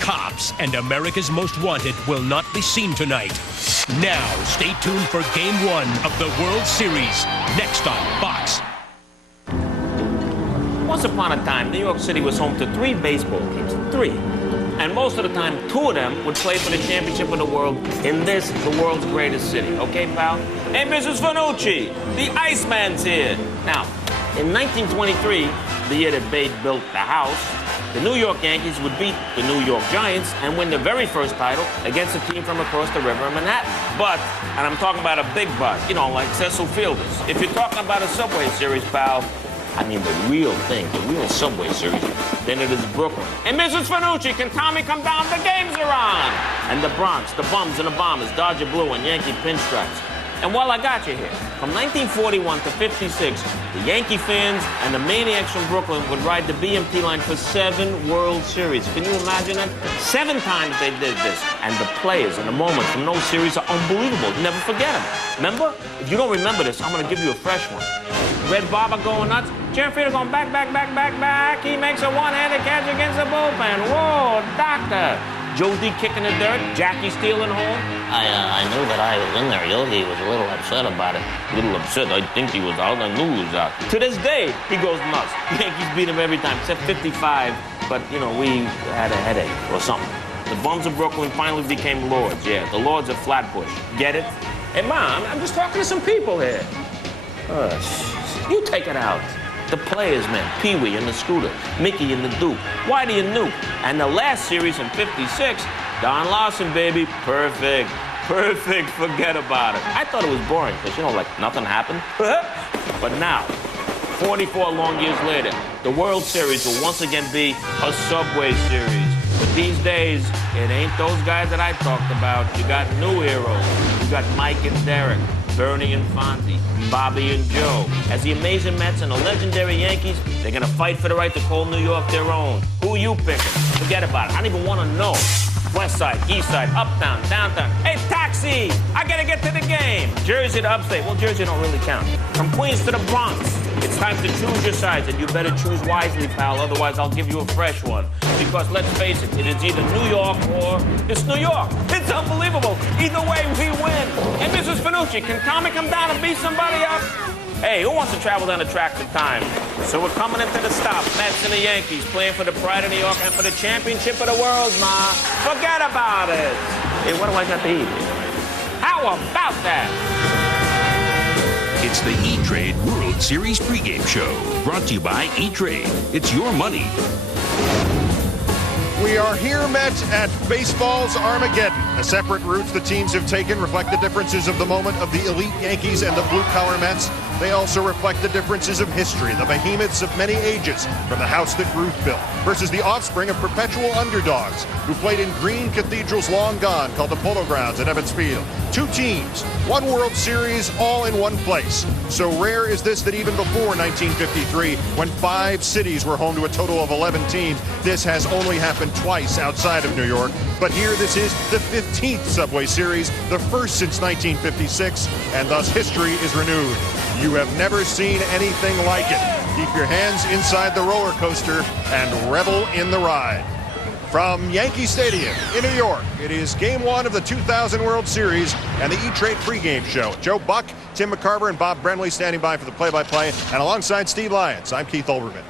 Cops and America's Most Wanted will not be seen tonight. Now, stay tuned for Game 1 of the World Series, next on Fox. Once upon a time, New York City was home to 3 baseball teams. 3. And most of the time, 2 of them would play for the championship of the world in this, the world's greatest city. Okay, pal? Hey, Mrs. Fanucci, the Iceman's here. Now, in 1923, the year that Babe built the house, the New York Yankees would beat the New York Giants and win the very first title against a team from across the river in Manhattan. But, and I'm talking about a big but, you know, like Cecil Fielders. If you're talking about a Subway Series, pal, I mean the real thing, the real Subway Series, then it is Brooklyn. And Mrs. Fanucci, can Tommy come down? The games are on! And the Bronx, the Bums and the Bombers, Dodger Blue and Yankee pinstripes. And while I got you here, from 1941 to 56, the Yankee fans and the maniacs from Brooklyn would ride the BMT line for 7 World Series. Can you imagine that? 7 times they did this. And the players and the moments from those series are unbelievable. You never forget them. Remember? If you don't remember this, I'm going to give you a fresh one. Red Barber going nuts. Jerry Frieda going back. He makes a one-handed catch against the bullpen. Whoa, doctor. Joe D kicking the dirt. Jackie stealing home. I knew that I was in there. Yogi was a little upset about it. A little upset. I think he was out. I knew he was out. To this day, he goes nuts. The Yankees beat him every time, except 55. But, you know, we had a headache or something. The Bums of Brooklyn finally became Lords. Yeah, the Lords of Flatbush. Get it? Hey, Mom, I'm just talking to some people here. You take it out. The players, man. Pee-wee and the Scooter. Mickey and the Duke. Whitey and Nuke. And the last series in 56, Don Larson, baby. Perfect. Forget about it. I thought it was boring because, you know, like nothing happened. But now, 44 long years later, the World Series will once again be a Subway Series. But these days, it ain't those guys that I talked about. You got new heroes. You got Mike and Derek. Bernie and Fonzie, Bobby and Joe. As the amazing Mets and the legendary Yankees, they're gonna fight for the right to call New York their own. Who you picking? Forget about it. I don't even wanna know. West side, east side, uptown, downtown. Hey, taxi! I gotta get to the game. Jersey to upstate. Well, Jersey don't really count. From Queens to the Bronx. It's time to choose your sides, and you better choose wisely, pal. Otherwise, I'll give you a fresh one. Because let's face it, it is either New York or it's New York. It's unbelievable. Either way, we win. And Mrs. Fanucci, can Tommy come down and beat somebody up? Hey, who wants to travel down the track to time? So we're coming into the stop. Mets and the Yankees playing for the pride of New York and for the championship of the world, ma. Forget about it. Hey, what do I got to eat? How about that? It's the E-Trade World Series pregame show, brought to you by E-Trade. It's your money. We are here met at baseball's Armageddon. The separate routes the teams have taken reflect the differences of the moment of the elite Yankees and the blue-collar Mets. They also reflect the differences of history, the behemoths of many ages, from the house that Ruth built, versus the offspring of perpetual underdogs who played in green cathedrals long gone called the Polo Grounds at Ebbets Field. 2 teams, 1 World Series, all in one place. So rare is this that even before 1953, when 5 cities were home to a total of 11 teams, this has only happened twice outside of New York. But here this is the 15th Subway Series, the first since 1956, and thus history is renewed. You have never seen anything like it. Keep your hands inside the roller coaster and revel in the ride. From Yankee Stadium in New York, it is Game 1 of the 2000 World Series and the E-Trade pregame show. Joe Buck, Tim McCarver, and Bob Brenly standing by for the play-by-play, and alongside Steve Lyons, I'm Keith Olbermann.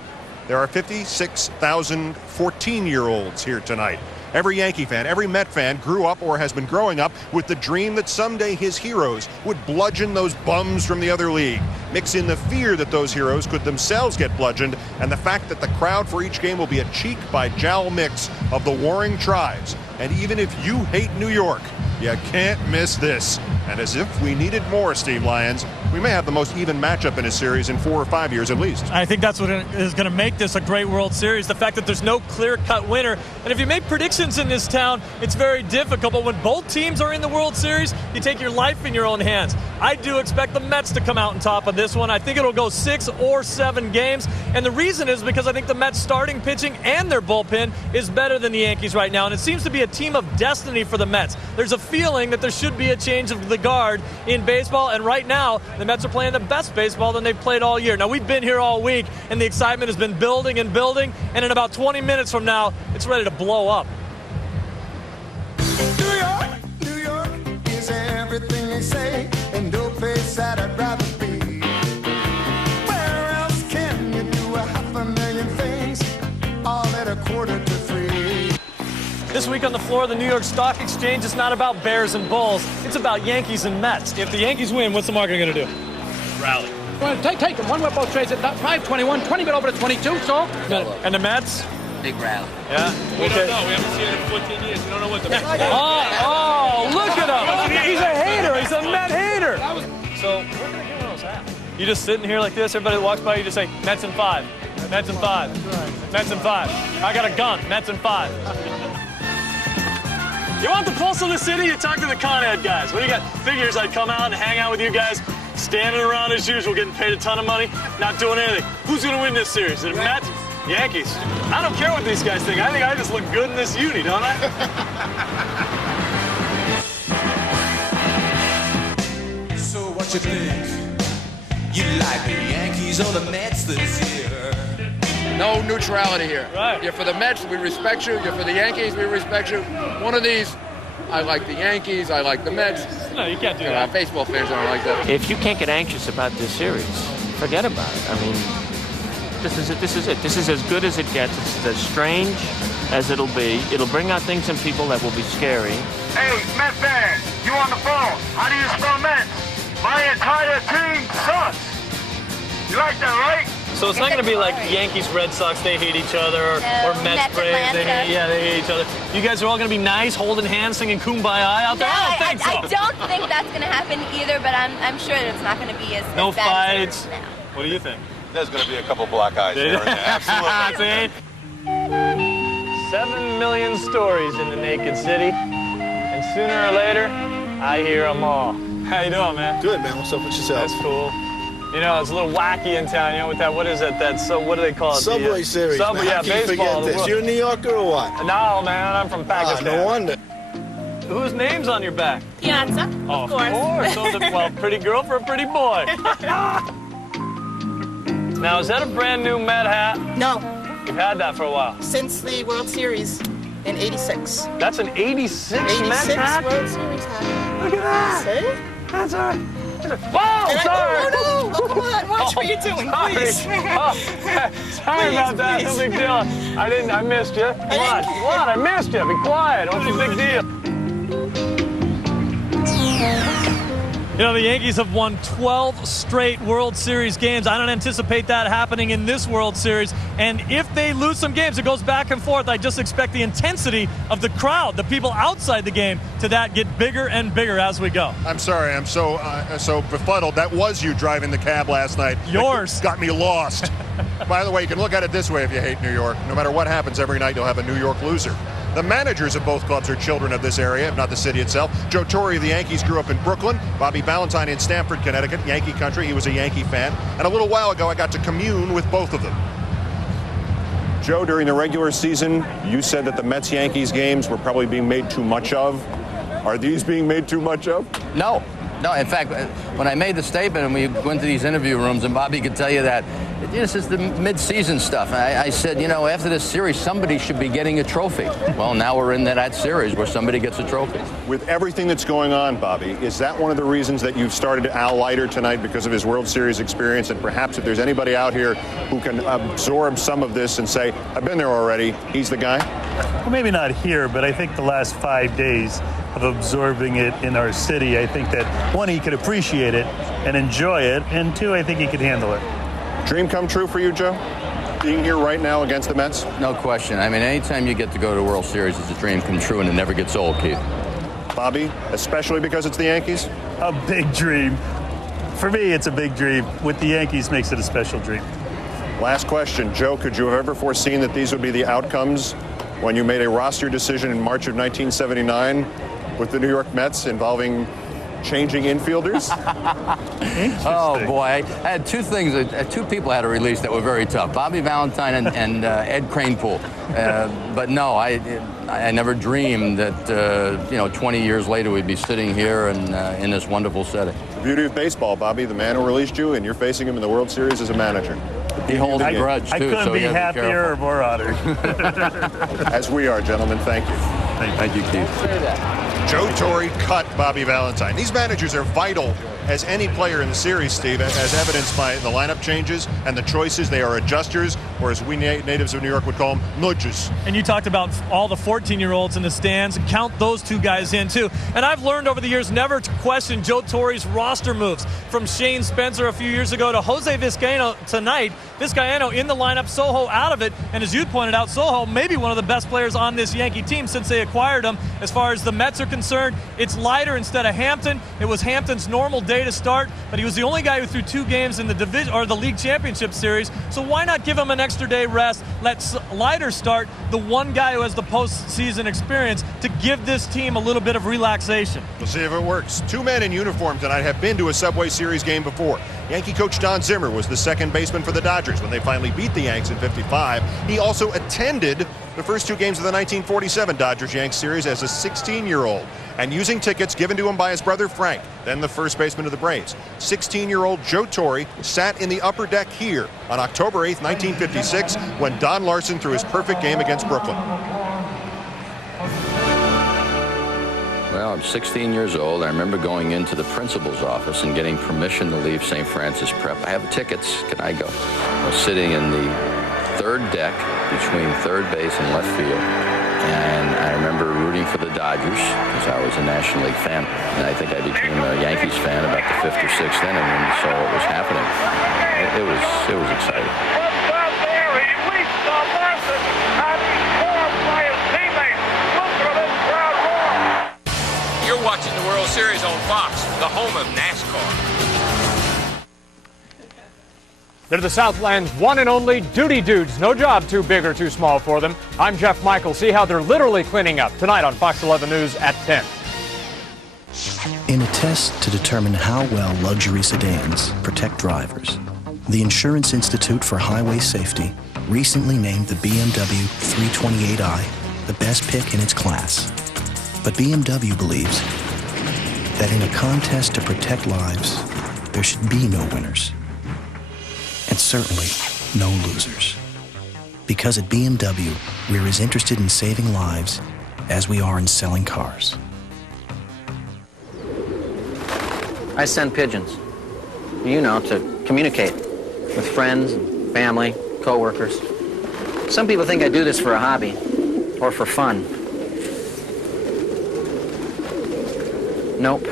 There are 56,000 14-year-olds here tonight. Every Yankee fan, every Met fan grew up or has been growing up with the dream that someday his heroes would bludgeon those bums from the other league. Mix in the fear that those heroes could themselves get bludgeoned and the fact that the crowd for each game will be a cheek-by-jowl mix of the warring tribes. And even if you hate New York, you can't miss this. And as if we needed more, Steve Lyons, we may have the most even matchup in a series in 4 or 5 years at least. I think that's what is going to make this a great World Series, the fact that there's no clear-cut winner. And if you make predictions in this town, it's very difficult. But when both teams are in the World Series, you take your life in your own hands. I do expect the Mets to come out on top of this one. I think it'll go 6 or 7 games. And the reason is because I think the Mets starting pitching and their bullpen is better than the Yankees right now. And it seems to be a team of destiny for the Mets. There's a feeling that there should be a change of the guard in baseball. And right now, the Mets are playing the best baseball than they've played all year. Now, we've been here all week, and the excitement has been building and building. And in about 20 minutes from now, it's ready to blow up. they say, and no place that I'd rather be. Where else can you do 500,000 things all at 2:45? This week on the floor of the New York Stock Exchange, it's not about Bears and Bulls. It's about Yankees and Mets. If the Yankees win, what's the market going to do? Rally. Well, take them. One whip both trades at 5.21, 20 bit over to 22, so. And the Mets? Big rally. Yeah. We don't know. We haven't seen it in 14 years. We don't know what the Mets are. Oh, look at him. He's a hater. He's a Met hater. So, where can I get one of those hats? You just sitting here like this, everybody that walks by, you just say, Mets in 5. Mets in 5. Mets in 5. I got a gun. Mets in 5. You want the pulse of the city? You talk to the Con Ed guys. What do you got? Figures I'd come out and hang out with you guys, standing around as usual, getting paid a ton of money, not doing anything. Who's going to win this series? Is it Mets? Yankees. I don't care what these guys think. I think I just look good in this uni, don't I? So what you think? You like the Yankees or the Mets this year? No neutrality here. Right. You're for the Mets, we respect you. You're for the Yankees, we respect you. One of these, I like the Yankees, I like the Mets. No, you can't do that. Baseball fans aren't like that. If you can't get anxious about this series, forget about it. I mean, this is it. This is as good as it gets. It's as strange as it'll be. It'll bring out things in people that will be scary. Hey, Met fans, you on the phone. How do you spell Mets? My entire team sucks. You like that, right? So it's not going to be like Yankees, Red Sox, they hate each other, or Mets, Braves, they hate each other. You guys are all going to be nice, holding hands, singing Kumbaya out there? No, I don't think so. I don't think that's going to happen either, but I'm sure that it's not going to be as No bad fights. as it is now. What do you think? There's going to be a couple black eyes there. Absolutely. 7 million stories in the naked city, and sooner or later, I hear them all. How you doing, man? Good, man. What's up with yourself? That's cool. You know, it's a little wacky in town, you know, with that, what is it, what do they call it? Subway series, Subway, man. yeah, How can you baseball. forget this? You're a New Yorker or what? No, man, I'm from Pakistan. No wonder. Whose name's on your back? Fianza, Of course. So well, pretty girl for a pretty boy. Now, is that a brand new Met hat? No, You've had that for a while. since the World Series in '86. That's an 86 Met hat? World Series hat. Look at that. See? That's all right. Whoa, sorry. Oh, no. Oh, come on. Watch what you're doing, Sorry. please. Sorry about that. No big deal. I missed you. What? I missed you. Be quiet. What's the big deal? You know, the Yankees have won 12 straight World Series games. I don't anticipate that happening in this World Series. And if they lose some games, it goes back and forth. I just expect the intensity of the crowd, the people outside the game, to that get bigger and bigger as we go. I'm sorry. I'm so befuddled. That was you driving the cab last night. Yours. It got me lost. By the way, you can look at it this way if you hate New York. No matter what happens, every night you'll have a New York loser. The managers of both clubs are children of this area, if not the city itself. Joe Torre of the Yankees grew up in Brooklyn. Bobby Valentine in Stamford, Connecticut, Yankee country. He was a Yankee fan. And a little while ago, I got to commune with both of them. Joe, during the regular season, you said that the Mets-Yankees games were probably being made too much of. Are these being made too much of? No. In fact, when I made the statement and we went to these interview rooms, and Bobby could tell you that, this is the mid-season stuff. I said, you know, after this series, somebody should be getting a trophy. Well, now we're in that series where somebody gets a trophy. With everything that's going on, Bobby, is that one of the reasons that you've started Al Leiter tonight because of his World Series experience? And perhaps if there's anybody out here who can absorb some of this and say, I've been there already, he's the guy? Well, maybe not here, but I think the last 5 days of absorbing it in our city, I think that, one, he could appreciate it and enjoy it, and two, I think he could handle it. Dream come true for you, Joe? Being here right now against the Mets? No question. I mean, anytime you get to go to a World Series, it's a dream come true, and it never gets old, Keith. Bobby, especially because it's the Yankees? A big dream. For me, it's a big dream. With the Yankees, makes it a special dream. Last question. Joe, could you have ever foreseen that these would be the outcomes when you made a roster decision in March of 1979 with the New York Mets involving changing infielders? Oh, boy. I had two things, two people I had to release that were very tough. Bobby Valentine and Ed Kranepool. But no, I never dreamed that, 20 years later we'd be sitting here and in this wonderful setting. The beauty of baseball, Bobby, the man who released you, and you're facing him in the World Series as a manager. He holds a grudge, too. I couldn't be happier or more honored. As we are, gentlemen. Thank you. Thank you, Keith. Joe Torre cut Bobby Valentine. These managers are vital as any player in the series, Steve, as evidenced by the lineup changes and the choices. They are adjusters, or as we natives of New York would call them, nudges. And you talked about all the 14-year-olds in the stands. Count those two guys in, too. And I've learned over the years never to question Joe Torre's roster moves. From Shane Spencer a few years ago to Jose Vizcaino tonight. Vizcaino in the lineup, Soho out of it. And as you pointed out, Soho may be one of the best players on this Yankee team since they acquired him. As far as the Mets are concerned, it's Leiter instead of Hampton. It was Hampton's normal day to start, but he was the only guy who threw 2 games in the division or the league championship series. So why not give him an extra day rest? Let Leiter start, the one guy who has the postseason experience, to give this team a little bit of relaxation. We'll see if it works. 2 men in uniform tonight have been to a Subway Series game before. Yankee coach Don Zimmer was the second baseman for the Dodgers when they finally beat the Yanks in '55. He also attended the first 2 games of the 1947 Dodgers-Yanks series as a 16-year-old. And using tickets given to him by his brother Frank, then the first baseman of the Braves, 16-year-old Joe Torre sat in the upper deck here on October 8th, 1956, when Don Larson threw his perfect game against Brooklyn. Well, I'm 16 years old. I remember going into the principal's office and getting permission to leave St. Francis Prep. I have tickets. Can I go? I was sitting in the 3rd deck between third base and left field. And I remember rooting for the Dodgers because I was a National League fan. And I think I became a Yankees fan about the 5th or 6th inning when I saw what was happening. It was exciting. You're watching the World Series on Fox, the home of NASCAR. They're the Southland's one and only duty dudes. No job too big or too small for them. I'm Jeff Michael. See how they're literally cleaning up tonight on Fox 11 News at 10. In a test to determine how well luxury sedans protect drivers, the Insurance Institute for Highway Safety recently named the BMW 328i the best pick in its class. But BMW believes that in a contest to protect lives, there should be no winners. And certainly no losers. Because at BMW, we're as interested in saving lives as we are in selling cars. I send pigeons, you know, to communicate with friends, and family, co-workers. Some people think I do this for a hobby or for fun. Nope.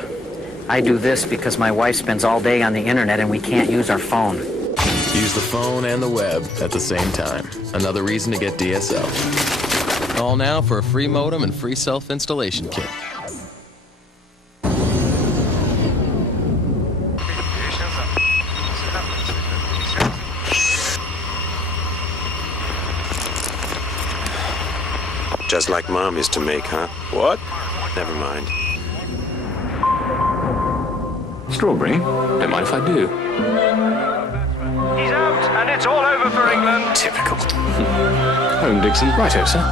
I do this because my wife spends all day on the internet and we can't use our phone. Use the phone and the web at the same time. Another reason to get DSL. All now for a free modem and free self-installation kit. Just like Mom used to make, huh? What? Never mind. Strawberry? Don't mind if I do. He's out, and it's all over for England. Typical. Home, Dixon. Righto, sir.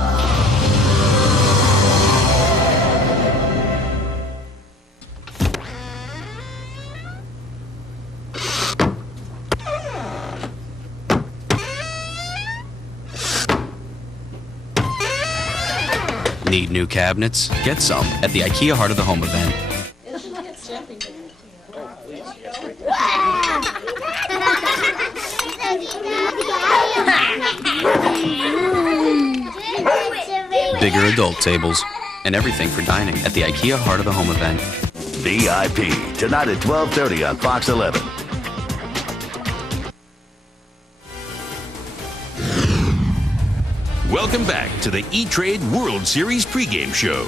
Need new cabinets? Get some at the IKEA Heart of the Home event. Bigger adult tables and everything for dining at the IKEA Heart of the Home event. VIP, tonight at 12:30 on Fox 11. Welcome back to the E-Trade World Series pregame show.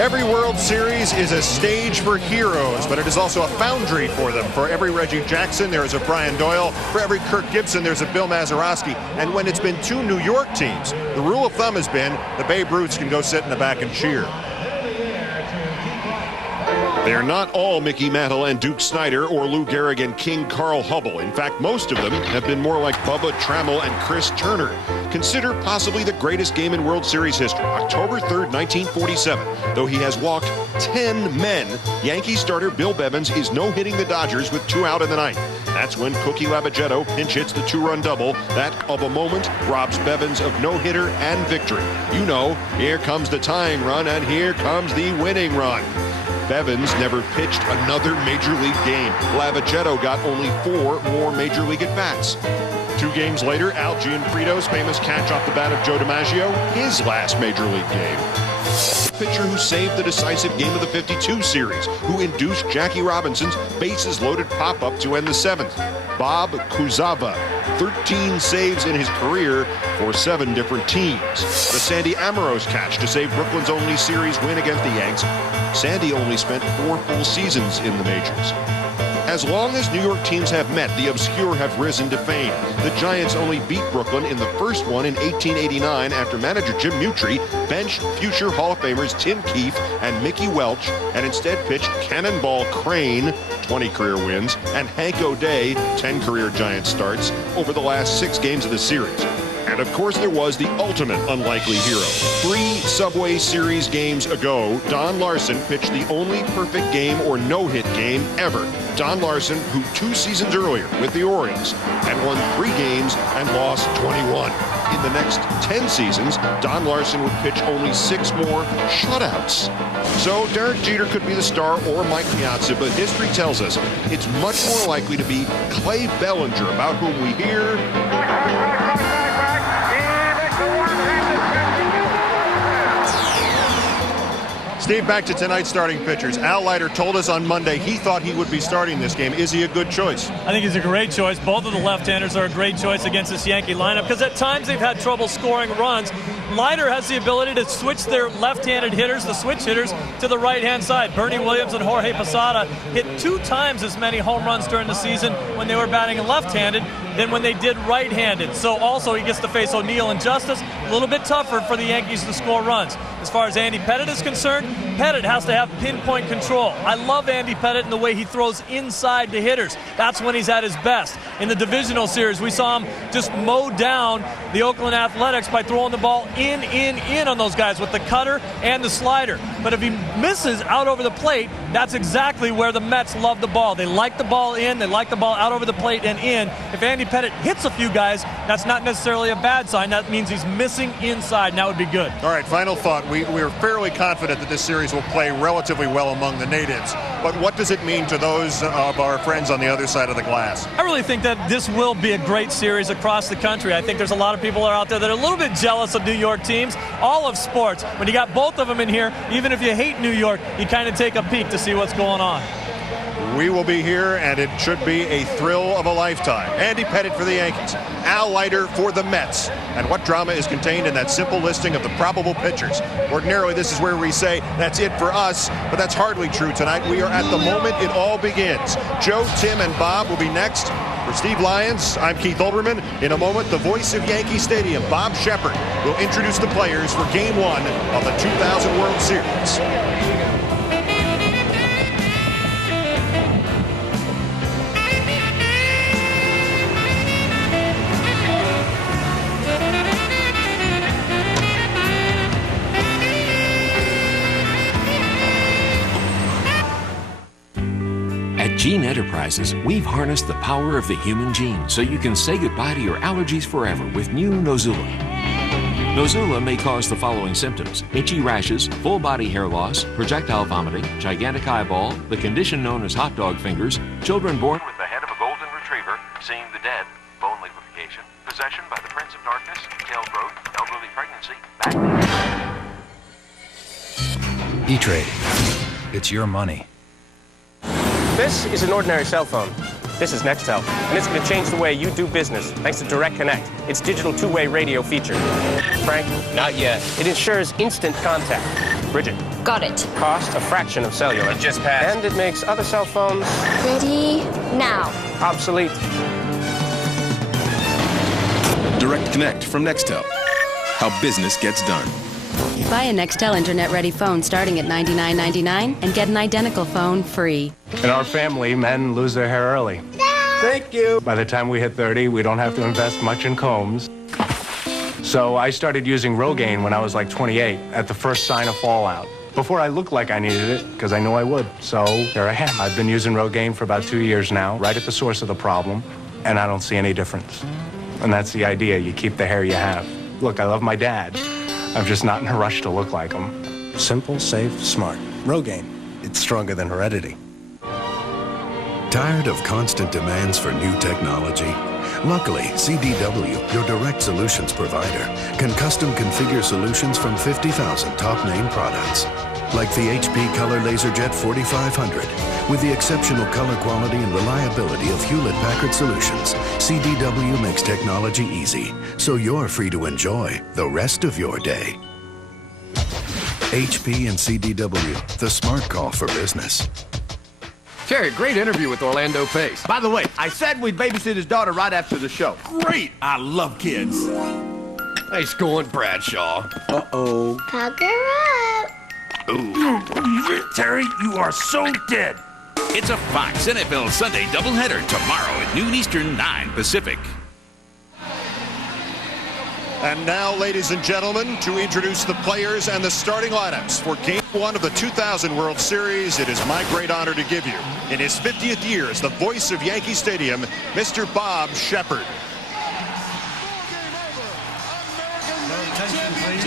Every World Series is a stage for heroes, but it is also a foundry for them. For every Reggie Jackson, there is a Brian Doyle. For every Kirk Gibson, there's a Bill Mazeroski. And when it's been 2 New York teams, the rule of thumb has been the Babe Ruths can go sit in the back and cheer. They are not all Mickey Mantle and Duke Snider or Lou Gehrig and King Carl Hubble. In fact, most of them have been more like Bubba Trammell and Chris Turner. Consider possibly the greatest game in World Series history, October 3rd, 1947. Though he has walked 10 men, Yankee starter Bill Bevins is no-hitting the Dodgers with 2 out in the ninth. That's when Cookie Lavagetto pinch hits the two-run double. That of a moment robs Bevins of no-hitter and victory. You know, here comes the tying run, and here comes the winning run. Bevins never pitched another Major League game. Lavagetto got only 4 more Major League at-bats. 2 games later, Al Gianfrido's famous catch off the bat of Joe DiMaggio, his last Major League game. The pitcher who saved the decisive game of the 52 series, who induced Jackie Robinson's bases-loaded pop-up to end the 7th. Bob Kuzava, 13 saves in his career for 7 different teams. The Sandy Amorose catch to save Brooklyn's only series win against the Yanks. Sandy only spent 4 full seasons in the majors. As long as New York teams have met, the obscure have risen to fame. The Giants only beat Brooklyn in the first one in 1889 after manager Jim Mutry benched future Hall of Famers Tim Keefe and Mickey Welch and instead pitched Cannonball Crane, 20 career wins, and Hank O'Day, 10 career Giants starts, over the last 6 games of the series. And of course there was the ultimate unlikely hero. 3 Subway Series games ago, Don Larson pitched the only perfect game or no-hit game ever. Don Larson, who 2 seasons earlier with the Orioles had won 3 games and lost 21. In the next 10 seasons, Don Larson would pitch only 6 more shutouts. So Derek Jeter could be the star or Mike Piazza, but history tells us it's much more likely to be Clay Bellinger, about whom we hear... Steve, back to tonight's starting pitchers. Al Leiter told us on Monday he thought he would be starting this game. Is he a good choice? I think he's a great choice. Both of the left-handers are a great choice against this Yankee lineup because at times they've had trouble scoring runs. Leiter has the ability to switch their left-handed hitters, the switch hitters, to the right-hand side. Bernie Williams and Jorge Posada hit 2 times as many home runs during the season when they were batting left-handed than when they did right-handed. So also he gets to face O'Neill and Justice. A little bit tougher for the Yankees to score runs. As far as Andy Pettitte is concerned, Pettitte has to have pinpoint control. I love Andy Pettitte and the way he throws inside to hitters. That's when he's at his best. In the divisional series, we saw him just mow down the Oakland Athletics by throwing the ball in on those guys with the cutter and the slider. But if he misses out over the plate, that's exactly where the Mets love the ball. They like the ball in, they like the ball out over the plate and in. If Andy Pettitte hits a few guys, that's not necessarily a bad sign. That means he's missing inside, and that would be good. All right, final thought. We're fairly confident that this series will play relatively well among the natives. But what does it mean to those of our friends on the other side of the glass? I really think that this will be a great series across the country. I think there's a lot of people out there that are a little bit jealous of New York teams. All of sports, when you got both of them in here, even if you hate New York, you kind of take a peek to see what's going on. We will be here, and it should be a thrill of a lifetime. Andy Pettitte for the Yankees, Al Leiter for the Mets. And what drama is contained in that simple listing of the probable pitchers? Ordinarily, this is where we say, that's it for us, but that's hardly true tonight. We are at the moment it all begins. Joe, Tim, and Bob will be next. For Steve Lyons, I'm Keith Olbermann. In a moment, the voice of Yankee Stadium, Bob Shepard, will introduce the players for Game 1 of the 2000 World Series. At Gene Enterprises, we've harnessed the power of the human gene so you can say goodbye to your allergies forever with new Nozula. Nozula may cause the following symptoms: itchy rashes, full body hair loss, projectile vomiting, gigantic eyeball, the condition known as hot dog fingers, children born with the head of a golden retriever, seeing the dead, bone liquefaction, possession by the Prince of Darkness, tail growth, elderly pregnancy, back pain. E-Trade. It's your money. This is an ordinary cell phone. This is Nextel, and it's going to change the way you do business thanks to Direct Connect, its digital two-way radio feature. Frank? Not yet. It ensures instant contact. Bridget? Got it. Cost a fraction of cellular. It just passed. And it makes other cell phones... Ready now. Obsolete. Direct Connect from Nextel. How business gets done. Buy a Nextel Internet-ready phone starting at $99.99 and get an identical phone free. In our family, men lose their hair early. Thank you. By the time we hit 30, we don't have to invest much in combs. So I started using Rogaine when I was like 28 at the first sign of fallout. Before I looked like I needed it, because I knew I would. So here I am. I've been using Rogaine for about 2 years now, right at the source of the problem, and I don't see any difference. And that's the idea. You keep the hair you have. Look, I love my dad. I'm just not in a rush to look like him. Simple, safe, smart. Rogaine. It's stronger than heredity. Tired of constant demands for new technology? Luckily, CDW, your direct solutions provider, can custom configure solutions from 50,000 top-name products. Like the HP Color LaserJet 4500. With the exceptional color quality and reliability of Hewlett-Packard Solutions, CDW makes technology easy, so you're free to enjoy the rest of your day. HP and CDW, the smart call for business. Terry, great interview with Orlando Pace. By the way, I said we'd babysit his daughter right after the show. Great! I love kids. Nice going, Bradshaw. Uh-oh. Pucker up. Ooh. Terry, you are so dead. It's a Fox NFL Sunday doubleheader tomorrow at noon Eastern, 9 Pacific. And now, ladies and gentlemen, to introduce the players and the starting lineups for Game 1 of the 2000 World Series, it is my great honor to give you, in his 50th year as the voice of Yankee Stadium, Mr. Bob Shepard. Attention, please.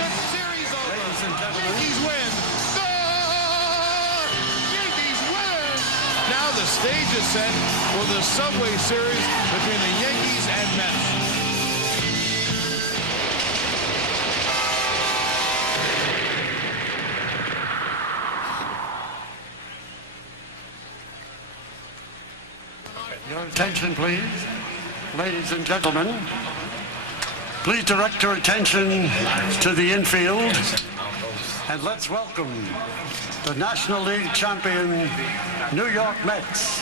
Ladies and gentlemen. Yankees win. Yankees win. Now the stage is set for the Subway Series between the Yankees and Mets. Your attention, please. Ladies and gentlemen, please direct your attention to the infield, and let's welcome the National League champion, New York Mets.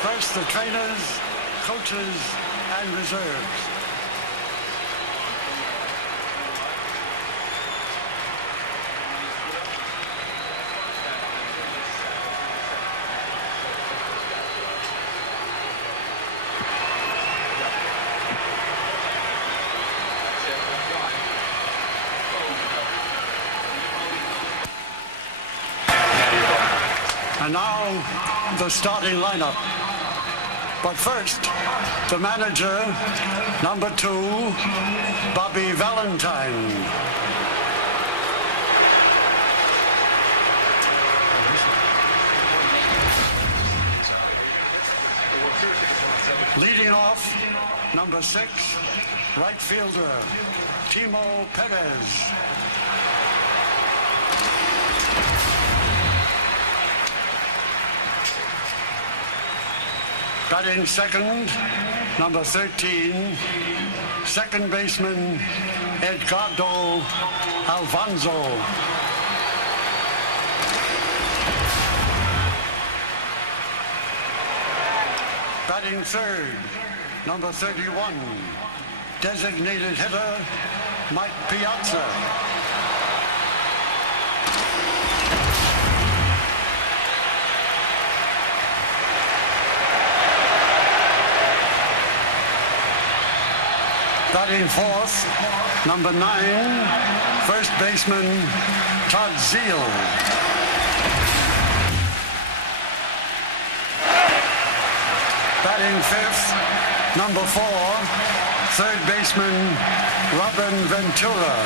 First, the trainers, coaches, and reserves. And now, the starting lineup. But first, the manager, number 2, Bobby Valentine. Leading off, number 6, right fielder, Timo Perez. Batting second, number 13, second baseman, Edgardo Alfonso. Batting third, number 31, designated hitter, Mike Piazza. Batting fourth, number 9, first baseman, Todd Zeal. Batting fifth, number 4, third baseman, Robin Ventura.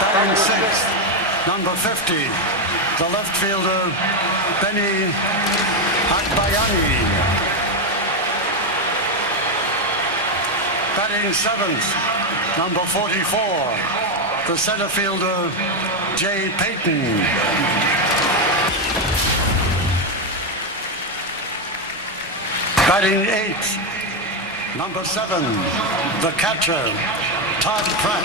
Batting sixth, number 50, the left fielder, Benny Agbayani. Batting seventh, number 44, the center fielder, Jay Payton. Batting eighth, number 7, the catcher, Todd Pratt.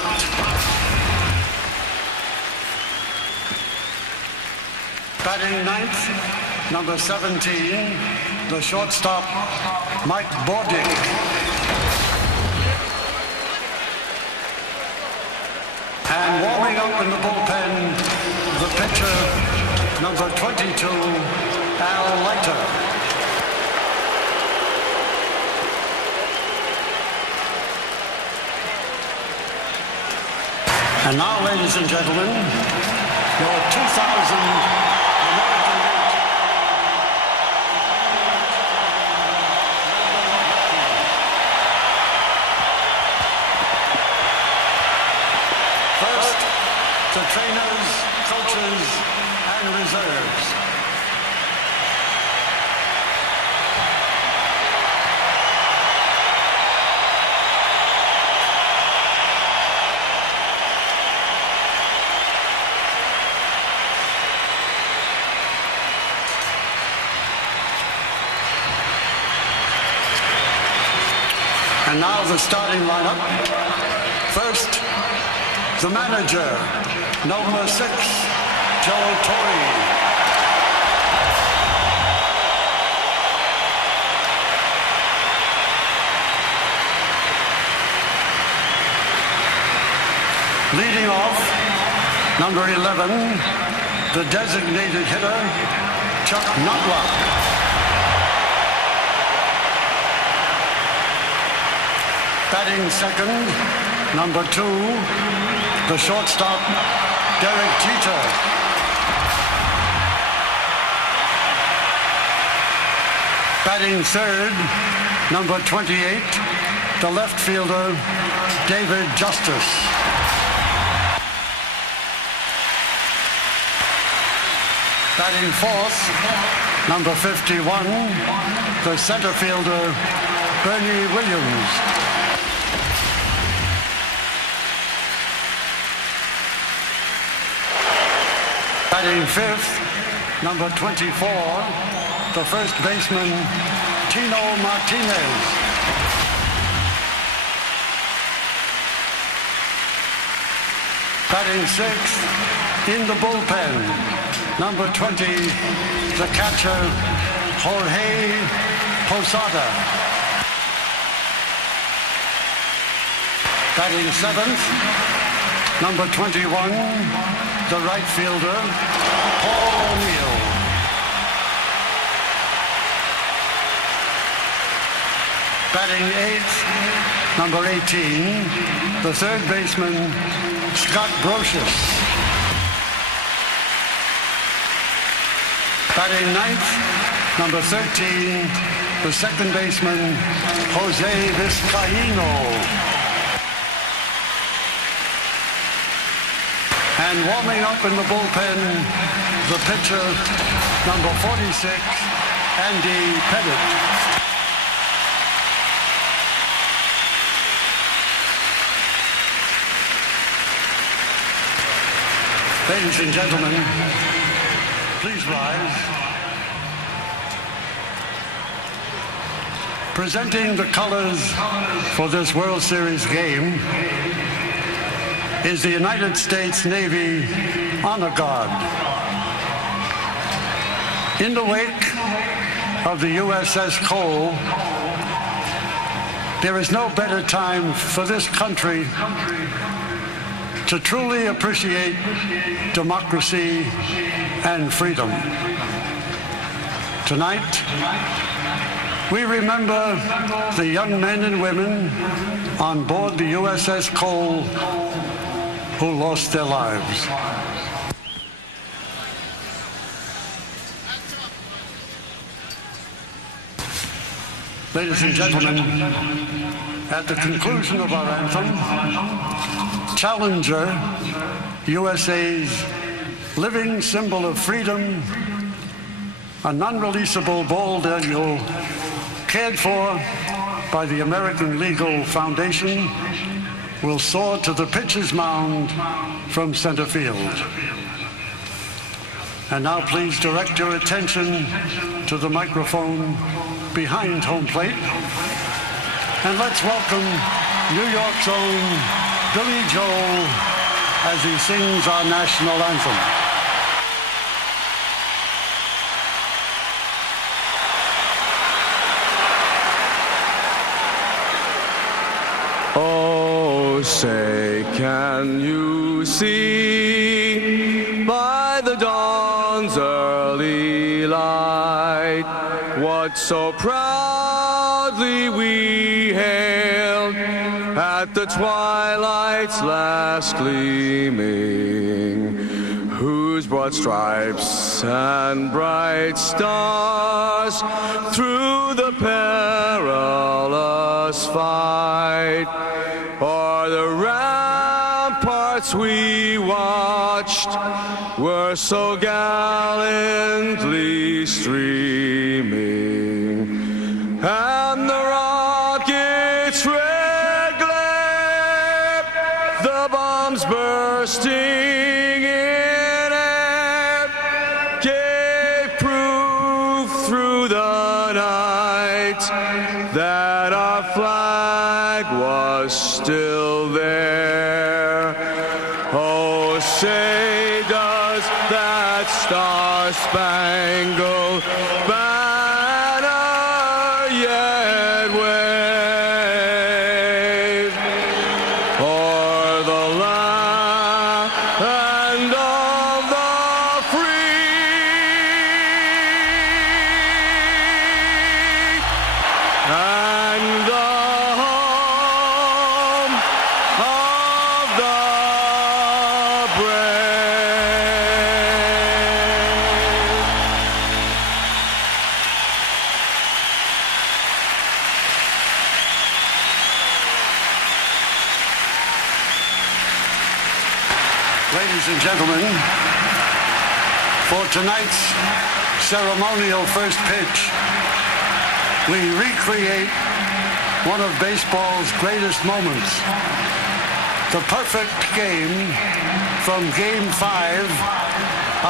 Batting ninth, number 17, the shortstop, Mike Bordick. And warming up in the bullpen, the pitcher, number 22, Al Leiter. And now, ladies and gentlemen, your 2000 American League. First, the trainers, coaches, and reserves. And now the starting lineup. First, the manager, number 6, Torre. Leading off, number 11, the designated hitter, Chuck Notlock. Batting second, number 2, the shortstop, Derek Jeter. Batting third, number 28, the left fielder, David Justice. Batting fourth, number 51, the center fielder, Bernie Williams. Batting fifth, number 24, the first baseman, Tino Martinez. Batting sixth, in the bullpen, number 20, the catcher, Jorge Posada. Batting seventh, number 21, the right fielder, Paul O'Neill. Batting eighth, number 18, the third baseman, Scott Brocious. Batting ninth, number 13, the second baseman, Jose Vizcaino. And warming up in the bullpen, the pitcher, number 46, Andy Pettitte. Ladies and gentlemen, please rise. Presenting the colors for this World Series game is the United States Navy Honor Guard. In the wake of the USS Cole, there is no better time for this country to truly appreciate democracy and freedom. Tonight, we remember the young men and women on board the USS Cole who lost their lives. Ladies and gentlemen, at the conclusion of our anthem, Challenger, USA's living symbol of freedom, a non-releasable bald eagle cared for by the American Legal Foundation, will soar to the pitcher's mound from center field. And now please direct your attention to the microphone behind home plate. And let's welcome New York's own Billy Joel as he sings our national anthem. Oh, say, can you see by the dawn's early light what so proudly we hailed at the twilight's last gleaming, whose broad stripes and bright stars through the perilous fight o'er the ramparts we watched were so gallantly streaming, and the rockets' red glare, the bombs bursting in air, gave proof through the night that our flag was still there. Oh, say does that star-spangled banner yet wave o'er the land of the free and the home of the brave. Ladies and gentlemen, for tonight's ceremonial first pitch, we recreate one of baseball's greatest moments, the perfect game from Game 5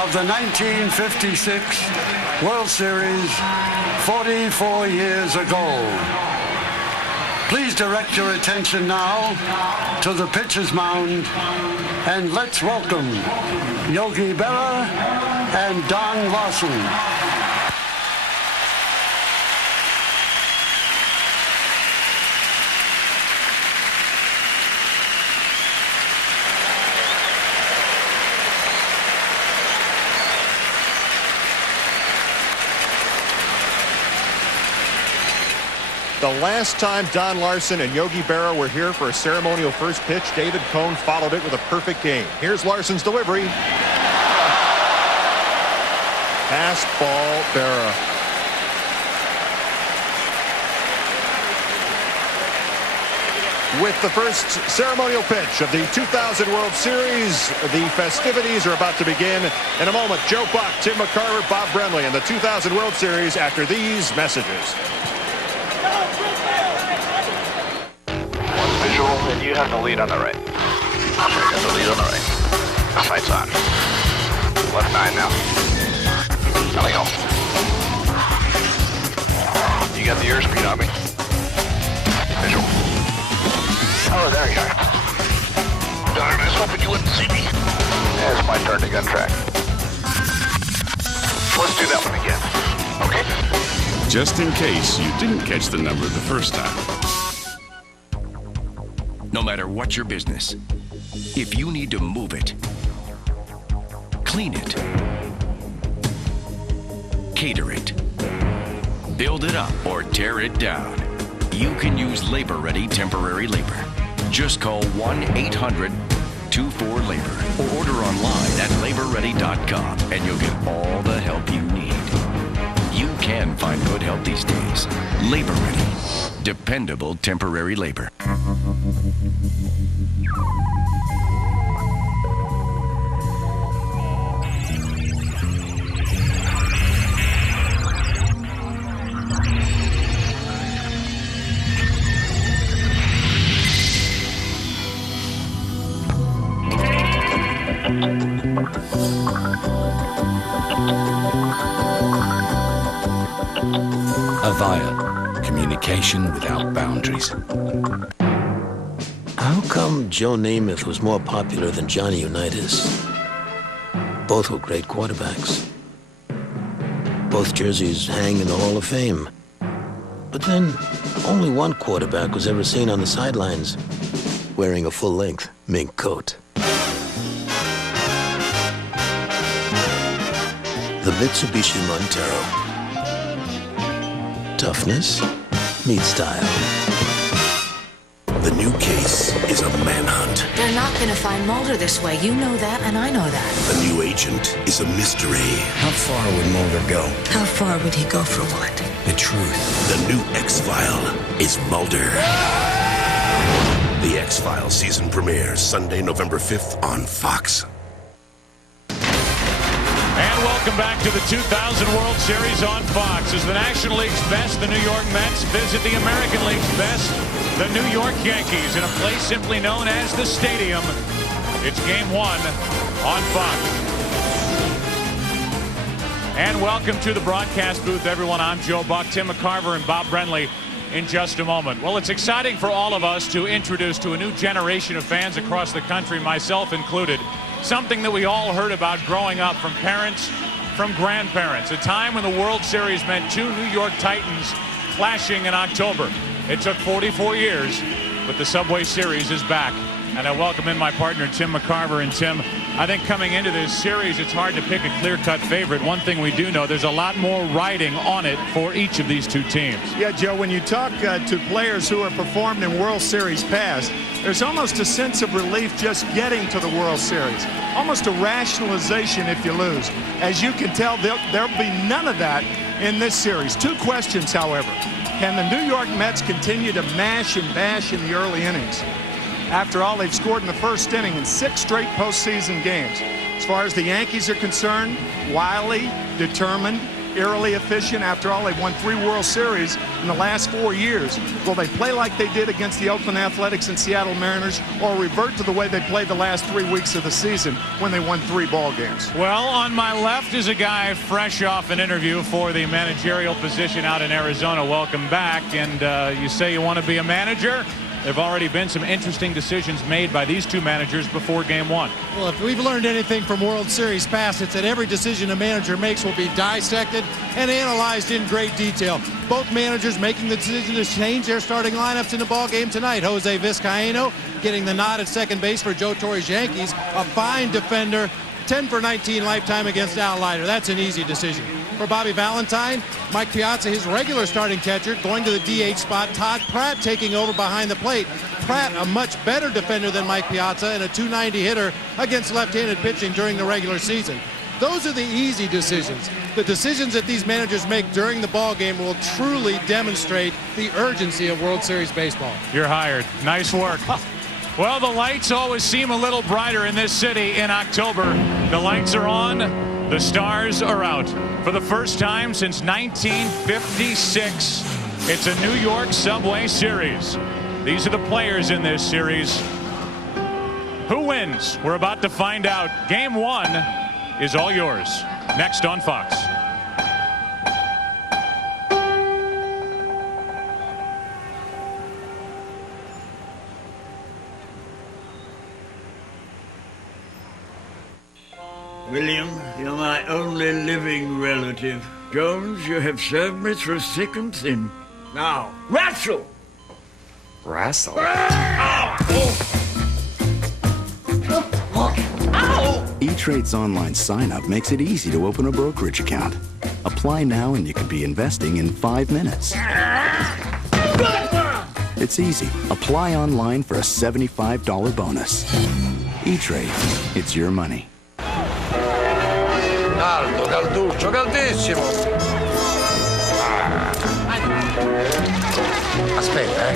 of the 1956 World Series 44 years ago. Please direct your attention now to the pitcher's mound, and let's welcome Yogi Berra and Don Larson. The last time Don Larson and Yogi Berra were here for a ceremonial first pitch, David Cone followed it with a perfect game. Here's Larson's delivery. Pass ball, Berra. With the first ceremonial pitch of the 2000 World Series, the festivities are about to begin. In a moment, Joe Buck, Tim McCarver, Bob Brenly in the 2000 World Series after these messages. Visual, and you have the lead on the right. I got the lead on the right. Sights on. Left 9 now. Coming home. You got the airspeed on me. Visual. Oh, there you are. Darn, I was hoping you wouldn't see me. Yeah, it's my turn to gun track. Let's do that one again. Okay? Just in case you didn't catch the number the first time. No matter what your business, if you need to move it, clean it, cater it, build it up, or tear it down, you can use labor-ready temporary labor. Just call 1-800-24-LABOR or order online at laborready.com and you'll get all the help you need. You can find good help these days. Labor Ready. Dependable temporary labor. Avaya, communication without boundaries. How come Joe Namath was more popular than Johnny Unitas? Both were great quarterbacks. Both jerseys hang in the Hall of Fame. But then, only one quarterback was ever seen on the sidelines wearing a full-length mink coat. The Mitsubishi Montero. Toughness meets style. The new case is a manhunt. They're not going to find Mulder this way. You know that, and I know that. The new agent is a mystery. How far would Mulder go? How far would he go for what? The truth. The new X-File is Mulder. The X-Files season premieres Sunday, November 5th on Fox. And welcome back to the 2000 World Series on Fox. As the National League's best, the New York Mets, visit the American League's best, the New York Yankees, in a place simply known as the Stadium. It's Game 1 on Fox. And welcome to the broadcast booth, everyone. I'm Joe Buck, Tim McCarver, and Bob Brenly in just a moment. Well, it's exciting for all of us to introduce to a new generation of fans across the country, myself included, something that we all heard about growing up from parents, from grandparents, a time when the World Series meant two New York Titans clashing in October. It took 44 years, but the Subway Series is back. And I welcome in my partner, Tim McCarver. And Tim, I think coming into this series, it's hard to pick a clear-cut favorite. One thing we do know, there's a lot more riding on it for each of these two teams. Yeah, Joe, when you talk to players who have performed in World Series past, there's almost a sense of relief just getting to the World Series. Almost a rationalization if you lose. As you can tell, there'll be none of that in this series. Two questions, however. Can the New York Mets continue to mash and bash in the early innings? After all, they've scored in the first inning in 6 straight postseason games. As far as the Yankees are concerned, wily, determined, eerily efficient. After all, they've won 3 World Series in the last 4 years. Will they play like they did against the Oakland Athletics and Seattle Mariners, or revert to the way they played the last 3 weeks of the season when they won 3 ball games? Well, on my left is a guy fresh off an interview for the managerial position out in Arizona. Welcome back. And you say you want to be a manager? There have already been some interesting decisions made by these two managers before Game 1. Well, if we've learned anything from World Series past, it's that every decision a manager makes will be dissected and analyzed in great detail. Both managers making the decision to change their starting lineups in the ball game tonight. Jose Vizcaino getting the nod at second base for Joe Torre's Yankees, a fine defender, 10 for 19 lifetime against Al Leiter. That's an easy decision. For Bobby Valentine, Mike Piazza, his regular starting catcher, going to the DH spot. Todd Pratt taking over behind the plate. Pratt, a much better defender than Mike Piazza and a .290 hitter against left-handed pitching during the regular season. Those are the easy decisions. The decisions that these managers make during the ball game will truly demonstrate the urgency of World Series baseball. You're hired. Nice work. Well, the lights always seem a little brighter in this city in October. The lights are on. The stars are out. For the first time since 1956, it's a New York Subway Series. These are the players in this series. Who wins? We're about to find out. Game 1 is all yours. Next on Fox. William, you're my only living relative. Jones, you have served me through thick and thin. Now, wrestle! Wrestle? E-Trade's online sign-up makes it easy to open a brokerage account. Apply now and you could be investing in 5 minutes. It's easy. Apply online for a $75 bonus. E-Trade. It's your money. Caldo, calduccio, caldissimo. Aspetta,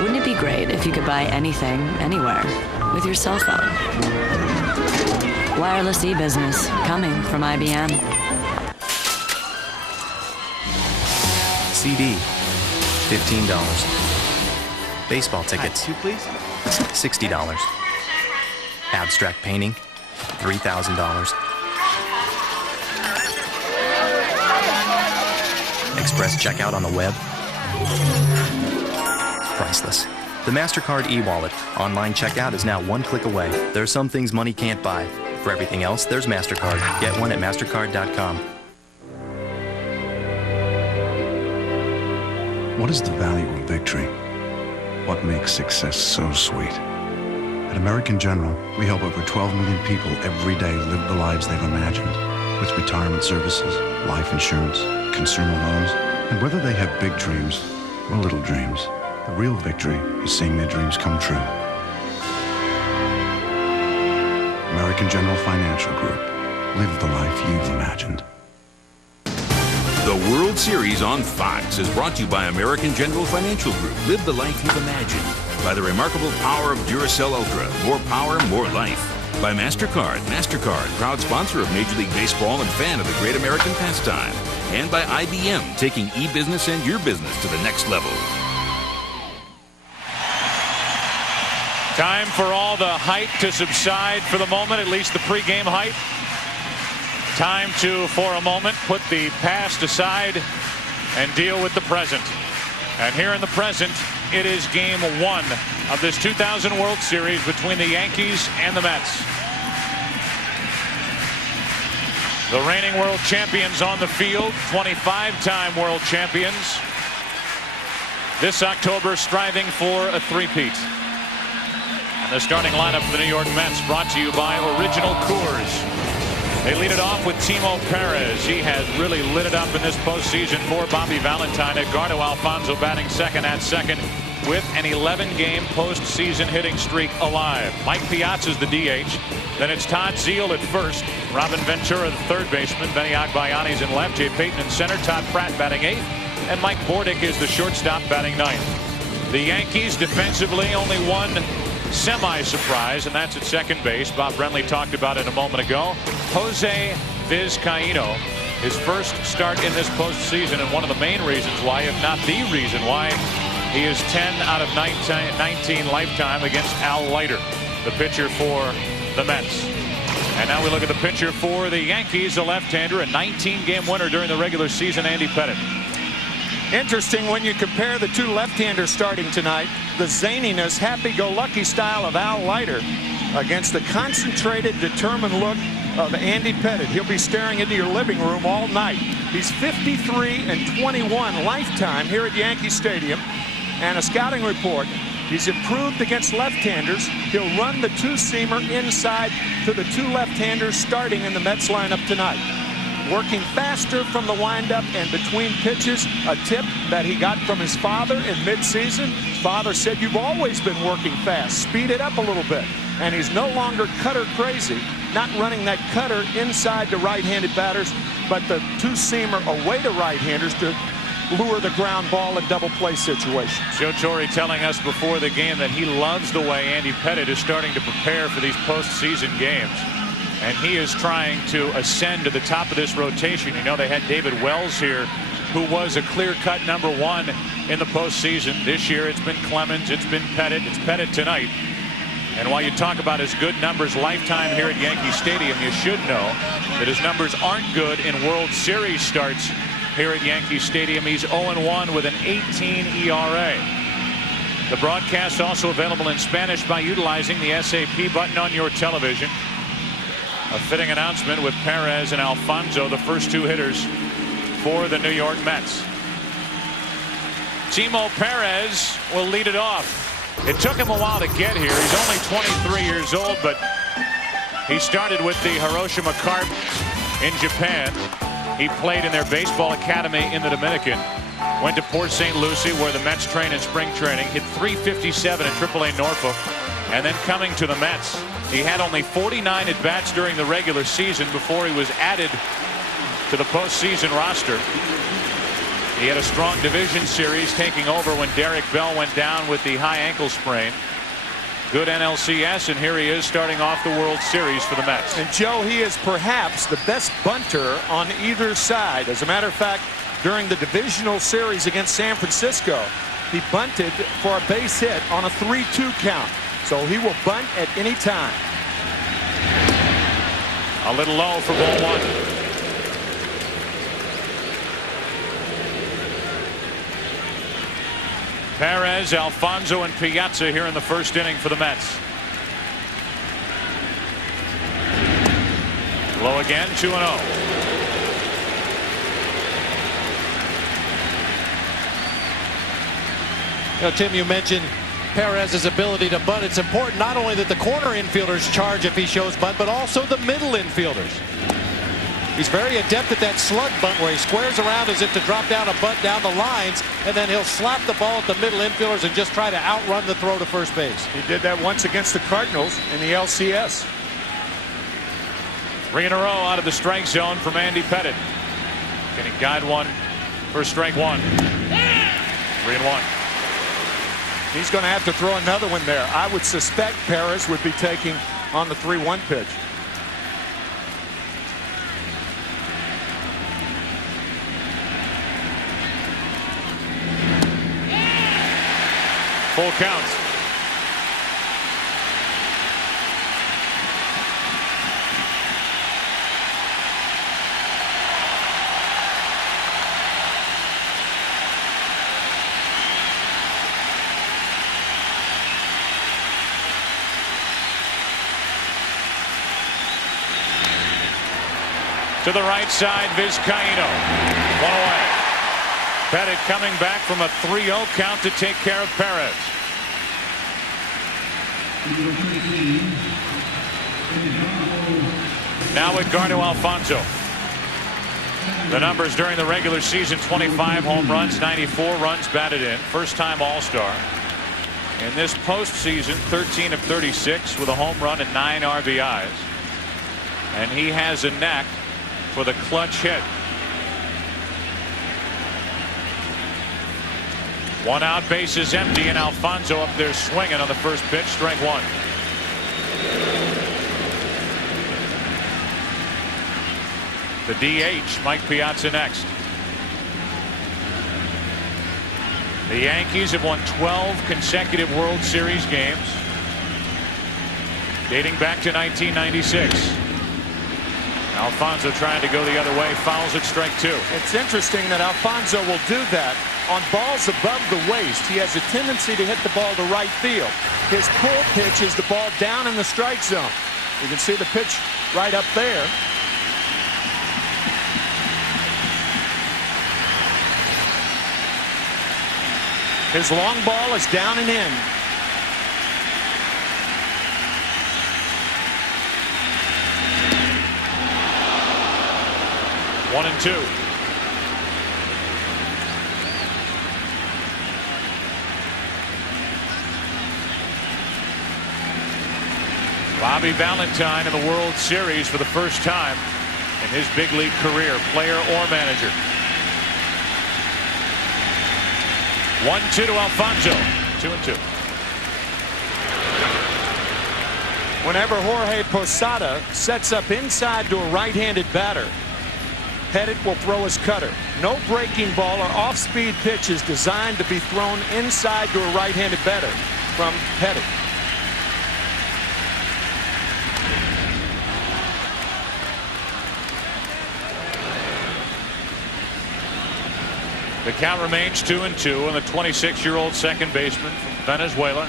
Wouldn't it be great if you could buy anything, anywhere, with your cell phone? Wireless e-business, coming from IBM. CD, $15. Baseball tickets, Two, please. $60. Abstract painting, $3,000. Express checkout on the web, priceless. The MasterCard e-wallet. Online checkout is now 1 click away. There are some things money can't buy. For everything else, there's MasterCard. Get one at MasterCard.com. What is the value of victory? What makes success so sweet? At At American General, we help over 12 million people every day live the lives they've imagined. With retirement services, life insurance, consumer loans, and whether they have big dreams or little dreams, the real victory is seeing their dreams come true. American General Financial Group. Live the life you've imagined. The World Series on Fox is brought to you by American General Financial Group. Live the life you've imagined. By the remarkable power of Duracell Ultra. More power, more life. By MasterCard. MasterCard, proud sponsor of Major League Baseball and fan of the great American pastime. And by IBM, taking e-business and your business to the next level. Time for all the hype to subside for the moment, at least the pregame hype. Time to, for a moment, put the past aside and deal with the present. And here in the present, it is game 1 of this 2000 World Series between the Yankees and the Mets. The reigning world champions on the field, 25-time world champions. This October striving for a three-peat. And the starting lineup for the New York Mets brought to you by Original Coors. They lead it off with Timo Perez. He has really lit it up in this postseason for Bobby Valentine. Edgardo Alfonzo batting second at second with an 11-game postseason hitting streak alive. Mike Piazza's the DH. Then it's Todd Zeile at first. Robin Ventura, the third baseman. Benny Agbayani's in left. Jay Payton in center. Todd Pratt batting eighth. And Mike Bordick is the shortstop batting ninth. The Yankees defensively only one semi-surprise, and that's at second base. Bob Brenly talked about it a moment ago. Jose Vizcaíno, his first start in this postseason, and one of the main reasons why, if not the reason why, he is 10 out of 19 lifetime against Al Leiter, the pitcher for the Mets. And now we look at the pitcher for the Yankees, a left-hander, a 19-game winner during the regular season, Andy Pettitte. Interesting when you compare the two left-handers starting tonight, the zaniness, happy-go-lucky style of Al Leiter against the concentrated, determined look of Andy Pettitte. He'll be staring into your living room all night. He's 53-21 lifetime here at Yankee Stadium. And a scouting report, he's improved against left-handers. He'll run the two-seamer inside to the two left-handers starting in the Mets lineup tonight. Working faster from the windup and between pitches, a tip that he got from his father in midseason. His father said, "You've always been working fast. Speed it up a little bit." And he's no longer cutter crazy, not running that cutter inside to right-handed batters, but the two-seamer away to right-handers to lure the ground ball in double play situations. Joe Torre telling us before the game that he loves the way Andy Pettitte is starting to prepare for these postseason games. And he is trying to ascend to the top of this rotation. You know, they had David Wells here, who was a clear-cut #1 in the postseason. This year it's been Clemens, it's been Pettitte, it's Pettitte tonight. And while you talk about his good numbers lifetime here at Yankee Stadium, you should know that his numbers aren't good in World Series starts here at Yankee Stadium. He's 0-1 with an 18 ERA. The broadcast also available in Spanish by utilizing the SAP button on your television. A fitting announcement with Perez and Alfonzo, the first two hitters for the New York Mets. Timo Perez will lead it off. It took him a while to get here. He's only 23 years old, but he started with the Hiroshima Carp in Japan. He played in their baseball academy in the Dominican. Went to Port St. Lucie, where the Mets train in spring training. Hit .357 at AAA Norfolk. And then coming to the Mets, he had only 49 at-bats during the regular season before he was added to the postseason roster. He had a strong division series, taking over when Derek Bell went down with the high ankle sprain. Good NLCS, and here he is starting off the World Series for the Mets. And Joe, he is perhaps the best bunter on either side. As a matter of fact, during the divisional series against San Francisco, he bunted for a base hit on a 3-2 count. So he will bunt at any time. A little low for ball one. Perez, Alfonzo, and Piazza here in the first inning for the Mets. Low again, 2-0. You know, Tim, you mentioned Perez's ability to bunt. It's important not only that the corner infielders charge if he shows bunt, but also the middle infielders. He's very adept at that slug bunt where he squares around as if to drop down a bunt down the lines, and then he'll slap the ball at the middle infielders and just try to outrun the throw to first base. He did that once against the Cardinals in the LCS. 3 in a row out of the strike zone from Andy Pettitte. Can he guide one for strike one? 3-1. He's going to have to throw another one there. I would suspect Perez would be taking on the 3-1 pitch. Full count. To the right side, Vizcaíno. One away. Pettitte coming back from a 3-0 count to take care of Perez. Now Edgardo Alfonzo. The numbers during the regular season: 25 home runs, 94 runs batted in. First time All-Star. In this postseason, 13 of 36 with a home run and 9 RBIs. And he has a knack for the clutch hit. 1 out, base is empty, and Alfonzo up there swinging on the first pitch, strike one. The DH, Mike Piazza, next. The Yankees have won 12 consecutive World Series games, dating back to 1996. Alfonzo trying to go the other way, fouls at strike two. It's interesting that Alfonzo will do that on balls above the waist. He has a tendency to hit the ball to right field. His pull pitch is the ball down in the strike zone. You can see the pitch right up there. His long ball is down and in. One and two. Bobby Valentine in the World Series for the first time in his big league career, player or manager. 1-2 to Alfonzo. 2-2. Whenever Jorge Posada sets up inside to a right-handed batter, Pettitte will throw his cutter. No breaking ball or off-speed pitch is designed to be thrown inside to a right-handed batter from Pettitte. The count remains 2-2, and the 26-year-old second baseman from Venezuela.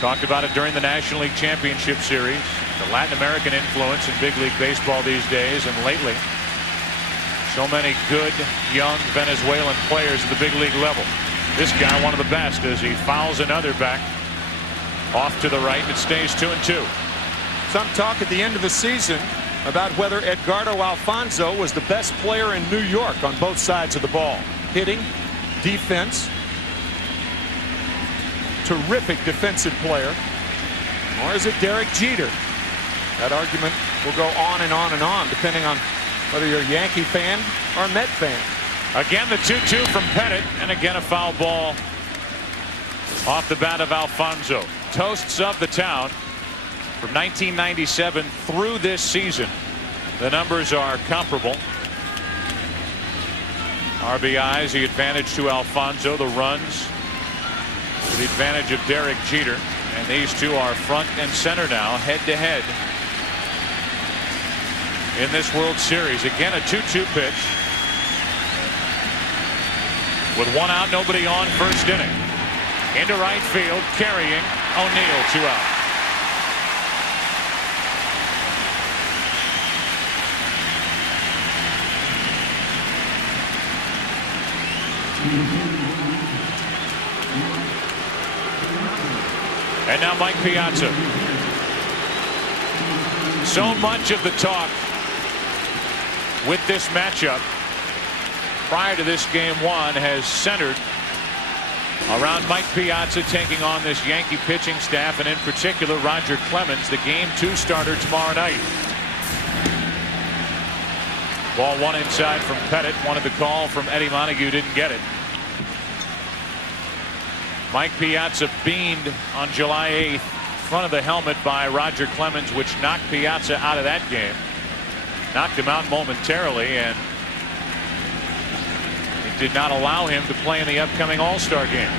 Talked about it during the National League Championship Series. The Latin American influence in big league baseball these days, and lately so many good young Venezuelan players at the big league level. This guy one of the best as he fouls another back off to the right, and it stays 2-2. Some talk at the end of the season about whether Edgardo Alfonzo was the best player in New York on both sides of the ball. Hitting, defense, terrific defensive player, or is it Derek Jeter? That argument will go on and on and on, depending on whether you're a Yankee fan or a Met fan. Again, the 2-2 from Pettitte, and again a foul ball off the bat of Alfonzo. Toasts of the town from 1997 through this season. The numbers are comparable. RBIs, the advantage to Alfonzo. The runs to the advantage of Derek Jeter. And these two are front and center now, head to head in this World Series. Again, a 2-2 pitch. With 1 out, nobody on, first inning. Into right field, carrying O'Neill, 2 out. And now Mike Piazza. So much of the talk with this matchup prior to this game one has centered around Mike Piazza taking on this Yankee pitching staff, and in particular Roger Clemens, the game 2 starter tomorrow night. Ball one inside from Pettitte. Wanted the call from Eddie Montague, didn't get it. Mike Piazza beamed on July 8th, front of the helmet by Roger Clemens, which knocked Piazza out of that game. Knocked him out momentarily, and it did not allow him to play in the upcoming All-Star game.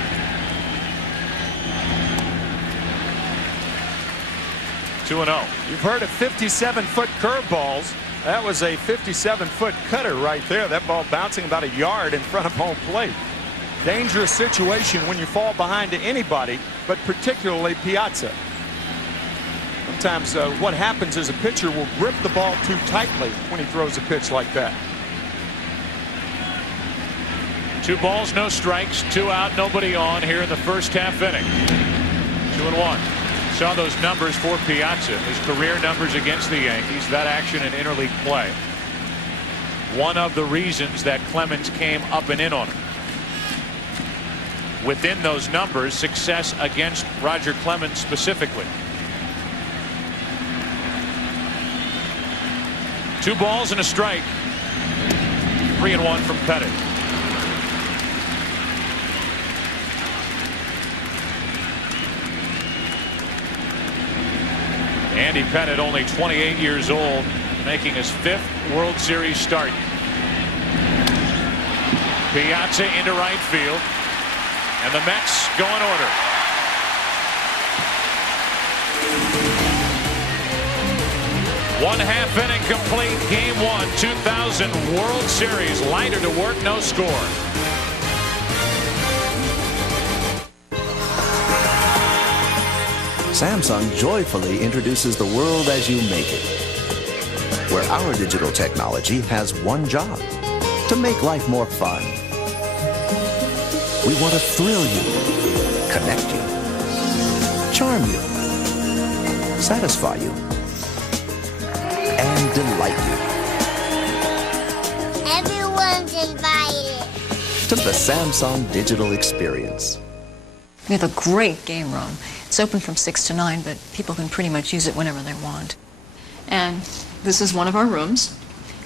Two 2-0. You've heard of 57-foot curveballs. That was a 57-foot cutter right there. That ball bouncing about a yard in front of home plate. Dangerous situation when you fall behind to anybody, but particularly Piazza. Sometimes what happens is a pitcher will grip the ball too tightly when he throws a pitch like that. 2 balls, no strikes, 2 out, nobody on here in the first half inning. 2-1. Saw those numbers for Piazza, his career numbers against the Yankees, that action in interleague play. One of the reasons that Clemens came up and in on him. Within those numbers, success against Roger Clemens specifically. 2 balls and a strike. 3-1 from Pettitte. Andy Pettitte, only 28 years old, making his 5th World Series start. Piazza into right field, and the Mets go in order. One half inning complete. Game 1, 2000 World Series. Leiter to work, no score. Samsung joyfully introduces the world as you make it, where our digital technology has one job: to make life more fun. We want to thrill you, connect you, charm you, satisfy you, and delight you. Everyone's invited To the Samsung Digital Experience. We have a great game room. It's open from 6 to 9, but people can pretty much use it whenever they want. And this is one of our rooms.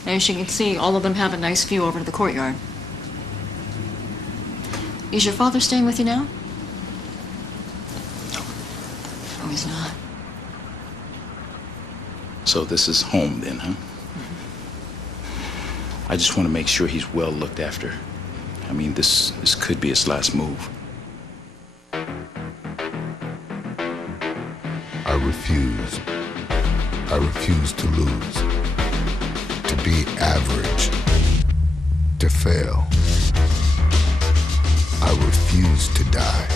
As you can see, all of them have a nice view over to the courtyard. Is your father staying with you now? No. Oh, he's not. So this is home then, huh? I just want to make sure he's well looked after. I mean, this could be his last move. I refuse to lose, to be average, to fail. I refuse to die,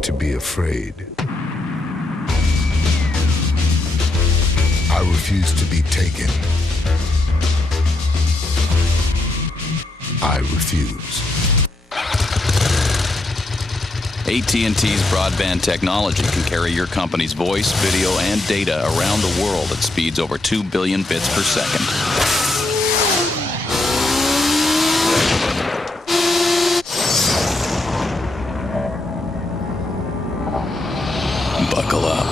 to be afraid. I refuse to be taken. I refuse. AT&T's broadband technology can carry your company's voice, video, and data around the world at speeds over 2 billion bits per second. Buckle up.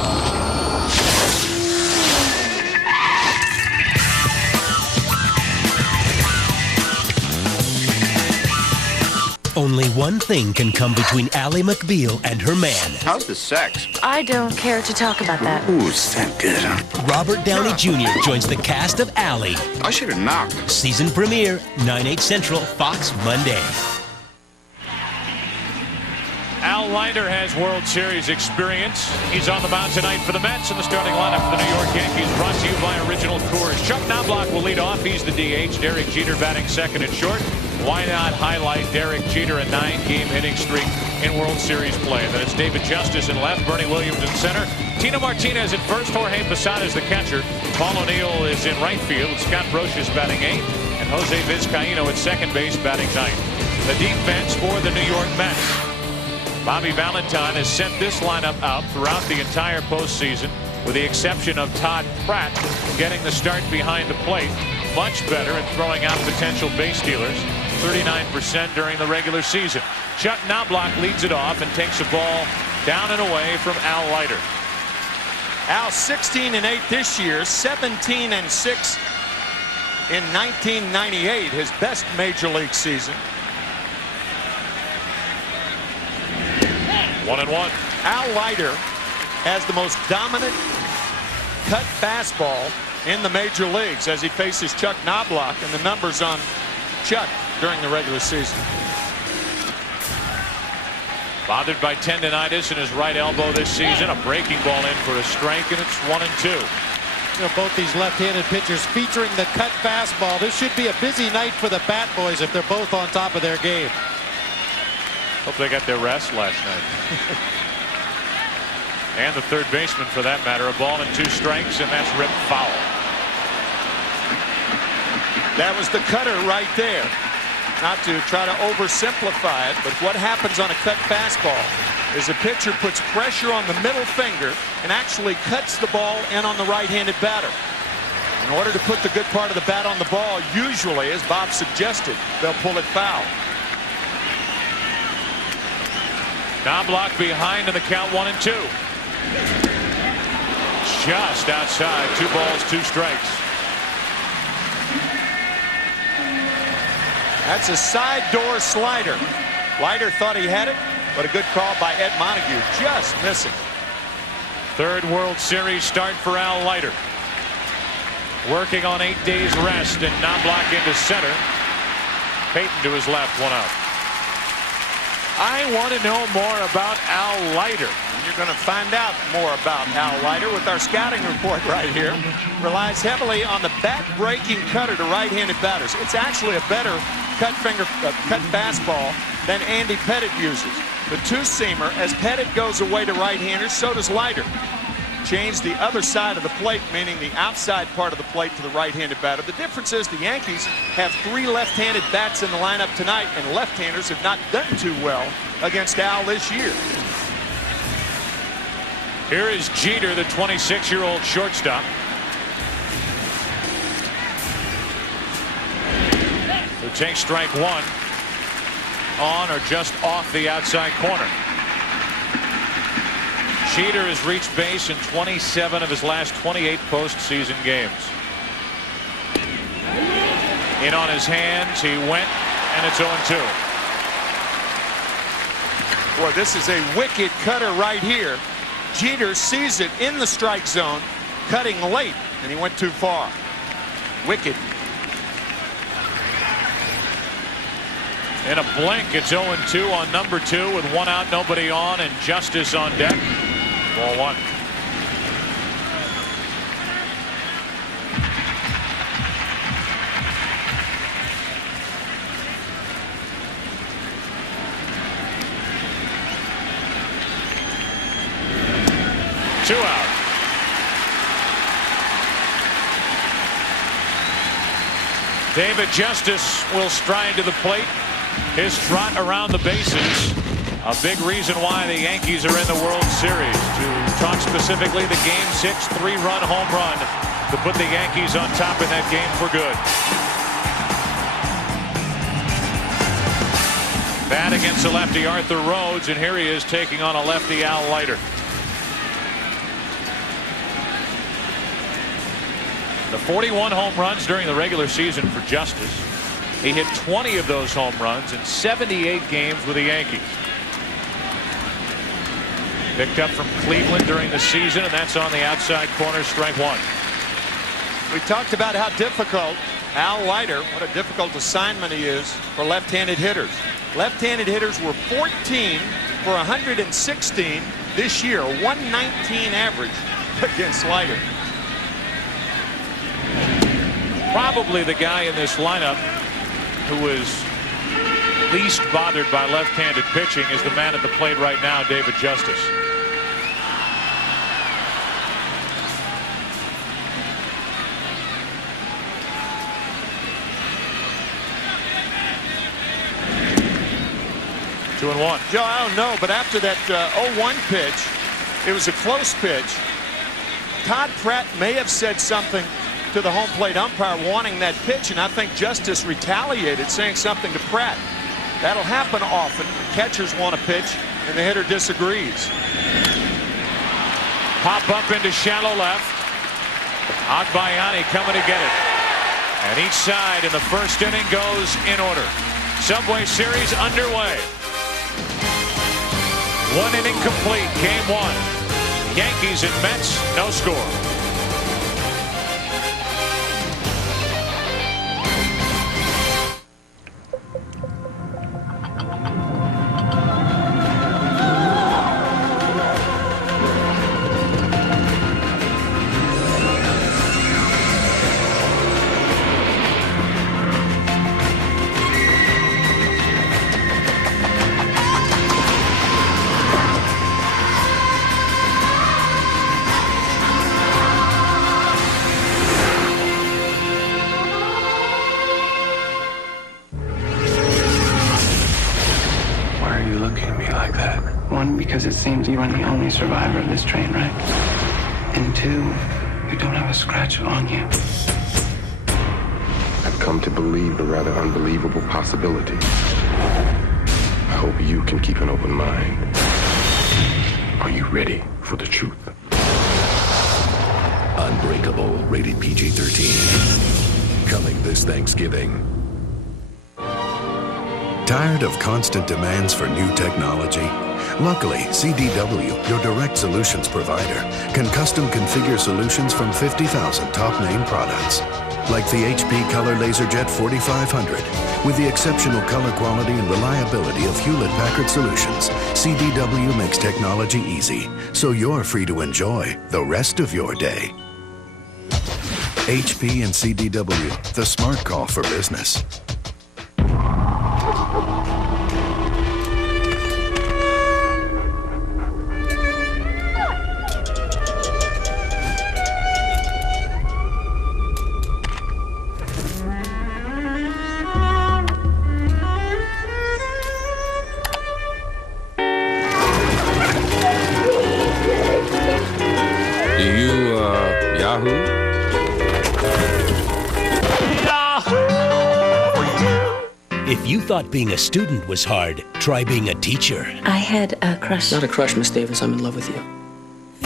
Only one thing can come between Ally McBeal and her man. How's the sex? I don't care to talk about that. Ooh, is that good, huh? Robert Downey Jr. joins the cast of Ally. I should have knocked. Season premiere, 9/8 Central, Fox Monday. Al Leiter has World Series experience. He's on the mound tonight for the Mets, and the starting lineup for the New York Yankees brought to you by Original Coors. Chuck Knobloch will lead off. He's the DH. Derek Jeter batting second and short. Why not highlight Derek Jeter, a 9-game hitting streak in World Series play? Then it's David Justice in left, Bernie Williams in center, Tino Martinez at first, Jorge Posada is the catcher, Paul O'Neill is in right field, Scott Brocious batting 8th, and Jose Vizcaíno at second base batting ninth. The defense for the New York Mets. Bobby Valentine has sent this lineup out throughout the entire postseason, with the exception of Todd Pratt getting the start behind the plate. Much better at throwing out potential base stealers, 39% during the regular season. Chuck Knobloch leads it off and takes a ball down and away from Al Leiter. Al 16-8 this year, 17-6 in 1998, his best major league season. 1-1. Al Leiter has the most dominant cut fastball in the major leagues as he faces Chuck Knobloch, and the numbers on Chuck during the regular season. Bothered by tendonitis in his right elbow this season. A breaking ball in for a strike, and it's 1-2. You know, both these left-handed pitchers featuring the cut fastball. This should be a busy night for the Bat Boys if they're both on top of their game. Hope they got their rest last night. And the third baseman, for that matter. A ball and 2 strikes, and that's ripped foul. That was the cutter right there. Not to try to oversimplify it, but what happens on a cut fastball is the pitcher puts pressure on the middle finger and actually cuts the ball in on the right-handed batter. In order to put the good part of the bat on the ball, usually, as Bob suggested, they'll pull it foul. Knobloch behind in the count, 1-2. Just outside, 2 balls, 2 strikes. That's a side door slider. Leiter thought he had it, but a good call by Ed Montague, just missing. Third World Series start for Al Leiter. Working on 8 days rest, and Knobloch into center. Peyton to his left, 1 out. I want to know more about Al Leiter. You're going to find out more about Al Leiter with our scouting report right here. Relies heavily on the bat-breaking cutter to right-handed batters. It's actually a better cut fastball than Andy Pettitte uses. The two-seamer, as Pettitte goes away to right-handers, so does Leiter. Change the other side of the plate, meaning the outside part of the plate, to the right-handed batter. The difference is the Yankees have 3 left-handed bats in the lineup tonight, and left-handers have not done too well against Al this year. Here is Jeter, the 26-year-old shortstop. Who takes strike 1 on or just off the outside corner. Jeter has reached base in 27 of his last 28 postseason games. In on his hands, he went, and it's 0-2. Boy, this is a wicked cutter right here. Jeter sees it in the strike zone, cutting late, and he went too far. Wicked. In a blink, it's 0-2 on number 2 with 1 out, nobody on, and Justice on deck. Ball 1. Two out. David Justice will stride to the plate. His trot around the bases. A big reason why the Yankees are in the World Series. To talk specifically, the Game 6 3-run home run to put the Yankees on top in that game for good. Bat against the lefty Arthur Rhodes, and here he is taking on a lefty Al Leiter. The 41 home runs during the regular season for Justice. He hit 20 of those home runs in 78 games with the Yankees. Picked up from Cleveland during the season, and that's on the outside corner, strike 1. We talked about how difficult Al Leiter, what a difficult assignment he is for left-handed hitters. Left-handed hitters were 14 for 116 this year, a 119 average against Leiter. Probably the guy in this lineup who is least bothered by left-handed pitching is the man at the plate right now, David Justice. 2-1. Joe, I don't know, but after that 0-1 pitch, it was a close pitch. Todd Pratt may have said something to the home plate umpire wanting that pitch, and I think Justice retaliated, saying something to Pratt. That'll happen often. Catchers want a pitch, and the hitter disagrees. Pop up into shallow left. Agbayani coming to get it. And each side in the first inning goes in order. Subway Series underway. 1 inning complete. Game 1. Yankees and Mets, no score. Because it seems you are the only survivor of this train wreck. And 2, you don't have a scratch on you. I've come to believe a rather unbelievable possibility. I hope you can keep an open mind. Are you ready for the truth? Unbreakable, rated PG-13. Coming this Thanksgiving. Tired of constant demands for new technology? Luckily, CDW, your direct solutions provider, can custom configure solutions from 50,000 top-name products. Like the HP Color LaserJet 4500. With the exceptional color quality and reliability of Hewlett-Packard Solutions, CDW makes technology easy, so you're free to enjoy the rest of your day. HP and CDW, the smart call for business. If you thought being a student was hard, try being a teacher. I had a crush. Not a crush, Miss Davis. I'm in love with you.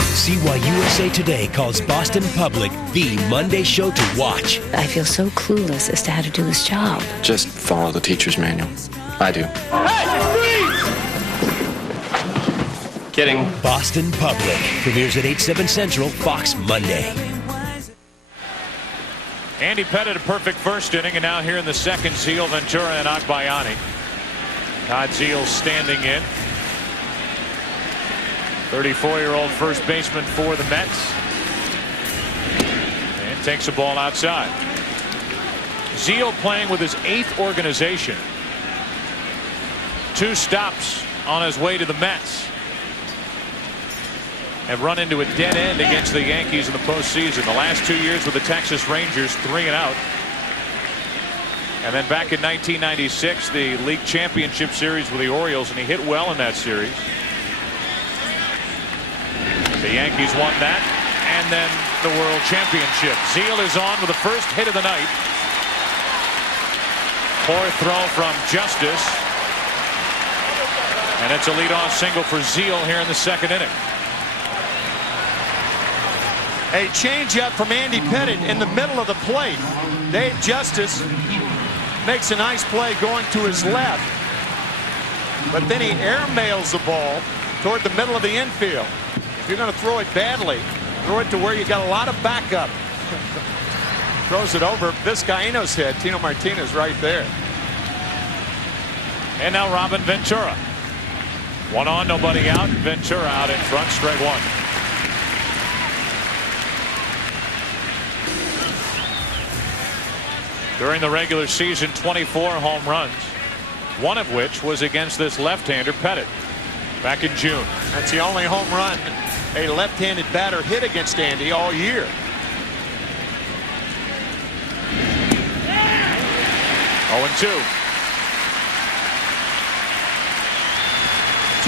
See why USA Today calls Boston Public the Monday show to watch. I feel so clueless as to how to do this job. Just follow the teacher's manual. I do. Hey, kidding. Boston Public premieres at 8/7 Central, Fox Monday. Andy Pettitte, a perfect first inning, and now here in the second, Zeal, Ventura, and Agbayani. Todd Zeal standing in. 34-year-old first baseman for the Mets. And takes a ball outside. Zeal playing with his 8th organization. 2 stops on his way to the Mets. Have run into a dead end against the Yankees in the postseason. The last 2 years with the Texas Rangers, 3 and out. And then back in 1996, the league championship series with the Orioles, and he hit well in that series. The Yankees won that, and then the World Championship. Zeal is on with the first hit of the night. Poor throw from Justice. And it's a leadoff single for Zeal here in the second inning. A changeup from Andy Pettitte in the middle of the plate. Dave Justice makes a nice play going to his left. But then he airmails the ball toward the middle of the infield. If you're going to throw it badly, throw it to where you got a lot of backup. Throws it over Vizcaíno's head. Tino Martinez right there. And now Robin Ventura. 1 on, nobody out. Ventura out in front, strike 1. During the regular season, 24 home runs, one of which was against this left-hander Pettitte back in June. That's the only home run a left-handed batter hit against Andy all year.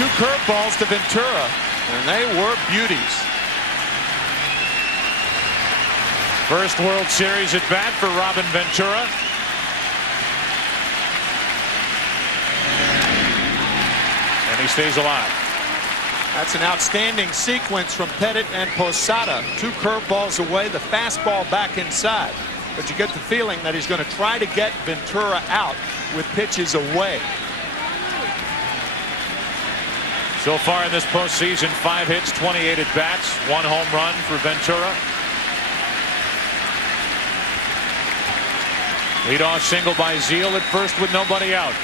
2 curveballs to Ventura, and they were beauties. First World Series at bat for Robin Ventura. And he stays alive. That's an outstanding sequence from Pettitte and Posada. 2 curveballs away, the fastball back inside. But you get the feeling that he's going to try to get Ventura out with pitches away. So far in this postseason, 5 hits, 28 at bats, 1 home run for Ventura. Leadoff single by Zeal at first with nobody out.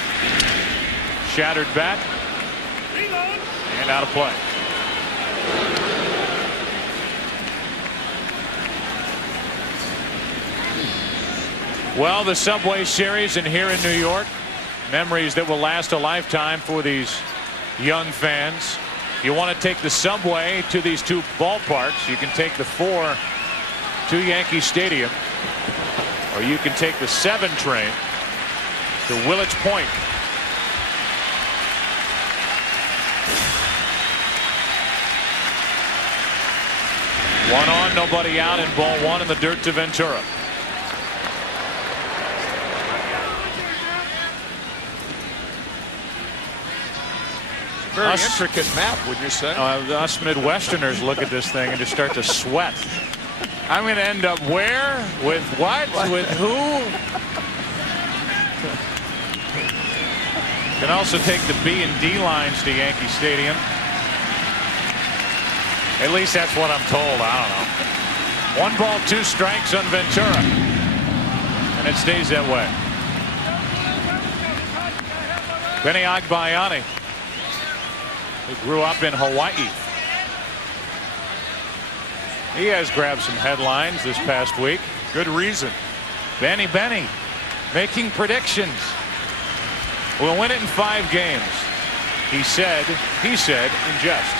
Shattered bat. And out of play. Well, the Subway Series and here in New York, memories that will last a lifetime for these young fans. If you want to take the subway to these 2 ballparks, you can take the 4 to Yankee Stadium, or you can take the 7 train to Willets Point. One on, nobody out, and ball 1 in the dirt to Ventura. Very intricate map, would you say? Us Midwesterners look at this thing and just start to sweat. I'm going to end up where? With what? With who? Can also take the B and D lines to Yankee Stadium. At least that's what I'm told. I don't know. 1 ball, 2 strikes on Ventura. And it stays that way. Benny Agbayani, who grew up in Hawaii. He has grabbed some headlines this past week. Good reason. Benny making predictions. We'll win it in 5 games. He said in jest.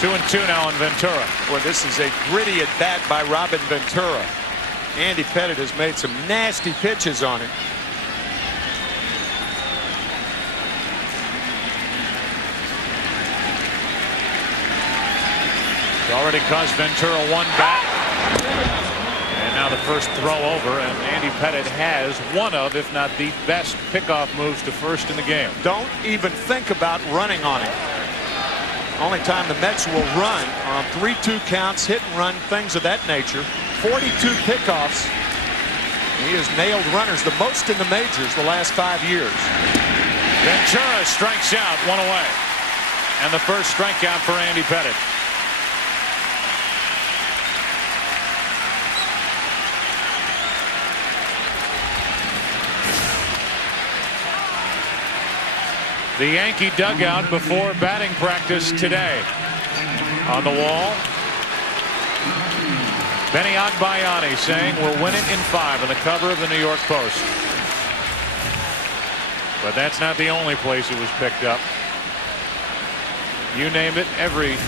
2-2 now on Ventura. Well, this is a gritty at bat by Robin Ventura. Andy Pettitte has made some nasty pitches on him. It's already cost Ventura 1 bat. And now the first throw over, and Andy Pettitte has one of, if not the best pickoff moves to first in the game. Don't even think about running on him. Only time the Mets will run on 3-2 counts, hit and run, things of that nature. 42 pickoffs. He has nailed runners, the most in the majors the last 5 years. Ventura strikes out, 1 away. And the first strikeout for Andy Pettitte. The Yankee dugout before batting practice today. On the wall, Benny Agbayani saying we'll win it in 5 on the cover of the New York Post. But that's not the only place it was picked up. You name it, every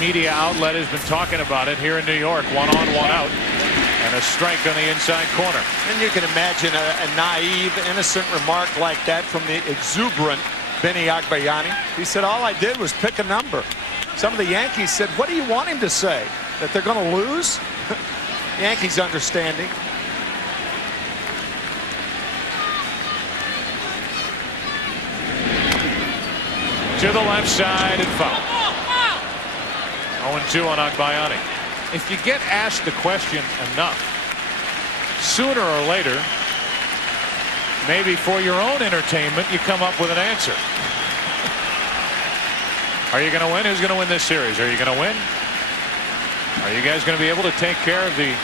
media outlet has been talking about it here in New York. 1 on, 1 out. And a strike on the inside corner. And you can imagine a naive, innocent remark like that from the exuberant Benny Agbayani. He said, all I did was pick a number. Some of the Yankees said, what do you want him to say? That they're going to lose? Yankees understanding. To the left side and foul. 0-2 on Agbayani. If you get asked the question enough, sooner or later, maybe for your own entertainment, you come up with an answer. Are you going to win? Who's going to win this series? Are you going to win? Are you guys going to be able to take care of the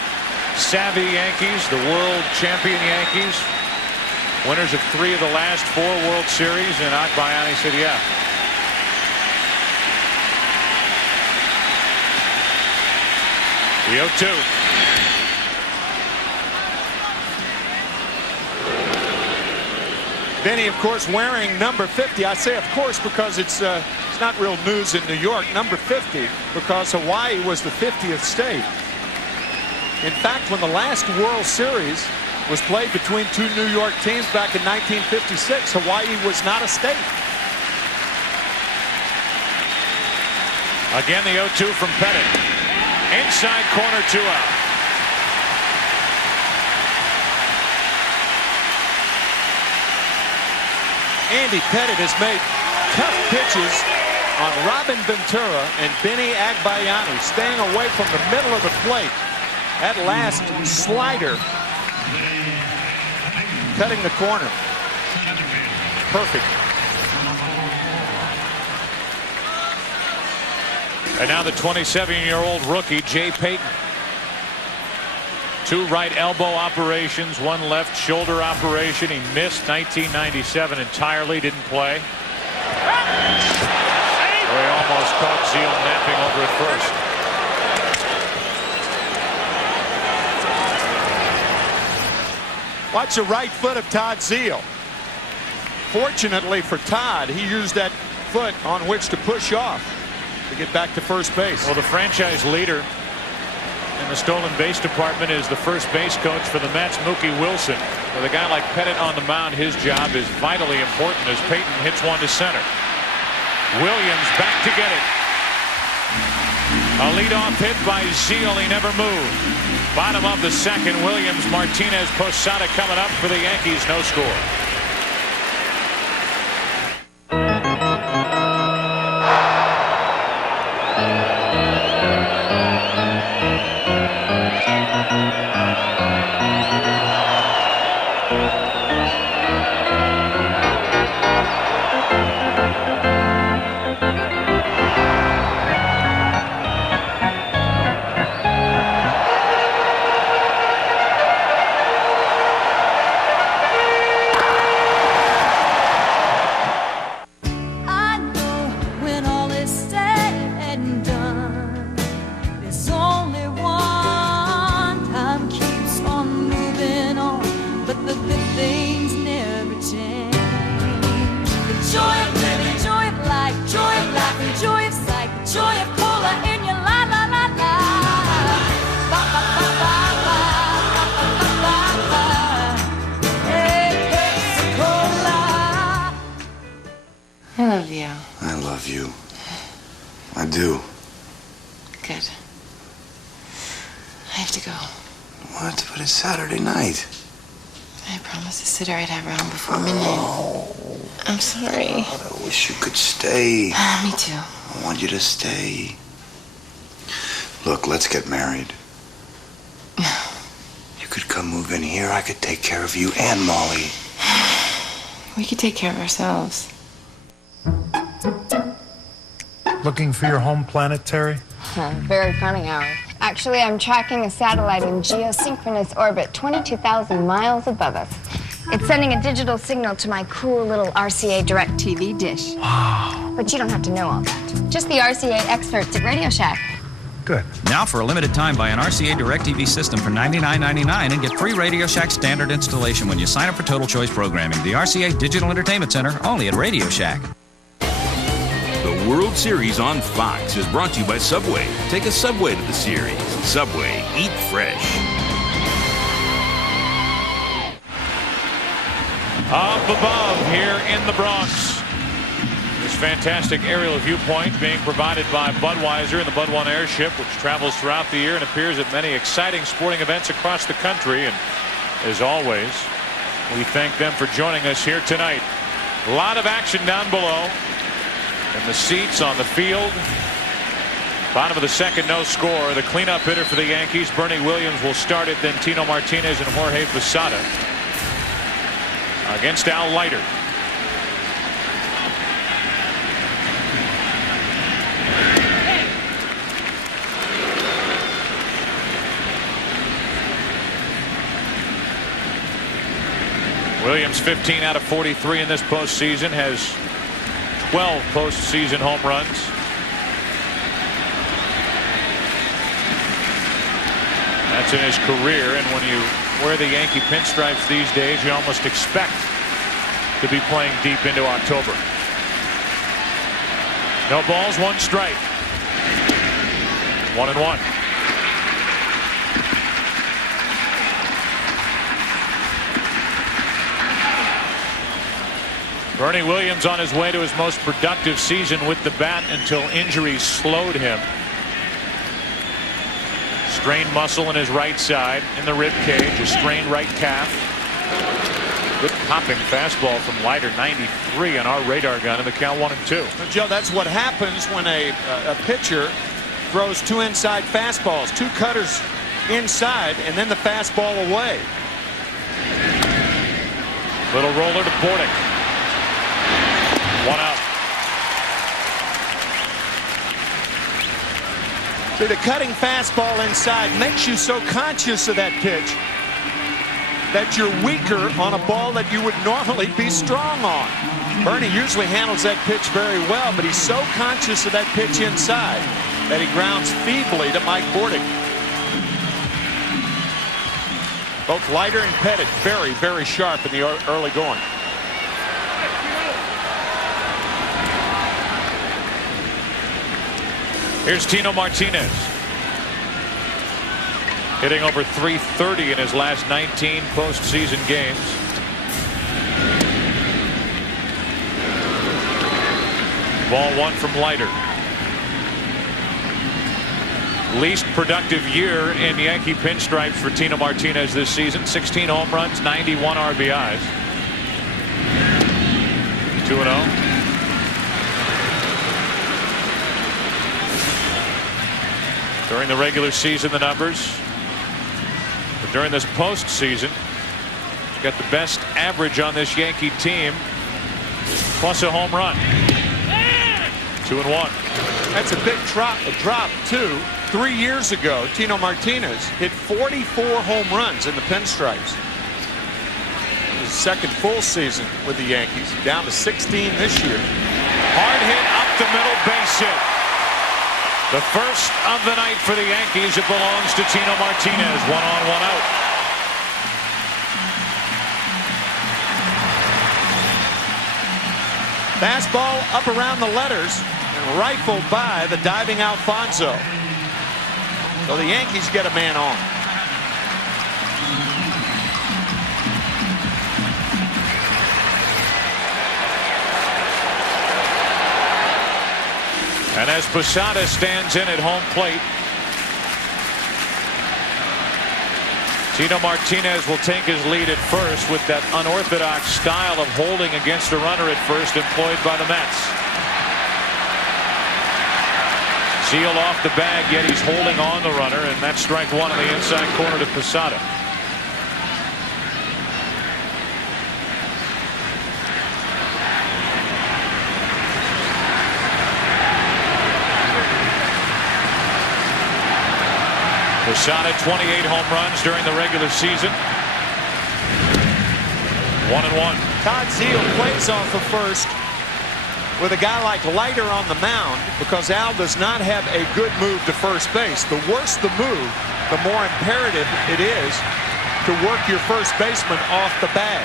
savvy Yankees, the world champion Yankees, winners of 3 of the last 4 World Series? And Agbayani said, yeah. The 0-2. Benny, of course, wearing number 50. I say, of course, because it's not real news in New York. Number 50, because Hawaii was the 50th state. In fact, when the last World Series was played between two New York teams back in 1956. Hawaii was not a state. Again, the 0-2 from Pettitte. Inside corner, 2 out. Andy Pettitte has made tough pitches on Robin Ventura and Benny Agbayanu, staying away from the middle of the plate. That last slider cutting the corner. Perfect. And now the 27-year-old rookie, Jay Payton. 2 right elbow operations, 1 left shoulder operation. He missed 1997 entirely, didn't play. He almost caught Zeal napping over at first. Watch the right foot of Todd Zeal. Fortunately for Todd, he used that foot on which to push off to get back to first base. Well, the franchise leader in the stolen base department is the first base coach for the Mets, Mookie Wilson. With a guy like Pettitte on the mound, his job is vitally important as Payton hits one to center. Williams back to get it. A leadoff hit by Zeal. He never moved. Bottom of the second, Williams, Martinez, Posada coming up for the Yankees. No score. Saturday night. I promised the sitter I'd have her home before midnight. I'm sorry. God, I wish you could stay. Me too. I want you to stay. Look, let's get married. You could come move in here. I could take care of you and Molly. We could take care of ourselves. Looking for your home planet, Terry? Very funny, Howard. Actually, I'm tracking a satellite in geosynchronous orbit 22,000 miles above us. It's sending a digital signal to my cool little RCA Direct TV dish. Wow. But you don't have to know all that. Just the RCA experts at Radio Shack. Good. Now for a limited time, buy an RCA Direct TV system for $99.99 and get free Radio Shack standard installation when you sign up for Total Choice Programming. The RCA Digital Entertainment Center, only at Radio Shack. The World Series on Fox is brought to you by Subway. Take a Subway to the series. Subway, eat fresh. Up above here in the Bronx. This fantastic aerial viewpoint being provided by Budweiser and the Bud One airship, which travels throughout the year and appears at many exciting sporting events across the country. And as always, we thank them for joining us here tonight. A lot of action down below. In the seats, on the field. Bottom of the second, no score. The cleanup hitter for the Yankees, Bernie Williams, will start it. Then Tino Martinez and Jorge Posada against Al Leiter. Williams 15 out of 43 in this postseason, has 12 postseason home runs. That's in his career, and when you wear the Yankee pinstripes these days, you almost expect to be playing deep into October. No balls, 1 strike. 1-1. Bernie Williams on his way to his most productive season with the bat until injuries slowed him. Strained muscle in his right side, in the rib cage, a strained right calf. Good popping fastball from Leiter, 93 on our radar gun, and the count 1-2. Well, Joe, that's what happens when a pitcher throws 2 inside fastballs, 2 cutters inside, and then the fastball away. Little roller to Pettitte. 1 out. See, the cutting fastball inside makes you so conscious of that pitch that you're weaker on a ball that you would normally be strong on. Bernie usually handles that pitch very well, but he's so conscious of that pitch inside that he grounds feebly to Mike Pettitte. Both Leiter and Pettitte very, very sharp in the early going. Here's Tino Martinez. Hitting over .330 in his last 19 postseason games. Ball 1 from Leiter. Least productive year in Yankee pinstripes for Tino Martinez this season. 16 home runs, 91 RBIs. 2-0. During the regular season, the numbers. But during this postseason, he's got the best average on this Yankee team, plus a home run. 2-1. That's a big drop too. 3 years ago, Tino Martinez hit 44 home runs in the pinstripes. His second full season with the Yankees, down to 16 this year. Hard hit up the middle, base hit. The first of the night for the Yankees. It belongs to Tino Martinez. 1 on, 1 out. Fastball up around the letters and rifled by the diving Alfonso. So the Yankees get a man on. And as Posada stands in at home plate, Tino Martinez will take his lead at first with that unorthodox style of holding against a runner at first employed by the Mets. Seal off the bag, yet he's holding on the runner, and that's strike 1 on the inside corner to Posada. Posada 28 home runs during the regular season. 1-1. Todd Zeile plays off of first with a guy like Leiter on the mound because Al does not have a good move to first base. The worse the move, the more imperative it is to work your first baseman off the bag.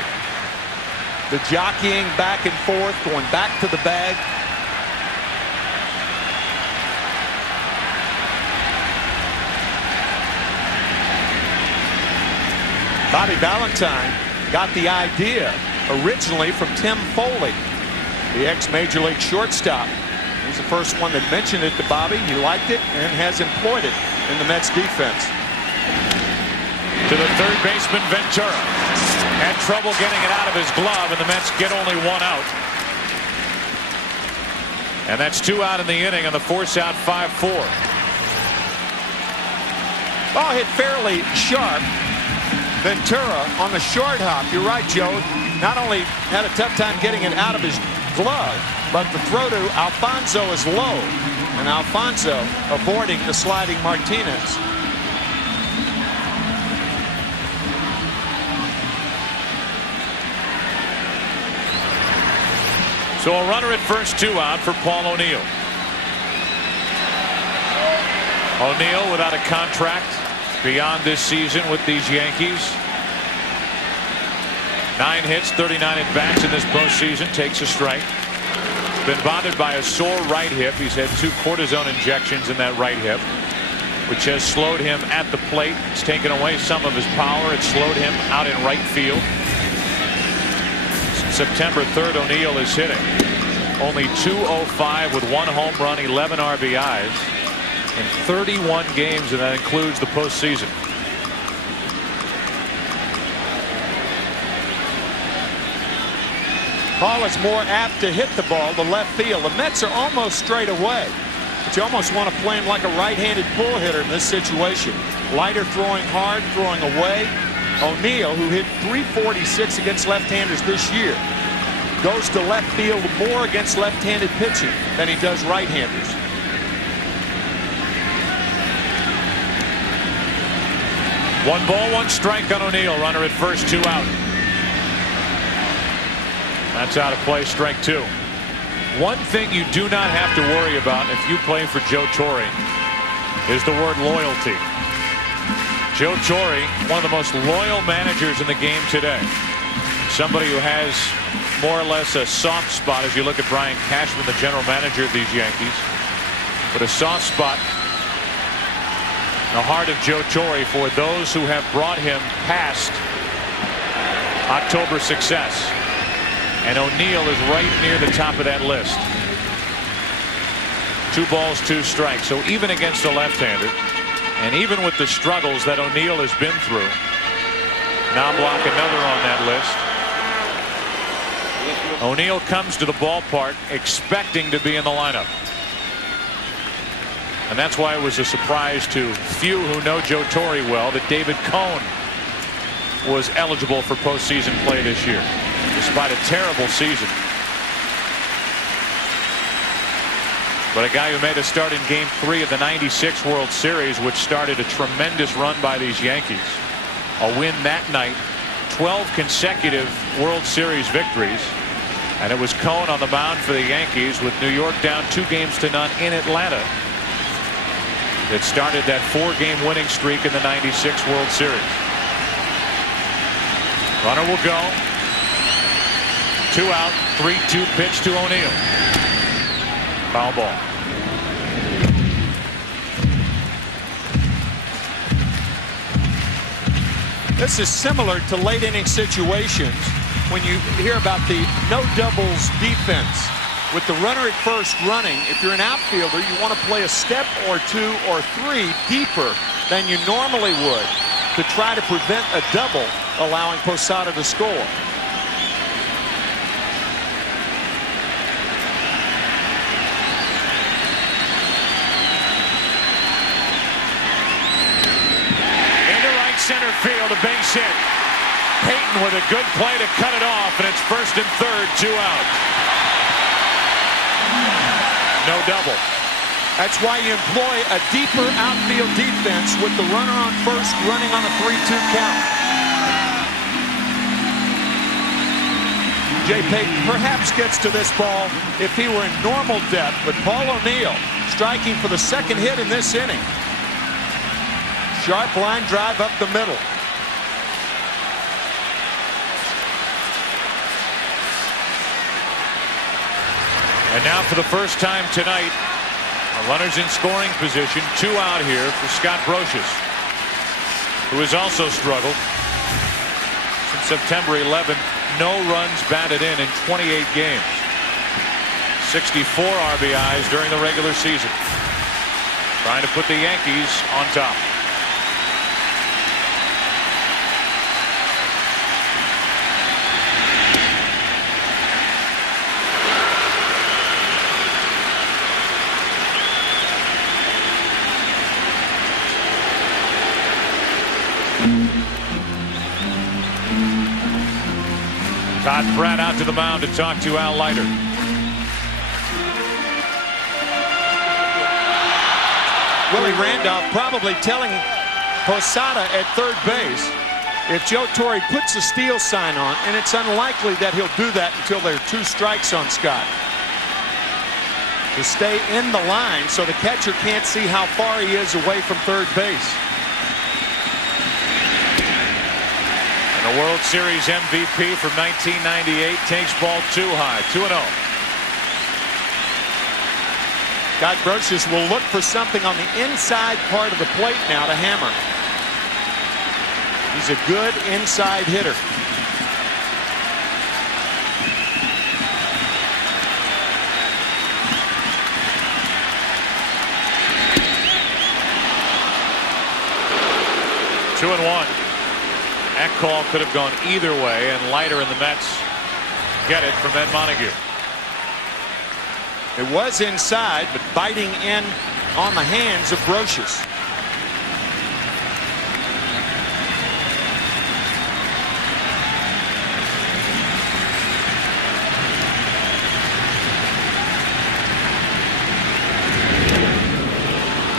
The jockeying back and forth, going back to the bag. Bobby Valentine got the idea originally from Tim Foley, the ex-Major League shortstop. He's the first one that mentioned it to Bobby. He liked it and has employed it in the Mets defense. To the third baseman, Ventura. Had trouble getting it out of his glove, and the Mets get only 1 out. And that's 2 out in the inning on the force out 5-4. Ball hit fairly sharp. Ventura on the short hop. You're right, Joe. Not only had a tough time getting it out of his glove, but the throw to Alfonso is low, and Alfonso avoiding the sliding Martinez. So a runner at first, 2 out for Paul O'Neill. O'Neill without a contract beyond this season with these Yankees. 9 hits, 39 at bats in this postseason. Takes a strike. Been bothered by a sore right hip. He's had 2 cortisone injections in that right hip, which has slowed him at the plate. It's taken away some of his power. It slowed him out in right field. September 3rd, O'Neill is hitting. Only .205 with 1 home run, 11 RBIs in 31 games, and that includes the postseason. Paul is more apt to hit the ball to left field. The Mets are almost straight away, but you almost want to play him like a right-handed pull hitter in this situation. Leiter throwing hard, throwing away. O'Neill, who hit .346 against left-handers this year, goes to left field more against left-handed pitching than he does right-handers. One ball, one strike on O'Neill. Runner at first, 2 out. That's out of play, strike 2. One thing you do not have to worry about if you play for Joe Torre is the word loyalty. Joe Torre, one of the most loyal managers in the game today. Somebody who has more or less a soft spot as you look at Brian Cashman, the general manager of these Yankees. But a soft spot in the heart of Joe Torre for those who have brought him past October success. And O'Neill is right near the top of that list. 2 balls, 2 strikes. So even against a left-hander, and even with the struggles that O'Neill has been through, Knobloch another on that list. O'Neill comes to the ballpark expecting to be in the lineup. And that's why it was a surprise to few who know Joe Torre well that David Cohn was eligible for postseason play this year, despite a terrible season. But a guy who made a start in Game 3 of the '96 World Series, which started a tremendous run by these Yankees. A win that night, 12 consecutive World Series victories. And it was Cohn on the mound for the Yankees with New York down 2-0 in Atlanta. That started that 4-game winning streak in the '96 World Series. Runner will go. 2 out, 3-2 pitch to O'Neill. Foul ball. This is similar to late inning situations when you hear about the no doubles defense. With the runner at first running, if you're an outfielder, you want to play a step or 2 or 3 deeper than you normally would to try to prevent a double, allowing Posada to score. Center field, a base hit. Peyton with a good play to cut it off, and it's first and third, 2 out. No double. That's why you employ a deeper outfield defense with the runner on first running on a 3-2 count. Jay Peyton perhaps gets to this ball if he were in normal depth, but Paul O'Neill striking for the second hit in this inning. Sharp line drive up the middle. And now for the first time tonight, runners in scoring position. 2 out here for Scott Brocious, who has also struggled since September 11th. No runs batted in 28 games. 64 RBIs during the regular season. Trying to put the Yankees on top. Todd Pratt out to the mound to talk to Al Leiter. Willie Randolph probably telling Posada at third base if Joe Torre puts a steal sign on, and it's unlikely that he'll do that until there are 2 strikes on Scott, to stay in the line so the catcher can't see how far he is away from third base. The World Series MVP from 1998 takes ball 2 high, 2-0. Scott Brocious will look for something on the inside part of the plate now to hammer. He's a good inside hitter. 2-1. That call could have gone either way, and Leiter and the Mets get it from Ed Montague. It was inside, but biting in on the hands of Brocious.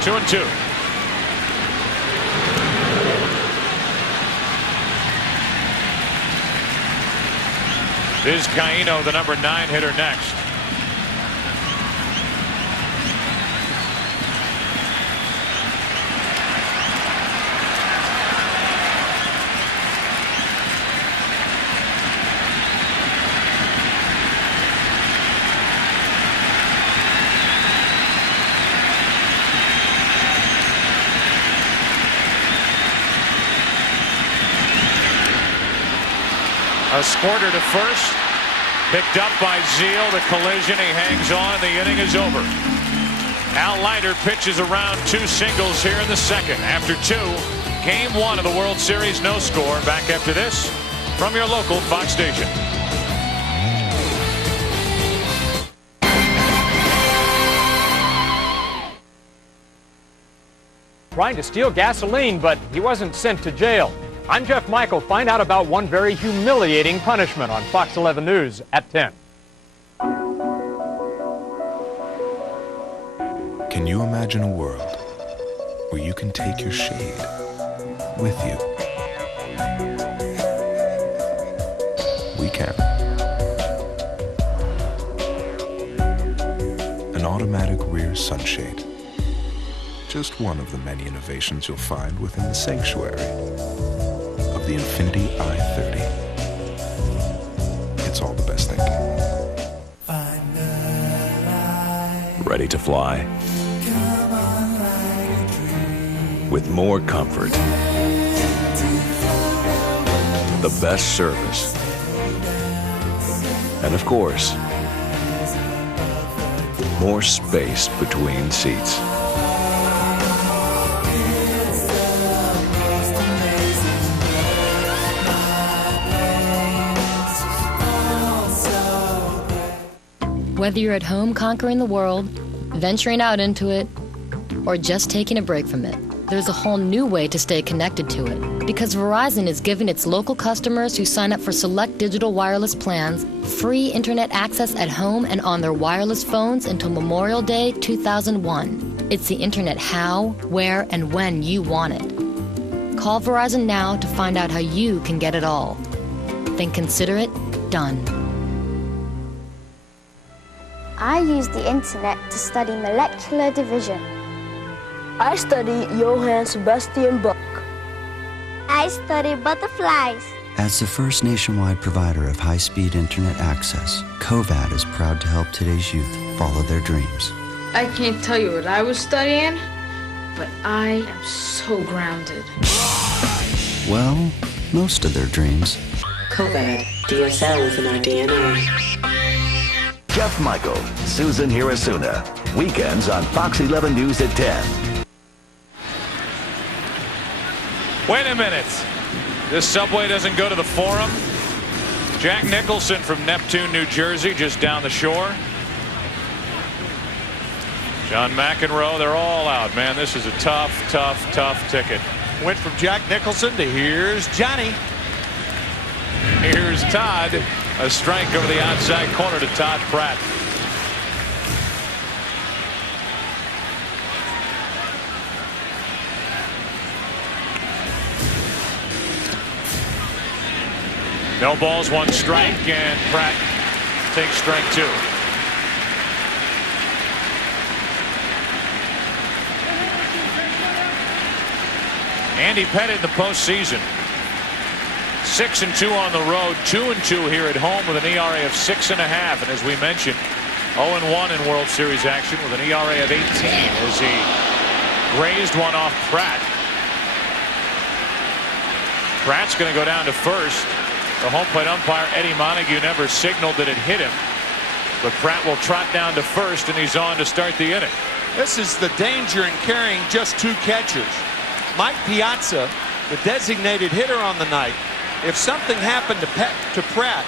Two and two. Is Caino, the number 9 hitter, next. A squirter to first. Picked up by Zeal. The collision. He hangs on. The inning is over. Al Leiter pitches around 2 singles here in the second. After 2, Game 1 of the World Series, no score. Back after this from your local Fox station. Trying to steal gasoline, but he wasn't sent to jail. I'm Jeff Michael. Find out about one very humiliating punishment on Fox 11 News at 10. Can you imagine a world where you can take your shade with you? We can. An automatic rear sunshade. Just one of the many innovations you'll find within the sanctuary of the Infiniti i30. It's all the best thinking. Ready to fly? With more comfort. The best service. And of course, more space between seats. Whether you're at home conquering the world, venturing out into it, or just taking a break from it, there's a whole new way to stay connected to it. Because Verizon is giving its local customers who sign up for select digital wireless plans free internet access at home and on their wireless phones until Memorial Day 2001. It's the internet how, where, and when you want it. Call Verizon now to find out how you can get it all. Then consider it done. I use the internet to study molecular division. I study Johann Sebastian Bach. I study butterflies. As the first nationwide provider of high-speed internet access, COVAD is proud to help today's youth follow their dreams. I can't tell you what I was studying, but I am so grounded. Well, most of their dreams. COVAD, DSL is in our DNA. Jeff Michael, Susan Hirasuna. Weekends on Fox 11 News at 10. Wait a minute. This subway doesn't go to the Forum. Jack Nicholson from Neptune, New Jersey, just down the shore. John McEnroe, they're all out, man. This is a tough ticket. Went from Jack Nicholson to here's Johnny. Here's Todd. A strike over the outside corner to Todd Pratt. No balls, 1 strike, and Pratt takes strike 2. Andy Pettitte in the postseason. 6-2 on the road, 2-2 here at home with an ERA of 6.5. And as we mentioned, 0-1 in World Series action with an ERA of 18 as he grazed one off Pratt. Pratt's going to go down to first. The home plate umpire, Eddie Montague, never signaled that it hit him. But Pratt will trot down to first, and he's on to start the inning. This is the danger in carrying just 2 catchers. Mike Piazza the designated hitter on the night. If something happened to Pratt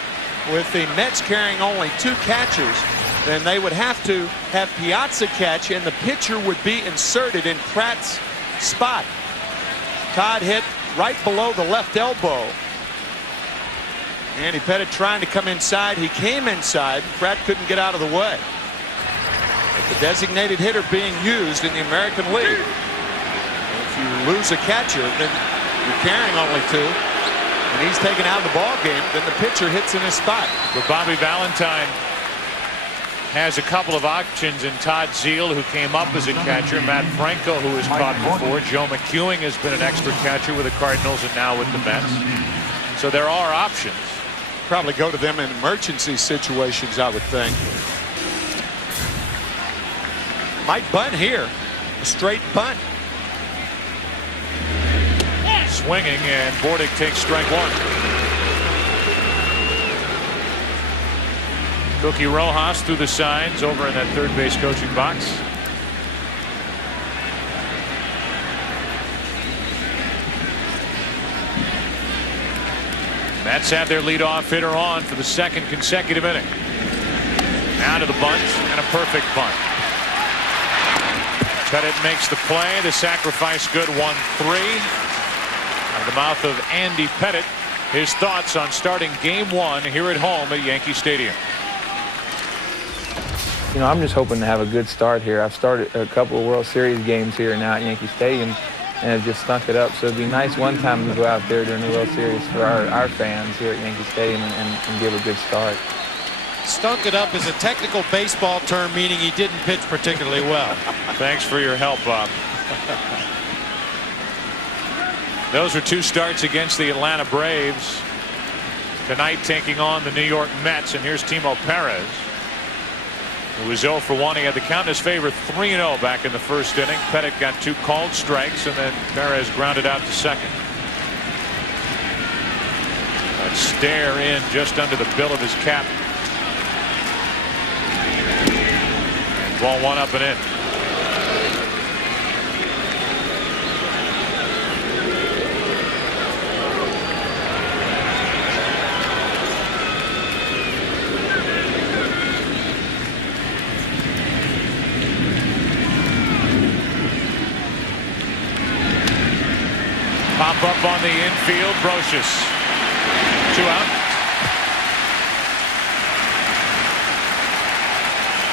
with the Mets carrying only 2 catchers, then they would have to have Piazza catch, and the pitcher would be inserted in Pratt's spot. Todd hit right below the left elbow. Andy Pettitte trying to come inside. He came inside. Pratt couldn't get out of the way. But the designated hitter being used in the American League. If you lose a catcher, then you're carrying only 2. And he's taken out of the ball game, then the pitcher hits in his spot. But Bobby Valentine has a couple of options in Todd Zeile, who came up as a catcher, Matt Franco, who has caught before, Joe McEwing has been an extra catcher with the Cardinals and now with the Mets. So there are options. Probably go to them in emergency situations, I would think. Might bunt here. A straight bunt. Swinging, and Bordick takes strike 1. Cookie Rojas through the signs over in that third base coaching box. Mets have their leadoff hitter on for the 2nd consecutive inning. Now to the bunt, and a perfect bunt. Pettitte makes the play. The sacrifice good. 1-3. Out of the mouth of Andy Pettitte, his thoughts on starting Game 1 here at home at Yankee Stadium. You know, I'm just hoping to have a good start here. I've started a couple of World Series games here now at Yankee Stadium, and have just stunk it up. So it'd be nice one time to go out there during the World Series for our fans here at Yankee Stadium and give a good start. Stunk it up is a technical baseball term meaning he didn't pitch particularly well. Thanks for your help, Bob. Those were 2 starts against the Atlanta Braves. Tonight taking on the New York Mets, and here's Timo Perez, who was 0 for 1. He had the count in his favor, 3-0 back in the first inning. Pettitte got 2 called strikes, and then Perez grounded out to second. That stare in just under the bill of his cap. And ball 1 up and in. Pop up on the infield, Brocious. 2 out.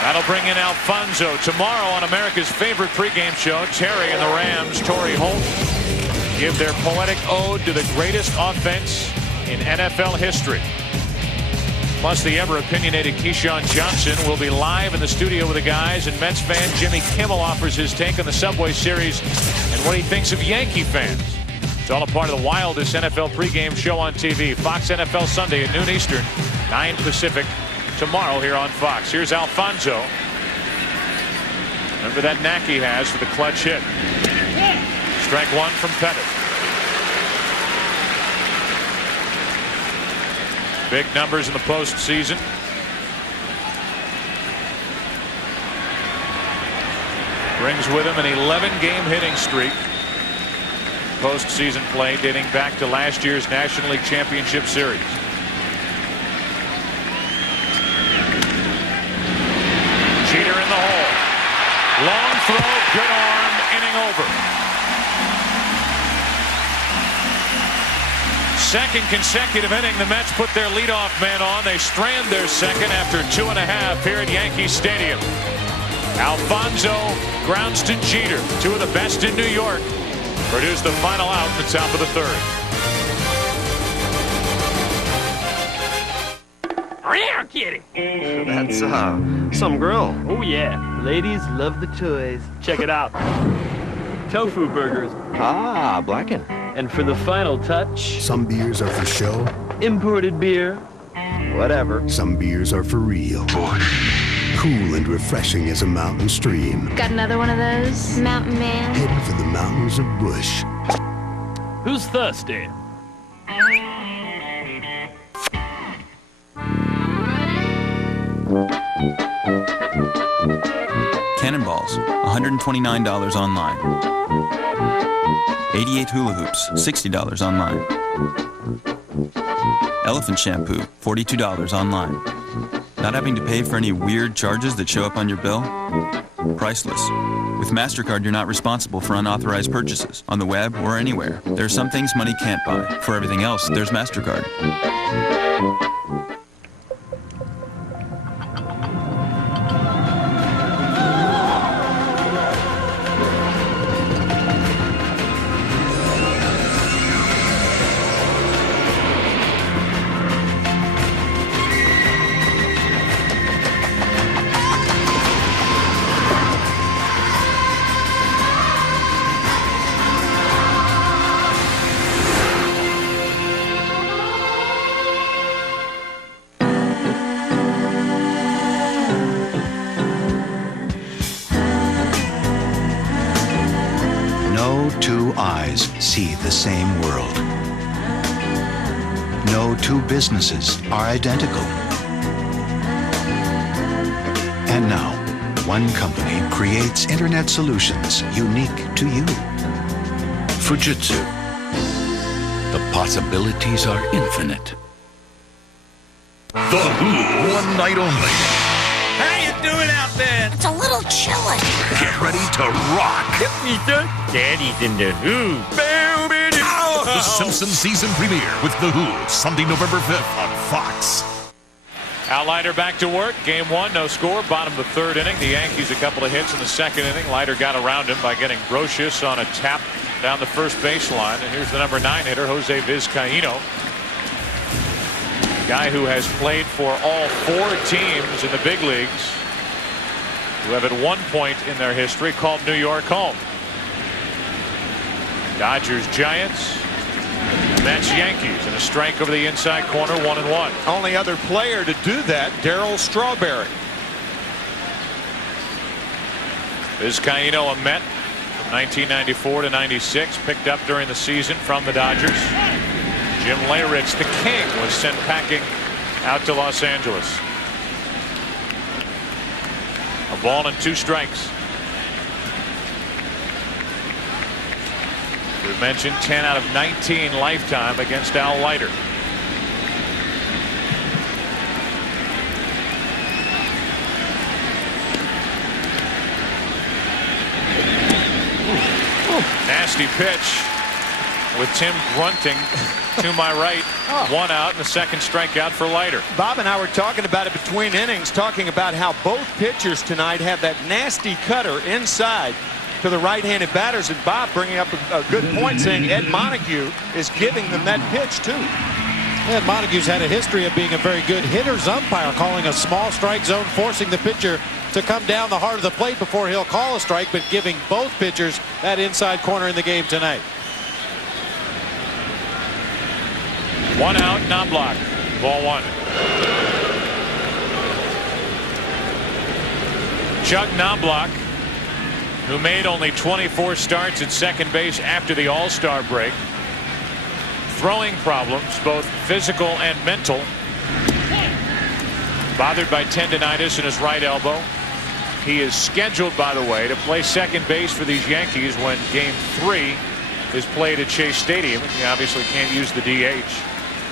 That'll bring in Alfonso. Tomorrow on America's favorite pregame show, Terry and the Rams, Torrey Holt, give their poetic ode to the greatest offense in NFL history. Plus, the ever-opinionated Keyshawn Johnson will be live in the studio with the guys, and Mets fan Jimmy Kimmel offers his take on the Subway Series and what he thinks of Yankee fans. It's all a part of the wildest NFL pregame show on TV. Fox NFL Sunday at noon Eastern, 9 Pacific, tomorrow here on Fox. Here's Alfonso. Remember that knack he has for the clutch hit. Strike 1 from Pettitte. Big numbers in the postseason. Brings with him an 11-game hitting streak. Postseason play dating back to last year's National League Championship Series. Jeter in the hole. Long throw, good arm, inning over. Second consecutive inning, the Mets put their leadoff man on. They strand their second after 2.5 here at Yankee Stadium. Alfonso grounds to Jeter, 2 of the best in New York. Produce the final out at the top of the 3rd. Real kitty. That's some grill. Oh yeah, ladies love the toys. Check it out. Tofu burgers. Ah, blackened. And for the final touch, some beers are for show. Imported beer. Whatever. Some beers are for real. Cool and refreshing as a mountain stream. Got another one of those? Mountain Man. Heading for the mountains of Bush. Who's thirsty? Cannonballs, $129 online. 88 hula hoops, $60 online. Elephant shampoo, $42 online. Not having to pay for any weird charges that show up on your bill? Priceless. With MasterCard, you're not responsible for unauthorized purchases on the web or anywhere. There are some things money can't buy. For everything else, there's MasterCard. See the same world. No two businesses are identical. And now, one company creates internet solutions unique to you. Fujitsu. The possibilities are infinite. The Who, one night only. How you doing out there? It's a little chilly. Get ready to rock. Yep, me too. Daddy's in the Who. The Simpsons season premiere with The Who, Sunday, November 5th on Fox. Al Leiter back to work. Game 1, no score. Bottom of the 3rd inning. The Yankees a couple of hits in the 2nd inning. Leiter got around him by getting Brocious on a tap down the first baseline. And here's the number 9 hitter, Jose Vizcaíno. A guy who has played for all 4 teams in the big leagues, who have at one point in their history called New York home. Dodgers, Giants, Mets, Yankees, and a strike over the inside corner, 1-1. Only other player to do that, Darryl Strawberry. Vizcaíno, a Met from 1994 to 96, picked up during the season from the Dodgers. Jim Leyritz, the King, was sent packing out to Los Angeles. A ball and 2 strikes. We've mentioned 10 out of 19 lifetime against Al Leiter. Nasty pitch with Tim grunting to my right. 1 out and the 2nd strikeout for Leiter. Bob and I were talking about it between innings, talking about how both pitchers tonight have that nasty cutter inside to the right-handed batters, and Bob bringing up a good point, saying Ed Montague is giving them that pitch too. Ed Montague's had a history of being a very good hitter's umpire, calling a small strike zone, forcing the pitcher to come down the heart of the plate before he'll call a strike, but giving both pitchers that inside corner in the game tonight. 1 out, non-block. Ball 1. Chuck Knobloch, who made only 24 starts at second base after the All-Star break. Throwing problems, both physical and mental. Bothered by tendonitis in his right elbow. He is scheduled, by the way, to play second base for these Yankees when Game 3 is played at Chase Stadium. He obviously can't use the DH.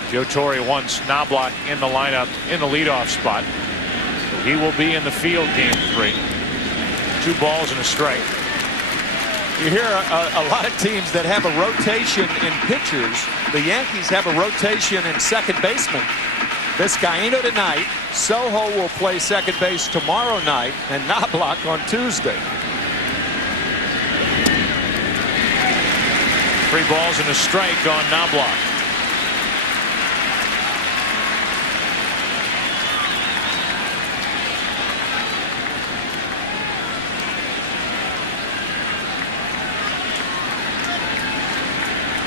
Joe Torre wants Knobloch in the lineup in the leadoff spot. So he will be in the field Game 3. 2 balls and a strike. You hear a lot of teams that have a rotation in pitchers. The Yankees have a rotation in second baseman. Vizcaíno tonight. Soho will play second base tomorrow night, and Knobloch on Tuesday. 3 balls and a strike on Knobloch.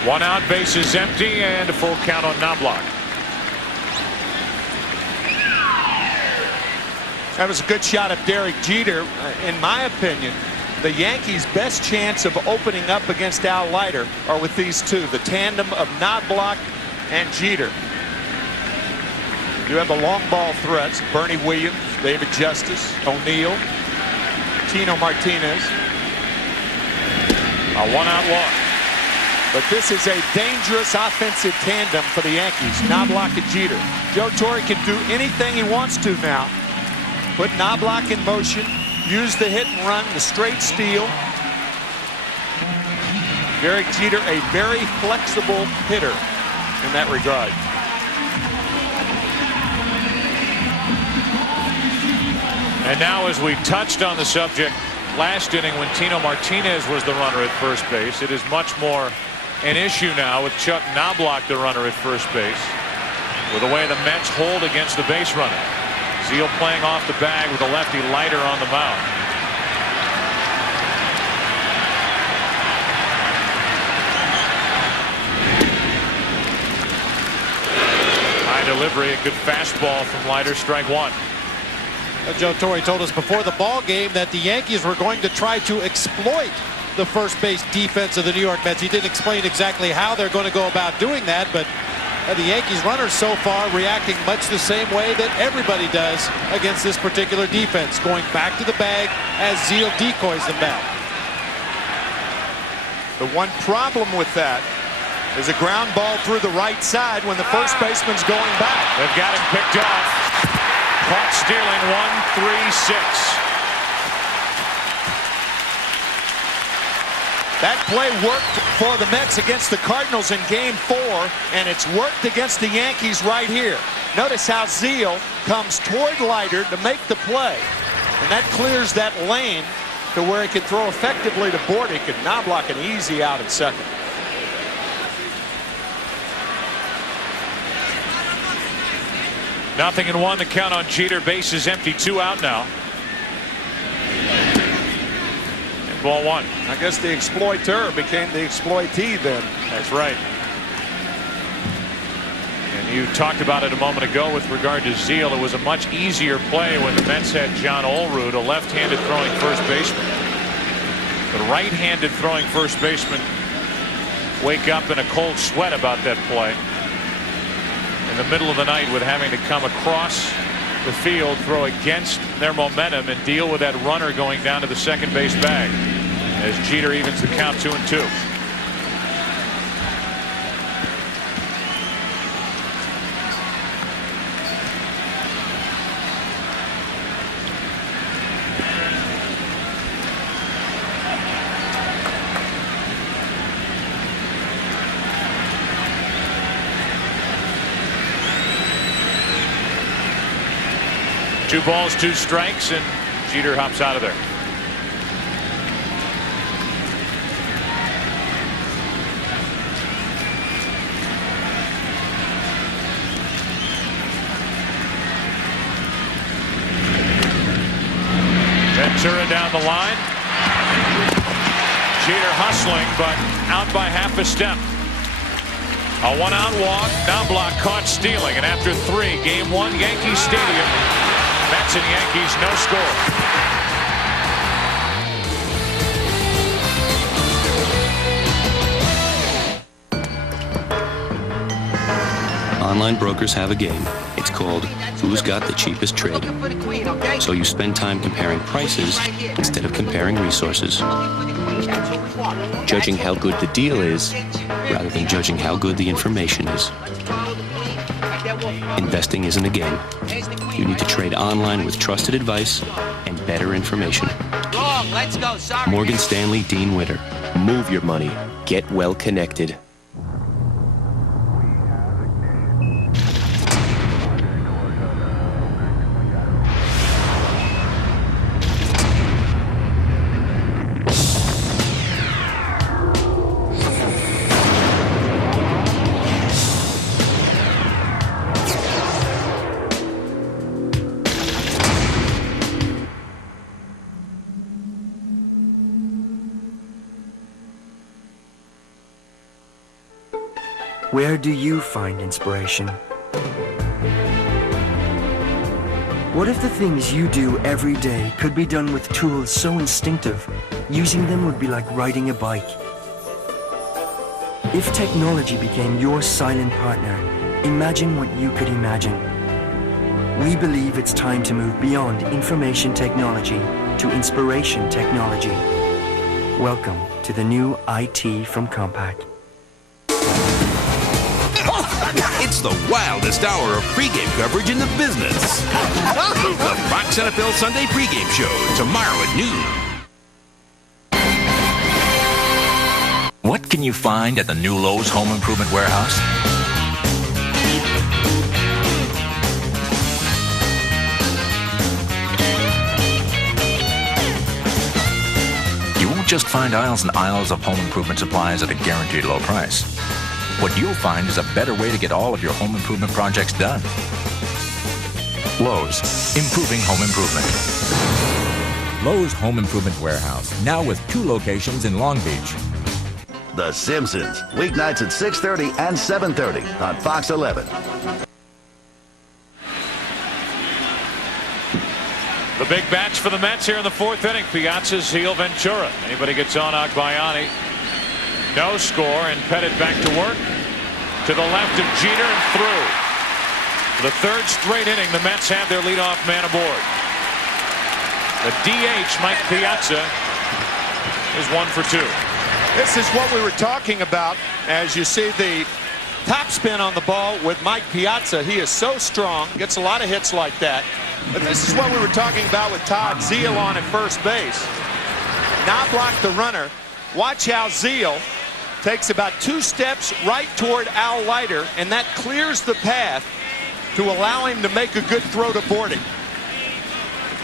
One out, base is empty, and a full count on Knobloch. That was a good shot of Derek Jeter. In my opinion, the Yankees' best chance of opening up against Al Leiter are with these two, the tandem of Knobloch and Jeter. You have the long ball threats, Bernie Williams, David Justice, O'Neill, Tino Martinez. A one-out walk. But this is a dangerous offensive tandem for the Yankees, Knobloch and Jeter. Joe Torre can do anything he wants to now. Put Knobloch in motion, use the hit and run, the straight steal. Derek Jeter, a very flexible hitter in that regard. And now, as we touched on the subject last inning when Tino Martinez was the runner at first base, it is much more an issue now with Chuck Knobloch, the runner at first base, with the way the Mets hold against the base runner. Zeal playing off the bag with the lefty Leiter on the mound. High delivery, a good fastball from Leiter, strike one. Joe Torre told us before the ball game that the Yankees were going to try to exploit the first base defense of the New York Mets. He didn't explain exactly how they're going to go about doing that, but the Yankees runners so far reacting much the same way that everybody does against this particular defense, going back to the bag as Zeal decoys them back. The one problem with that is a ground ball through the right side when the first baseman's going back. They've got him picked off. Caught stealing, 1-3-6. That play worked for the Mets against the Cardinals in Game 4, and it's worked against the Yankees right here. Notice how Zeal comes toward Leiter to make the play, and that clears that lane to where he can throw effectively to Bordick, and Knobloch an easy out at second. Nothing in one, the count on Jeter. Bases empty, 2 out now. And ball one. I guess the exploiter became the exploitee then. That's right. And you talked about it a moment ago with regard to Zeal. It was a much easier play when the Mets had John Olerud, a left-handed throwing first baseman. The right-handed throwing first baseman wake up in a cold sweat about that play. In the middle of the night with having to come across the field, throw against their momentum, and deal with that runner going down to the second base bag as Jeter evens the count 2-2. Two balls, 2 strikes, and Jeter hops out of there. Ventura down the line. Jeter hustling, but out by half a step. A 1-out walk. Knobloch caught stealing, and after 3, Game 1, Yankee Stadium. Mets and Yankees, no score. Online brokers have a game. It's called Who's Got the Cheapest Trade. So you spend time comparing prices instead of comparing resources. Judging how good the deal is rather than judging how good the information is. Investing isn't a game. You need to trade online with trusted advice and better information. Let's go. Sorry. Morgan Stanley, Dean Witter. Move your money. Get well connected. Where do you find inspiration? What if the things you do every day could be done with tools so instinctive, using them would be like riding a bike? If technology became your silent partner, imagine what you could imagine. We believe it's time to move beyond information technology to inspiration technology. Welcome to the new IT from Compaq. It's the wildest hour of pregame coverage in the business. The Fox NFL Sunday pregame show tomorrow at noon. What can you find at the new Lowe's Home Improvement Warehouse? You won't just find aisles and aisles of home improvement supplies at a guaranteed low price. What you'll find is a better way to get all of your home improvement projects done. Lowe's, improving home improvement. Lowe's Home Improvement Warehouse, now with 2 locations in Long Beach. The Simpsons, weeknights at 6:30 and 7:30 on Fox 11. The big bats for the Mets here in the 4th inning. Piazza, Zeal, Ventura. Anybody gets on Agbayani. No score, and Pettitte back to work. To the left of Jeter and through. The 3rd straight inning, the Mets have their leadoff man aboard. The DH, Mike Piazza, is 1 for 2. This is what we were talking about as you see the topspin on the ball with Mike Piazza. He is so strong, gets a lot of hits like that. But this is what we were talking about with Todd Zeal on at first base. Now block the runner. Watch how Zeal takes about 2 steps right toward Al Leiter, and that clears the path to allow him to make a good throw to boarding.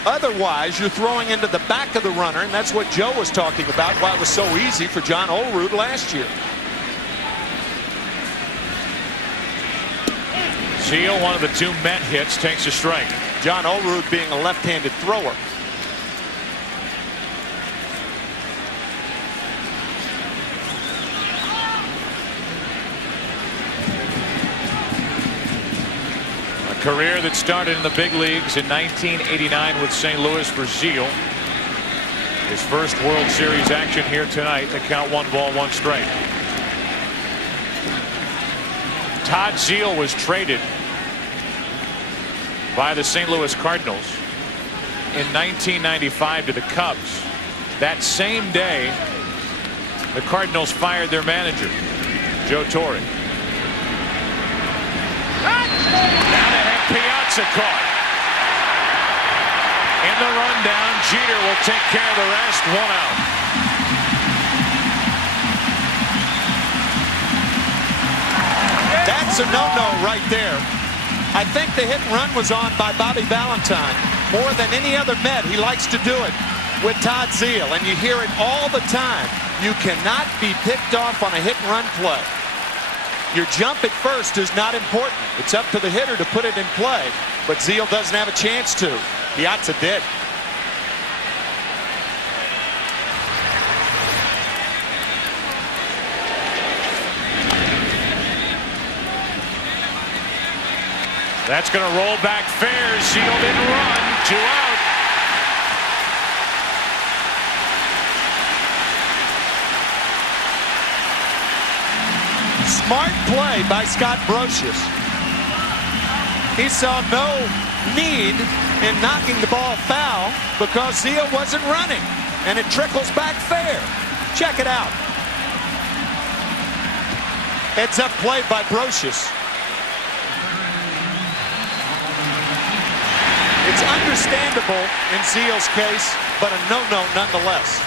Otherwise, you're throwing into the back of the runner, and that's what Joe was talking about, why it was so easy for John Olerud last year. Zeal, one of the 2 Met hits, takes a strike. John Olerud being a left-handed thrower. Career that started in the big leagues in 1989 with St. Louis for Zeal. His first World Series action here tonight to count 1 ball, 1 strike. Todd Zeal was traded by the St. Louis Cardinals in 1995 to the Cubs. That same day, the Cardinals fired their manager, Joe Torre. Now they have Piazza caught. In the rundown, Jeter will take care of the rest. 1 out. That's a no-no right there. I think the hit and run was on by Bobby Valentine. More than any other Met, he likes to do it with Todd Zeal, and you hear it all the time. You cannot be picked off on a hit and run play. Your jump at first is not important. It's up to the hitter to put it in play. But Zeal doesn't have a chance to. Piazza did. That's going to roll back fair. Zeal didn't run. 2 out. Smart play by Scott Brocious. He saw no need in knocking the ball foul because Zeal wasn't running, and it trickles back fair. Check it out. Heads up play by Brocious. It's understandable in Zeal's case, but a no-no nonetheless.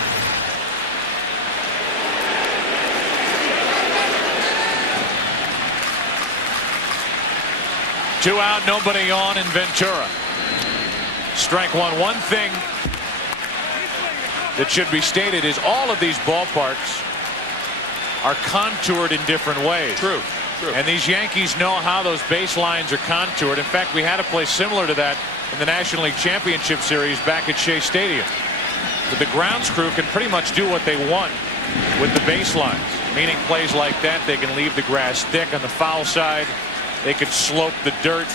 Two out, nobody on in Ventura. Strike 1. One thing that should be stated is all of these ballparks are contoured in different ways. True. And these Yankees know how those baselines are contoured. In fact, we had a play similar to that in the National League Championship Series back at Shea Stadium. But the grounds crew can pretty much do what they want with the baselines. Meaning plays like that, they can leave the grass thick on the foul side. They could slope the dirt,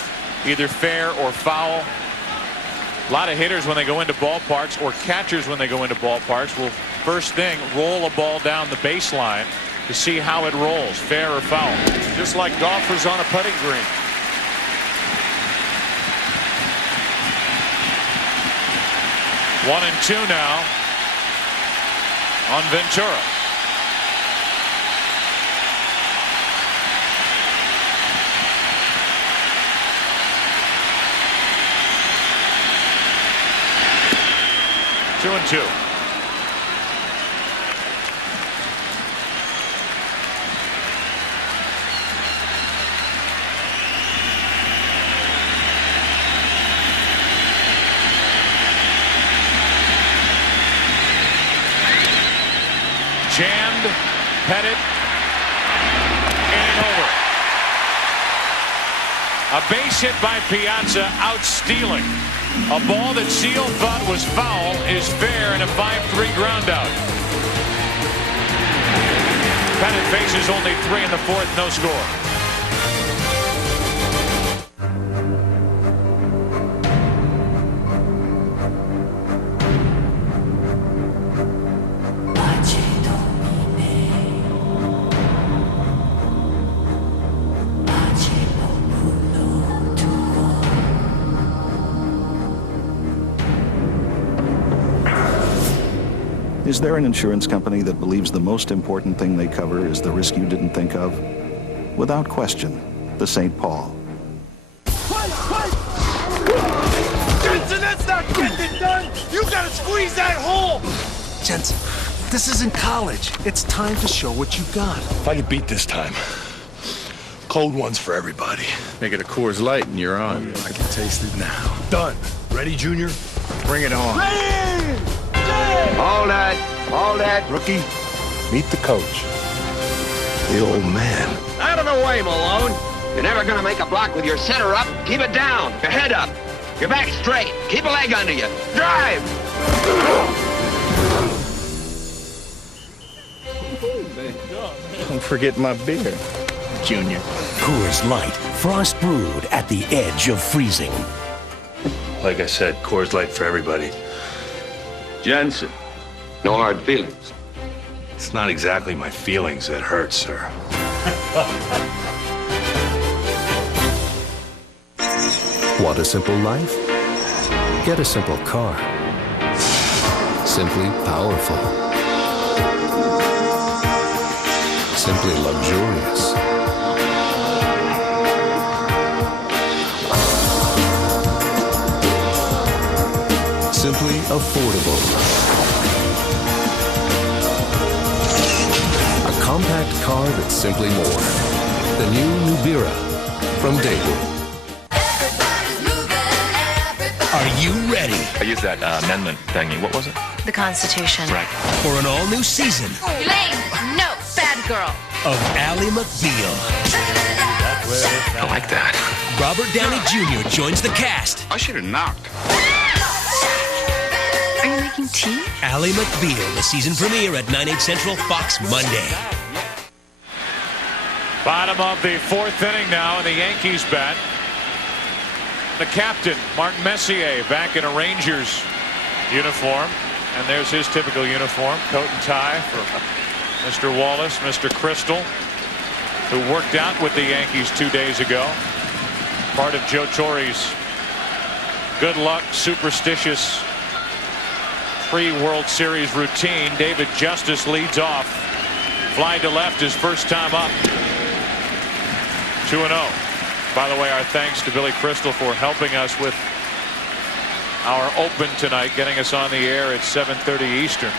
either fair or foul. A lot of hitters when they go into ballparks, or catchers when they go into ballparks, will first thing roll a ball down the baseline to see how it rolls, fair or foul. Just like golfers on a putting green. 1-2 now on Ventura. Two and two. Jammed, Pettitte, inning over. A base hit by Piazza, out stealing. A ball that Seal thought was foul is fair in a 5-3 ground out. Pettitte faces only 3 in the 4th, no score. Is there an insurance company that believes the most important thing they cover is the risk you didn't think of? Without question, the St. Paul. Jensen, that's not getting it done! You gotta squeeze that hole! Jensen, this isn't college. It's time to show what you got. If I get beat this time, cold ones for everybody. Make it a Coors Light and you're on. I can taste it now. Done. Ready, Junior? Bring it on. Ready! Hold that. Rookie, meet the coach. The old man. Out of the way, Malone. You're never gonna make a block with your center up. Keep it down. Your head up. Your back straight. Keep a leg under you. Drive! Don't forget my beer, Junior. Coors Light, frost brewed at the edge of freezing. Like I said, Coors Light for everybody. Jensen. No hard feelings. It's not exactly my feelings that hurt, sir. Want a simple life? Get a simple car. Simply powerful. Simply luxurious. Simply affordable. A compact car that's simply more. The new Nubira from Daewoo. Are you ready? I used that amendment thingy. What was it? The Constitution. Right. For an all-new season Lame. No. Bad girl. of Ally McBeal. I like that. Robert Downey Jr. joins the cast. I should have knocked. Are you making tea? Ally McBeal, the season premiere at 9/8 Central, Fox Monday. Bottom of the 4th inning now, and the Yankees bat. The captain, Martin Messier, back in a Rangers uniform. And there's his typical uniform, coat and tie for Mr. Wallace, Mr. Crystal, who worked out with the Yankees 2 days ago. Part of Joe Torre's good luck, superstitious pre-World Series routine. David Justice leads off. Fly to left his first time up. 2-0. By the way, our thanks to Billy Crystal for helping us with our open tonight, getting us on the air at 7:30 Eastern,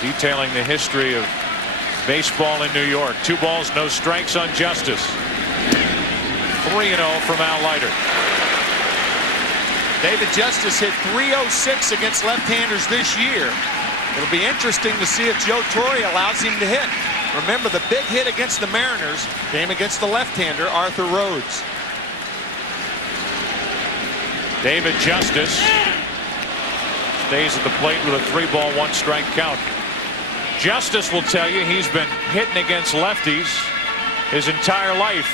detailing the history of baseball in New York. 2 balls, no strikes on Justice. 3-0 from Al Leiter. David Justice hit .306 against left-handers this year. It'll be interesting to see if Joe Torre allows him to hit. Remember, the big hit against the Mariners came against the left-hander, Arthur Rhodes. David Justice stays at the plate with a 3-ball, 1-strike count. Justice will tell you he's been hitting against lefties his entire life.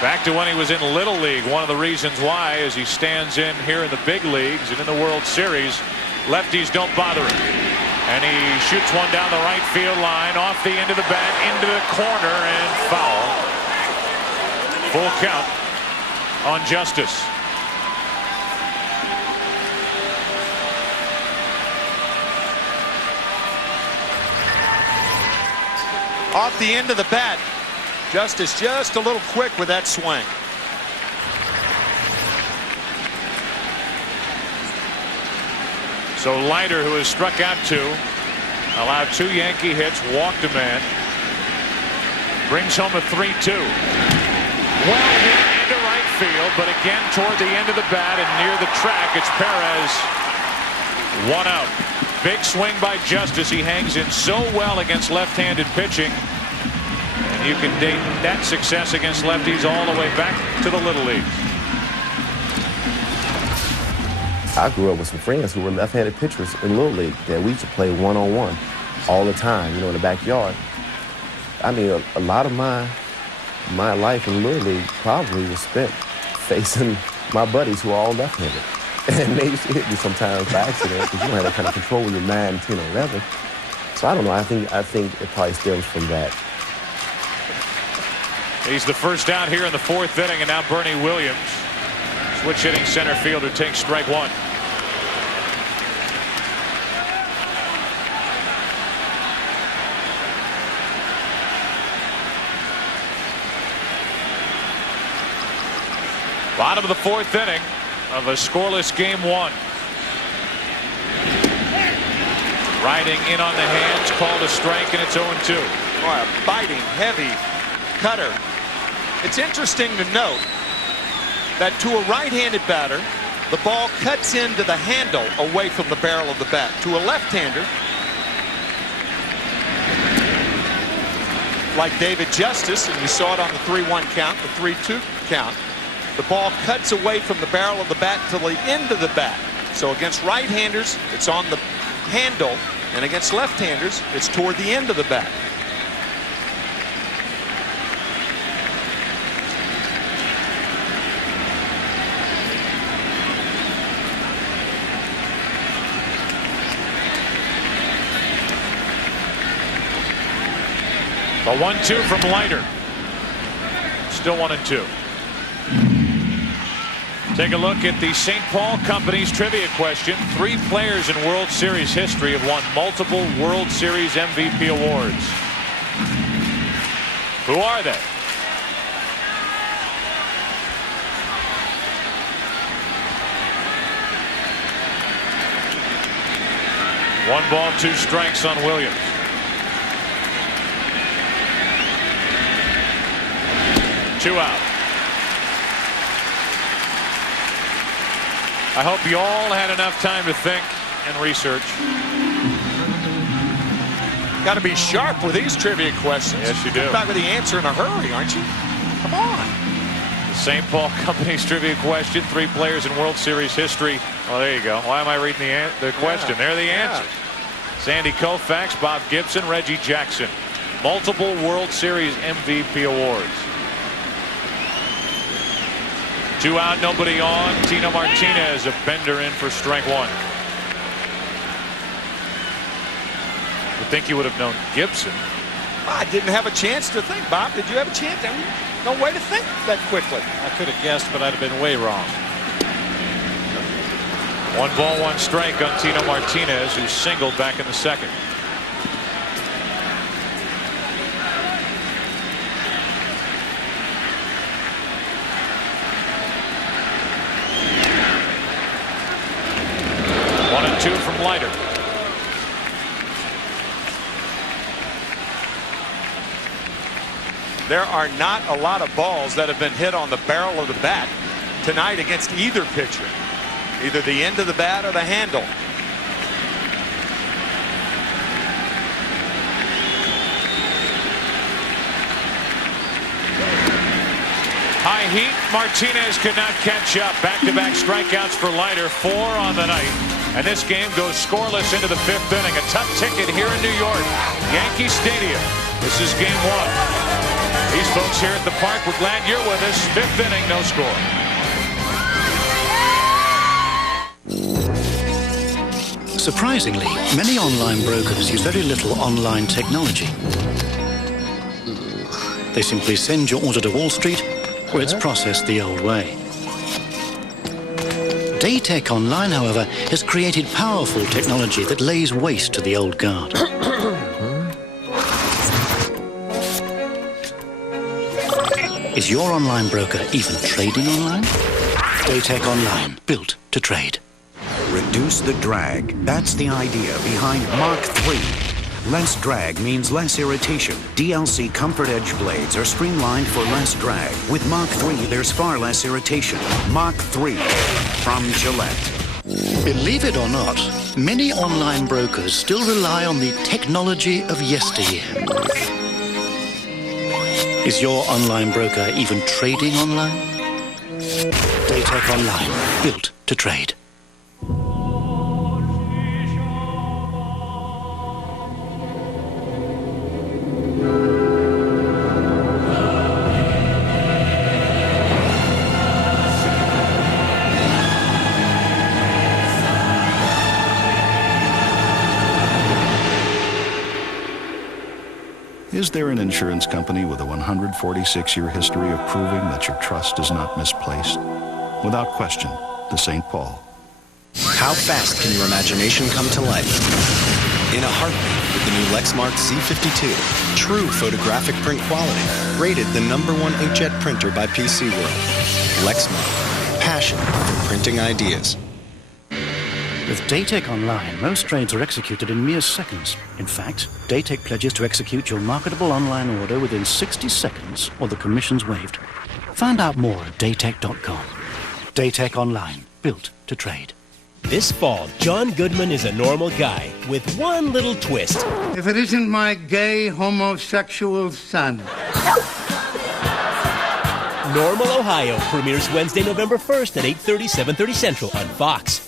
Back to when he was in Little League. One of the reasons why is he stands in here in the big leagues and in the World Series, lefties don't bother him. And he shoots one down the right field line, off the end of the bat, into the corner, and foul. Full count on Justice. off the end of the bat. Justice just a little quick with that swing. So Leiter, who has struck out 2, allowed 2 Yankee hits, walked a man, brings home a 3-2. Well hit into right field, but again toward the end of the bat and near the track, it's Perez. 1 out. Big swing by Justice. He hangs in so well against left-handed pitching. And you can date that success against lefties all the way back to the Little Leagues. I grew up with some friends who were left-handed pitchers in Little League that we used to play one-on-one all the time, you know, in the backyard. I mean, a lot of my life in Little League probably was spent facing my buddies who are all left-handed. And they used to hit me sometimes by accident because you don't have that kind of control when you're 9, 10, or 11. So I don't know. I think it probably stems from that. He's the first out here in the 4th inning, and now Bernie Williams, switch hitting center fielder, takes strike 1. Bottom of the 4th inning of a scoreless game 1. Riding in on the hands, called a strike, and it's 0-2. Boy, a biting, heavy cutter. It's interesting to note that to a right-handed batter, the ball cuts into the handle away from the barrel of the bat. To a left-hander, like David Justice, and we saw it on the 3-1 count, the 3-2 count, the ball cuts away from the barrel of the bat to the end of the bat. So against right-handers, it's on the handle, and against left-handers, it's toward the end of the bat. The 1-2 from Leiter. Still 1-2. Take a look at the St. Paul Company's trivia question. 3 players in World Series history have won multiple World Series MVP awards. Who are they? One ball, 2 strikes on Williams. Two out. I hope you all had enough time to think and research. Got to be sharp with these trivia questions. Yes, you do. Come back with the answer in a hurry, aren't you? Come on. The St. Paul Company's trivia question. 3 players in World Series history. Well, there you go. Why am I reading the question? Yeah. There are the answers. Sandy Koufax, Bob Gibson, Reggie Jackson. Multiple World Series MVP awards. 2 out, nobody on. Tino Martinez, a bender in for strike 1. Would think you would have known Gibson. I didn't have a chance to think, Bob. Did you have a chance? I mean, no way to think that quickly. I could have guessed, but I'd have been way wrong. 1 ball, 1 strike on Tino Martinez, who singled back in the 2nd. From Leiter. There are not a lot of balls that have been hit on the barrel of the bat tonight against either pitcher. Either the end of the bat or the handle. High heat. Martinez could not catch up. Back-to-back strikeouts for Leiter. 4 on the night. And this game goes scoreless into the 5th inning. A tough ticket here in New York. Yankee Stadium. This is game 1. These folks here at the park, we're glad you're with us. 5th inning, no score. Surprisingly, many online brokers use very little online technology. They simply send your order to Wall Street, where it's processed the old way. Daytech Online, however, has created powerful technology that lays waste to the old guard. Is your online broker even trading online? Datech Online, built to trade. Reduce the drag. That's the idea behind Mach 3. Less drag means less irritation. DLC Comfort Edge blades are streamlined for less drag. With Mach 3, there's far less irritation. Mach 3 from Gillette. Believe it or not, many online brokers still rely on the technology of yesteryear. Is your online broker even trading online? Datech Online, built to trade. Is there an insurance company with a 146-year history of proving that your trust is not misplaced? Without question, the St. Paul. How fast can your imagination come to life? In a heartbeat with the new Lexmark C52. True photographic print quality. Rated the #1 inkjet printer by PC World. Lexmark. Passion for printing ideas. With Datech Online, most trades are executed in mere seconds. In fact, Datech pledges to execute your marketable online order within 60 seconds or the commission's waived. Find out more at datech.com. Datech Online, built to trade. This fall, John Goodman is a normal guy with one little twist. If it isn't my gay homosexual son. Normal, Ohio premieres Wednesday, November 1st at 8:30, 7:30 Central on Fox.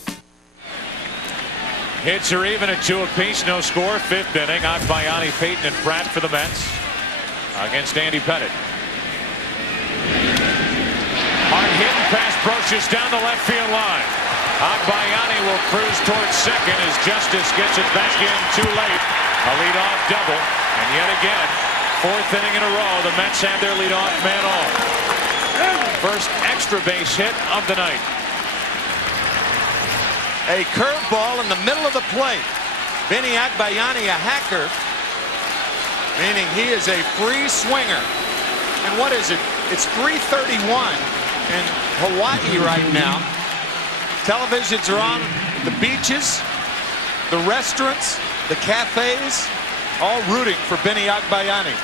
Hits are even at 2 apiece, no score. 5th inning. Agbayani, Peyton, and Pratt for the Mets against Andy Pettitte. Hard hit and pass broaches down the left field line. Agbayani will cruise towards second as Justice gets it back in too late. A leadoff double, and yet again, 4th inning in a row, the Mets have their leadoff man on. First extra base hit of the night. A curveball in the middle of the plate. Vinny Agbayani, a hacker, meaning he is a free swinger. And what is it? It's 3:31 in Hawaii right now. Televisions are on, the beaches, the restaurants, the cafes, all rooting for Vinny Agbayani.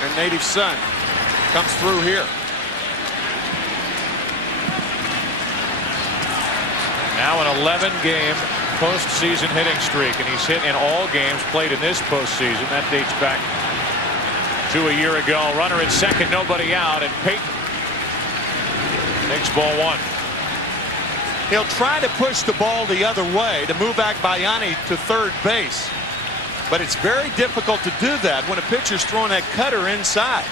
Their native son comes through here. Now an 11-game postseason hitting streak, and he's hit in all games played in this postseason. That dates back to a year ago. Runner at second, nobody out, and Peyton takes ball 1. He'll try to push the ball the other way to move Agbayani to third base, but it's very difficult to do that when a pitcher's throwing that cutter inside.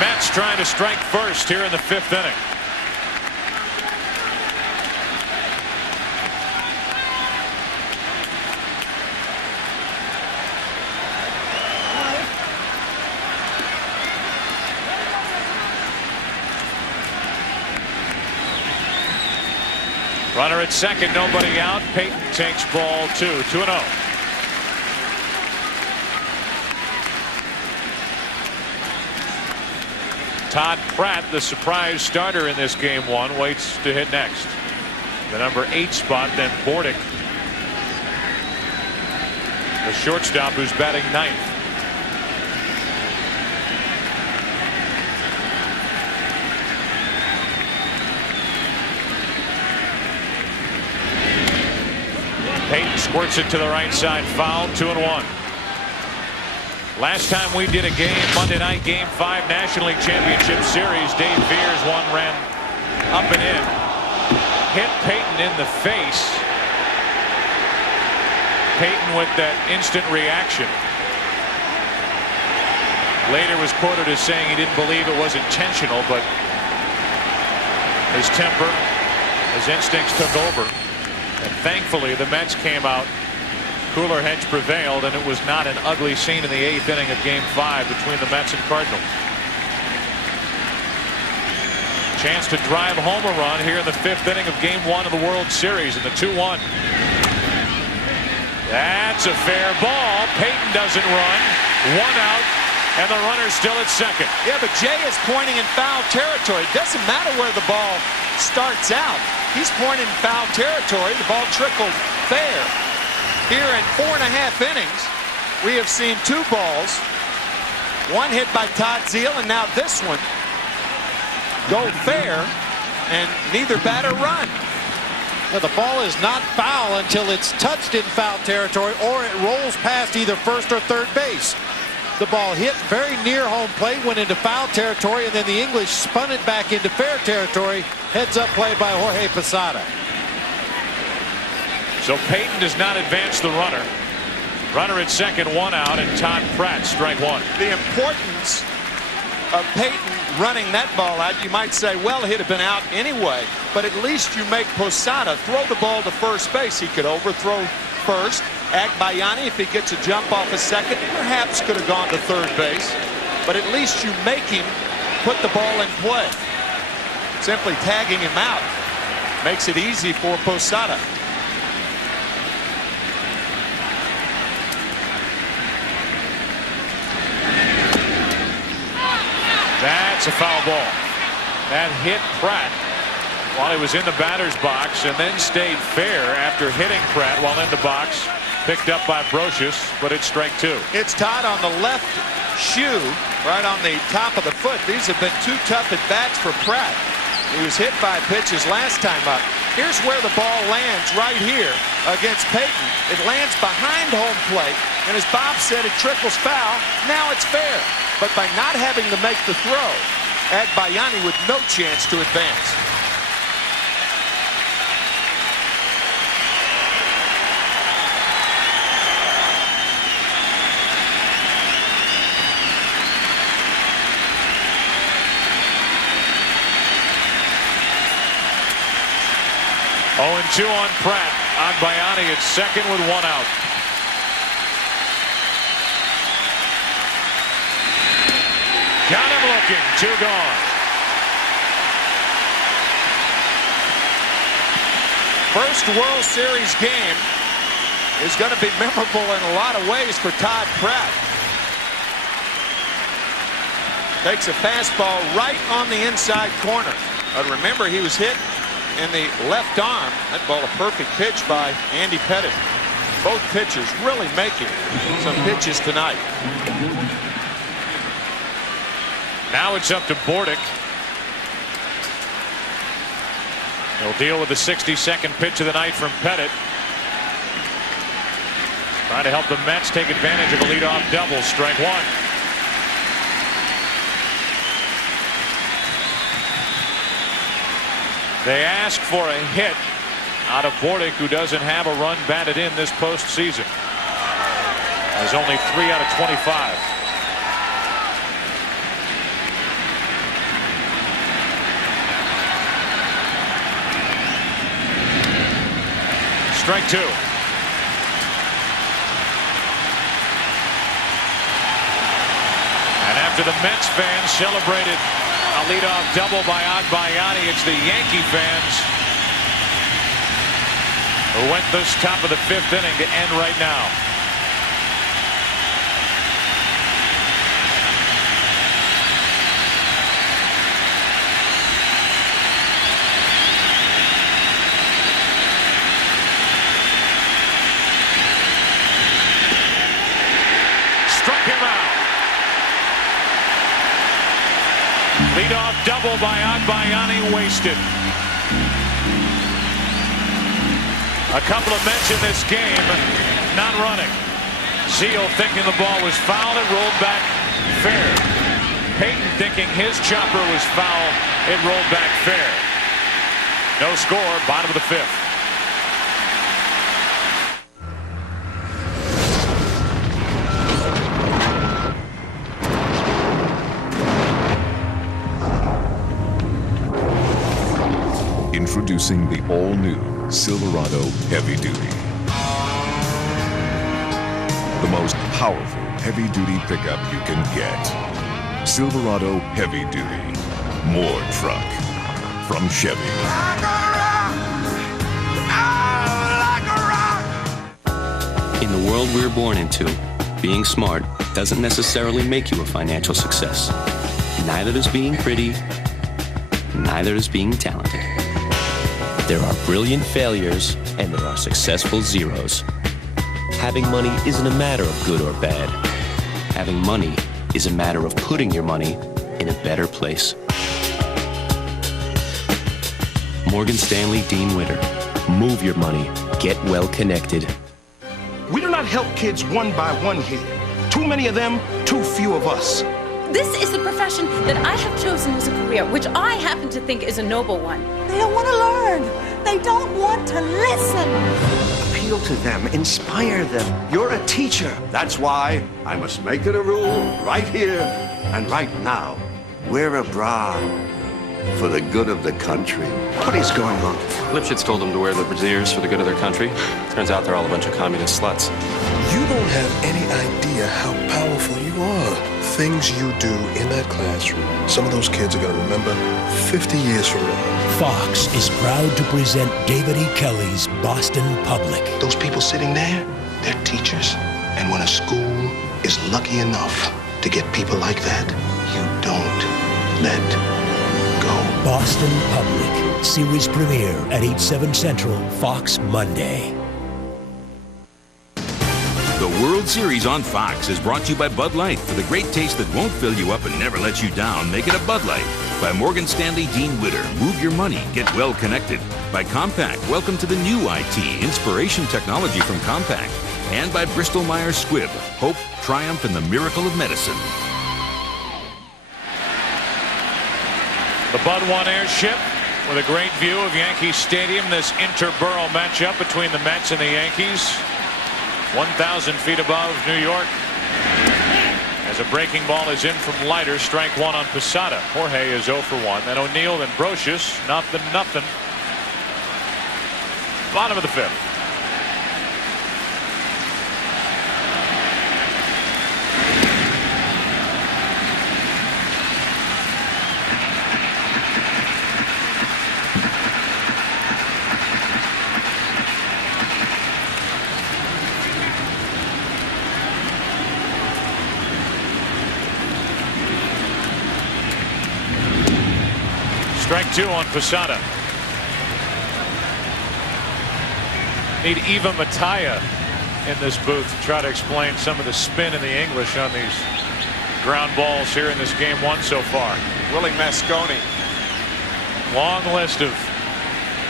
Mets trying to strike first here in the 5th inning. Runner at second, nobody out. Peyton takes ball 2, 2-0. Todd Pratt, the surprise starter in this game 1, waits to hit next. The number 8 spot, then Bordick, the shortstop, who's batting 9th. Peyton squirts it to the right side, foul, 2-1. Last time we did a game, Monday night, Game 5, National League Championship Series, Dave Veers, one ran up and in. Hit Peyton in the face. Peyton with that instant reaction. Leiter was quoted as saying he didn't believe it was intentional, but his temper, his instincts took over. And thankfully, the Mets came out. Cooler heads prevailed, and it was not an ugly scene in the 8th inning of Game 5 between the Mets and Cardinals. Chance to drive home a run here in the 5th inning of Game 1 of the World Series in the 2-1. That's a fair ball. Peyton doesn't run. 1 out, and the runner's still at second. Yeah, but Jay is pointing in foul territory. It doesn't matter where the ball starts out. He's pointing in foul territory. The ball trickled fair. Here in 4.5 innings, we have seen 2 balls. One hit by Todd Zeile, and now this one go fair, and neither batter run. Now, the ball is not foul until it's touched in foul territory or it rolls past either first or third base. The ball hit very near home plate, went into foul territory, and then the English spun it back into fair territory. Heads up play by Jorge Posada. So Peyton does not advance the runner. Runner at second, 1 out, and Todd Pratt strike 1. The importance of Peyton running that ball out, you might say, well, he'd have been out anyway, but at least you make Posada throw the ball to first base. He could overthrow first. Agbayani, if he gets a jump off a second, perhaps could have gone to third base, but at least you make him put the ball in play. Simply tagging him out makes it easy for Posada. That's a foul ball. That hit Pratt while he was in the batter's box and then stayed fair after hitting Pratt while in the box. Picked up by Brocious, but it's strike 2. It's Todd on the left shoe, right on the top of the foot. These have been 2 tough at bats for Pratt. He was hit by pitches last time up. Here's where the ball lands right here against Peyton. It lands behind home plate, and as Bob said, it trickles foul. Now it's fair. But by not having to make the throw, Agbayani with no chance to advance. Oh, and 2 on Pratt. Agbayani at second with 1 out. Got him looking. 2 gone. First World Series game is going to be memorable in a lot of ways for Todd Pratt. Takes a fastball right on the inside corner. But remember, he was hit in the left arm. That ball a perfect pitch by Andy Pettitte. Both pitchers really making some pitches tonight. Now it's up to Bordick. He'll deal with the 62nd pitch of the night from Pettitte. Trying to help the Mets take advantage of a leadoff double. Strike 1. They ask for a hit out of Bordick, who doesn't have a run batted in this postseason. There's only 3 out of 25. Strike 2. And after the Mets fans celebrated a leadoff double by Agbayani, it's the Yankee fans who went this top of the 5th inning to end right now. Struck him out. Leadoff double by Agbayani, wasted. A couple of Mets in this game not running. Zeile thinking the ball was foul, it rolled back fair. Peyton thinking his chopper was foul, it rolled back fair. No score, bottom of the 5th. Introducing the all-new Silverado Heavy Duty. The most powerful heavy-duty pickup you can get. Silverado Heavy Duty. More truck, from Chevy. In the world we were born into, being smart doesn't necessarily make you a financial success. Neither does being pretty, neither does being talented. There are brilliant failures and there are successful zeros. Having money isn't a matter of good or bad. Having money is a matter of putting your money in a better place. Morgan Stanley Dean Witter. Move your money. Get well connected. We do not help kids one by one here. Too many of them, too few of us. This is the profession that I have chosen as a career, which I happen to think is a noble one. They don't want to learn. They don't want to listen. Appeal to them, inspire them. You're a teacher. That's why I must make it a rule right here and right now. Wear a bra for the good of the country. What is going on? Lipschitz told them to wear the brassieres for the good of their country. Turns out they're all a bunch of communist sluts. You don't have any idea how powerful you are. Things you do in that classroom, some of those kids are going to remember 50 years from now. Fox is proud to present David E. Kelley's Boston Public. Those people sitting there, they're teachers. And when a school is lucky enough to get people like that, you don't let go. Boston Public. Series premiere at 8/7 Central, Fox Monday. The World Series on Fox is brought to you by Bud Light. For the great taste that won't fill you up and never let you down, make it a Bud Light. By Morgan Stanley Dean Witter. Move your money. Get well connected. By Compaq. Welcome to the new IT. Inspiration technology from Compaq. And by Bristol Myers Squibb. Hope, triumph, and the miracle of medicine. The Bud One airship with a great view of Yankee Stadium. This interborough matchup between the Mets and the Yankees. 1,000 feet above New York. As a breaking ball is in from Leiter, strike one on Posada. Jorge is 0 for 1. Then O'Neill, then Brocious. Nothing. Bottom of the fifth. Strike two on Posada. Need Eva Mataya in this booth to try to explain some of the spin in the English on these ground balls here in this game one so far. Willie Masconi. Long list of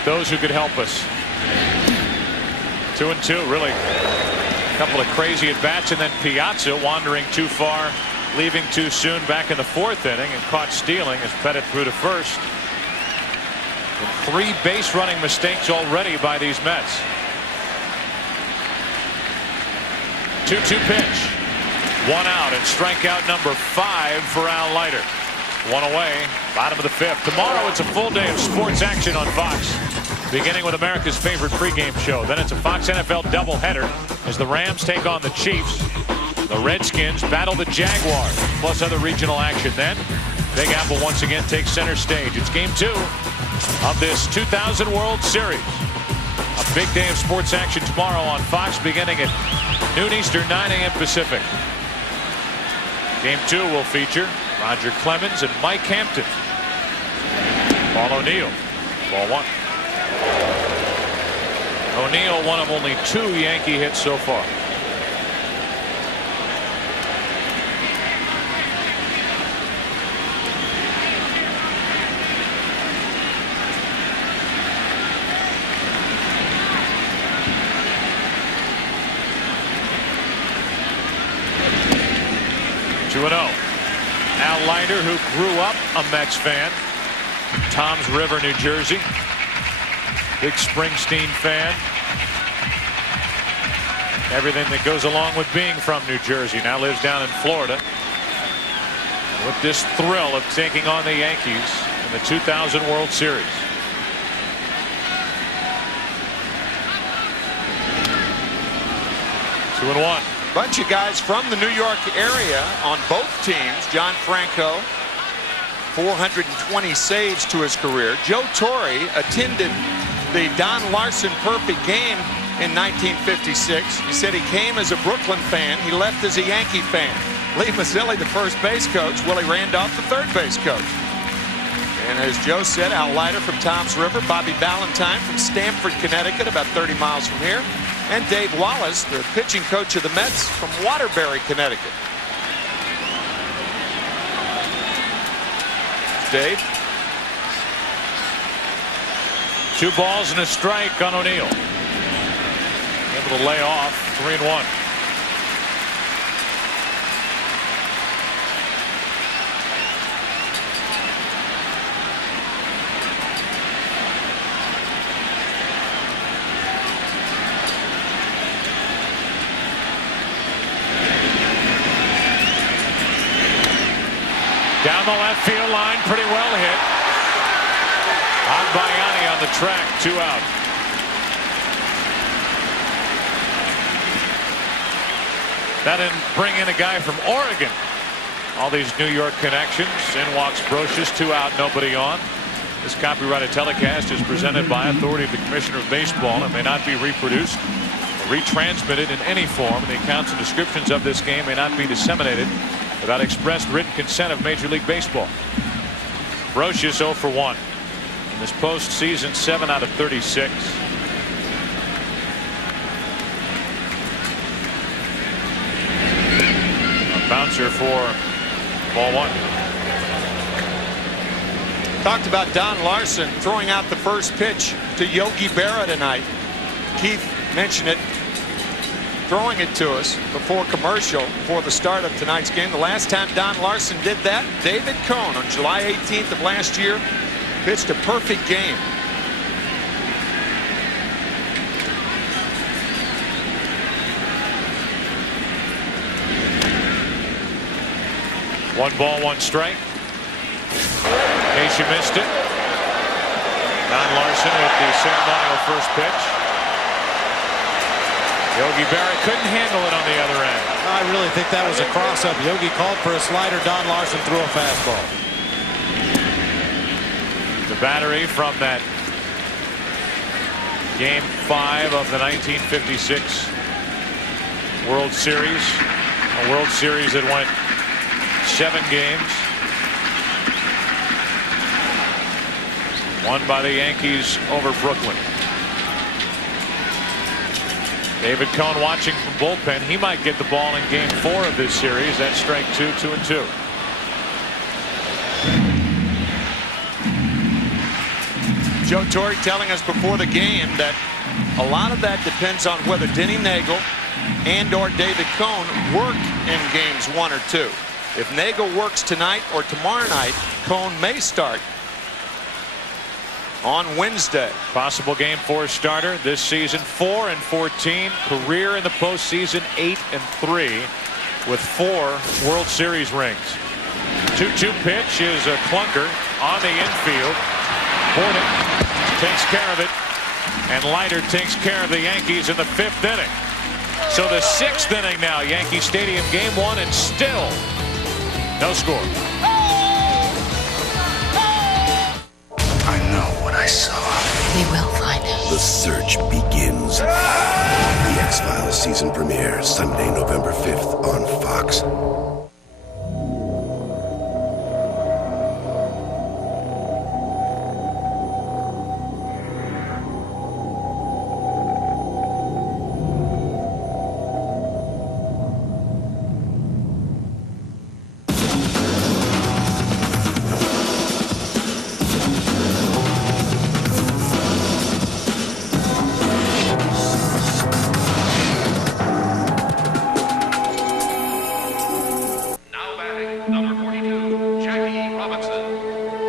those who could help us. 2-2, really a couple of crazy at bats, and then Piazza wandering too far, leaving too soon back in the fourth inning, and caught stealing as Pettitte threw to first. And 3 base running mistakes already by these Mets. 2-2 pitch. 1 out, and strikeout number 5 for Al Leiter. 1 away, bottom of the fifth. Tomorrow it's a full day of sports action on Fox, beginning with America's favorite pregame show. Then it's a Fox NFL doubleheader as the Rams take on the Chiefs. The Redskins battle the Jaguars, plus other regional action. Then Big Apple once again takes center stage. It's game 2 of this 2000 World Series. A big day of sports action tomorrow on Fox, beginning at noon Eastern, 9 a.m. Pacific. Game 2 will feature Roger Clemens and Mike Hampton. Paul O'Neill. Ball 1. O'Neill, one of only 2 Yankee hits so far. Al Leiter, who grew up a Mets fan, Toms River, New Jersey. Big Springsteen fan. Everything that goes along with being from New Jersey. Now lives down in Florida. With this thrill of taking on the Yankees in the 2000 World Series. Two and one. Bunch of guys from the New York area on both teams. John Franco 420 saves to his career. Joe Torre attended the Don Larson perfect game in 1956. He said he came as a Brooklyn fan. He left as a Yankee fan. Lee Mazzilli, the first base coach. Willie Randolph, the third base coach. And as Joe said, Al Leiter from Toms River, Bobby Valentine from Stamford, Connecticut, about 30 miles from here, and Dave Wallace, the pitching coach of the Mets, from Waterbury, Connecticut. Dave. 2 balls and a strike on O'Neill. Able to lay off 3-1. Down the left field line, pretty well hit. Agbayani on the track, 2 out. That didn't bring in a guy from Oregon. All these New York connections. In walks Brocious, 2 out, nobody on. This copyrighted telecast is presented by authority of the Commissioner of Baseball and may not be reproduced or retransmitted in any form. The accounts and descriptions of this game may not be disseminated without expressed written consent of Major League Baseball. Brocious 0 for 1. In this postseason, 7 out of 36. A bouncer for ball 1. Talked about Don Larson throwing out the first pitch to Yogi Berra tonight. Keith mentioned it, throwing it to us before commercial, before the start of tonight's game. The last time Don Larson did that, David Cone on July 18th of last year pitched a perfect game. One ball, 1 strike. In case you missed it, Don Larson with the ceremonial first pitch. Yogi Berra couldn't handle it on the other end. I really think that was a cross-up. Yogi called for a slider. Don Larson threw a fastball. The battery from that Game 5 of the 1956 World Series. A World Series that went 7 games. Won by the Yankees over Brooklyn. David Cone watching from bullpen. He might get the ball in Game 4 of this series. That's strike 2, 2-2. Joe Torre telling us before the game that a lot of that depends on whether Denny Nagel and or David Cone work in games 1 or 2. If Nagel works tonight or tomorrow night, Cone may start on Wednesday. Possible Game 4 starter this season, 4-14. Career in the postseason, 8-3, with 4 World Series rings. 2-2 pitch is a clunker on the infield. Porter takes care of it, and Leiter takes care of the Yankees in the 5th inning. So the 6th inning now, Yankee Stadium, Game 1, and still no score. I know what I saw. We will find him. The search begins. The X-Files season premiere, Sunday, November 5th on Fox.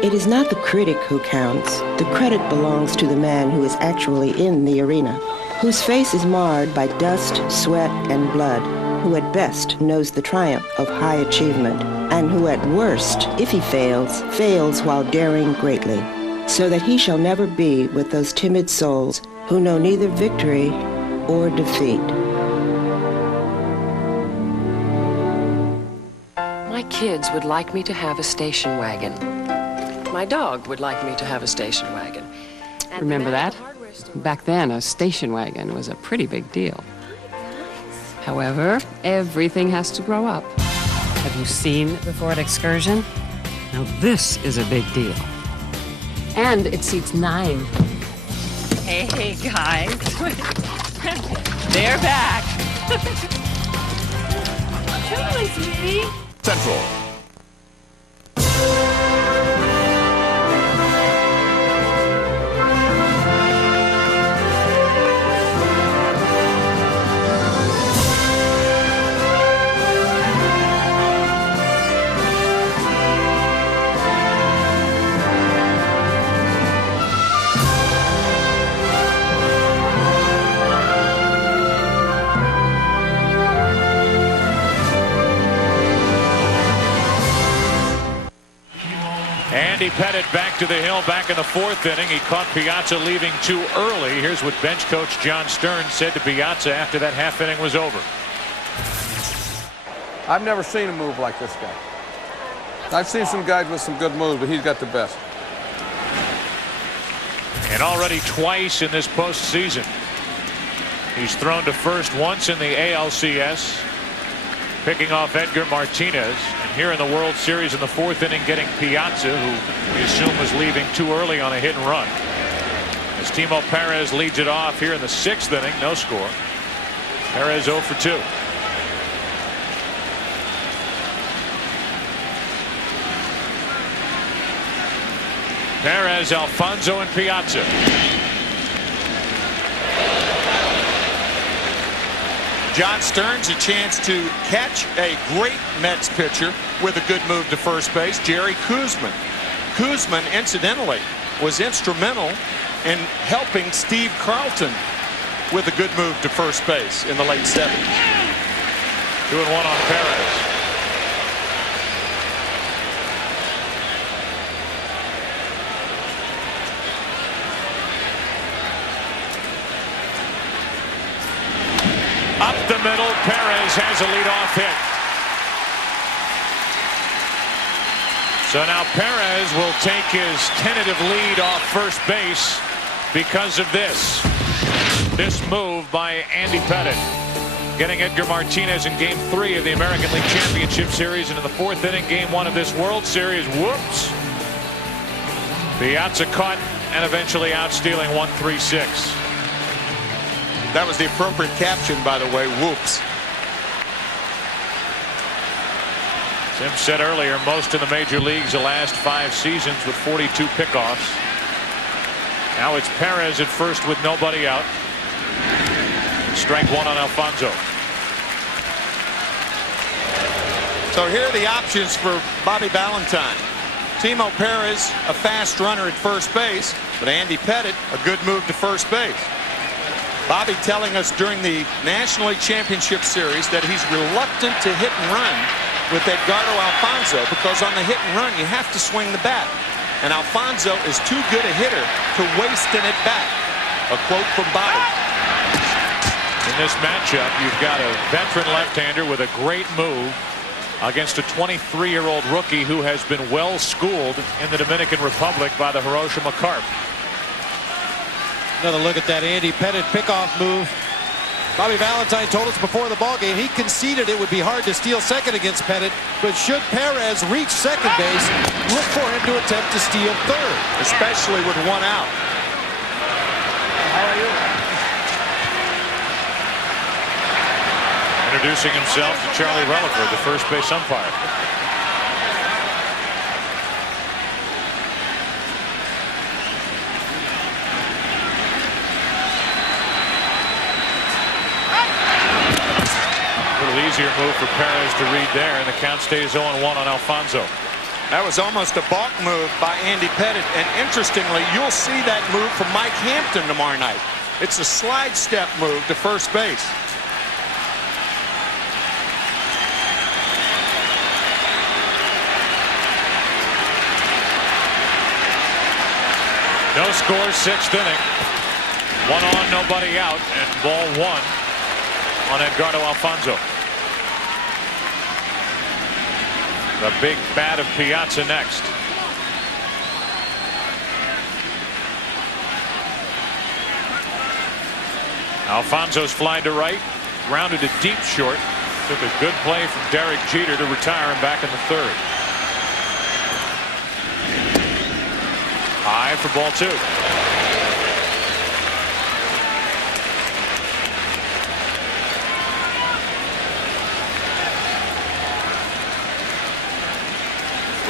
It is not the critic who counts. The credit belongs to the man who is actually in the arena, whose face is marred by dust, sweat, and blood, who at best knows the triumph of high achievement, and who at worst, if he fails, fails while daring greatly, so that he shall never be with those timid souls who know neither victory or defeat. My My kids would like me to have a station wagon. My dog would like me to have a station wagon. Remember that? Back then, a station wagon was a pretty big deal. However, everything has to grow up. Have you seen the Ford Excursion? Now this is a big deal. And it seats 9. Hey, guys. They're back. Totally, sweetie. Central. Pettitte back to the hill back in the 4th inning. He caught Piazza leaving too early. Here's what bench coach John Stern said to Piazza after that half inning was over. I've never seen a move like this guy. I've seen some guys with some good moves, but he's got the best. And already twice in this postseason. He's thrown to first once in the ALCS, picking off Edgar Martinez. And here in the World Series in the 4th inning, getting Piazza, who we assume was leaving too early on a hit and run. As Timo Perez leads it off here in the 6th inning, no score. Perez 0 for 2. Perez, Alfonso, and Piazza. John Stern's a chance to catch a great Mets pitcher with a good move to first base, Jerry Koosman. Koosman, incidentally, was instrumental in helping Steve Carlton with a good move to first base in the late 70s. 2-1 on Perez. Up the middle, Perez has a leadoff hit. So now Perez will take his tentative lead off first base because of this. This move by Andy Pettitte, getting Edgar Martinez in Game 3 of the American League Championship Series, and in the 4th inning, Game 1 of this World Series. Whoops! Piazza caught and eventually out, stealing 1-3-6. That was the appropriate caption, by the way. Whoops. Tim said earlier, most in the major leagues the last 5 seasons with 42 pickoffs. Now it's Perez at first with nobody out. Strike 1 on Alfonso. So here are the options for Bobby Valentine. Timo Perez, a fast runner at first base, but Andy Pettitte, a good move to first base. Bobby telling us during the National League Championship Series that he's reluctant to hit and run with Edgardo Alfonso because on the hit and run you have to swing the bat. And Alfonso is too good a hitter to waste an at bat. A quote from Bobby. In this matchup, you've got a veteran left-hander with a great move against a 23-year-old rookie who has been well schooled in the Dominican Republic by the Hiroshima Carp. Another look at that Andy Pettitte pickoff move. Bobby Valentine told us before the ballgame he conceded it would be hard to steal second against Pettitte, but should Perez reach second base, look for him to attempt to steal third. Especially with 1 out. How are you? Introducing himself to Charlie Relaford, the first base umpire. Easier move for Perez to read there, and the count stays 0-1 on Alfonso. That was almost a balk move by Andy Pettitte, and interestingly, you'll see that move from Mike Hampton tomorrow night. It's a slide step move to first base. No score, 6th inning. 1 on, nobody out, and ball 1 on Edgardo Alfonso. The big bat of Piazza next. Alfonso's fly to right, grounded it deep short. Took a good play from Derek Jeter to retire him back in the third. High for ball 2.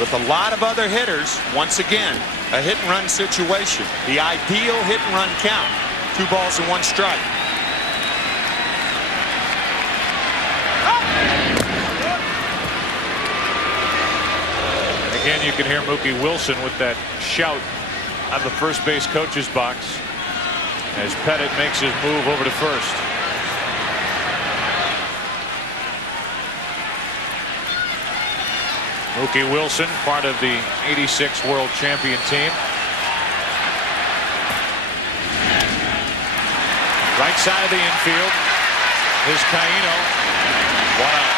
With a lot of other hitters, once again, a hit and run situation. The ideal hit and run count. 2 balls and 1 strike. And again, you can hear Mookie Wilson with that shout out of the first base coach's box as Pettitte makes his move over to first. Mookie Wilson, part of the '86 World Champion team. Right side of the infield is Caino. 1 out.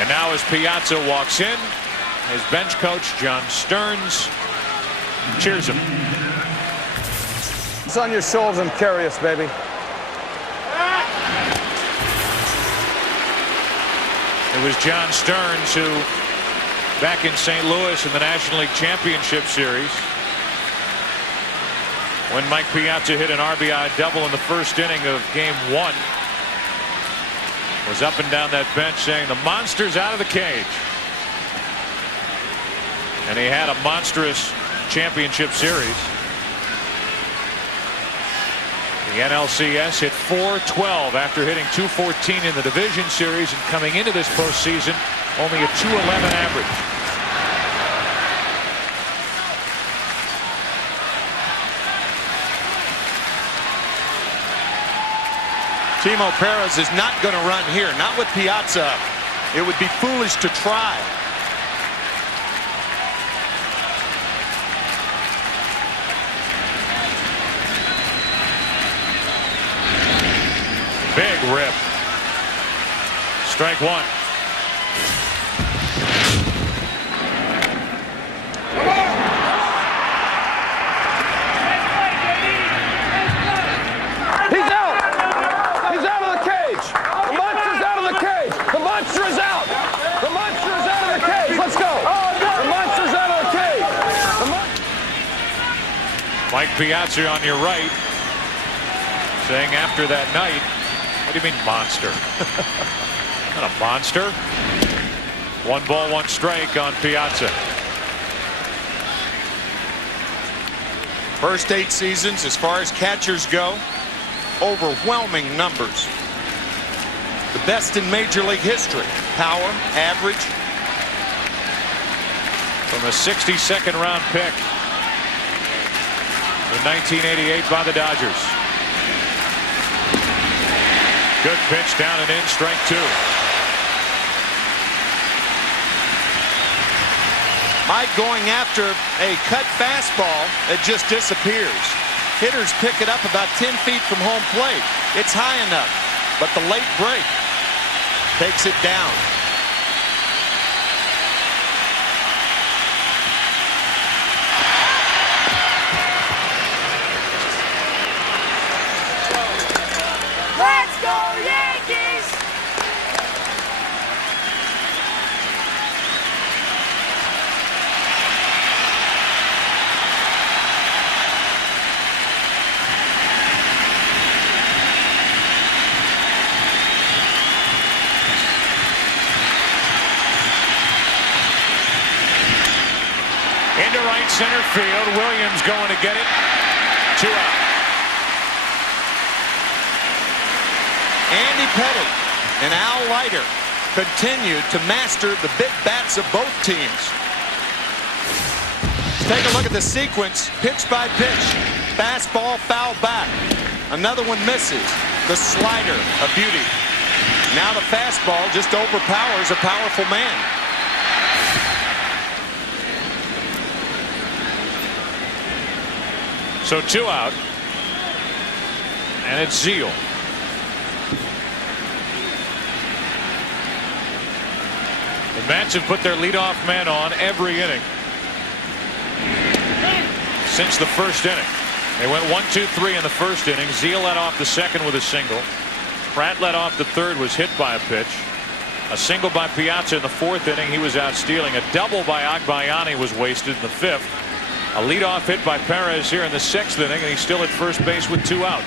And now as Piazza walks in, his bench coach John Stearns cheers him. It's on your shoulders and carry us, baby. It was John Stearns who, back in St. Louis in the National League Championship Series, when Mike Piazza hit an RBI double in the first inning of Game 1, was up and down that bench saying the monster's out of the cage. And he had a monstrous championship series. The NLCS hit .412 after hitting .214 in the division series, and coming into this postseason only a .211 average. Timo Perez is not going to run here, not with Piazza. It would be foolish to try. Big rip. Strike 1. He's out. He's out of the cage. The monster's out of the cage. The monster is out. The monster is out of the cage. Let's go. The monster's out of the cage. Mike Piazza on your right, saying after that night, what do you mean monster? Not a monster. 1 ball, 1 strike on Piazza. First 8 seasons, as far as catchers go, overwhelming numbers. The best in Major League history. Power, average. From a 62nd round pick in 1988 by the Dodgers. Good pitch down and in, strike 2. Mike going after a cut fastball that just disappears. Hitters pick it up about 10 feet from home plate. It's high enough, but the late break takes it down. Let's go, Yankees! Into right center field. Williams going to get it. 2 out. Andy Pettitte and Al Leiter continue to master the big bats of both teams. Let's take a look at the sequence, pitch by pitch. Fastball, foul back. Another one misses. The slider, a beauty. Now the fastball just overpowers a powerful man. So 2 out. And it's Zeal. The Mets have put their leadoff man on every inning since the first inning. They went 1-2-3 in the first inning. Zeal led off the second with a single. Pratt led off the third, was hit by a pitch. A single by Piazza in the fourth inning. He was out stealing. A double by Agbayani was wasted in the fifth. A leadoff hit by Perez here in the sixth inning, and he's still at first base with 2 out.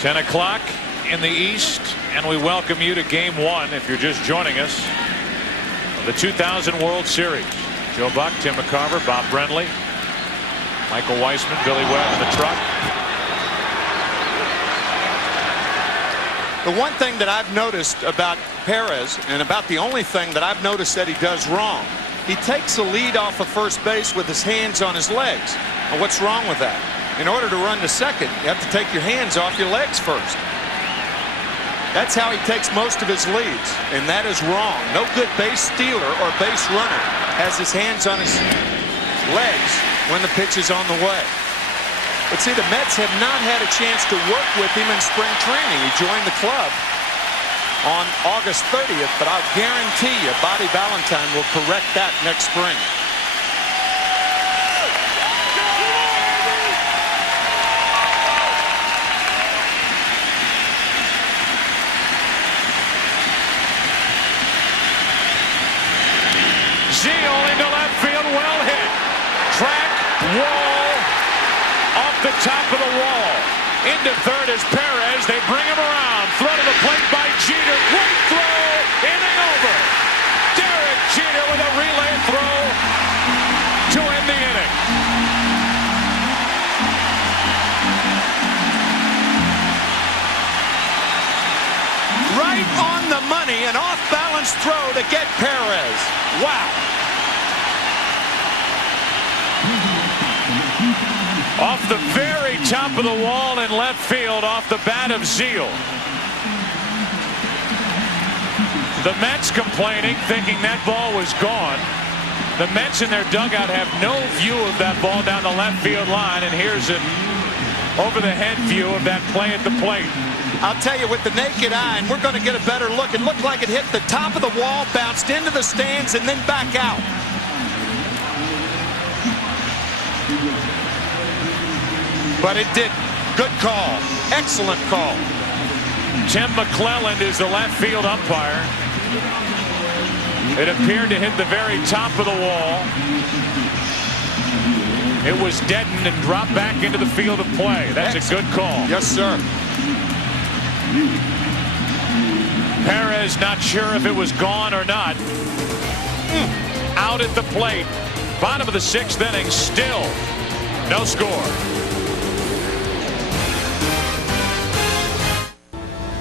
Ten o'clock in the East, and we welcome you to Game 1 if you're just joining us. The 2000 World Series. Joe Buck, Tim McCarver, Bob Brenly, Michael Weissman, Billy Webb in the truck. The one thing that I've noticed about Perez, and about the only thing that I've noticed that he does wrong, he takes a lead off of first base with his hands on his legs. And what's wrong with that? In order to run to second, you have to take your hands off your legs first. That's how he takes most of his leads, and that is wrong. No good base stealer or base runner has his hands on his legs when the pitch is on the way. But see, the Mets have not had a chance to work with him in spring training. He joined the club on August 30th, but I'll guarantee you Bobby Valentine will correct that next spring. Zeal into left field, well hit. Track, wall, off the top of the wall. Into third is Perez. They bring him around. Throw to the plate by Jeter. Great throw. Inning over. Derek Jeter with a relay throw to end the inning. Right on the money, an off-balance throw to get Perez. Wow. Off the very top of the wall in left field, off the bat of Zeal. The Mets complaining, thinking that ball was gone. The Mets in their dugout have no view of that ball down the left field line, and here's an over-the-head view of that play at the plate. I'll tell you, with the naked eye, and we're going to get a better look, it looked like it hit the top of the wall, bounced into the stands, and then back out. But it didn't. Good call. Excellent call. Tim McClelland is the left field umpire. It appeared to hit the very top of the wall. It was deadened and dropped back into the field of play. That's excellent. A good call. Yes, sir. Perez not sure if it was gone or not. Out at the plate. Bottom of the sixth inning, still no score.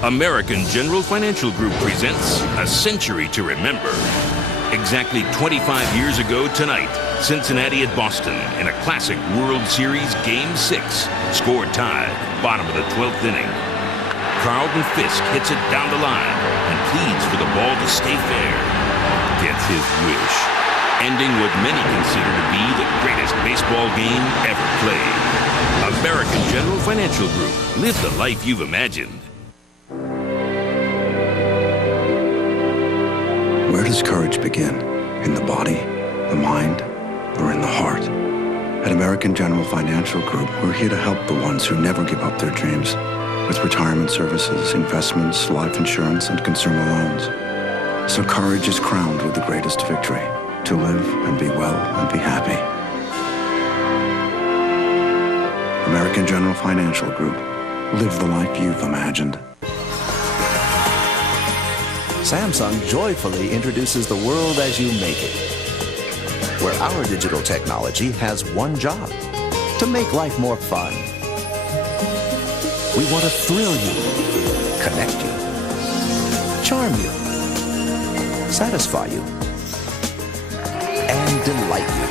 American General Financial Group presents A Century to Remember. Exactly 25 years ago tonight, Cincinnati at Boston in a classic World Series Game 6. Score tied, bottom of the 12th inning. Carlton Fisk hits it down the line and pleads for the ball to stay fair. Gets his wish, ending what many consider to be the greatest baseball game ever played. American General Financial Group. Live the life you've imagined. Where does courage begin? In the body, the mind, or in the heart? At American General Financial Group, we're here to help the ones who never give up their dreams. With retirement services, investments, life insurance, and consumer loans. So courage is crowned with the greatest victory. To live and be well and be happy. American General Financial Group. Live the life you've imagined. Samsung joyfully introduces the world as you make it, where our digital technology has one job: to make life more fun. We want to thrill you, connect you, charm you, satisfy you, and delight you.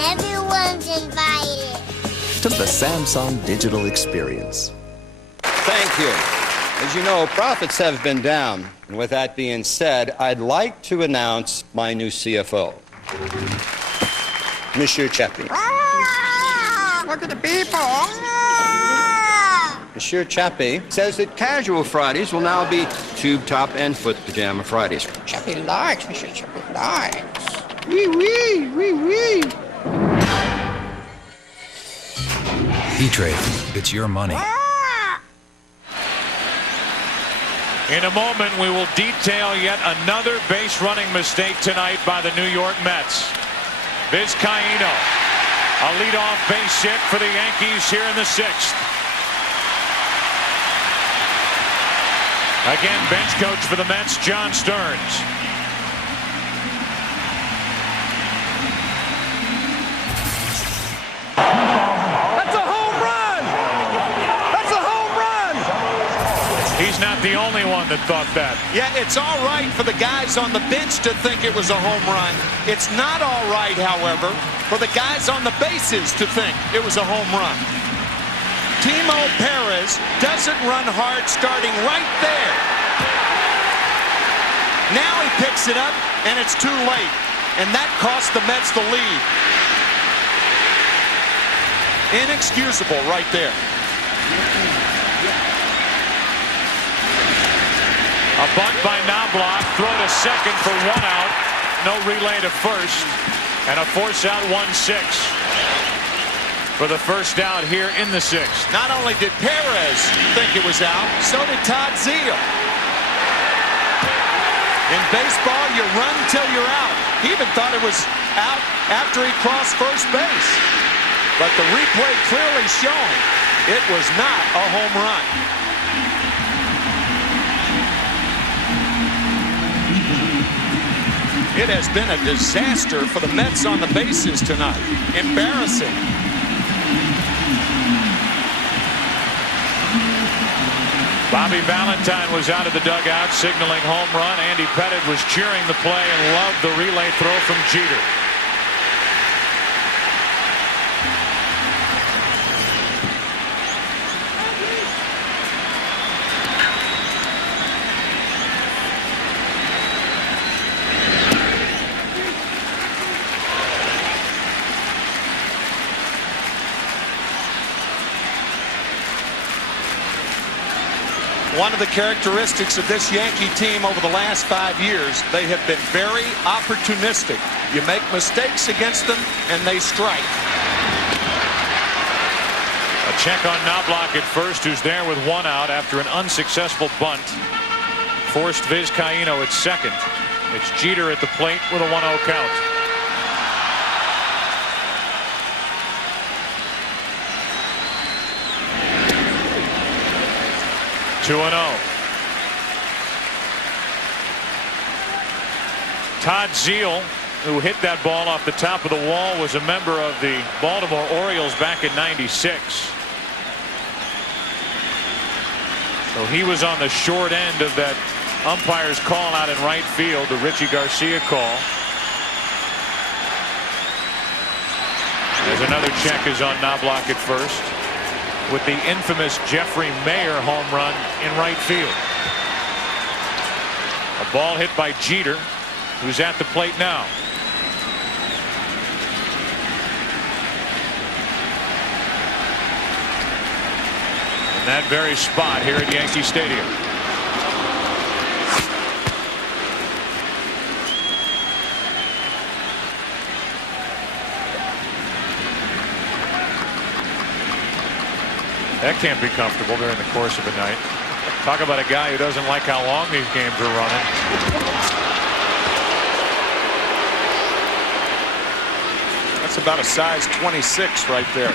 Everyone's invited to the Samsung digital experience. Thank you. As you know, profits have been down. And with that being said, I'd like to announce my new CFO, Monsieur Chappie. Look at the people. Monsieur Chappie says that casual Fridays will now be tube top and foot pajama Fridays. Chappie likes, Monsieur Chappie likes. Wee wee, wee wee. E-Trade, it's your money. In a moment, we will detail yet another base running mistake tonight by the New York Mets. Vizcaíno, a leadoff base hit for the Yankees here in the 6th. Again, bench coach for the Mets, John Stearns. That's a home run! That's a home run! He's not the only one that thought that. Yeah, it's all right for the guys on the bench to think it was a home run. It's not all right, however, for the guys on the bases to think it was a home run. Timo Perez doesn't run hard starting right there. Now he picks it up, and it's too late. And that cost the Mets the lead. Inexcusable right there. A bunt by Knobloch, throw to second for 1 out. No relay to first. And a force out 1-6. For the first out here in the 6th. Not only did Perez think it was out, so did Todd Zeile. In baseball, you run till you're out. He even thought it was out after he crossed first base. But the replay clearly showing it was not a home run. It has been a disaster for the Mets on the bases tonight. Embarrassing. Bobby Valentine was out of the dugout signaling home run. Andy Pettitte was cheering the play and loved the relay throw from Jeter. One of the characteristics of this Yankee team over the last 5 years, they have been very opportunistic. You make mistakes against them, and they strike. A check on Knobloch at first, who's there with 1 out after an unsuccessful bunt. Forced Vizcaíno at second. It's Jeter at the plate with a 1-0 count. Todd Zeile, who hit that ball off the top of the wall, was a member of the Baltimore Orioles back in '96. So he was on the short end of that umpire's call out in right field, the Richie Garcia call. There's another check is on Knobloch at first, with the infamous Jeffrey Mayer home run in right field. A ball hit by Jeter, who's at the plate now. In that very spot here at Yankee Stadium. That can't be comfortable during the course of a night. Talk about a guy who doesn't like how long these games are running. That's about a size 26 right there.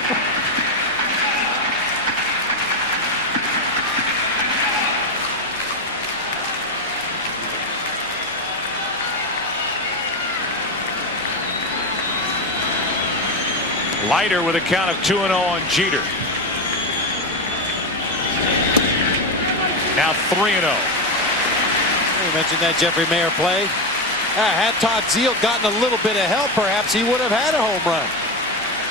Leiter with a count of 2-0 on Jeter. Now 3-0. You mentioned that Jeffrey Mayer play. Had Todd Zeile gotten a little bit of help, perhaps he would have had a home run.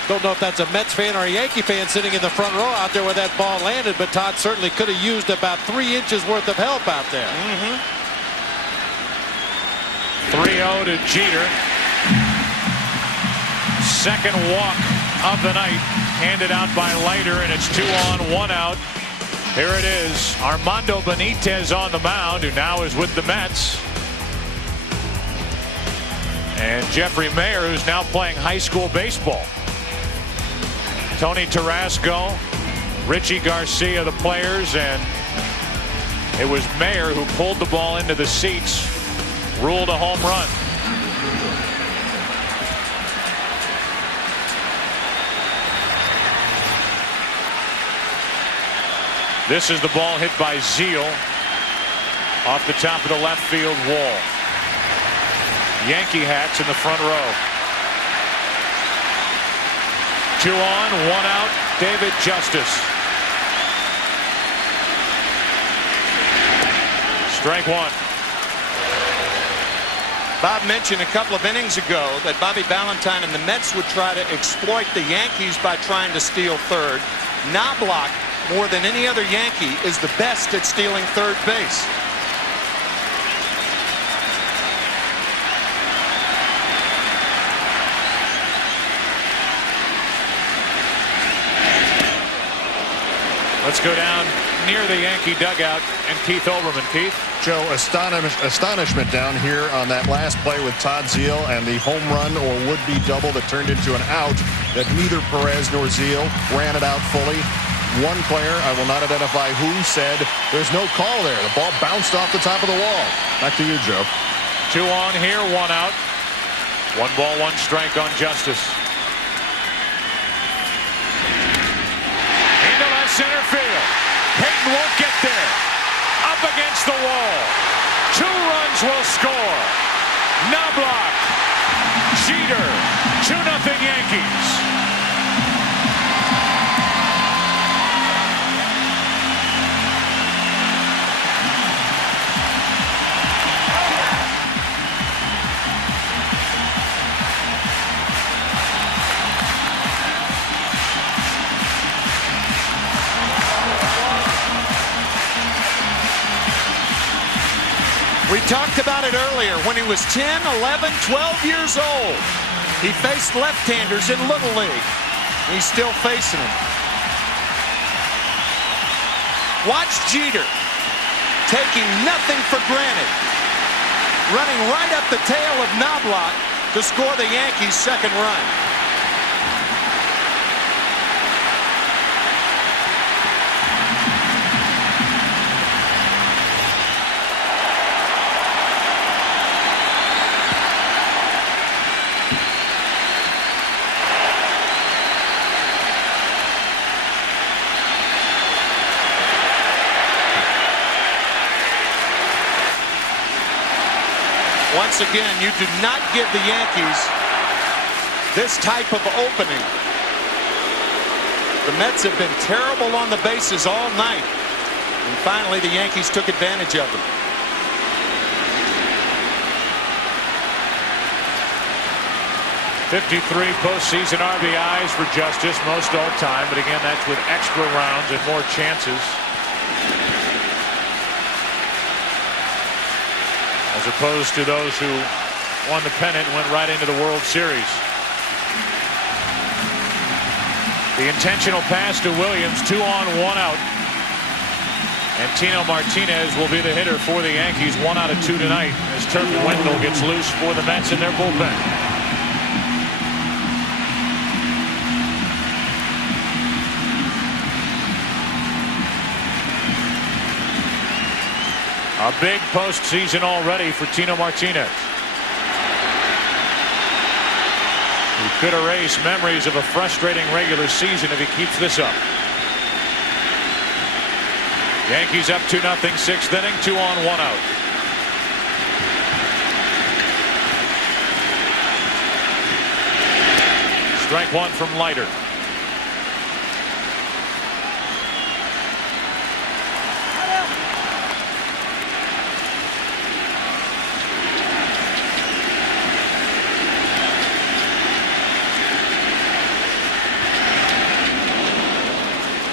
Don't know if that's a Mets fan or a Yankee fan sitting in the front row out there where that ball landed, but Todd certainly could have used about 3 inches worth of help out there. 3-0 to Jeter. Second walk of the night handed out by Leiter, and it's 2 on, 1 out. Here it is, Armando Benitez on the mound, who now is with the Mets. And Jeffrey Mayer, who's now playing high school baseball. Tony Tarasco, Richie Garcia, the players, and it was Mayer who pulled the ball into the seats, ruled a home run. This is the ball hit by Zeal off the top of the left field wall. Yankee hats in the front row. 2 on, 1 out, David Justice. Strike 1. Bob mentioned a couple of innings ago that Bobby Valentine and the Mets would try to exploit the Yankees by trying to steal third. Knobloch, more than any other Yankee, is the best at stealing third base. Let's go down near the Yankee dugout and Keith Olbermann. Keith? Joe, astonishment down here on that last play with Todd Zeal and the home run or would-be double that turned into an out that neither Perez nor Zeal ran it out fully. One player, I will not identify who, said there's no call there. The ball bounced off the top of the wall. Back to you, Joe. 2 on here, 1 out. 1 ball, 1 strike on Justice. Into left center field. Payton won't get there. Up against the wall. 2 runs will score. Knobloch. Jeter. 2-0 Yankees. We talked about it earlier when he was 10, 11, 12 years old. He faced left-handers in Little League. He's still facing them. Watch Jeter taking nothing for granted. Running right up the tail of Knobloch to score the Yankees' second run. Once again, you do not give the Yankees this type of opening. The Mets have been terrible on the bases all night. And finally, the Yankees took advantage of them. '53 postseason RBIs for Justice, most all time, but again, that's with extra rounds and more chances. As opposed to those who won the pennant and went right into the World Series. The intentional pass to Williams, 2 on, 1 out. And Tino Martinez will be the hitter for the Yankees, 1 out of 2 tonight, as Turk Wendell gets loose for the Mets in their bullpen. A big postseason already for Tino Martinez. He could erase memories of a frustrating regular season if he keeps this up. Yankees up 2-0, 6th inning, 2 on, 1 out. Strike 1 from Leiter.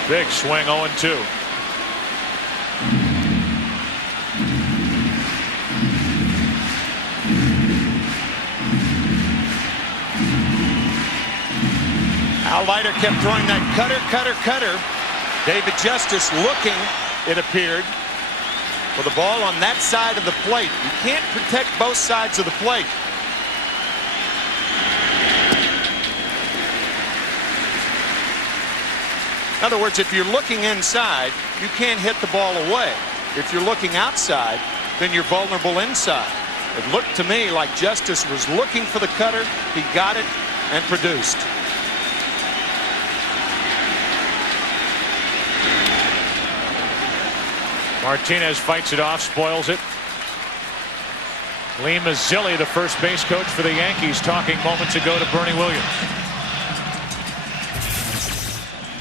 Big swing, 0-2. Al Leiter kept throwing that cutter. David Justice looking, it appeared, for the ball on that side of the plate. You can't protect both sides of the plate. In other words, if you're looking inside, you can't hit the ball away. If you're looking outside, then you're vulnerable inside. It looked to me like Justice was looking for the cutter. He got it and produced. Martinez fights it off, spoils it. Lee Mazzilli, the first base coach for the Yankees, talking moments ago to Bernie Williams.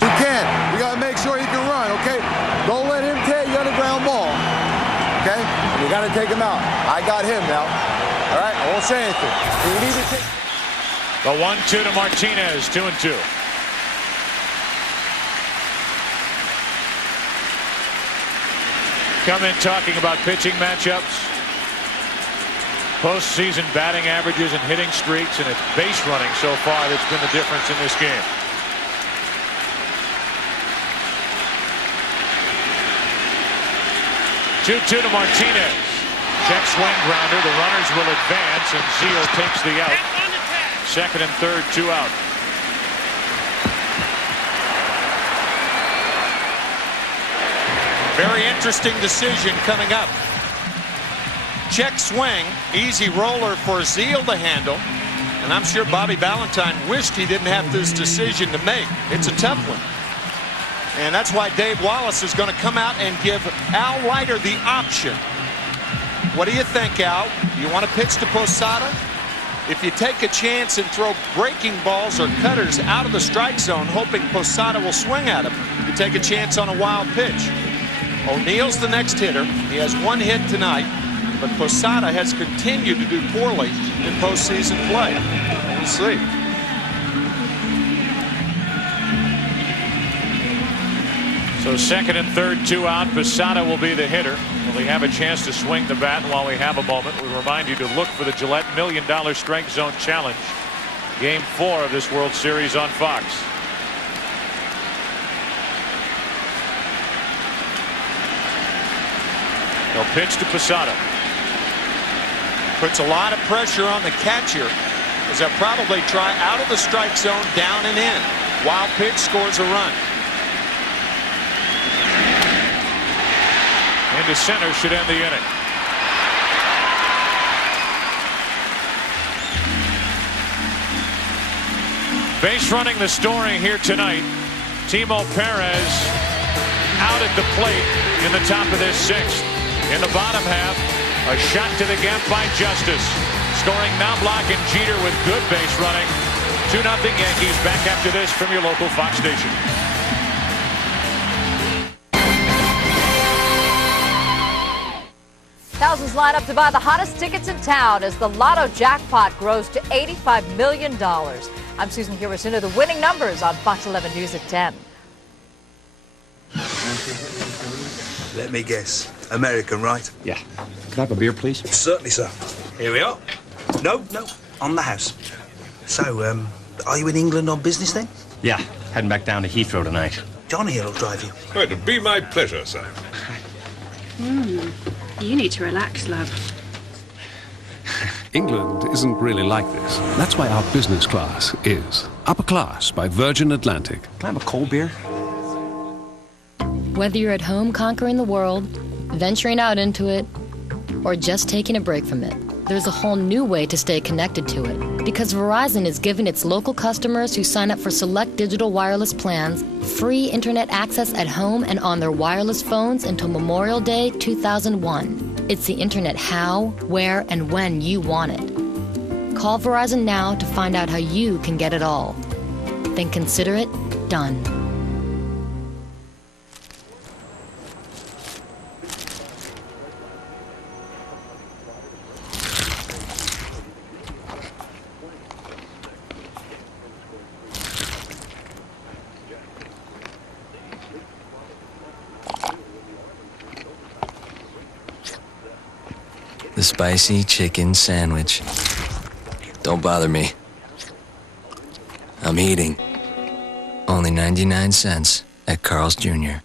He can. We got to make sure he can run, okay? Don't let him tell you the ground ball, okay? You got to take him out. I got him now. All right? I won't say anything. You need to take. The 1-2 to Martinez, 2-2. Come in talking about pitching matchups, postseason batting averages and hitting streaks, and it's base running so far that's been the difference in this game. Two to Martinez. Check swing grounder. The runners will advance, and Zeal takes the out. Second and third, 2 out. Very interesting decision coming up. Check swing, easy roller for Zeal to handle. And I'm sure Bobby Valentine wished he didn't have this decision to make. It's a tough one. And that's why Dave Wallace is going to come out and give Al Leiter the option. What do you think, Al? You want to pitch to Posada? If you take a chance and throw breaking balls or cutters out of the strike zone, hoping Posada will swing at him, you take a chance on a wild pitch. O'Neill's the next hitter. He has 1 hit tonight, but Posada has continued to do poorly in postseason play. We'll see. So second and third, 2 out. Posada will be the hitter. Will he have a chance to swing the bat? And while we have a moment, we remind you to look for the Gillette $1 Million Strike Zone Challenge. Game 4 of this World Series on Fox. They'll pitch to Posada. Puts a lot of pressure on the catcher, as they'll probably try out of the strike zone, down and in. Wild pitch, scores a run. Into center, should end the inning. Base running the story here tonight. Timo Perez out at the plate in the top of this 6th. In the bottom half, a shot to the gap by Justice. Scoring Knobloch and Jeter with good base running. 2-0 Yankees. Back after this from your local Fox station. Thousands line up to buy the hottest tickets in town as the Lotto jackpot grows to $85 million. I'm Susan Kirasuna. The winning numbers on Fox 11 News at 10. Let me guess. American, right? Yeah. Can I have a beer, please? Certainly, sir. Here we are. No, on the house. So, are you in England on business then? Yeah. Heading back down to Heathrow tonight. John here will drive you. It'd be my pleasure, sir. You need to relax, love. England isn't really like this. That's why our business class is. Upper Class by Virgin Atlantic. Can I have a cold beer? Whether you're at home conquering the world, venturing out into it, or just taking a break from it, there's a whole new way to stay connected to it. Because Verizon is giving its local customers who sign up for select digital wireless plans free internet access at home and on their wireless phones until Memorial Day 2001. It's the internet how, where, and when you want it. Call Verizon now to find out how you can get it all. Then consider it done. The spicy chicken sandwich. Don't bother me. I'm eating. Only 99 cents at Carl's Jr.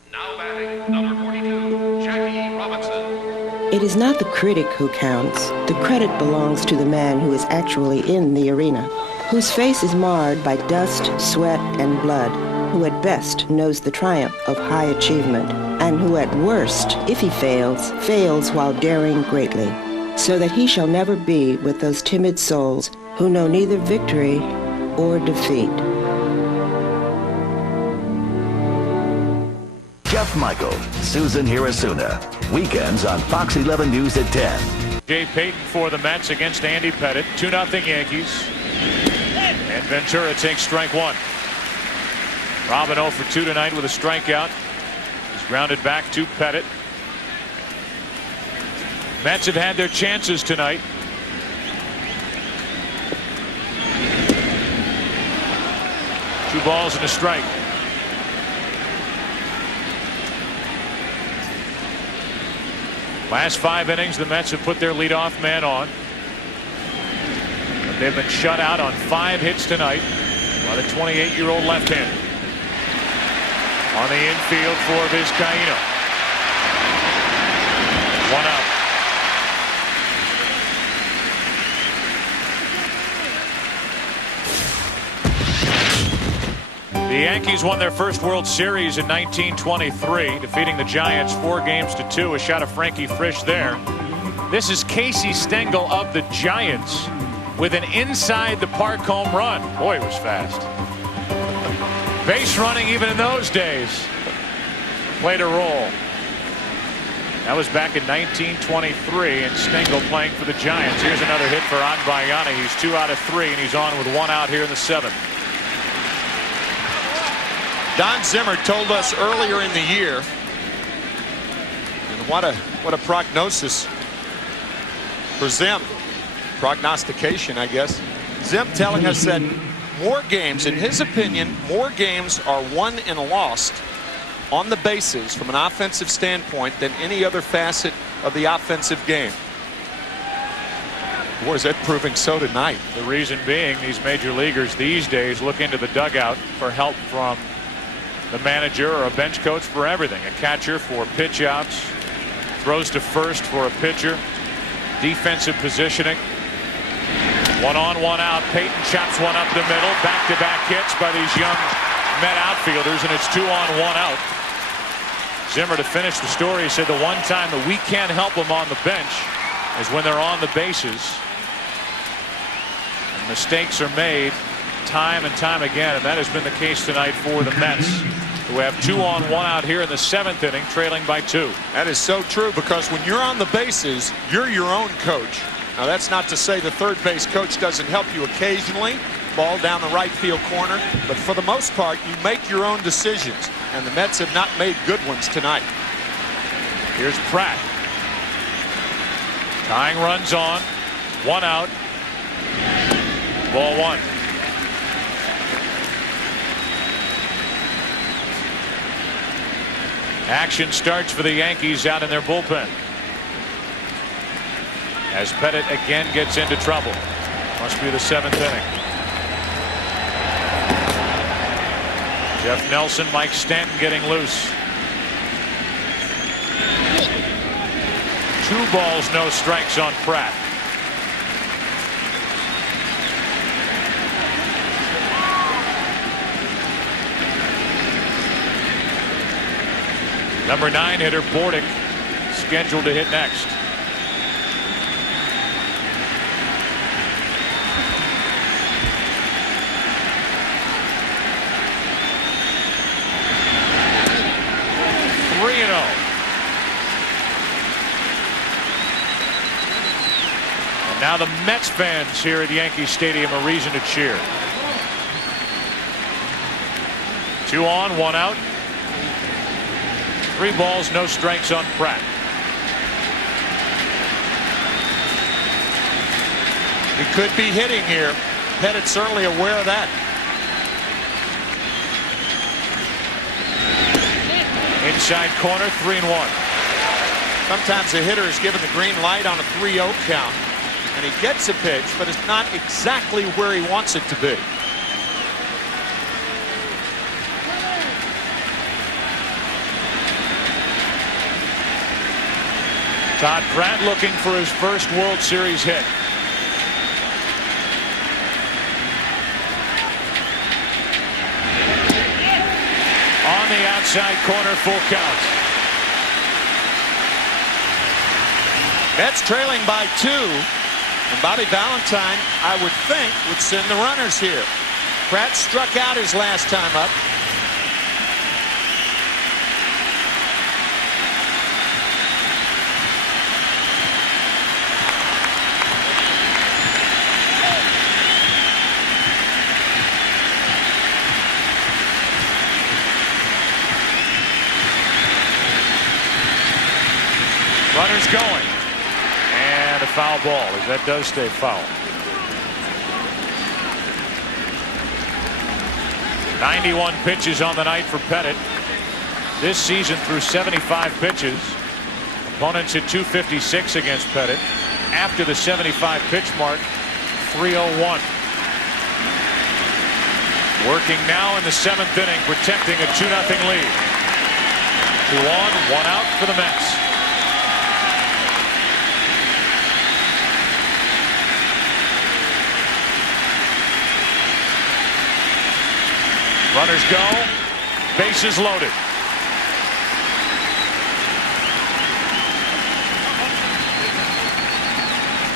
It is not the critic who counts. The credit belongs to the man who is actually in the arena, whose face is marred by dust, sweat, and blood, who at best knows the triumph of high achievement, and who at worst, if he fails, fails while daring greatly, so that he shall never be with those timid souls who know neither victory or defeat. Jeff Michael, Susan Hirasuna. Weekends on Fox 11 News at 10. Jay Payton for the Mets against Andy Pettitte. 2-0 Yankees. And Ventura takes strike one. Robin 0 for 2 tonight with a strikeout. He's grounded back to Pettitte. Mets have had their chances tonight. Two balls and a strike. Last 5 innings, the Mets have put their leadoff man on. But they've been shut out on 5 hits tonight by the 28-year-old left-hander. On the infield for Vizcaíno. 1 out. The Yankees won their first World Series in 1923, defeating the Giants 4-2. A shot of Frankie Frisch there. This is Casey Stengel of the Giants with an inside the park home run. Boy, it was fast. Base running even in those days played a role. That was back in 1923, and Stengel playing for the Giants. Here's another hit for Armageddon. He's 2 out of 3, and he's on with 1 out here in the 7th. Don Zimmer told us earlier in the year, and what a prognosis for Zim. Prognostication, I guess. Zim telling us that more games, in his opinion, more games are won and lost on the bases from an offensive standpoint than any other facet of the offensive game. Boy, is that proving so tonight. The reason being, these major leaguers these days look into the dugout for help from the manager or a bench coach for everything. A catcher for pitch outs, throws to first for a pitcher, defensive positioning. 1 on, 1 out. Payton chops one up the middle. Back-to-back hits by these young Met outfielders, and it's 2 on, 1 out. Zimmer, to finish the story, said the one time that we can't help them on the bench is when they're on the bases. And mistakes are made time and time again, and that has been the case tonight for the Mets, who have 2 on, 1 out here in the 7th inning, trailing by 2. That is so true, because when you're on the bases, you're your own coach. Now, that's not to say the third base coach doesn't help you occasionally, ball down the right field corner, but for the most part, you make your own decisions, and the Mets have not made good ones tonight. Here's Pratt. Tying runs on, 1 out, ball 1. Action starts for the Yankees out in their bullpen as Pettitte again gets into trouble. Must be the 7th inning. Jeff Nelson, Mike Stanton getting loose. 2 balls, no strikes on Pratt. Number 9 hitter Bordick scheduled to hit next. And now the Mets fans here at Yankee Stadium a reason to cheer. 2 on, 1 out. 3 balls, no strikes on Pratt. He could be hitting here. Pettitte's certainly aware of that. Inside corner, 3-1. Sometimes the hitter is given the green light on a 3-0 count, and he gets a pitch, but it's not exactly where he wants it to be. Todd Pratt looking for his first World Series hit. On the outside corner, full count. Mets trailing by 2. And Bobby Valentine, I would think, would send the runners here. Pratt struck out his last time up. Runners going. And a foul ball, as that does stay foul. 91 pitches on the night for Pettitte. This season through 75 pitches. Opponents at 256 against Pettitte. After the 75 pitch mark, 301. Working now in the 7th inning, protecting a 2-0 lead. 2 on, 1 out for the Mets. Runners go. Bases loaded.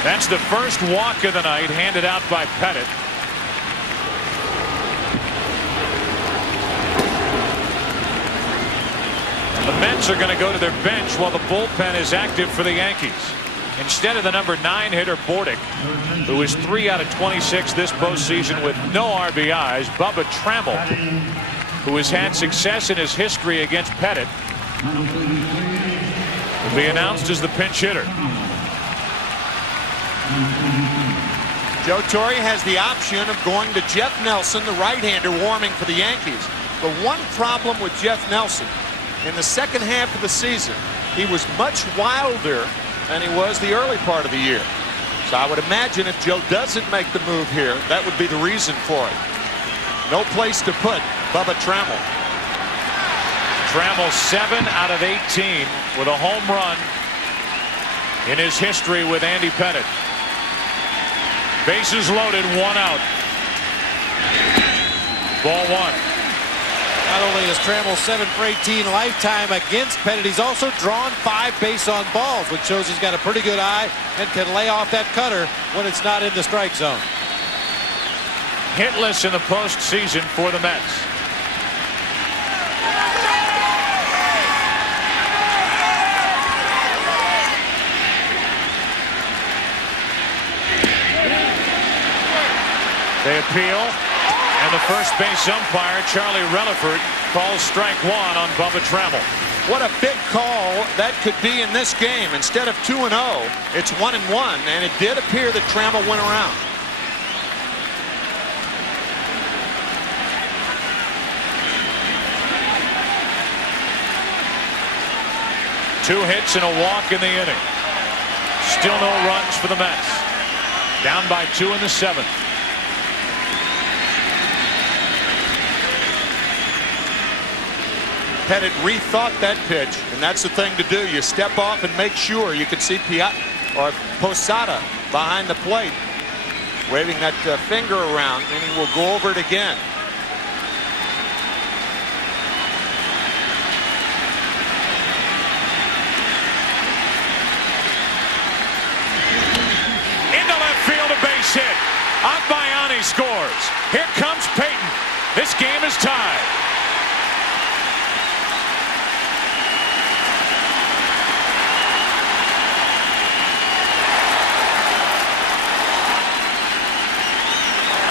That's the first walk of the night handed out by Pettitte. The Mets are going to go to their bench while the bullpen is active for the Yankees. Instead of the number 9 hitter Bordick, who is 3 out of 26 this postseason with no RBIs, Bubba Trammell, who has had success in his history against Pettitte, will be announced as the pinch hitter. Joe Torre has the option of going to Jeff Nelson, the right-hander, warming for the Yankees. The one problem with Jeff Nelson, in the second half of the season, he was much wilder than he was the early part of the year. So I would imagine if Joe doesn't make the move here, that would be the reason for it. No place to put Bubba Trammell. Trammell 7 out of 18 with a home run in his history with Andy Pettitte. Bases loaded, 1 out. Ball 1. Not only is Trammell 7 for 18 lifetime against Pettitte, he's also drawn 5 base on balls, which shows he's got a pretty good eye and can lay off that cutter when it's not in the strike zone. Hitless in the postseason for the Mets. They appeal. And the first base umpire, Charlie Relaford, calls strike 1 on Bubba Trammell. What a big call that could be in this game. Instead of 2-0, it's 1-1, and it did appear that Trammell went around. Two hits and a walk in the inning. Still no runs for the Mets. Down by 2 in the 7th. Pettitte rethought that pitch, and that's the thing to do. You step off and make sure. You can see Posada behind the plate waving that finger around, and he will go over it again. Into left field, a base hit. Agbayani scores. Here comes Peyton. This game is tied.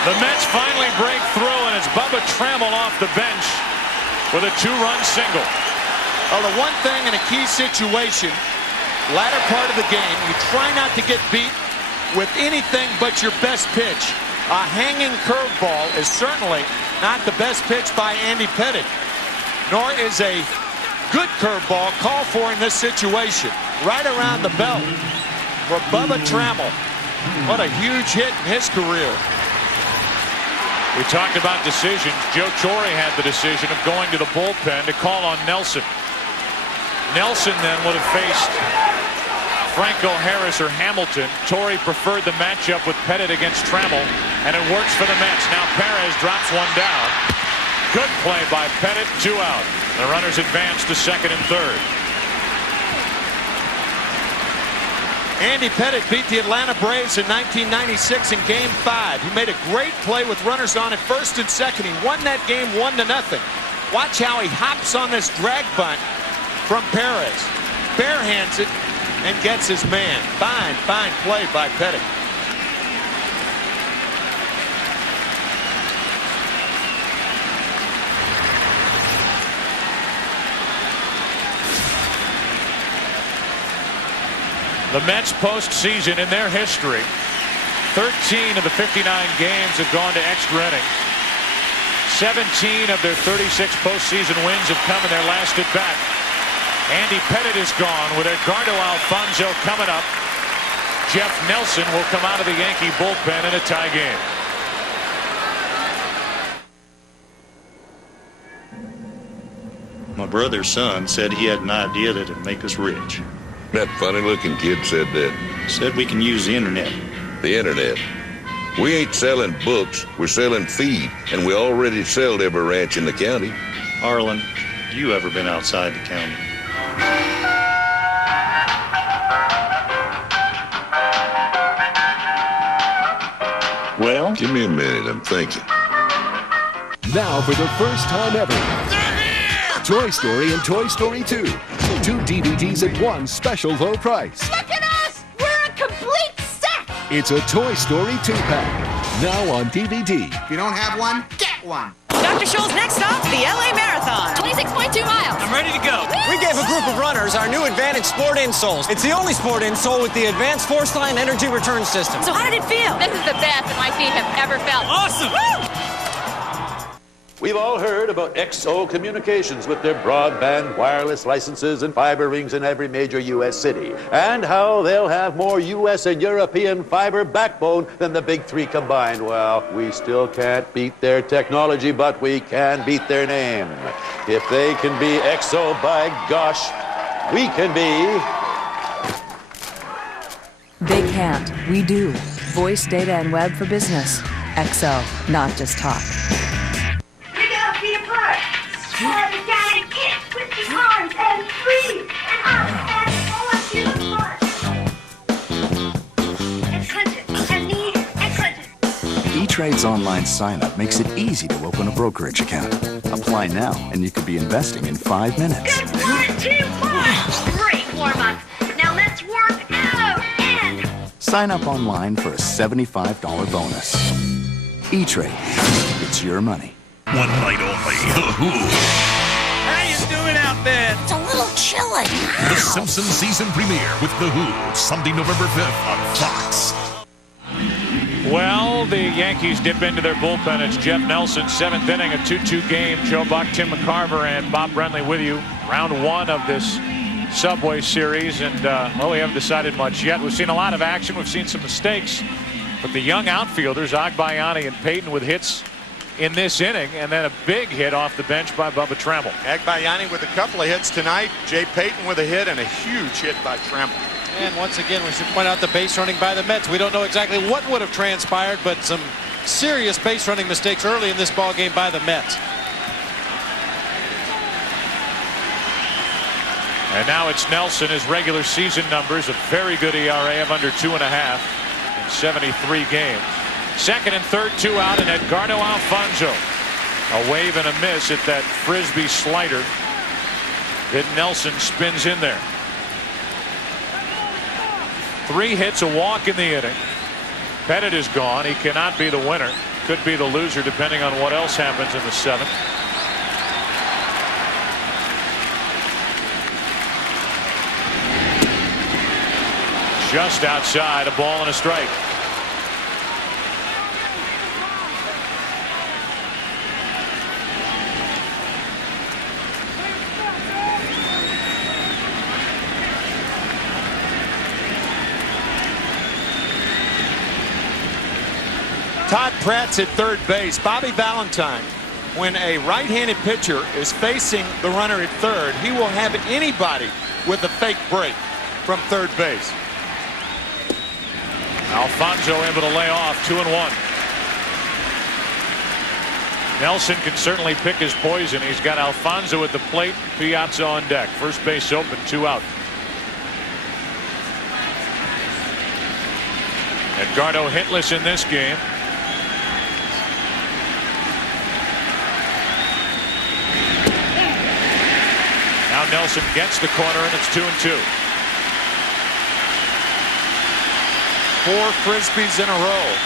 The Mets finally break through, and it's Bubba Trammell off the bench with a 2-run single. Well, the one thing in a key situation, latter part of the game, you try not to get beat with anything but your best pitch. A hanging curveball is certainly not the best pitch by Andy Pettitte, nor is a good curveball called for in this situation. Right around the belt for Bubba Trammell. What a huge hit in his career. We talked about decisions. Joe Torre had the decision of going to the bullpen to call on Nelson. Nelson then would have faced Franco, Harris, or Hamilton. Torre preferred the matchup with Pettitte against Trammell, and it works for the Mets. Now Perez drops one down. Good play by Pettitte, 2 out. The runners advance to second and third. Andy Pettitte beat the Atlanta Braves in 1996 in Game 5. He made a great play with runners on at first and second. He won that game 1-0. Watch how he hops on this drag bunt from Perez. Barehands it and gets his man. Fine play by Pettitte. The Mets postseason in their history, 13 of the 59 games have gone to extra innings. 17 of their 36 postseason wins have come in their last at bat. Andy Pettitte is gone with Edgardo Alfonzo coming up. Jeff Nelson will come out of the Yankee bullpen in a tie game. My brother's son said he had an idea that would make us rich. That funny-looking kid said that. Said we can use the internet. The internet? We ain't selling books, we're selling feed, and we already sell every ranch in the county. Harlan, you ever been outside the county? Well? Give me a minute, I'm thinking. Now for the first time ever, Toy Story and Toy Story 2. 2 DVDs at one special low price. Look at us! We're a complete set! It's a Toy Story 2-pack. Now on DVD. If you don't have one, get one. Dr. Scholl's next stop, the LA Marathon. 26.2 miles. I'm ready to go. We gave a group of runners our new Advantage Sport insoles. It's the only sport insole with the advanced Force Line energy return system. So how did it feel? This is the best that my feet have ever felt. Awesome! Woo! We've all heard about XO Communications with their broadband wireless licenses and fiber rings in every major U.S. city, and how they'll have more U.S. and European fiber backbone than the big three combined. Well, we still can't beat their technology, but we can beat their name. If they can be XO, by gosh, we can be... They can't. We do. Voice, data, and web for business. XO, not just talk. Hold it down and kick with the arms and breathe and up and forward to the front. Excellent. And knee. Excellent. E-Trade's online sign-up makes it easy to open a brokerage account. Apply now, and you could be investing in 5 minutes. Good one, teamwork. Great warm-up. Now let's work out and... Sign up online for a $75 bonus. E-Trade. It's your money. One night only. The Who. How you doing out there? It's a little chilly. The Simpsons season premiere with The Who, Sunday, November 5th on Fox. Well, the Yankees dip into their bullpen. It's Jeff Nelson, 7th inning, a 2-2 game. Joe Buck, Tim McCarver, and Bob Brenly with you. Round 1 of this Subway Series, and well, we haven't decided much yet. We've seen a lot of action. We've seen some mistakes, but the young outfielders, Agbayani and Payton, with hits in this inning, and then a big hit off the bench by Bubba Trammell. Agbayani with a couple of hits tonight. Jay Payton with a hit and a huge hit by Trammell. And once again, we should point out the base running by the Mets. We don't know exactly what would have transpired, but some serious base running mistakes early in this ball game by the Mets. And now it's Nelson. His regular season numbers, a very good ERA of under 2.5 in 73 games. Second and third, 2 out, and Edgardo Alfonzo. A wave and a miss at that frisbee slider that Nelson spins in there. 3 hits, a walk in the inning. Pettitte is gone. He cannot be the winner. Could be the loser depending on what else happens in the 7th. Just outside, a ball and a strike. Todd Pratt's at third base. Bobby Valentine, when a right-handed pitcher is facing the runner at third, he will have anybody with a fake break from third base. Alfonso able to lay off 2-1. Nelson can certainly pick his poison. He's got Alfonso at the plate, Piazza on deck. First base open, 2 out. Edgardo hitless in this game. Now Nelson gets the corner, and it's 2-2. 4 frisbees in a row.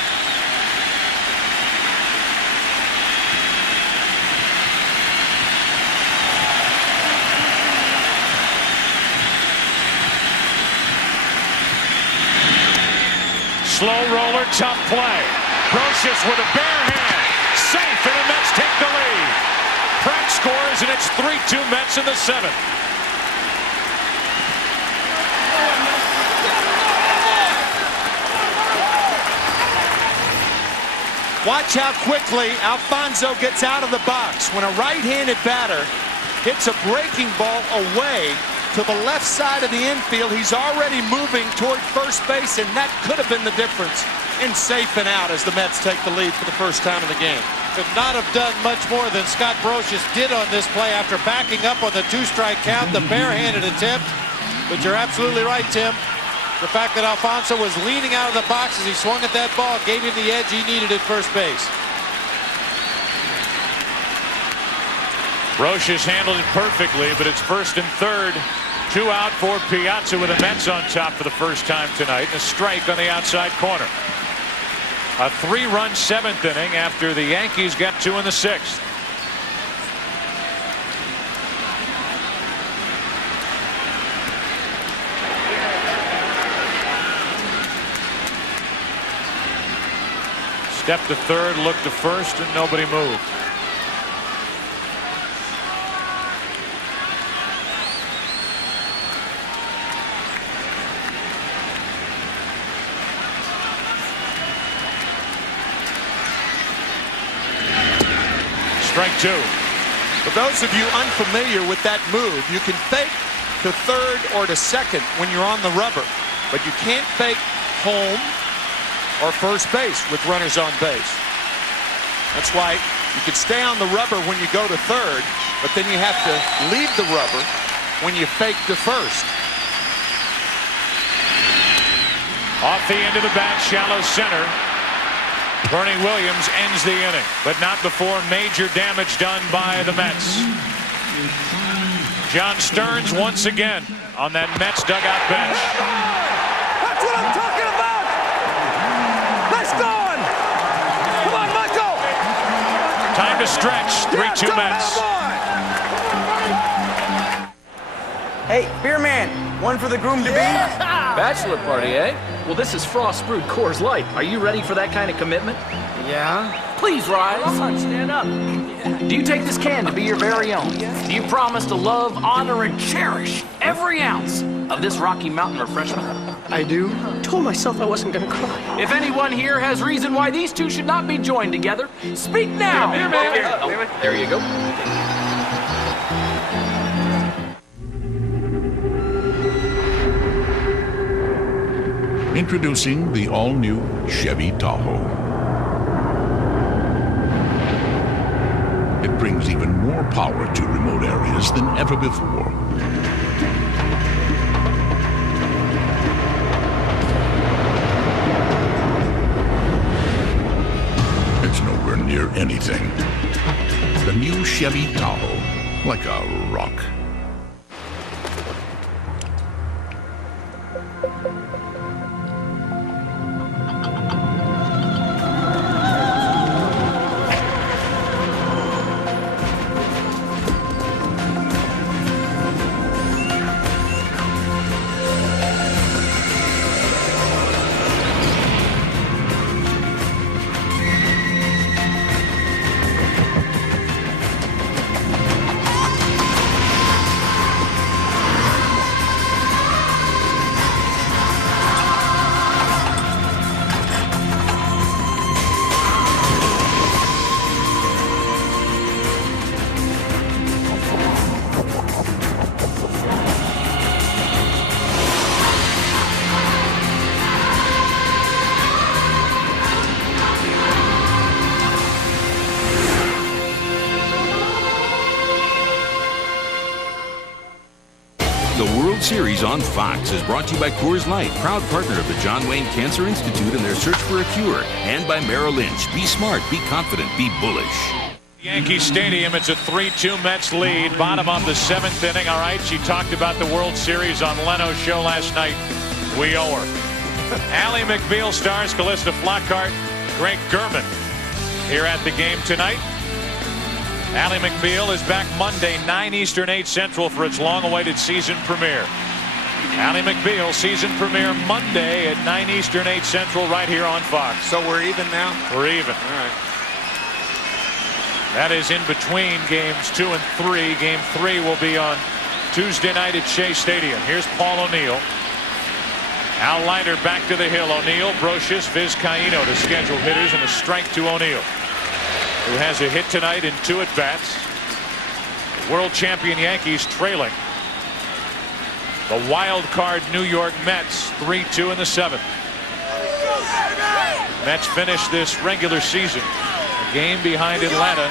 Slow roller, tough play. Brocious with a bare hand. Safe, and the Mets take the lead. Pratt scores, and it's 3-2 Mets in the 7th. Watch how quickly Alfonso gets out of the box. When a right-handed batter hits a breaking ball away to the left side of the infield, he's already moving toward first base, and that could have been the difference in safe and out as the Mets take the lead for the first time in the game. Could not have done much more than Scott Brocious did on this play after backing up on the 2-strike count, the barehanded attempt. But you're absolutely right, Tim. The fact that Alfonso was leaning out of the box as he swung at that ball gave him the edge he needed at first base. Brocious handled it perfectly, but it's first and third. 2 out for Piazza with the Mets on top for the first time tonight. And a strike on the outside corner. A 3-run 7th inning after the Yankees got 2 in the 6th. Step to third, look to first, and nobody moved. Strike 2. For those of you unfamiliar with that move, you can fake to third or to second when you're on the rubber, but you can't fake home or first base with runners on base. That's why you can stay on the rubber when you go to third, but then you have to leave the rubber when you fake to first. Off the end of the bat, shallow center. Bernie Williams ends the inning, but not before major damage done by the Mets. John Stearns once again on that Mets dugout bench. That's what I'm talking about! Let's go! Come on, Michael! Time to stretch. 3-2 Mets. Hey, beer man, one for the groom to be? Bachelor party, eh? Well, this is Frost Brewed Coors Light. Are you ready for that kind of commitment? Yeah. Please rise. Come on, stand up. Do you take this can to be your very own? Do you promise to love, honor, and cherish every ounce of this Rocky Mountain refreshment? I do. Told myself I wasn't gonna cry. If anyone here has reason why these two should not be joined together, speak now. Beer man. Oh, there you go. Introducing the all-new Chevy Tahoe. It brings even more power to remote areas than ever before. It's nowhere near anything. The new Chevy Tahoe, like a rock. World Series on Fox is brought to you by Coors Light, proud partner of the John Wayne Cancer Institute in their search for a cure, and by Merrill Lynch. Be smart, be confident, be bullish. Yankee Stadium, it's a 3-2 Mets lead. Bottom of the 7th inning. All right, she talked about the World Series on Leno's show last night. We owe her. Ally McBeal stars, Callista Flockhart, Greg Gurman here at the game tonight. Ally McBeal is back Monday, 9 Eastern, 8 Central for its long-awaited season premiere. Ally McBeal, season premiere Monday at 9 Eastern, 8 Central right here on Fox. So we're even now? We're even. All right. That is in between games 2 and 3. Game 3 will be on Tuesday night at Shea Stadium. Here's Paul O'Neill. Al Leiter back to the hill. O'Neill, Brocious, Vizcaíno, the scheduled hitters, and a strike to O'Neill, who has a hit tonight in 2 at-bats. World champion Yankees trailing the wild card New York Mets 3-2 in the 7th. Mets finish this regular season a game behind Atlanta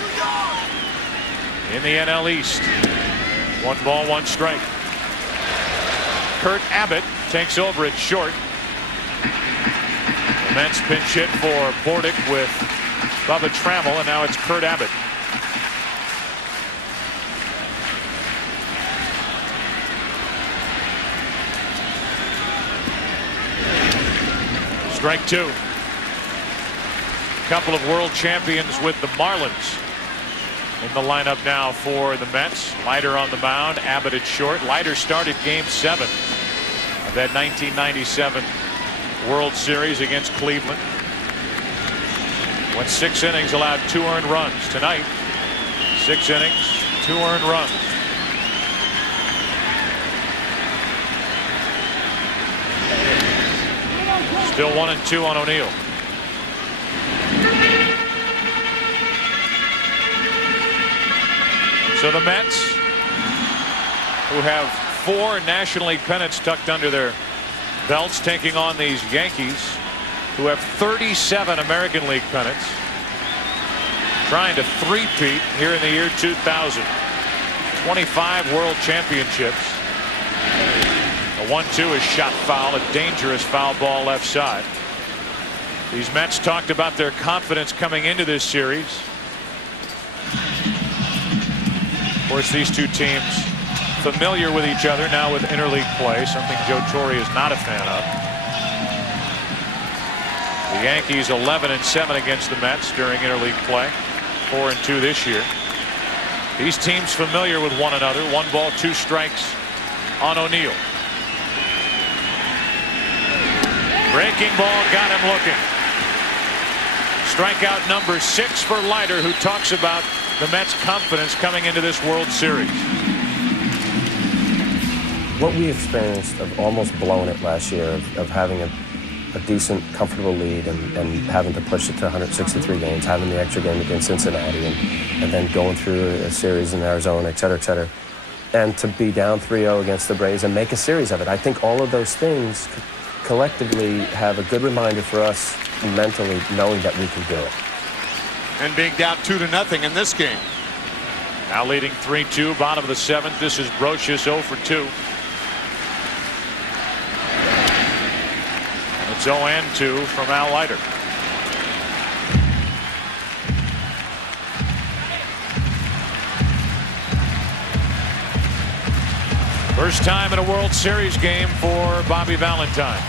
in the NL East. 1 ball, 1 strike. Kurt Abbott takes over at short. The Mets pinch hit for Bordick with Bubba Trammell, and now it's Kurt Abbott. Strike 2. A couple of world champions with the Marlins in the lineup now for the Mets. Leiter on the mound, Abbott at short. Leiter started game 7 of that 1997 World Series against Cleveland. Went 6 innings, allowed 2 earned runs. Tonight, 6 innings, 2 earned runs. Still 1-2 on O'Neill. So the Mets, who have 4 National League pennants tucked under their belts, taking on these Yankees, who have 37 American League pennants, trying to three-peat here in the year 2000. 25 world championships. The 1-2 is shot foul, a dangerous foul ball left side. These Mets talked about their confidence coming into this series. Of course, these two teams familiar with each other now with interleague play, something Joe Torre is not a fan of. The Yankees 11-7 against the Mets during interleague play, 4-2 this year. These teams familiar with one another. 1 ball, 2 strikes on O'Neill. Breaking ball got him looking. Strikeout number 6 for Leiter, who talks about the Mets' confidence coming into this World Series. What we experienced of almost blowing it last year, of having a decent, comfortable lead and having to push it to 163 games, having the extra game against Cincinnati, and then going through a series in Arizona, et cetera, and to be down 3-0 against the Braves and make a series of it. I think all of those things collectively have a good reminder for us mentally, knowing that we can do it. And being down 2-0 in this game. Now leading 3-2, bottom of the 7th. This is Brocious 0 for 2. And it's 0-2 from Al Leiter. First time in a World Series game for Bobby Valentine.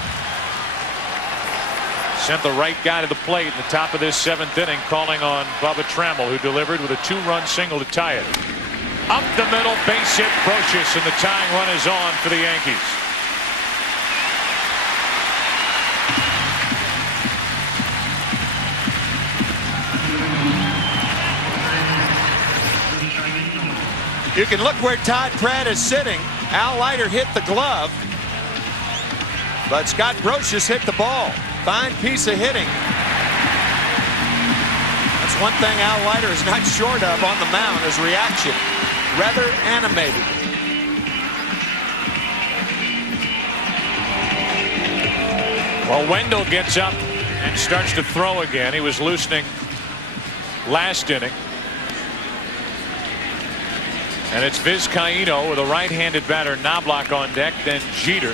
Sent the right guy to the plate in the top of this 7th inning, calling on Bubba Trammell, who delivered with a 2-run single to tie it. Up the middle, base hit, Brocious, and the tying run is on for the Yankees. You can look where Todd Pratt is sitting. Al Leiter hit the glove, but Scott Brocious hit the ball. Fine piece of hitting. That's one thing Al Leiter is not short of on the mound, his reaction. Rather animated. Well, Wendell gets up and starts to throw again. He was loosening last inning. And it's Vizcaíno with a right-handed batter, Knobloch on deck, then Jeter.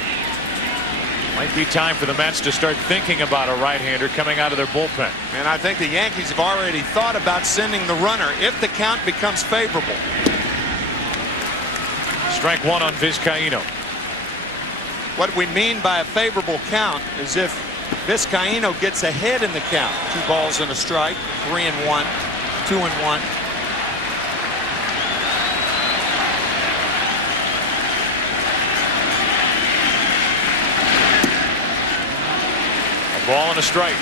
Might be time for the Mets to start thinking about a right-hander coming out of their bullpen. And I think the Yankees have already thought about sending the runner if the count becomes favorable. Strike one on Vizcaíno. What we mean by a favorable count is if Vizcaíno gets ahead in the count. 2 balls and a strike, 3-1, 2-1. Ball and a strike.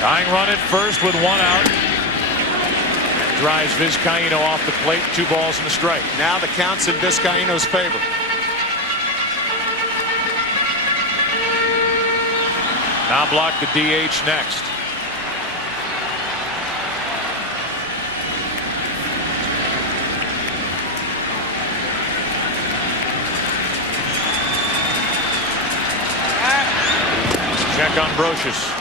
Tying run at first with 1 out. Drives Vizcaíno off the plate. 2 balls and a strike. Now the count's in Vizcaíno's favor. Knobloch the DH next. Check on Brocious.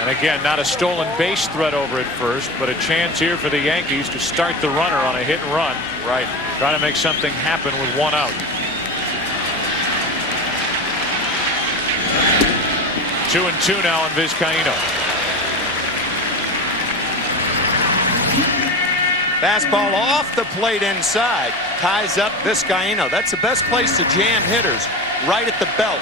And again, not a stolen base threat over at first, but a chance here for the Yankees to start the runner on a hit and run. Right. Try to make something happen with 1 out. 2-2 now on Vizcaíno. Fastball off the plate inside. Ties up Vizcaíno. That's the best place to jam hitters, right at the belt.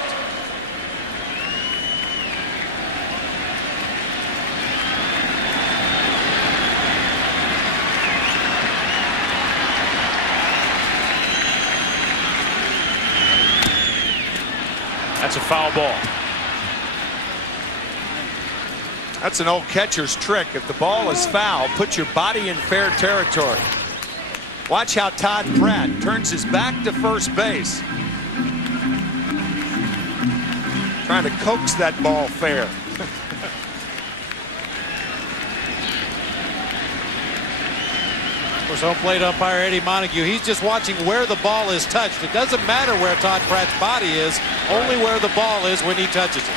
That's a foul ball. That's an old catcher's trick. If the ball is foul, put your body in fair territory. Watch how Todd Pratt turns his back to first base. Trying to coax that ball fair. Of course, home plate umpire Eddie Montague, he's just watching where the ball is touched. It doesn't matter where Todd Pratt's body is, only where the ball is when he touches it.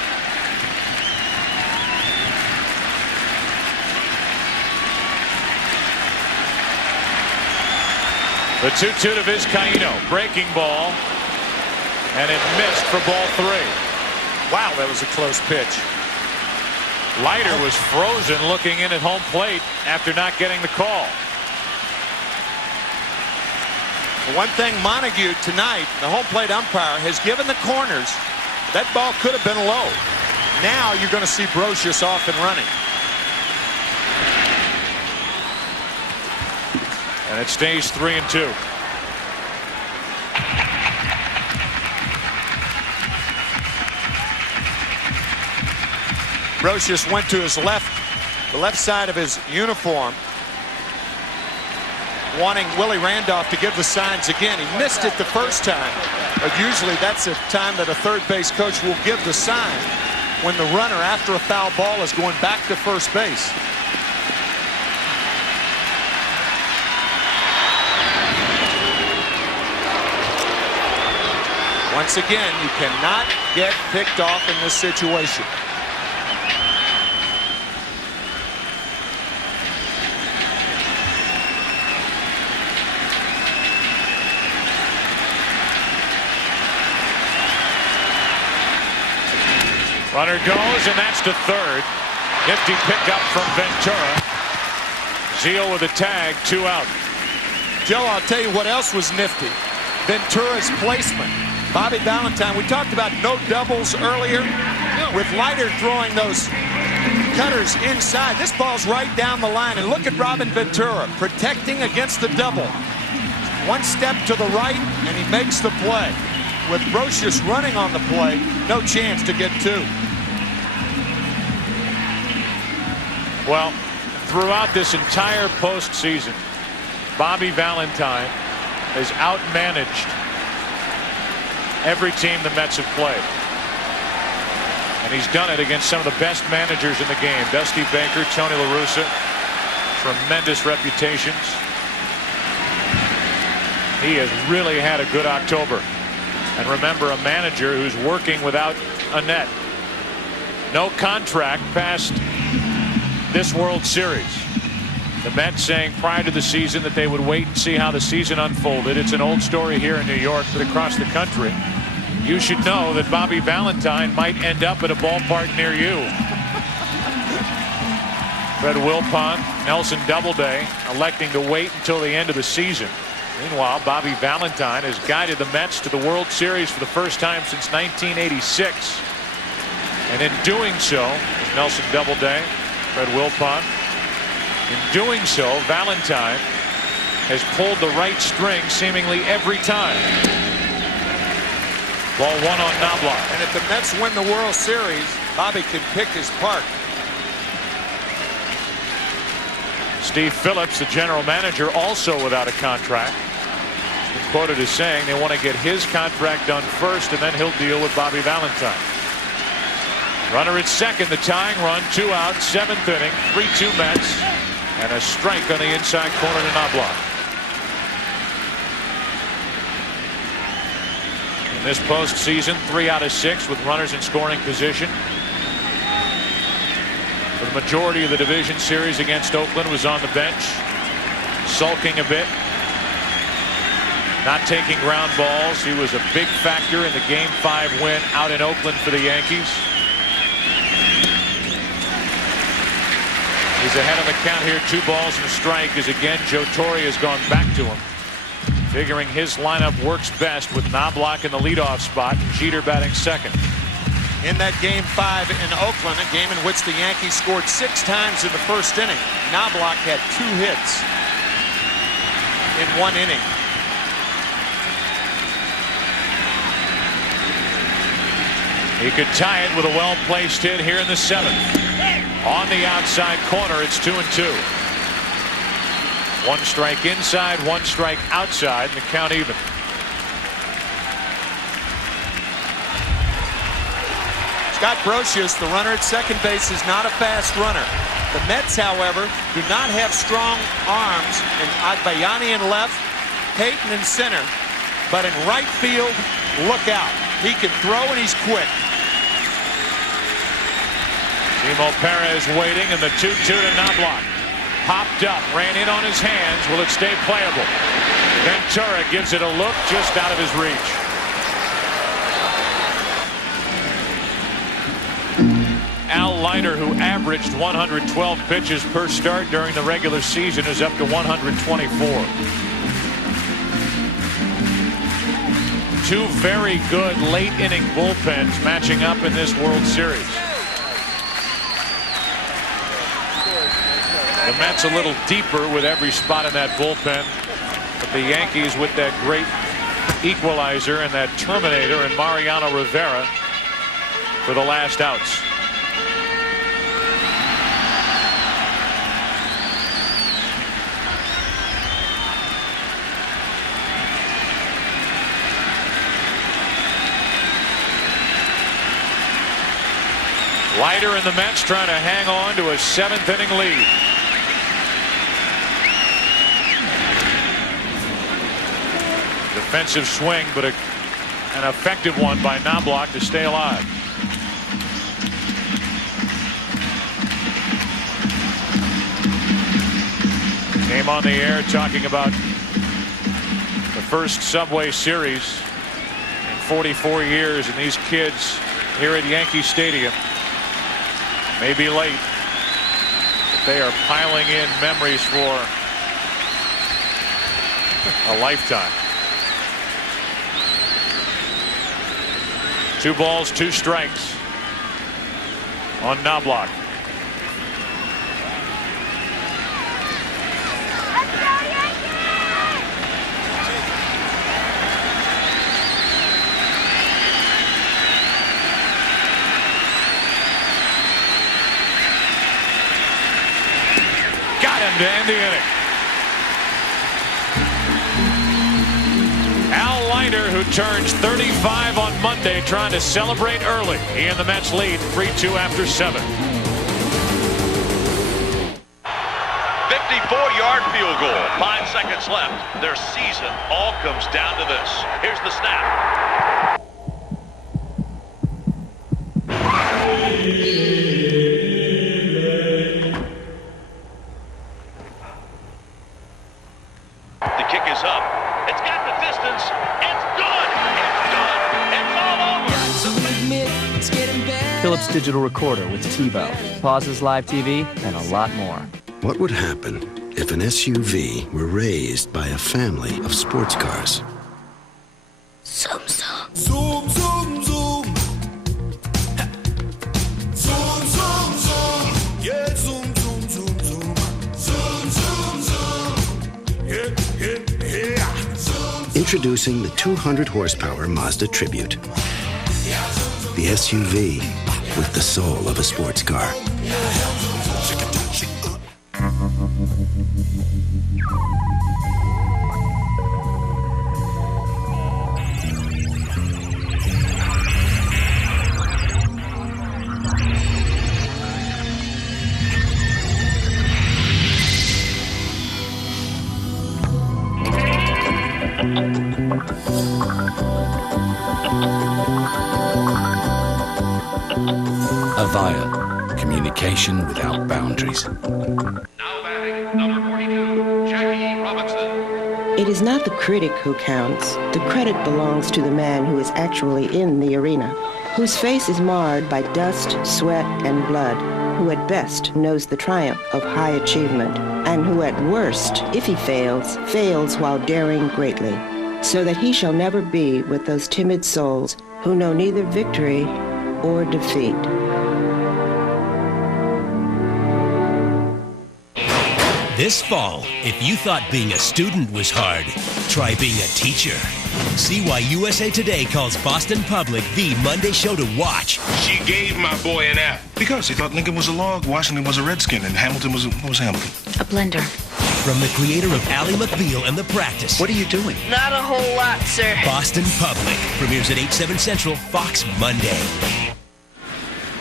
The 2-2 to Vizcaíno. Breaking ball. And it missed for ball 3. Wow, that was a close pitch. Leiter was frozen looking in at home plate after not getting the call. One thing Montague tonight, the home plate umpire, has given the corners. That ball could have been low. Now you're going to see Brocious off and running. And it stays 3-2. Brocious went to his left, the left side of his uniform, wanting Willie Randolph to give the signs again. He missed it the first time, but usually that's a time that a third base coach will give the sign when the runner after a foul ball is going back to first base. Once again, you cannot get picked off in this situation. Runner goes, and that's to third. Nifty pickup from Ventura. Zeal with a tag, 2 out. Joe, I'll tell you what else was nifty. Ventura's placement. Bobby Valentine, we talked about no doubles earlier. With Leiter throwing those cutters inside, this ball's right down the line. And look at Robin Ventura protecting against the double. One step to the right, and he makes the play. with Brocious running on the play, no chance to get 2. Well, throughout this entire postseason, Bobby Valentine has outmanaged every team the Mets have played. And he's done it against some of the best managers in the game. Dusty Baker, Tony La Russa, tremendous reputations. He has really had a good October. And remember, a manager who's working without a net. No contract past this World Series. The Mets saying prior to the season that they would wait and see how the season unfolded. It's an old story here in New York, but across the country, you should know that Bobby Valentine might end up at a ballpark near you. Fred Wilpon, Nelson Doubleday electing to wait until the end of the season. Meanwhile, Bobby Valentine has guided the Mets to the World Series for the first time since 1986. And in doing so, Nelson Doubleday, Fred Wilpon, in doing so, Valentine has pulled the right string seemingly every time. Ball 1 on Knobloch. And if the Mets win the World Series, Bobby can pick his park. Steve Phillips, the general manager, also without a contract. He's been quoted as saying they want to get his contract done first, and then he'll deal with Bobby Valentine. Runner at second, the tying run, 2 out, 7th inning, 3-2 Mets, and a strike on the inside corner to Knobloch. In this postseason, 3 out of 6 with runners in scoring position. For the majority of the division series against Oakland, was on the bench, sulking a bit, not taking ground balls. He was a big factor in the Game 5 win out in Oakland for the Yankees. He's ahead on the count here, 2 balls and a strike, as again Joe Torre has gone back to him, figuring his lineup works best with Knobloch in the leadoff spot and Jeter batting second. In that Game 5 in Oakland, a game in which the Yankees scored 6 times in the first inning, Knobloch had 2 hits in 1 inning. He could tie it with a well-placed hit here in the 7th. On the outside corner, it's 2-2. 1 strike inside, 1 strike outside, and the count even. Scott Brocious, the runner at second base, is not a fast runner. The Mets, however, do not have strong arms in Agbayani in left, Payton in center. But in right field, look out. He can throw and he's quick. Timo Perez waiting, and the 2-2 to Knobloch. Popped up, ran in on his hands. Will it stay playable? Ventura gives it a look just out of his reach. Al Leiter, who averaged 112 pitches per start during the regular season, is up to 124. 2 very good late inning bullpens matching up in this World Series. The Mets a little deeper with every spot in that bullpen, but the Yankees with that great equalizer and that Terminator and Mariano Rivera for the last outs. Leiter and the Mets trying to hang on to a 7th inning lead. Defensive swing, but an effective one by Knobloch to stay alive. Came on the air talking about the first Subway Series in 44 years, and these kids here at Yankee Stadium may be late, but they are piling in memories for a lifetime. 2 balls, 2 strikes on Knobloch. to end the inning. Leiter, who turns 35 on Monday, trying to celebrate early. He and the Mets lead 3-2 after 7. 54-yard field goal. 5 seconds left. Their season all comes down to this. Here's the snap. The kick is up. It's got the distance. It's good. It's done. It's all over. Philips digital recorder with TiVo, pauses live TV, and a lot more. What would happen if an SUV were raised by a family of sports cars? Zoom, zoom. Zoom, zoom, zoom. Zoom, zoom, zoom. Yeah, zoom, zoom, zoom, zoom. Zoom, zoom, zoom. Yeah, yeah, yeah. Zoom. Introducing the 200 horsepower Mazda Tribute. The SUV with the soul of a sports car. Avaya, communication without boundaries. It is not the critic who counts. The credit belongs to the man who is actually in the arena, whose face is marred by dust, sweat, and blood, who at best knows the triumph of high achievement, and who at worst, if he fails, fails while daring greatly, so that he shall never be with those timid souls who know neither victory or defeat. This fall, if you thought being a student was hard, try being a teacher. See why USA Today calls Boston Public the Monday show to watch. She gave my boy an F because he thought Lincoln was a log, Washington was a redskin, and Hamilton was what was Hamilton? A blender. From the creator of Ally McBeal and The Practice. What are you doing? Not a whole lot, sir. Boston Public premieres at 8/7 Central, Fox Monday.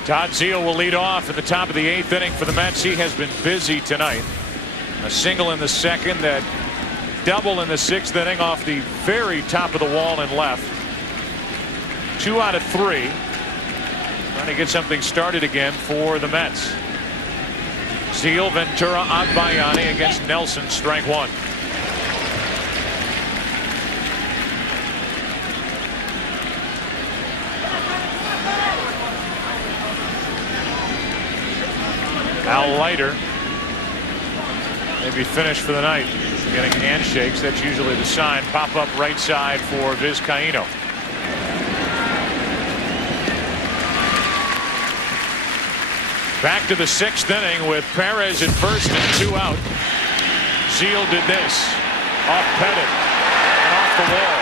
Todd Zeile will lead off at the top of the 8th inning for the Mets. He has been busy tonight. A single in the second, that double in the 6th inning off the very top of the wall and left. 2 out of 3. Trying to get something started again for the Mets. Zeile, Ventura, Agbayani against Nelson, strike 1. Leiter maybe finished for the night. Getting handshakes, that's usually the sign. Pop up right side for Vizcaíno. Back to the 6th inning with Perez at first and 2 out. Zeile did this off Pettitte and off the wall.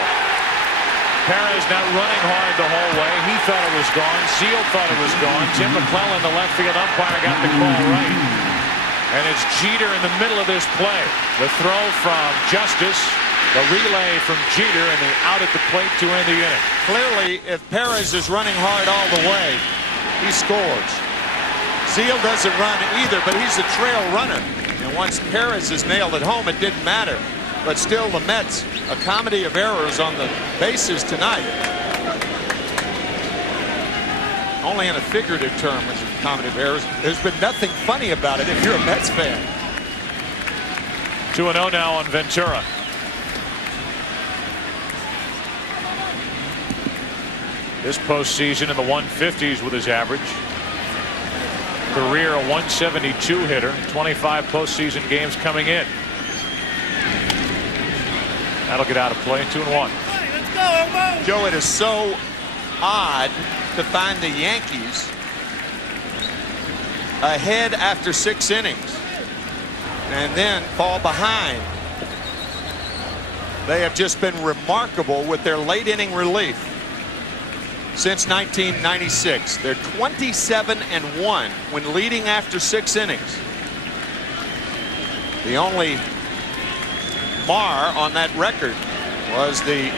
Perez not running hard the whole way. He thought it was gone. Zeile thought it was gone. Tim McClellan, the left field umpire, got the call right. And it's Jeter in the middle of this play. The throw from Justice, the relay from Jeter, and the out at the plate to end the inning. Clearly, if Perez is running hard all the way, he scores. Zeile doesn't run either, but he's a trail runner. And once Perez is nailed at home, it didn't matter. But still, the Mets, a comedy of errors on the bases tonight. Only in a figurative term was it a comedy of errors. There's been nothing funny about it if you're a Mets fan. 2-0 now on Ventura. This postseason in the 150s with his average. Career a 172 hitter. 25 postseason games coming in. That'll get out of play. 2-1. Joe, it is so odd to find the Yankees ahead after 6 innings and then fall behind. They have just been remarkable with their late inning relief since 1996. They're 27-1 when leading after 6 innings. The only mar on that record was the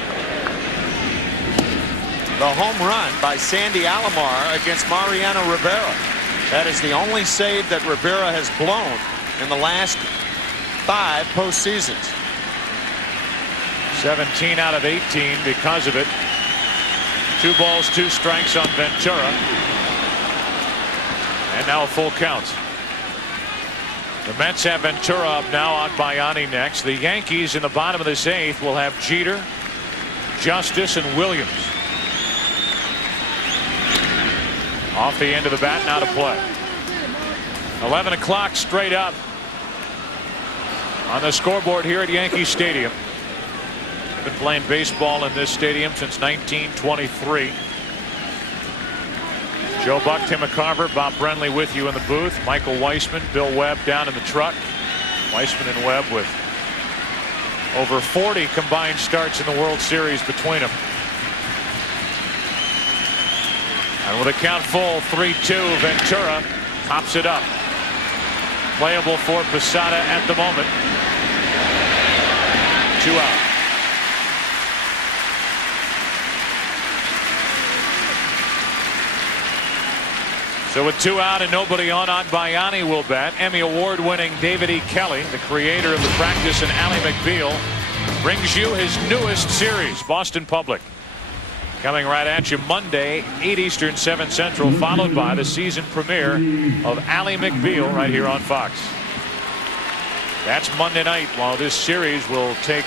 home run by Sandy Alomar against Mariano Rivera. That is the only save that Rivera has blown in the last 5 postseasons. 17 out of 18 because of it. 2 balls, 2 strikes on Ventura. And now a full count. The Mets have Ventura up now, Agbayani next. The Yankees in the bottom of this 8th will have Jeter, Justice, and Williams. Off the end of the bat, now to play. 11 o'clock straight up on the scoreboard here at Yankee Stadium. Been playing baseball in this stadium since 1923. Joe Buck, Tim McCarver, Bob Brenly with you in the booth. Michael Weissman, Bill Webb down in the truck. Weissman and Webb with over 40 combined starts in the World Series between them. And with a count full, 3-2, Ventura pops it up. Playable for Posada at the moment. 2 out. So with 2 out and nobody on, Agbayani will bat. Emmy Award-winning David E. Kelly, the creator of the practice, and Ally McBeal, brings you his newest series, Boston Public. Coming right at you Monday, 8 Eastern, 7 Central, followed by the season premiere of Ally McBeal right here on Fox. That's Monday night, while this series will take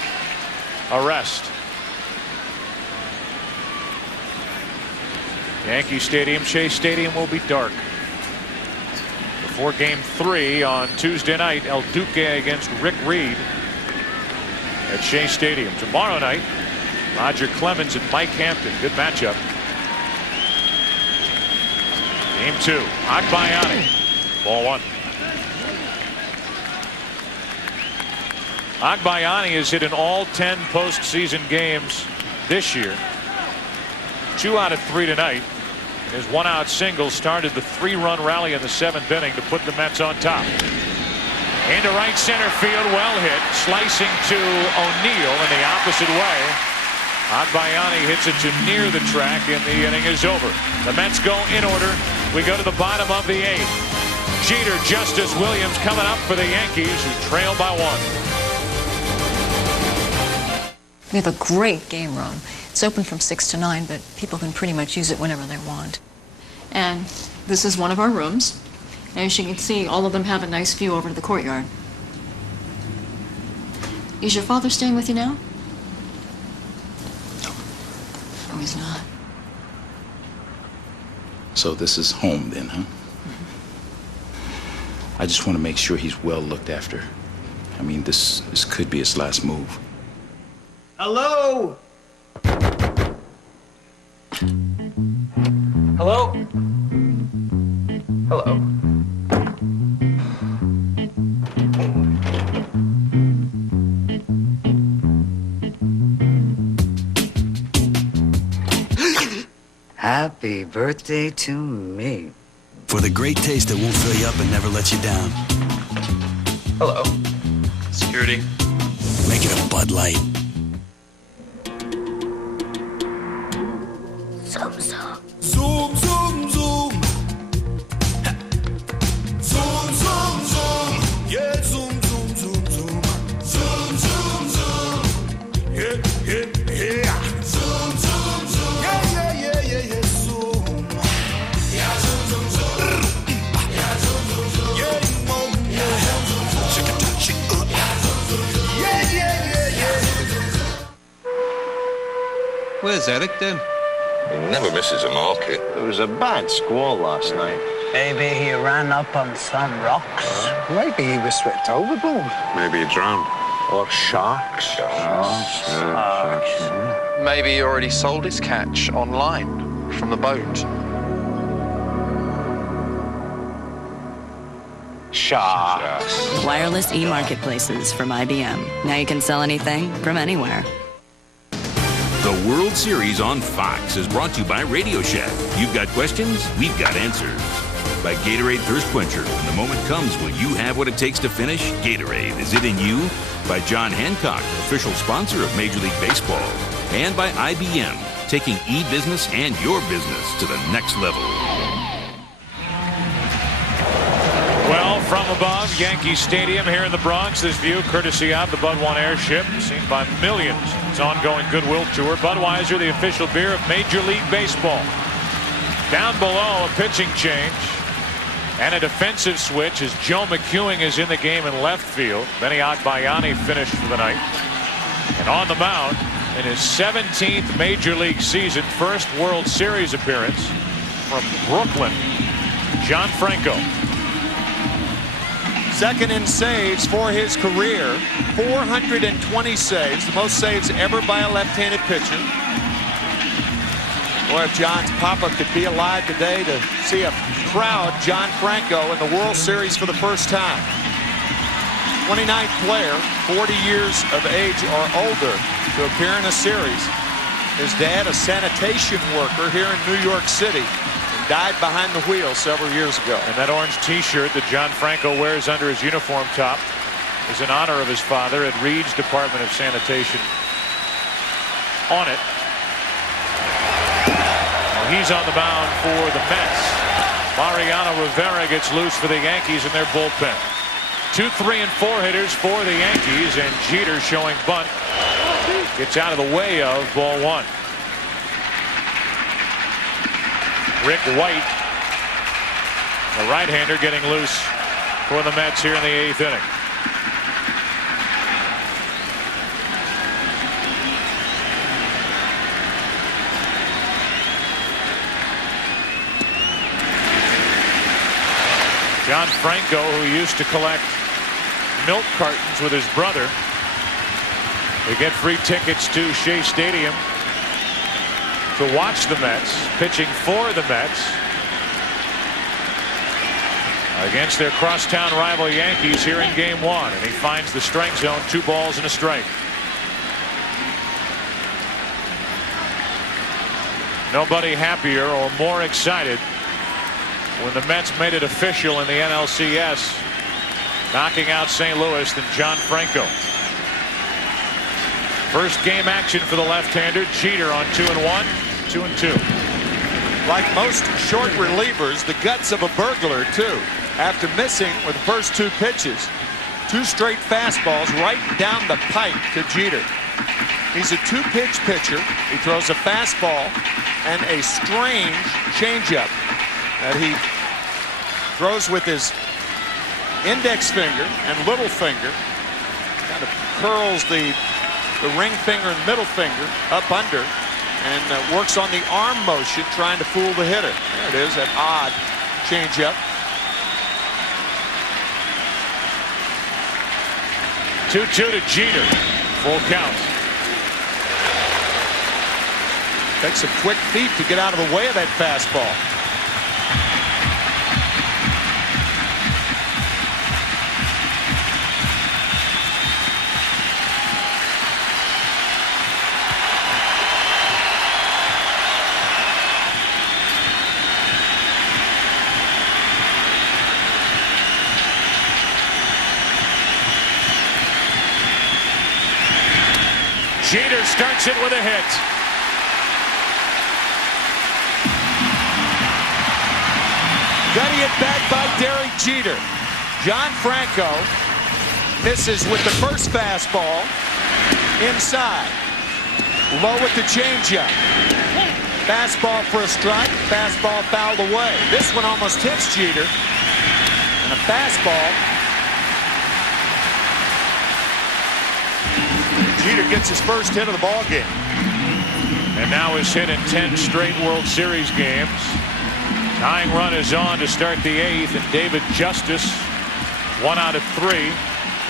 a rest. Yankee Stadium, Shea Stadium will be dark before Game 3 on Tuesday night. El Duque against Rick Reed at Shea Stadium. Tomorrow night, Roger Clemens and Mike Hampton. Good matchup. Game 2. Agbayani. Ball 1. Agbayani has hit in all 10 postseason games this year. 2 out of 3 tonight. His 1-out single started the 3-run rally in the 7th inning to put the Mets on top. Into right center field, well hit, slicing to O'Neill in the opposite way. Agbayani hits it to near the track, and the inning is over. The Mets go in order. We go to the bottom of the 8th. Jeter, Justice, Williams coming up for the Yankees, who trail by 1. We have a great game room. It's open from 6 to 9, but people can pretty much use it whenever they want. And this is one of our rooms. As you can see, all of them have a nice view over to the courtyard. Is your father staying with you now? No. Oh, he's not. So this is home then, huh? I just want to make sure he's well looked after. I mean, this could be his last move. Hello? Hello? Hello? Happy birthday to me. For the great taste that won't fill you up and never lets you down. Hello? Security? Make it a Bud Light. Zoom, zoom. Zoom, zoom, zoom. Ha. Zoom, zoom, zoom. Yeah, zoom, zoom, zoom, zoom. Zoom, zoom, zoom. Yeah, yeah, yeah. Zoom, zoom, zoom. Yeah, yeah, yeah, yeah, yeah. Zoom. Yeah, zoom, zoom, zoom. Yeah, zoom, zoom, zoom. Yeah, mom. Yeah, zoom, zoom. Shake it, shake it. Yeah, zoom, zoom, zoom. Yeah, yeah, yeah, yeah. Where's Eric then? He never misses a market. There was a bad squall last night. Maybe he ran up on some rocks. Maybe he was swept overboard. Maybe he drowned. Or sharks. Sharks. Maybe he already sold his catch online from the boat. Sharks. Wireless e-marketplaces from IBM. Now you can sell anything from anywhere. The World Series on Fox is brought to you by Radio Shack. You've got questions, we've got answers. by Gatorade Thirst Quencher. When the moment comes, will you have what it takes to finish? Gatorade, is it in you? By John Hancock, official sponsor of Major League Baseball. And by IBM, taking e-business and your business to the next level. Well, from above, Yankee Stadium here in the Bronx, this view courtesy of the Bud One airship, seen by millions. Its ongoing goodwill tour. Budweiser, the official beer of Major League Baseball. Down below, a pitching change and a defensive switch as Joe McEwing is in the game in left field. Benny Agbayani finished for the night. And on the mound in his 17th Major League season, first World Series appearance from Brooklyn, John Franco. Second in saves for his career, 420 saves, the most saves ever by a left-handed pitcher. Boy, if John's papa could be alive today to see a proud John Franco in the World Series for the first time. 29th player, 40 years of age or older, to appear in a series. His dad, a sanitation worker here in New York City, died behind the wheel several years ago. And that orange t-shirt that John Franco wears under his uniform top is in honor of his father at Reed's Department of Sanitation. On it. Well, he's on the mound for the Mets. Mariano Rivera gets loose for the Yankees in their bullpen. 2, 3, and 4 hitters for the Yankees, and Jeter showing bunt. Gets out of the way of ball one. Rick White, the right-hander, getting loose for the Mets here in the 8th inning. John Franco, who used to collect milk cartons with his brother, they get free tickets to Shea Stadium to watch the Mets, pitching for the Mets against their crosstown rival Yankees here in game one. And he finds the strike zone, 2 balls and a strike. Nobody happier or more excited when the Mets made it official in the NLCS, knocking out St. Louis, than John Franco. First game action for the left-hander. Jeter on 2-1, 2-2. Like most short relievers, the guts of a burglar, too. After missing with the first 2 pitches, 2 straight fastballs right down the pipe to Jeter. He's a 2-pitch pitcher. He throws a fastball and a strange changeup that he throws with his index finger and little finger. Kind of curls the ring finger and middle finger up under and works on the arm motion, trying to fool the hitter. There it is, that odd changeup. 2-2 to Jeter. Full count. Takes some quick feet to get out of the way of that fastball. Jeter starts it with a hit. Gutty it back by Derek Jeter. John Franco misses with the first fastball inside. Low with the changeup. Fastball for a strike. Fastball fouled away. This one almost hits Jeter. And a fastball. Jeter gets his first hit of the ball game. And now is hit in 10 straight World Series games. Tying run is on to start the 8th, and David Justice, 1 out of 3,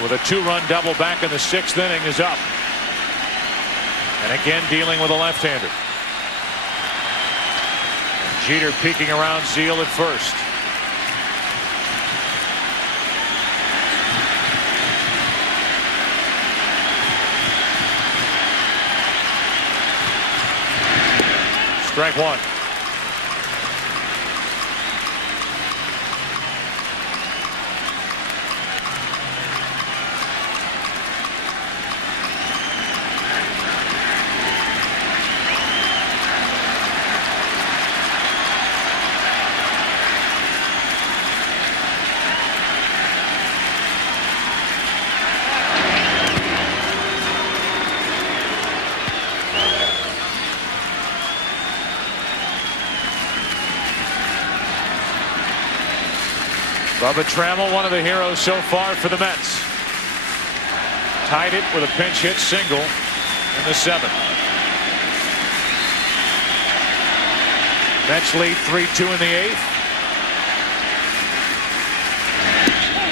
with a 2-run double back in the 6th inning, is up. And again dealing with a left-hander. Jeter peeking around Zeal at first. Strike 1. Bubba Trammell, one of the heroes so far for the Mets. Tied it with a pinch hit single in the 7th. Mets lead 3-2 in the 8th.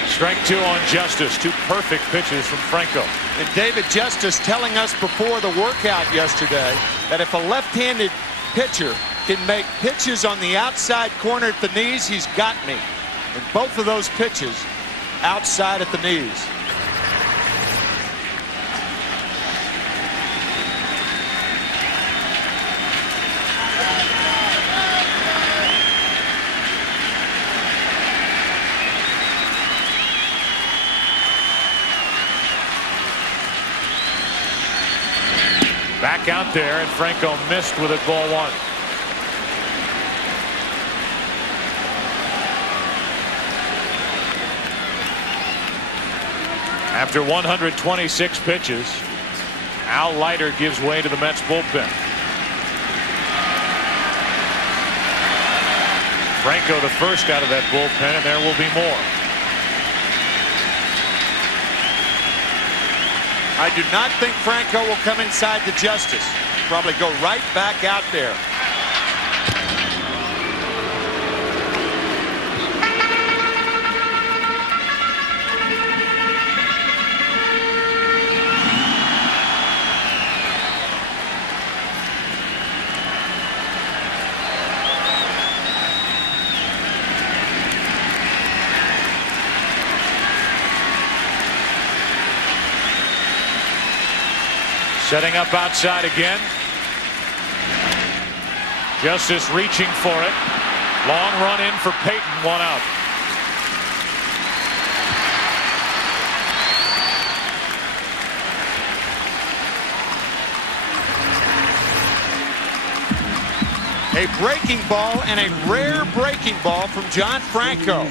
Strike 2 on Justice. 2 perfect pitches from Franco. And David Justice telling us before the workout yesterday that if a left-handed pitcher can make pitches on the outside corner at the knees, he's got me. And both of those pitches outside at the knees. Back out there, and Franco missed with it, ball 1. After 126 pitches, Al Leiter gives way to the Mets bullpen. Franco the first out of that bullpen, and there will be more. I do not think Franco will come inside the Justice. Probably go right back out there. Setting up outside again. Justice reaching for it. Long run in for Peyton, 1 out. A breaking ball, and a rare breaking ball from John Franco.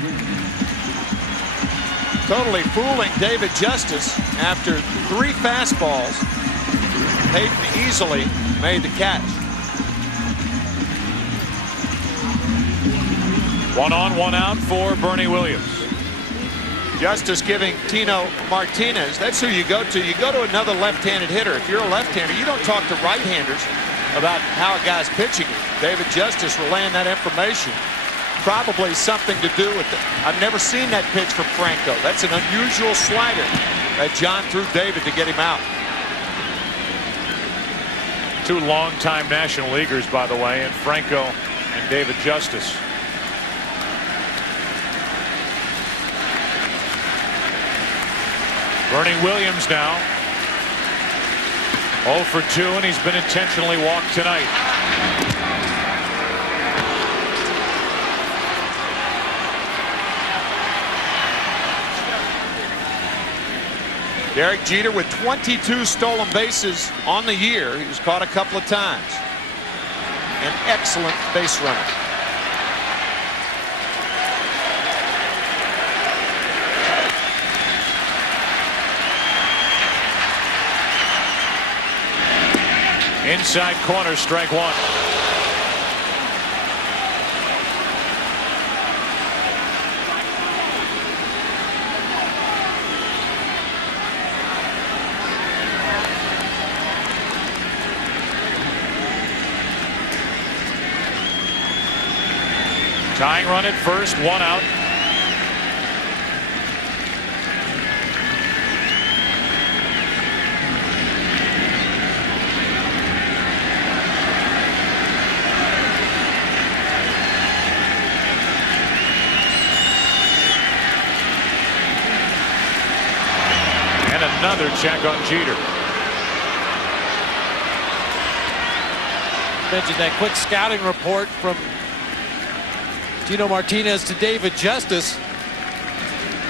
Totally fooling David Justice after 3 fastballs. Peyton easily made the catch. 1 on, 1 out for Bernie Williams. Justice giving Tino Martinez. That's who you go to. You go to another left-handed hitter. If you're a left-hander, you don't talk to right-handers about how a guy's pitching it. David Justice relaying that information. Probably something to do with it. I've never seen that pitch from Franco. That's an unusual slider that John threw David to get him out. 2 longtime National Leaguers, by the way, and Franco and David Justice. Bernie Williams now 0 for 2, and he's been intentionally walked tonight. Derek Jeter with 22 stolen bases on the year. He was caught a couple of times. An excellent base runner. Inside corner, strike 1. Tying run at first, 1 out. And another check on Jeter. Mentioned that quick scouting report from Tino Martinez to David Justice,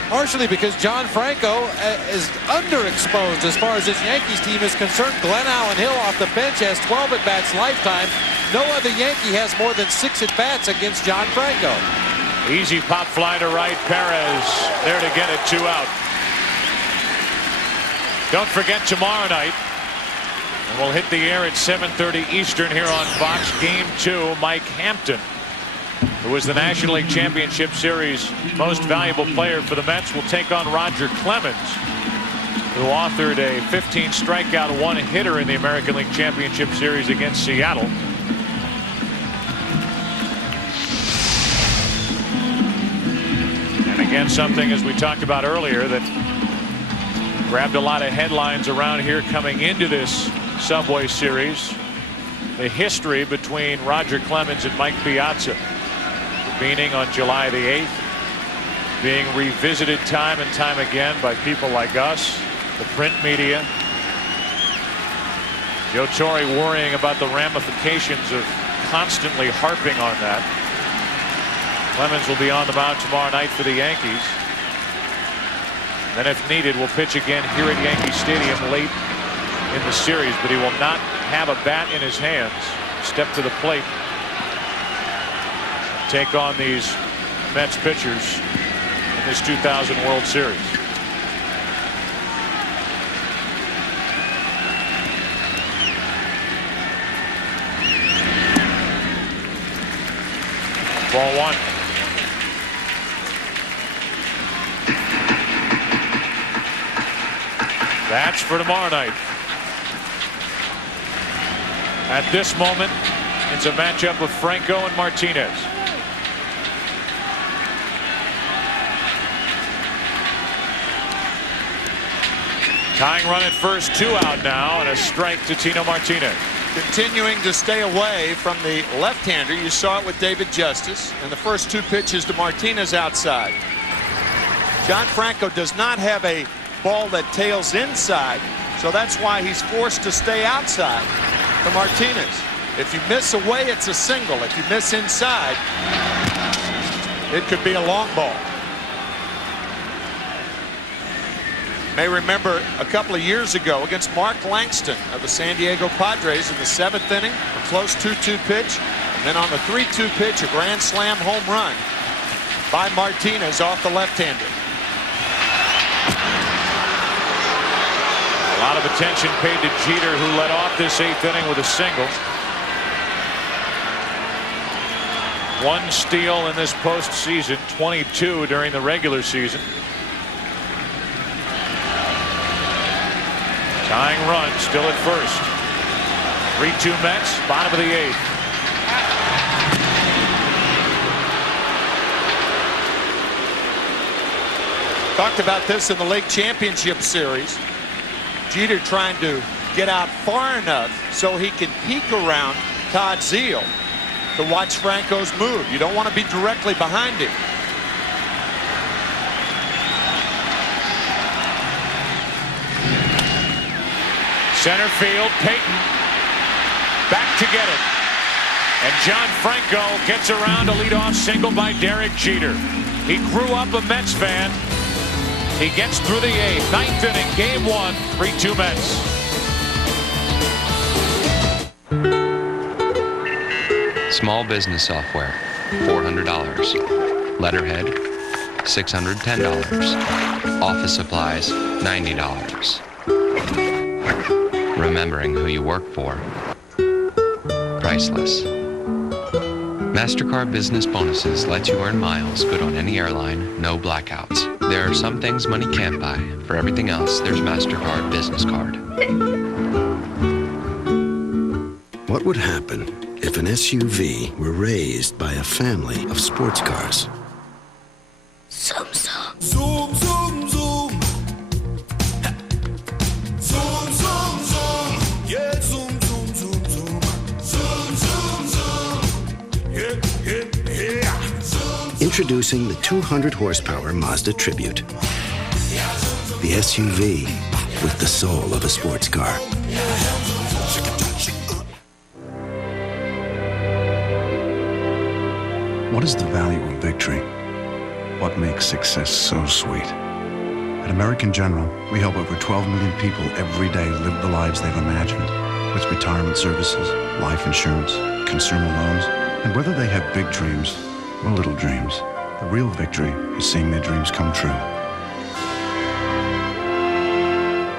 partially because John Franco is underexposed as far as this Yankees team is concerned. Glenn Allen Hill off the bench has 12 at-bats lifetime. No other Yankee has more than 6 at-bats against John Franco. Easy pop fly to right. Perez there to get it, 2 out. Don't forget tomorrow night, and we'll hit the air at 7:30 Eastern here on Fox. Game 2, Mike Hampton who was the National League Championship Series most valuable player for the Mets, will take on Roger Clemens, who authored a 15 strikeout, 1 hitter in the American League Championship Series against Seattle. And again, something, as we talked about earlier, that grabbed a lot of headlines around here coming into this Subway Series. The history between Roger Clemens and Mike Piazza, convening on July the 8th, being revisited time and time again by people like us, the print media. Joe Torre worrying about the ramifications of constantly harping on that. Clemens will be on the mound tomorrow night for the Yankees. Then if needed, will pitch again here at Yankee Stadium late in the series, but he will not have a bat in his hands. Step to the plate, take on these Mets pitchers in this 2000 World Series. Ball 1. That's for tomorrow night. At this moment, it's a matchup of Franco and Martinez. Tying run at first, 2 out now, and a strike to Tino Martinez. Continuing to stay away from the left-hander. You saw it with David Justice, and the first 2 pitches to Martinez outside. John Franco does not have a ball that tails inside, so that's why he's forced to stay outside to Martinez. If you miss away, it's a single. If you miss inside, it could be a long ball. You may remember a couple of years ago against Mark Langston of the San Diego Padres in the 7th inning, a close 2-2 pitch, and then on the 3-2 pitch, a grand slam home run by Martinez off the left-hander. A lot of attention paid to Jeter, who led off this 8th inning with a single. 1 steal in this postseason, 22 during the regular season. Tying run still at first. 3-2 Mets, bottom of the 8th. Talked about this in the League Championship Series. Jeter trying to get out far enough so he can peek around Todd Zeile to watch Franco's move. You don't want to be directly behind him. Center field, Peyton back to get it. And John Franco gets around a leadoff single by Derek Jeter. He grew up a Mets fan. He gets through the 8th, 9th inning, game 1, 3-2 Mets. Small business software, $400. Letterhead, $610. Office supplies, $90. Remembering who you work for, priceless. MasterCard Business Bonuses lets you earn miles good on any airline, no blackouts. There are some things money can't buy. For everything else, there's MasterCard Business Card. What would happen if an SUV were raised by a family of sports cars? Zoom, zoom. Zoom, zoom, zoom. Zoom, zoom, zoom. Yeah, zoom, zoom, zoom, zoom. Zoom, zoom, zoom. Yeah, yeah, yeah. Zoom. Introducing the 200 horsepower Mazda Tribute. The SUV with the soul of a sports car. What is the value of victory? What makes success so sweet? At American General, we help over 12 million people every day live the lives they've imagined. With retirement services, life insurance, consumer loans, and whether they have big dreams or little dreams, the real victory is seeing their dreams come true.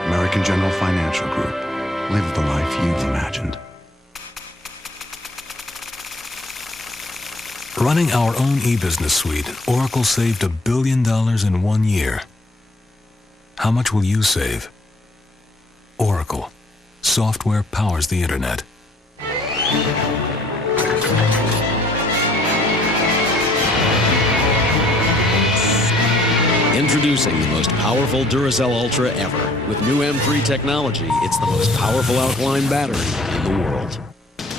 American General Financial Group. Live the life you've imagined. Running our own e-business suite, Oracle saved $1 billion in 1 year. How much will you save? Oracle. Software powers the internet. Introducing the most powerful Duracell Ultra ever. With new M3 technology, it's the most powerful alkaline battery in the world.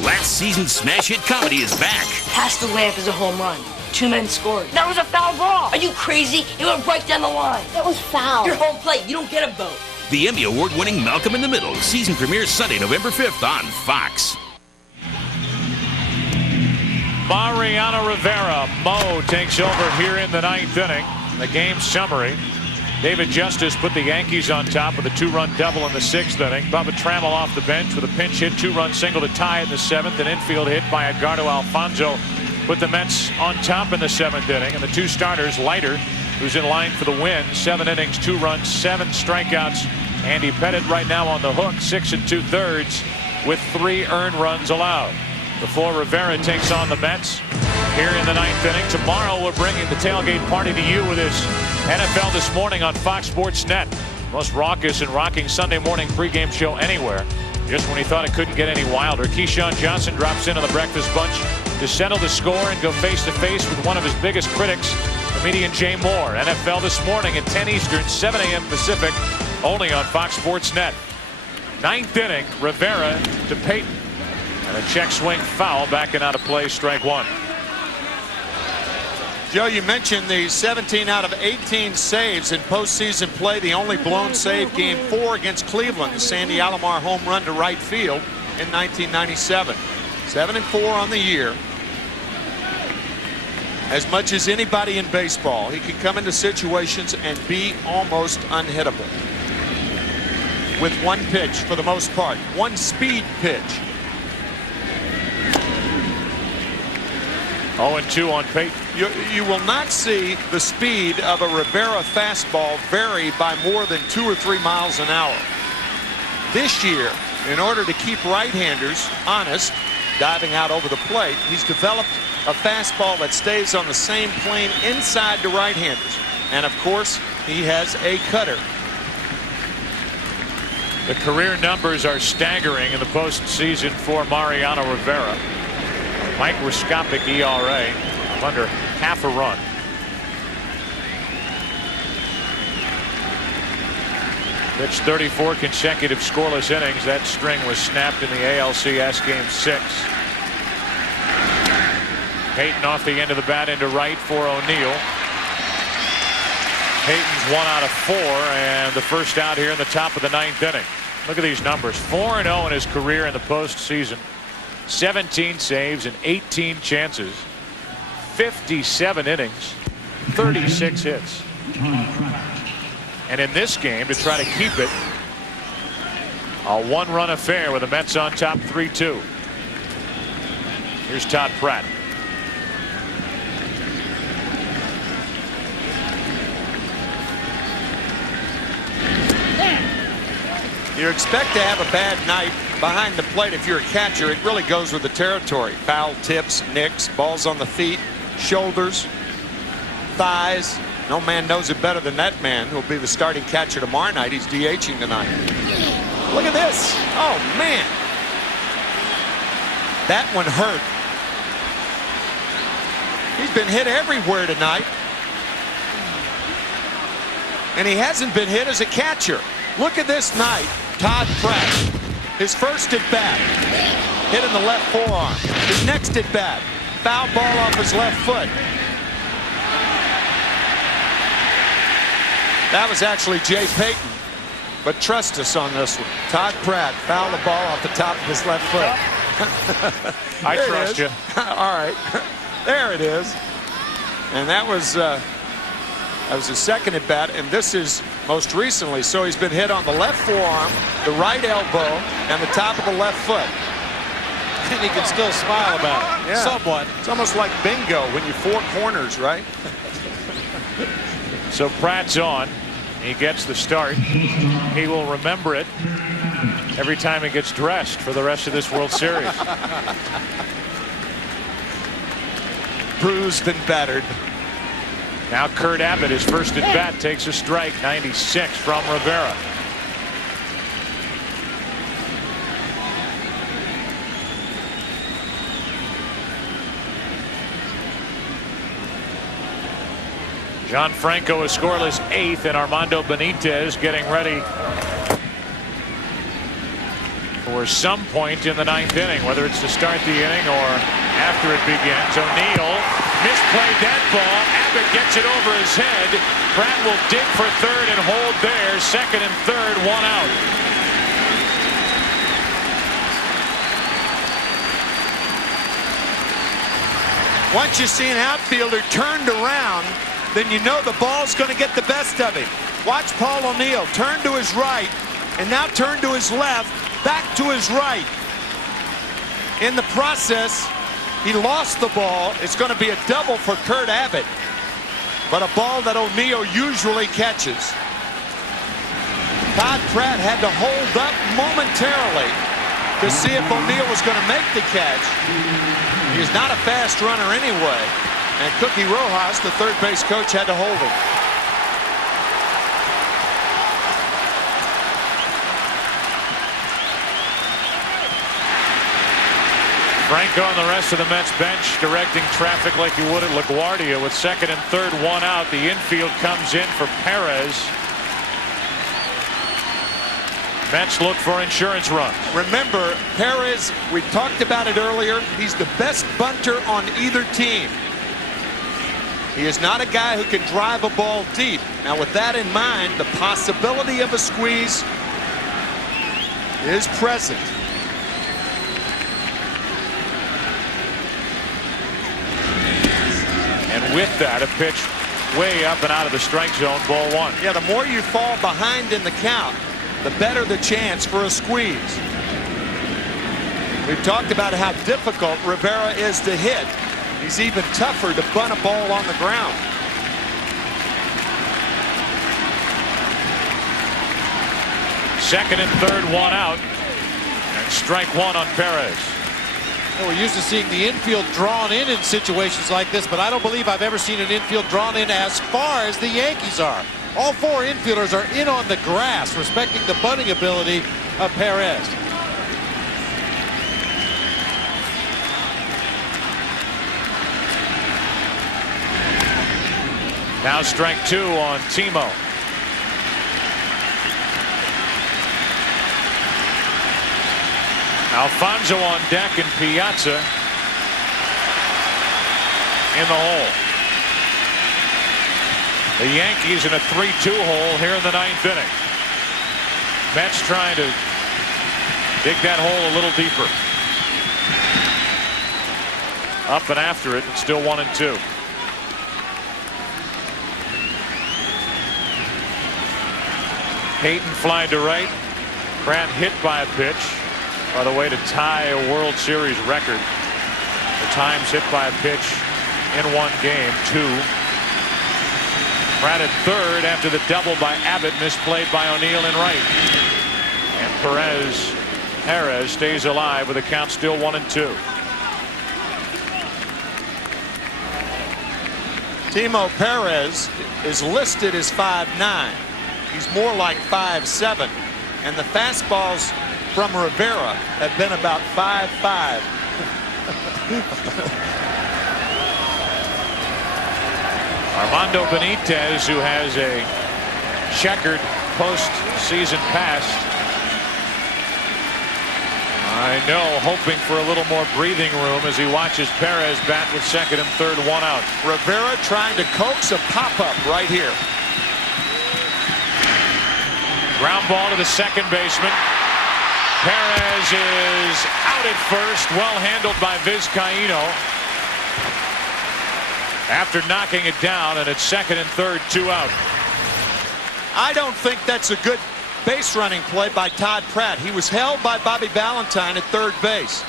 Last season's smash hit comedy is back. Pass the lamp is a home run. 2 men scored. That was a foul ball. Are you crazy? It went right down the line. That was foul. You're home plate. You don't get a vote. The Emmy Award-winning Malcolm in the Middle. Season premieres Sunday, November 5th on Fox. Mariano Rivera. Mo takes over here in the 9th inning. The game summary. David Justice put the Yankees on top with a 2-run double in the 6th inning. Bubba Trammell off the bench with a pinch hit, 2-run single to tie in the 7th. An infield hit by Edgardo Alfonso put the Mets on top in the 7th inning. And the 2 starters, Leiter, who's in line for the win, 7 innings, 2 runs, 7 strikeouts. Andy Pettitte right now on the hook, 6 2/3 with 3 earned runs allowed. Before Rivera takes on the Mets here in the 9th inning. Tomorrow we're bringing the tailgate party to you with this NFL This Morning on Fox Sports Net. Most raucous and rocking Sunday morning pregame show anywhere. Just when he thought it couldn't get any wilder, Keyshawn Johnson drops in on the breakfast bunch to settle the score and go face-to-face with one of his biggest critics, comedian Jay Moore. NFL This Morning at 10 Eastern, 7 a.m. Pacific, only on Fox Sports Net. 9th inning, Rivera to Peyton. And a check swing foul, backing out of play, strike 1. Joe, you mentioned the 17 out of 18 saves in postseason play. The only blown save, Game 4 against Cleveland, the Sandy Alomar home run to right field in 1997. 7-4 on the year. As much as anybody in baseball, he can come into situations and be almost unhittable. With one pitch for the most part, one speed pitch. 0-2 on Peyton. You will not see the speed of a Rivera fastball vary by more than 2 or 3 miles an hour. This year, in order to keep right-handers honest, diving out over the plate, he's developed a fastball that stays on the same plane inside to right-handers. And of course, he has a cutter. The career numbers are staggering in the postseason for Mariano Rivera. Microscopic ERA of under half a run. Pitched 34 consecutive scoreless innings. That string was snapped in the ALCS Game 6. Peyton off the end of the bat into right for O'Neill. Peyton's 1 out of 4 and the first out here in the top of the 9th inning. Look at these numbers. 4-0 in his career in the postseason. 17 saves and 18 chances, 57 innings, 36 hits. And in this game, to try to keep it, a 1-run affair with the Mets on top 3-2. Here's Todd Pratt. You expect to have a bad night behind the plate if you're a catcher. It really goes with the territory. Foul tips, nicks, balls on the feet, shoulders, thighs. No man knows it better than that man who'll be the starting catcher tomorrow night. He's DHing tonight. Look at this. Oh, man. That one hurt. He's been hit everywhere tonight. And he hasn't been hit as a catcher. Look at this night. Todd Pratt, his first at bat, hit in the left forearm. His next at bat, foul ball off his left foot. That was actually Jay Peyton, but trust us on this one. Todd Pratt fouled the ball off the top of his left foot. I trust you. All right, there it is. And that was his second at bat, and this is most recently. So he's been hit on the left forearm, the right elbow, and the top of the left foot. And he can still smile about it. Yeah. Somewhat. It's almost like bingo when you 4 corners, right? So Pratt's on. He gets the start. He will remember it every time he gets dressed for the rest of this World Series. bruised and battered. Now Kurt Abbott, his first at bat, takes a strike. 96 from Rivera. John Franco is scoreless 8th, and Armando Benitez getting ready for some point in the 9th inning, whether it's to start the inning or after it begins. O'Neill misplayed that ball. Abbott gets it over his head. Pratt will dig for third and hold there. Second and third, 1 out. Once you see an outfielder turned around, then you know the ball's going to get the best of him. Watch Paul O'Neill turn to his right and now turn to his left, back to his right. In the process, he lost the ball. It's going to be a double for Kurt Abbott, but a ball that O'Neill usually catches. Todd Pratt had to hold up momentarily to see if O'Neill was going to make the catch. He's not a fast runner anyway. And Cookie Rojas, the third base coach, had to hold him. Franco and the rest of the Mets bench directing traffic like you would at LaGuardia with second and third, 1 out. The infield comes in for Perez. Mets look for insurance runs. Remember, Perez, we talked about it earlier, he's the best bunter on either team. He is not a guy who can drive a ball deep. Now, with that in mind, the possibility of a squeeze is present. And with that, a pitch way up and out of the strike zone, ball 1. Yeah, the more you fall behind in the count, the better the chance for a squeeze. We've talked about how difficult Rivera is to hit. He's even tougher to bunt a ball on the ground. Second and third, 1 out. And strike 1 on Perez. Well, we're used to seeing the infield drawn in situations like this, but I don't believe I've ever seen an infield drawn in as far as the Yankees are. All 4 infielders are in on the grass, respecting the bunting ability of Perez. Now strike 2 on Timo. Alfonso on deck and Piazza in the hole. The Yankees in a 3-2 hole here in the 9th inning. Mets trying to dig that hole a little deeper. Up and after it, it's still 1-2. Payton flying to right. Pratt hit by a pitch. By the way, to tie a World Series record. The times hit by a pitch in one game, 2. Pratt at third after the double by Abbott, misplayed by O'Neill in right. And Perez stays alive with the count still 1-2. Timo Perez is listed as 5'9". He's more like 5'7". And the fastballs from Rivera have been about 5'5". Armando Benitez, who has a checkered postseason past. I know, hoping for a little more breathing room as he watches Perez bat with second and third, 1 out. Rivera trying to coax a pop-up right here. Ground ball to the second baseman. Perez is out at first, well handled by Vizcaíno. After knocking it down, and it's second and third, 2 out. I don't think that's a good base running play by Todd Pratt. He was held by Bobby Valentine at third base.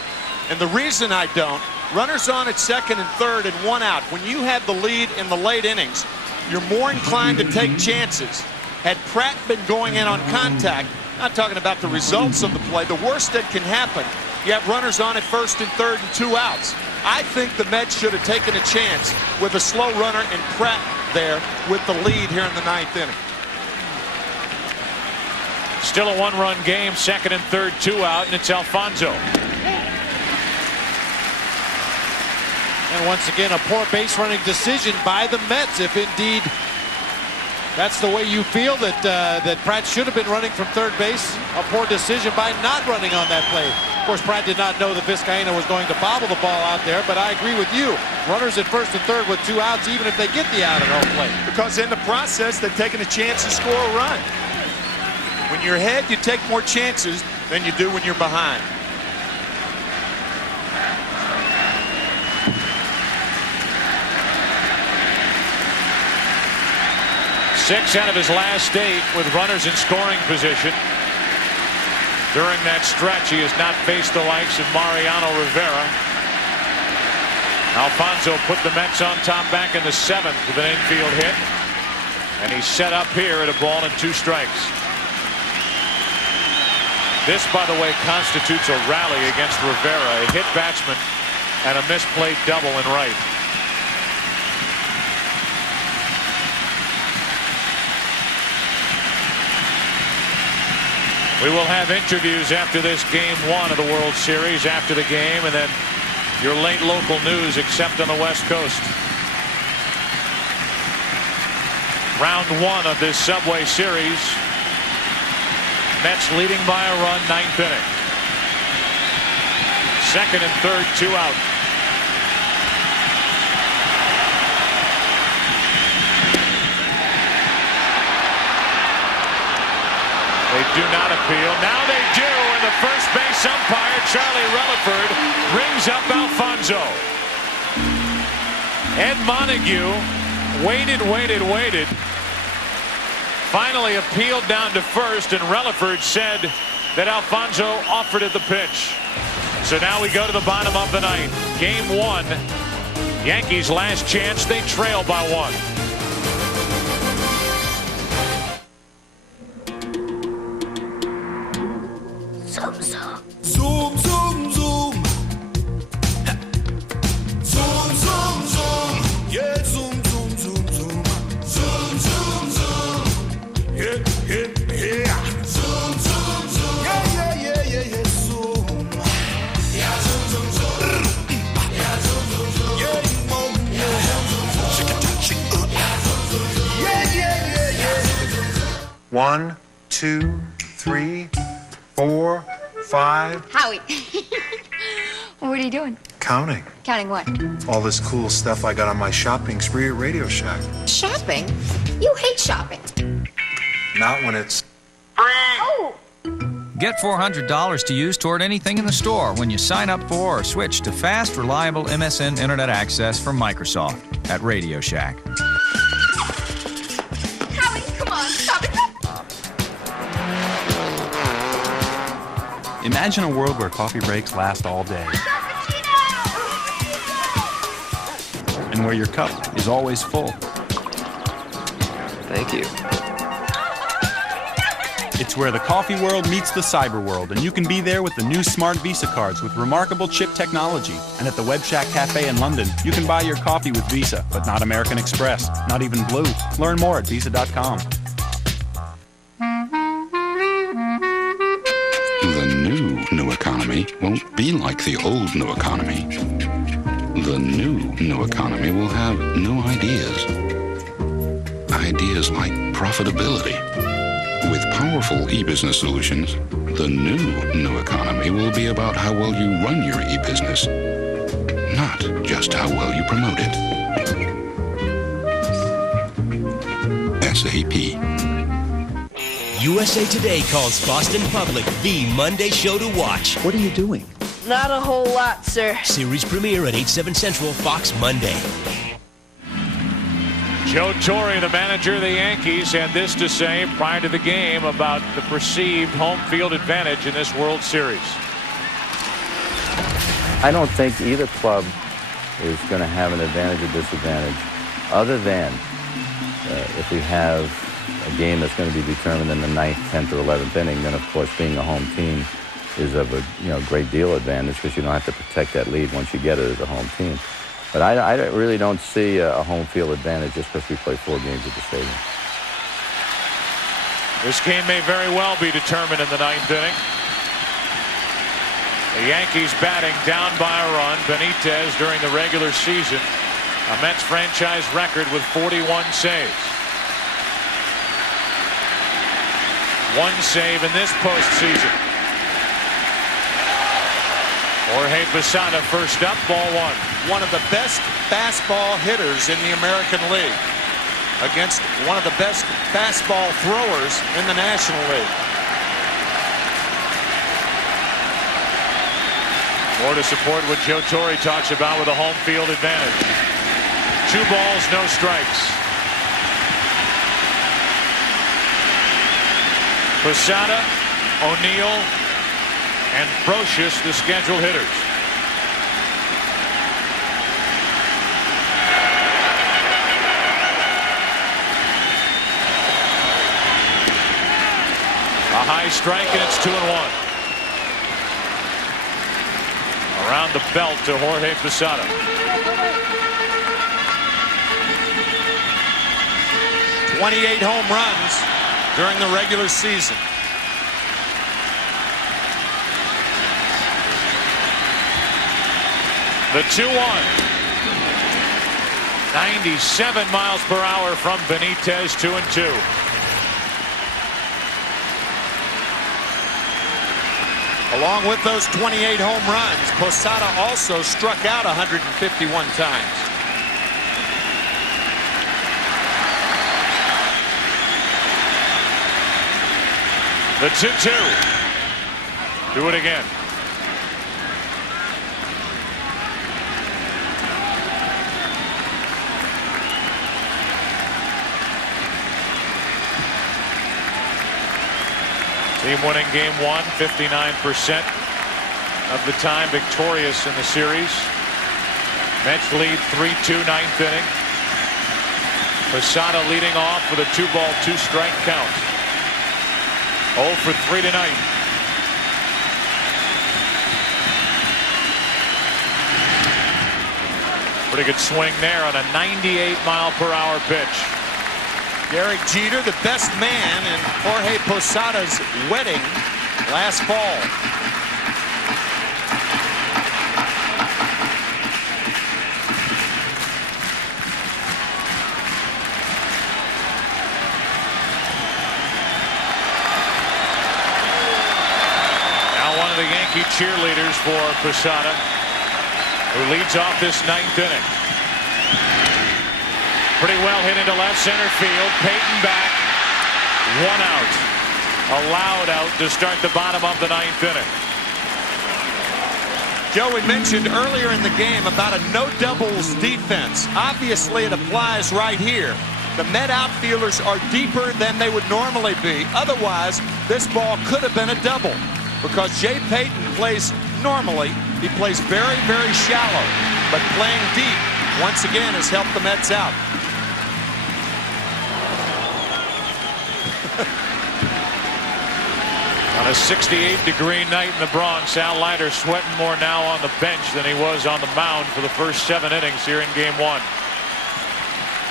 And the reason I don't, runners on at second and third and 1 out. When you have the lead in the late innings, you're more inclined to take chances. Had Pratt been going in on contact, not talking about the results of the play, the worst that can happen, you have runners on at first and third and 2 outs. I think the Mets should have taken a chance with a slow runner and Pratt there with the lead here in the 9th inning. Still a one-run game, second and third, 2 out, and it's Alfonso. And once again, a poor base running decision by the Mets. If indeed that's the way you feel, that Pratt should have been running from third base, a poor decision by not running on that play. Of course, Pratt did not know that Vizcaíno was going to bobble the ball out there, but I agree with you. Runners at first and third with 2 outs, even if they get the out at home plate. Because in the process, they've taken a chance to score a run. When you're ahead, you take more chances than you do when you're behind. Six out of his last 8 with runners in scoring position. During that stretch, he has not faced the likes of Mariano Rivera. Alfonso put the Mets on top back in the 7th with an infield hit. And he's set up here at a ball and 2 strikes. This, by the way, constitutes a rally against Rivera. A hit batsman and a misplayed double in right. We will have interviews after this game 1 of the World Series after the game, and then your late local news except on the West Coast. Round 1 of this Subway Series. Mets leading by a run, 9th inning. Second and third, 2 out. They do not appeal. Now they do, and the first base umpire, Charlie Relaford, rings up Alfonso. Ed Montague waited. Finally appealed down to first, and Relaford said that Alfonso offered it the pitch. So now we go to the bottom of the 9th. Game 1. Yankees' last chance. They trail by 1. Zoom, zoom. Zoom, zoom, zoom. Ha. Zoom, zoom, zoom. Yeah, zoom, zoom, zoom, zoom. Zoom, zoom, zoom. Yeah. Zoom, zoom, zoom. Yeah. Zoom. Yeah, zoom, zoom, zoom. Yeah, zoom, zoom, zoom. Yeah. 1, 2, 3, 4, 5. Howie. What are you doing? Counting. Counting what? All this cool stuff I got on my shopping spree at Radio Shack. Shopping? You hate shopping. Not when it's... Oh! Get $400 to use toward anything in the store when you sign up for or switch to fast, reliable MSN Internet access from Microsoft at Radio Shack. Howie, come on, stop it. Imagine a world where coffee breaks last all day. And where your cup is always full. Thank you. It's where the coffee world meets the cyber world, and you can be there with the new Smart Visa cards with remarkable chip technology. And at the Web Shack Cafe in London, you can buy your coffee with Visa, but not American Express, not even Blue. Learn more at Visa.com. The new economy won't be like the old new economy. The new economy will have new ideas. Ideas like profitability. With powerful e-business solutions, the new economy will be about how well you run your e-business, not just how well you promote it. SAP. USA Today calls Boston Public the Monday show to watch. What are you doing? Not a whole lot, sir. Series premiere at 8/7 Central, Fox Monday. Joe Torre, the manager of the Yankees, had this to say prior to the game about the perceived home field advantage in this World Series. I don't think either club is going to have an advantage or disadvantage, other than if we have a game that's going to be determined in the 9th, 10th, or 11th inning, then of course being a home team, is of a great deal advantage because you don't have to protect that lead once you get it as a home team. But I really don't see a home field advantage just because we play 4 games at the stadium. This game may very well be determined in the 9th inning. The Yankees batting down by a run. Benitez during the regular season, a Mets franchise record with 41 saves. 1 save in this postseason. Jorge Posada first up, ball 1. One of the best fastball hitters in the American League against one of the best fastball throwers in the National League. More to support what Joe Torre talks about with a home field advantage. 2 balls, no strikes. Posada, O'Neill, and Brocious, the scheduled hitters. A high strike, and it's 2-1. Around the belt to Jorge Posada. 28 home runs during the regular season. The 2-1. 97 miles per hour from Benitez, 2-2. Along with those 28 home runs, Posada also struck out 151 times. The 2-2. Do it again. Team winning game 1, 59% of the time victorious in the series. Mets lead 3-2, 9th inning. Posada leading off with a 2-ball, 2-strike count. 0 for 3 tonight. Pretty good swing there on a 98-mile-per-hour pitch. Derek Jeter, the best man in Jorge Posada's wedding last fall. Now one of the Yankee cheerleaders for Posada, who leads off this 9th inning. Pretty well hit into left center field. Peyton back. 1 out. Allowed out to start the bottom of the 9th inning. Joe, we mentioned earlier in the game about a no doubles defense. Obviously, it applies right here. The Met outfielders are deeper than they would normally be. Otherwise, this ball could have been a double because Jay Peyton plays normally. He plays very, very shallow, but playing deep once again has helped the Mets out. On a 68-degree night in the Bronx, Leiter sweating more now on the bench than he was on the mound for the first 7 innings here in game 1.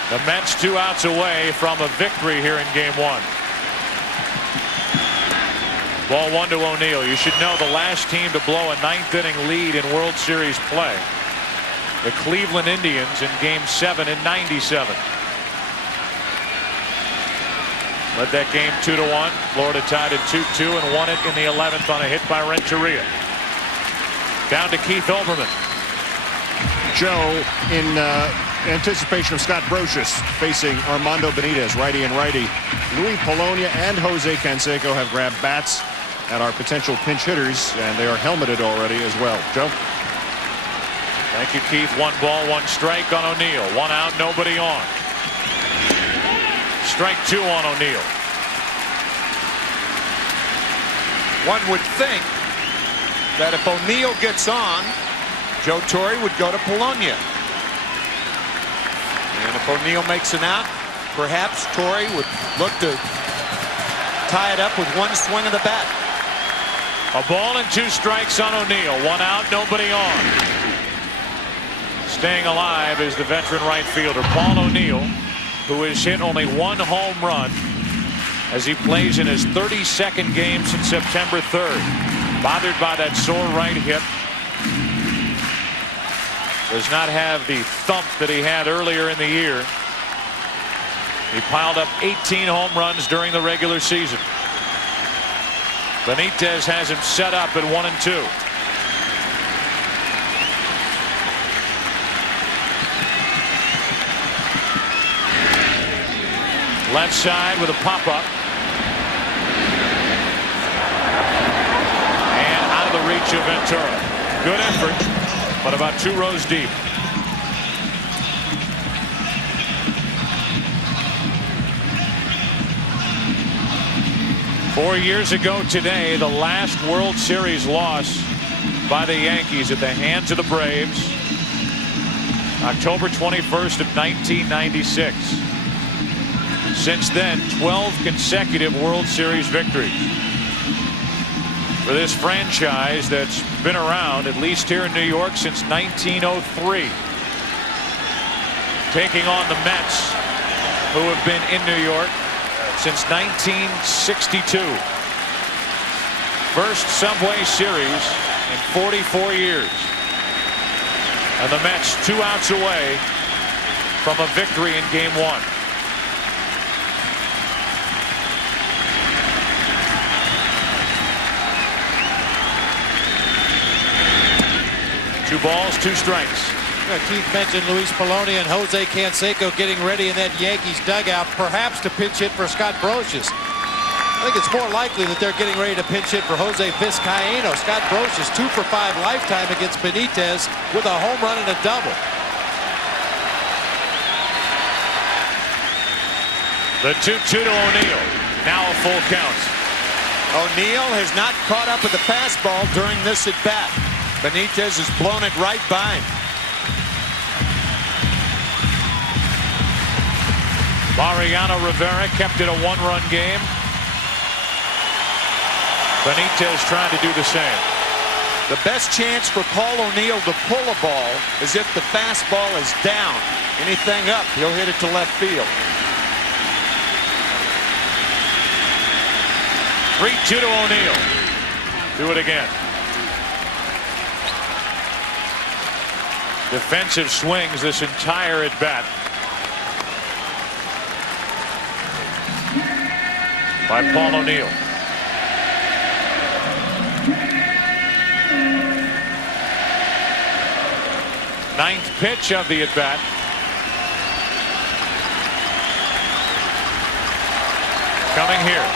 The Mets 2 outs away from a victory here in game 1. Ball 1 to O'Neill. You should know the last team to blow a 9th inning lead in World Series play. The Cleveland Indians in game 7 in '97. Led that game 2-1. Florida tied at 2-2 and won it in the 11th on a hit by Renteria. Down to Keith Olbermann. Joe, in anticipation of Scott Brocious facing Armando Benitez, righty and righty, Louis Polonia and Jose Canseco have grabbed bats at our potential pinch hitters, and they are helmeted already as well. Joe? Thank you, Keith. 1 ball, 1 strike on O'Neill. 1 out, nobody on. Strike 2 on O'Neill. One would think that if O'Neill gets on, Joe Torre would go to Polonia. And if O'Neill makes an out, perhaps Torre would look to tie it up with 1 swing of the bat. A ball and 2 strikes on O'Neill. 1 out, nobody on. Staying alive is the veteran right fielder, Paul O'Neill, who has hit only 1 home run as he plays in his 32nd game since September 3rd. Bothered by that sore right hip. Does not have the thump that he had earlier in the year. He piled up 18 home runs during the regular season. Benitez has him set up at 1-2. Left side with a pop-up. And out of the reach of Ventura. Good effort, but about 2 rows deep. Four years ago today, the last World Series loss by the Yankees at the hands of the Braves. October 21st of 1996. Since then, 12 consecutive World Series victories for this franchise that's been around, at least here in New York, since 1903. Taking on the Mets, who have been in New York since 1962. First Subway Series in 44 years. And the Mets 2 outs away from a victory in Game 1. Two balls, 2 strikes. Keith mentioned Luis Polonia and Jose Canseco getting ready in that Yankees dugout, perhaps to pinch hit for Scott Brosius. I think it's more likely that they're getting ready to pinch hit for Jose Vizcaíno. Scott Brosius 2 for 5 lifetime against Benitez with a home run and a double. The 2-2 to O'Neill. Now a full count. O'Neill has not caught up with the fastball during this at bat. Benitez has blown it right by him. Mariano Rivera kept it a 1-run game. Benitez trying to do the same. The best chance for Paul O'Neill to pull a ball is if the fastball is down. Anything up, he'll hit it to left field. 3-2 to O'Neill. Do it again. Defensive swings this entire at bat by Paul O'Neill. Ninth pitch of the at bat. Coming here.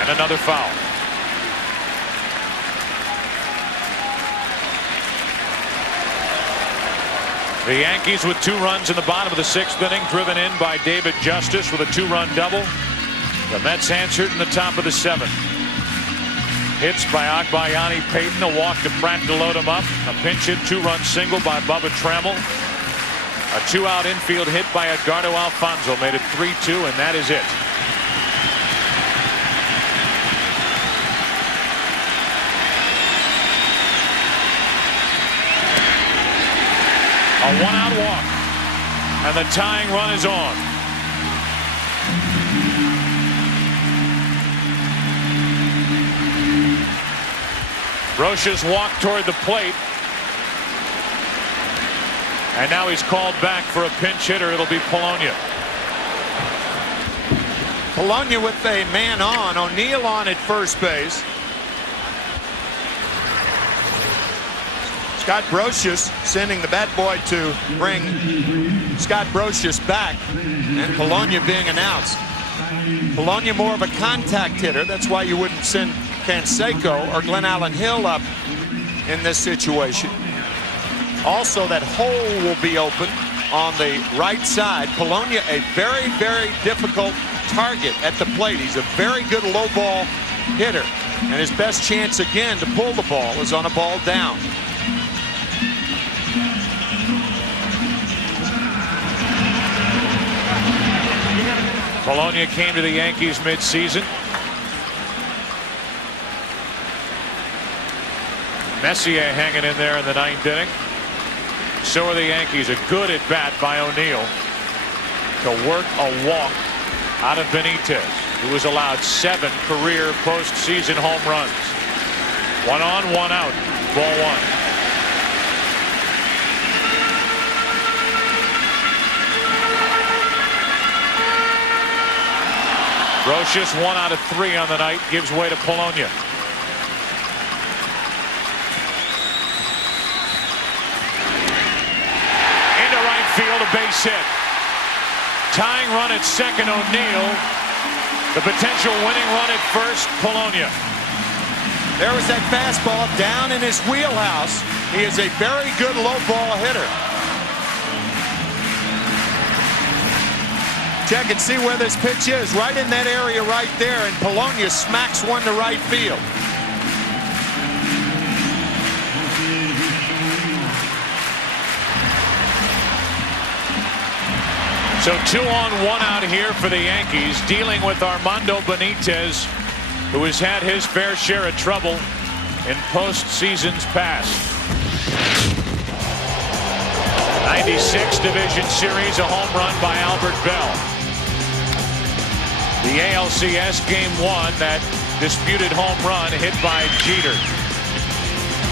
And another foul. The Yankees with 2 runs in the bottom of the 6th inning, driven in by David Justice with a 2-run double. The Mets answered in the top of the 7th. Hits by Agbayani Payton, a walk to Pratt to load him up. A pinch hit 2-run single by Bubba Trammell. A 2-out infield hit by Edgardo Alfonso made it 3-2, and that is it. A 1-out walk, and the tying run is on. Brosius walked toward the plate, and now he's called back for a pinch hitter. It'll be Polonia. Polonia with a man on. O'Neill on at first base. Scott Brosius sending the bat boy to bring Scott Brosius back, and Polonia being announced. Polonia more of a contact hitter. That's why you wouldn't send Canseco or Glenn Allen Hill up in this situation. Also, that hole will be open on the right side. Polonia, a very, very difficult target at the plate. He's a very good low ball hitter, and his best chance again to pull the ball is on a ball down. Polonia came to the Yankees midseason. Messier hanging in there in the 9th inning. So are the Yankees. A good at bat by O'Neill to work a walk out of Benitez, who was allowed 7 career postseason home runs. 1 on, 1 out. Ball 1. Brocious 1 out of 3 on the night, gives way to Polonia. Into right field, a base hit. Tying run at second, O'Neill. The potential winning run at first, Polonia. There was that fastball down in his wheelhouse. He is a very good low ball hitter. Check and see where this pitch is. Right in that area right there, and Polonia smacks one to right field. So 2 on, 1 out here for the Yankees, dealing with Armando Benitez, who has had his fair share of trouble in postseasons past. 96 Division Series, a home run by Albert Bell. The ALCS Game 1, that disputed home run hit by Jeter.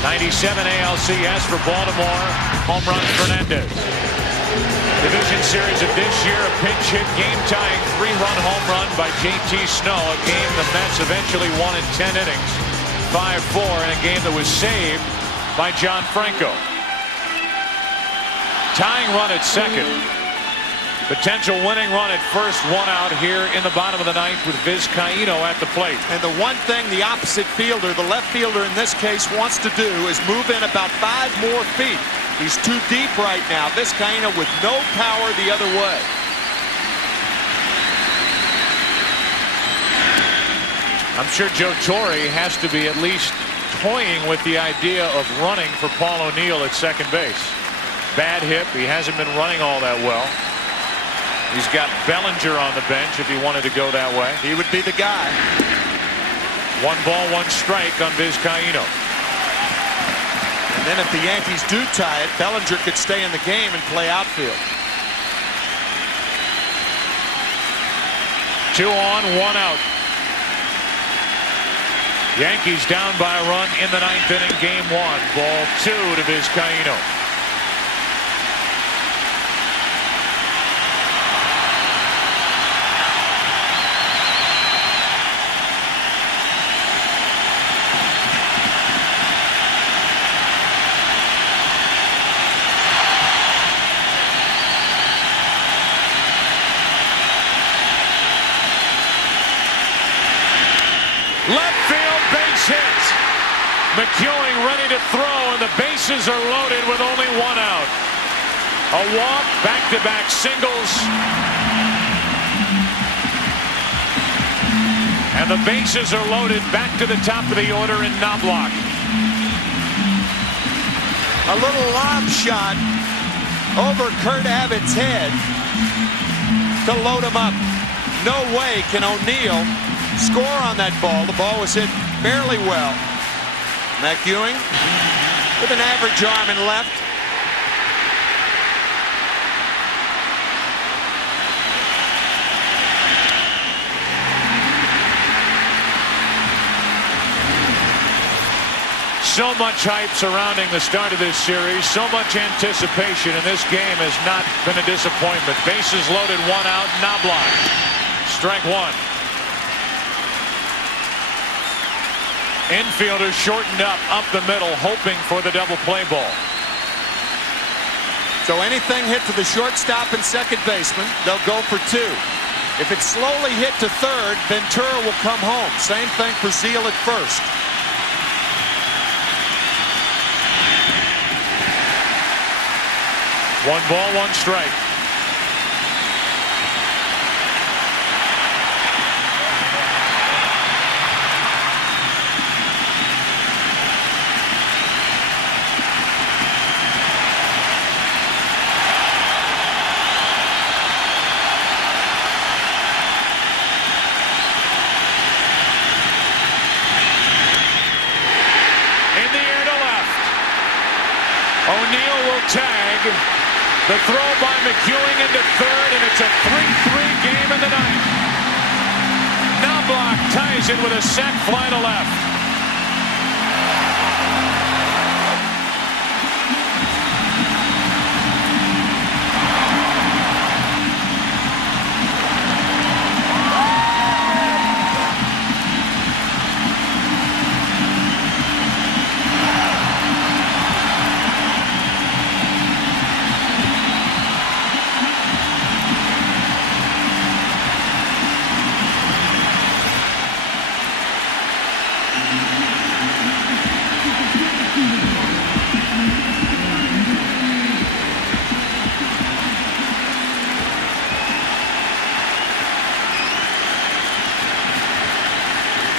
97 ALCS for Baltimore, home run Fernandez. Division Series of this year, a pinch hit game-tying 3-run home run by J.T. Snow, a game the Mets eventually won in 10 innings, 5-4, in a game that was saved by John Franco. Tying run at second. Potential winning run at first, 1 out here in the bottom of the 9th with Vizcaíno at the plate. And the one thing the opposite fielder, the left fielder in this case, wants to do is move in about 5 more feet. He's too deep right now. Vizcaíno with no power the other way. I'm sure Joe Torre has to be at least toying with the idea of running for Paul O'Neill at second base. Bad hip. He hasn't been running all that well. He's got Bellinger on the bench if he wanted to go that way. He would be the guy. 1 ball, 1 strike on Vizcaíno. And then if the Yankees do tie it, Bellinger could stay in the game and play outfield. 2 on, 1 out. Yankees down by a run in the 9th inning, Game 1. Ball 2 to Vizcaíno. Left field base hit. McEwing ready to throw, and the bases are loaded with only 1 out. A walk, back-to-back singles. And the bases are loaded back to the top of the order in Knobloch. A little lob shot over Kurt Abbott's head to load him up. No way can O'Neill score on that ball. The ball was hit fairly well. McEwing with an average arm and left. So much hype surrounding the start of this series, so much anticipation, and this game has not been a disappointment. Bases loaded, 1 out, Knobloch. Strike 1. Infielder shortened up the middle, hoping for the double play ball. So anything hit to the shortstop and second baseman, they'll go for 2. If it's slowly hit to third, Ventura will come home. Same thing for Zeal at first. One ball, 1 strike. tag. The throw by McEwing into third, and it's a 3-3 game in the ninth. Knobloch ties it with a sac fly to left.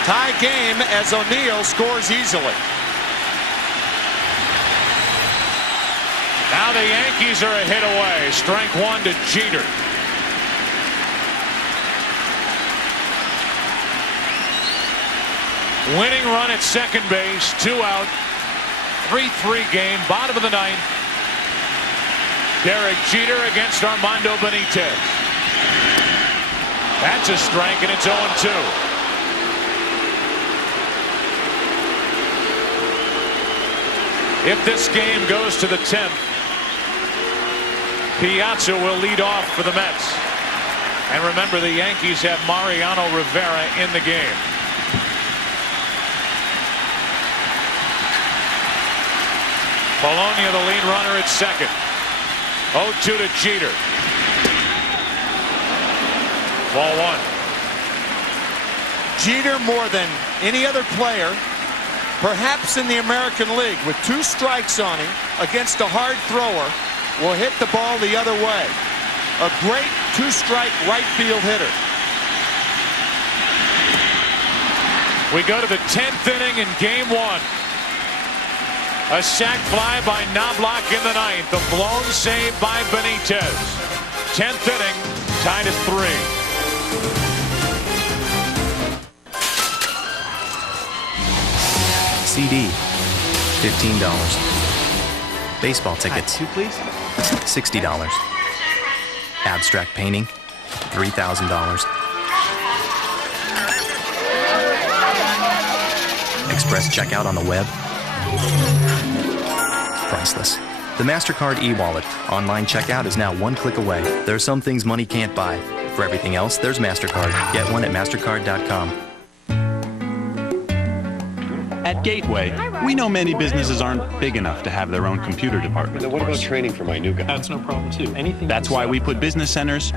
Tie game as O'Neill scores easily. Now the Yankees are a hit away. Strike one to Jeter. Winning run at second base. 2 out. 3-3 game. Bottom of the ninth. Derek Jeter against Armando Benitez. That's a strike, and it's 0-2. If this game goes to the 10th, Piazza will lead off for the Mets. And remember, the Yankees have Mariano Rivera in the game. Polonia, the lead runner at second. 0-2 to Jeter. Ball one. Jeter, more than any other player, perhaps in the American League, with 2 strikes on him against a hard thrower, will hit the ball the other way. A great 2-strike right field hitter. We go to the 10th inning in game 1. A sac fly by Knobloch in the ninth. A blown save by Benitez. 10th inning, tied at 3. CD, $15. Baseball tickets, 2 please. $60. Abstract painting, $3,000. Express checkout on the web, priceless. The MasterCard e-wallet. Online checkout is now 1 click away. There are some things money can't buy. For everything else, there's MasterCard. Get one at mastercard.com. At Gateway, we know many businesses aren't big enough to have their own computer department. What about training for my new guy? That's no problem too. That's why we put business centers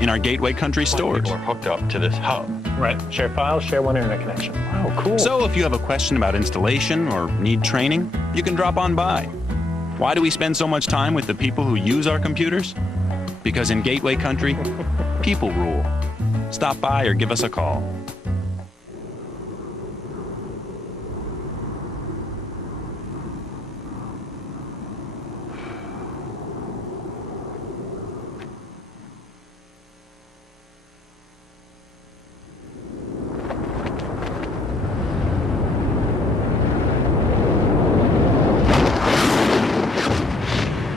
in our Gateway Country stores. People are hooked up to this hub. Right. Share files, share one internet connection. Oh, cool. So if you have a question about installation or need training, you can drop on by. Why do we spend so much time with the people who use our computers? Because in Gateway Country, people rule. Stop by or give us a call.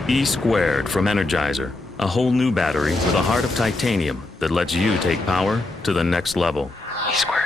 E squared from Energizer, a whole new battery with a heart of titanium that lets you take power to the next level. E squared.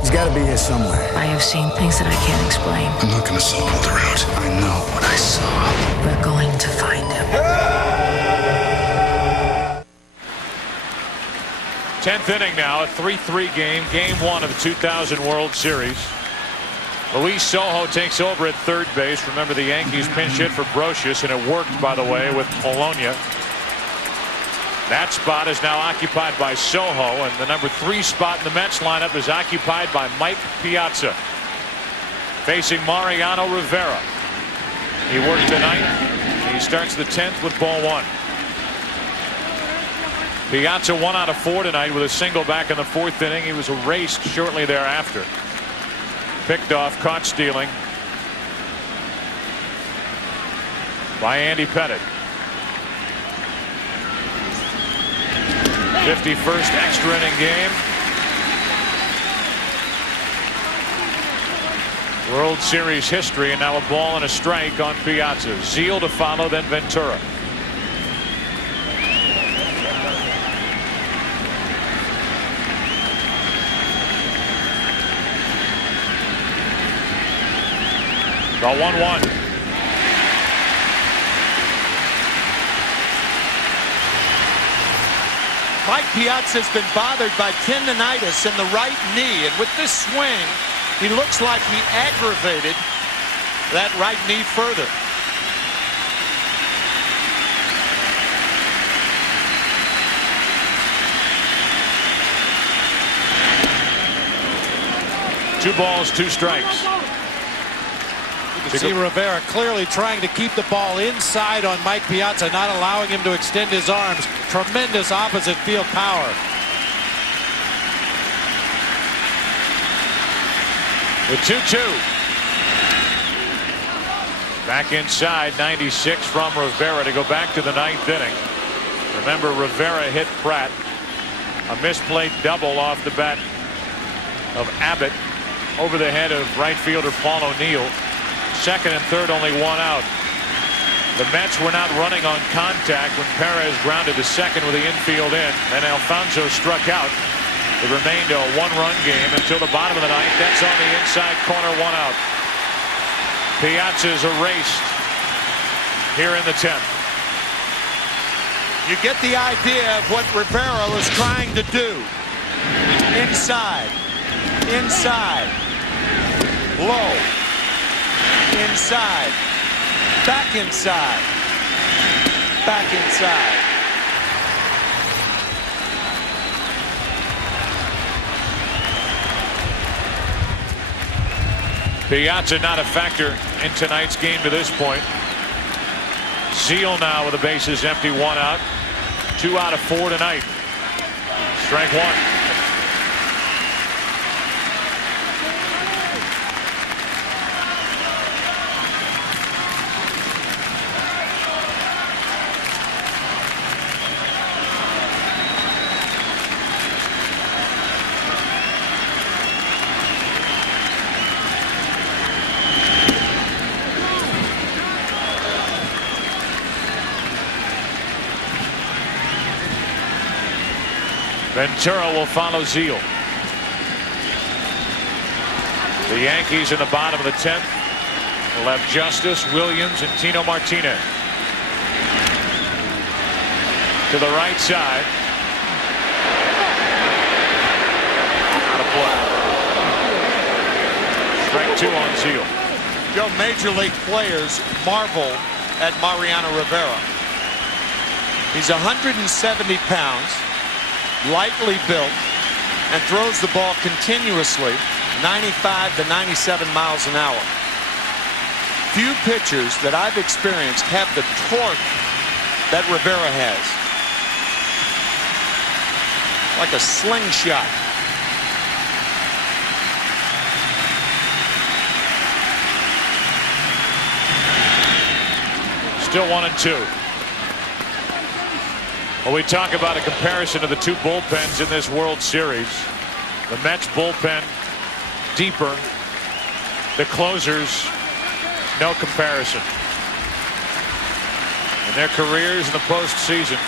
He's got to be here somewhere. I have seen things that I can't explain. I'm not going to sell Walter out. I know what I saw. We're going to find him. 10th inning now, a 3-3 game. Game 1 of the 2000 World Series. Luis Sojo takes over at third base. Remember, the Yankees pinch hit for Brocious, and it worked, by the way, with Polonia. That spot is now occupied by Sojo, and the number 3 spot in the Mets lineup is occupied by Mike Piazza, facing Mariano Rivera. He worked the ninth. He He starts the 10th with ball 1. Piazza 1 out of 4 tonight with a single back in the 4th inning. He was erased shortly thereafter. Picked off, caught stealing by Andy Pettitte. 51st extra inning game. World Series history, and now a ball and a strike on Piazza. Zeal to follow, then Ventura. The 1-1. Mike Piazza's been bothered by tendonitis in the right knee, and with this swing, he looks like he aggravated that right knee further. Two balls, 2 strikes. You can see Rivera clearly trying to keep the ball inside on Mike Piazza, not allowing him to extend his arms. Tremendous opposite field power. The 2-2. Back inside, 96 from Rivera to go back to the 9th inning. Remember, Rivera hit Pratt. A misplayed double off the bat of Abbott over the head of right fielder Paul O'Neill. 2nd and 3rd, only 1 out. The Mets were not running on contact when Perez grounded to 2nd with the infield in. Then Alfonso struck out. It remained a 1-run game until the bottom of the 9th. That's on the inside corner, 1 out. Piazza's erased here in the 10th. You get the idea of what Rivera was trying to do. Inside. Inside. Low. Inside. Back inside. Back inside. Piazza not a factor in tonight's game to this point. Zeal now with the bases empty, 1 out. 2 out of 4 tonight. Strike 1. Ventura will follow Zeal. The Yankees in the bottom of the 10th will have Justice, Williams, and Tino Martinez. To the right side. Out of play. Strike 2 on Zeal. Joe, Major League players marvel at Mariano Rivera. He's 170 pounds. Lightly built, and throws the ball continuously 95 to 97 miles an hour. Few pitchers that I've experienced have the torque that Rivera has. Like a slingshot. Still 1-2. Well, we talk about a comparison of the 2 bullpens in this World Series. The Mets bullpen deeper. The closers, no comparison. In their careers in the postseason,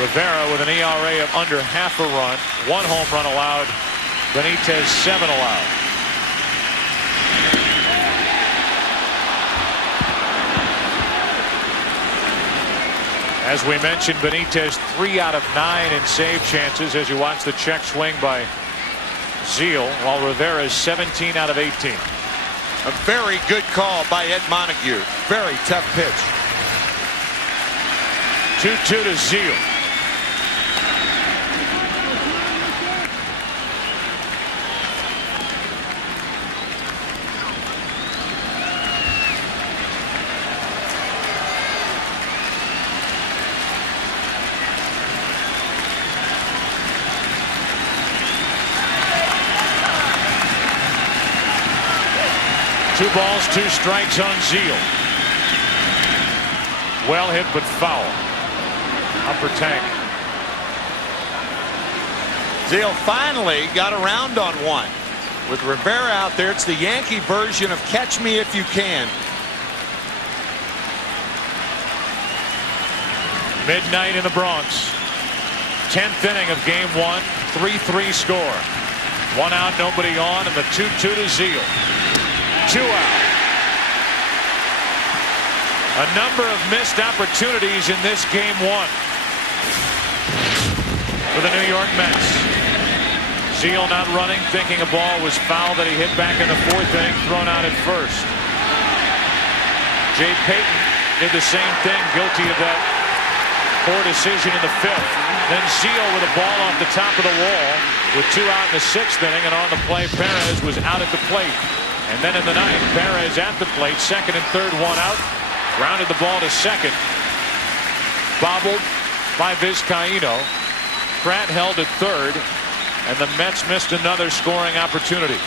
Rivera with an ERA of under half a run, 1 home run allowed. Benitez 7 allowed. As we mentioned, Benitez 3 out of 9 in save chances as you watch the check swing by Zeal, while Rivera is 17 out of 18. A very good call by Ed Montague. Very tough pitch. 2-2 to Zeal. 2 balls, 2 strikes on Zeal. Well hit, but foul. Upper tank. Zeal finally got around on one. With Rivera out there, it's the Yankee version of catch me if you can. Midnight in the Bronx. 10th inning of game 1. 3-3 score. 1 out, nobody on, and the 2-2 to Zeal. 2 out. A number of missed opportunities in this game 1 for the New York Mets. Zeal not running, thinking a ball was foul that he hit back in the 4th inning, thrown out at first. Jay Payton did the same thing, guilty of that poor decision in the 5th. Then Zeal with a ball off the top of the wall with 2 out in the 6th inning, and on the play, Perez was out at the plate. And then in the 9th, Perez at the plate, 2nd and 3rd, 1 out. Grounded the ball to 2nd. Bobbled by Vizcaíno. Pratt held at 3rd. And the Mets missed another scoring opportunity.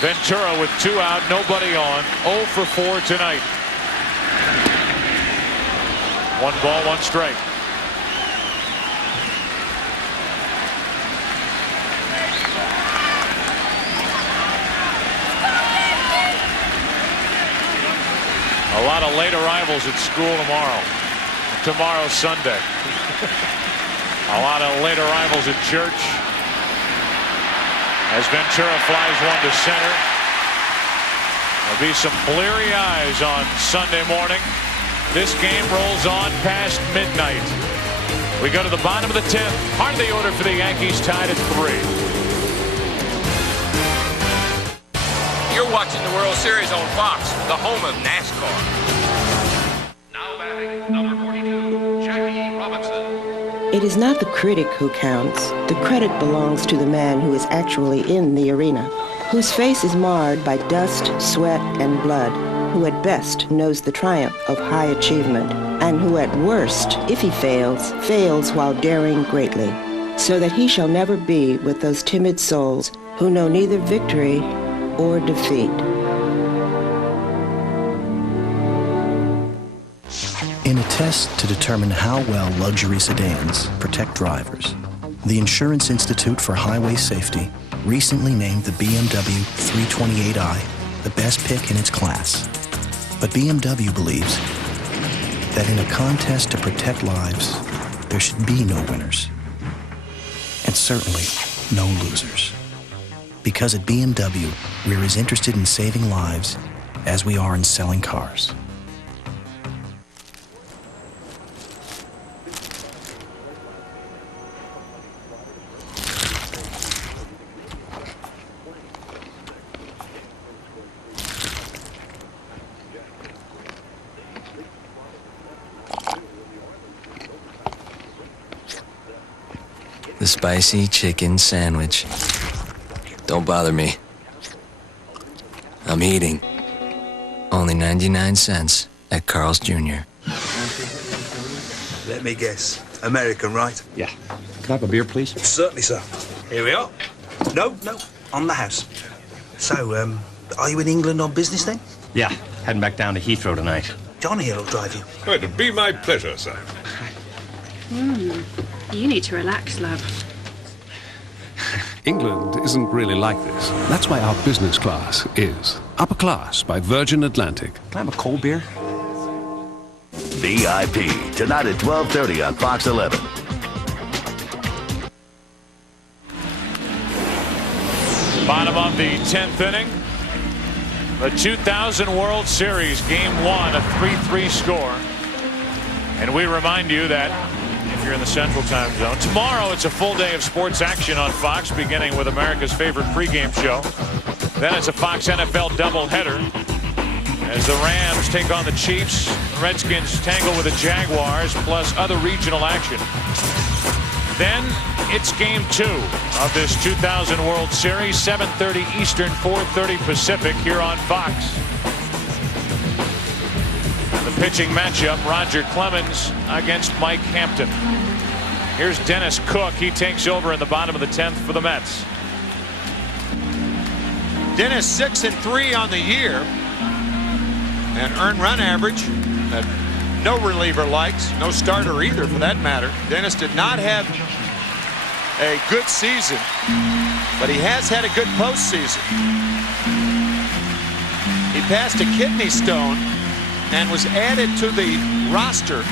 Ventura with 2 out, nobody on. 0 for 4 tonight. 1 ball, 1 strike. A lot of late arrivals at school tomorrow. Tomorrow's Sunday. A lot of late arrivals at church. As Ventura flies one to center. There'll be some bleary eyes on Sunday morning. This game rolls on past midnight. We go to the bottom of the 10th. Heart of the order for the Yankees, tied at 3. You're watching the World Series on Fox, the home of NASCAR. Now batting, number 42, Jackie Robinson. It is not the critic who counts. The credit belongs to the man who is actually in the arena, whose face is marred by dust, sweat, and blood, who at best knows the triumph of high achievement, and who at worst, if he fails, fails while daring greatly, so that he shall never be with those timid souls who know neither victory or defeat. In a test to determine how well luxury sedans protect drivers, the Insurance Institute for Highway Safety recently named the BMW 328i the best pick in its class. But BMW believes that in a contest to protect lives, there should be no winners, and certainly no losers. Because at BMW, we're as interested in saving lives as we are in selling cars. The spicy chicken sandwich. Don't bother me. I'm eating. Only 99 cents at Carl's Jr. Let me guess. American, right? Yeah. Can I have a beer, please? Certainly, sir. Here we are. No, on the house. So, are you in England on business then? Yeah. Heading back down to Heathrow tonight. John here will drive you. Oh, it'll be my pleasure, sir. You need to relax, love. England isn't really like this. That's why our business class is. Upper Class by Virgin Atlantic. Can I have a cold beer? VIP, tonight at 12:30 on Fox 11. Bottom of the 10th inning. The 2000 World Series, Game 1, a 3-3 score. And we remind you that if you're in the Central Time Zone, tomorrow it's a full day of sports action on Fox, beginning with America's favorite pregame show. Then it's a Fox NFL doubleheader as the Rams take on the Chiefs, the Redskins tangle with the Jaguars, plus other regional action. Then it's Game 2 of this 2000 World Series, 7:30 Eastern, 4:30 Pacific here on Fox. And the pitching matchup, Roger Clemens against Mike Hampton. Here's Dennis Cook. He takes over in the bottom of the 10th for the Mets. Dennis 6-3 on the year, and earned run average that no reliever likes, no starter either for that matter. Dennis did not have a good season, but he has had a good postseason. He passed a kidney stone and was added to the roster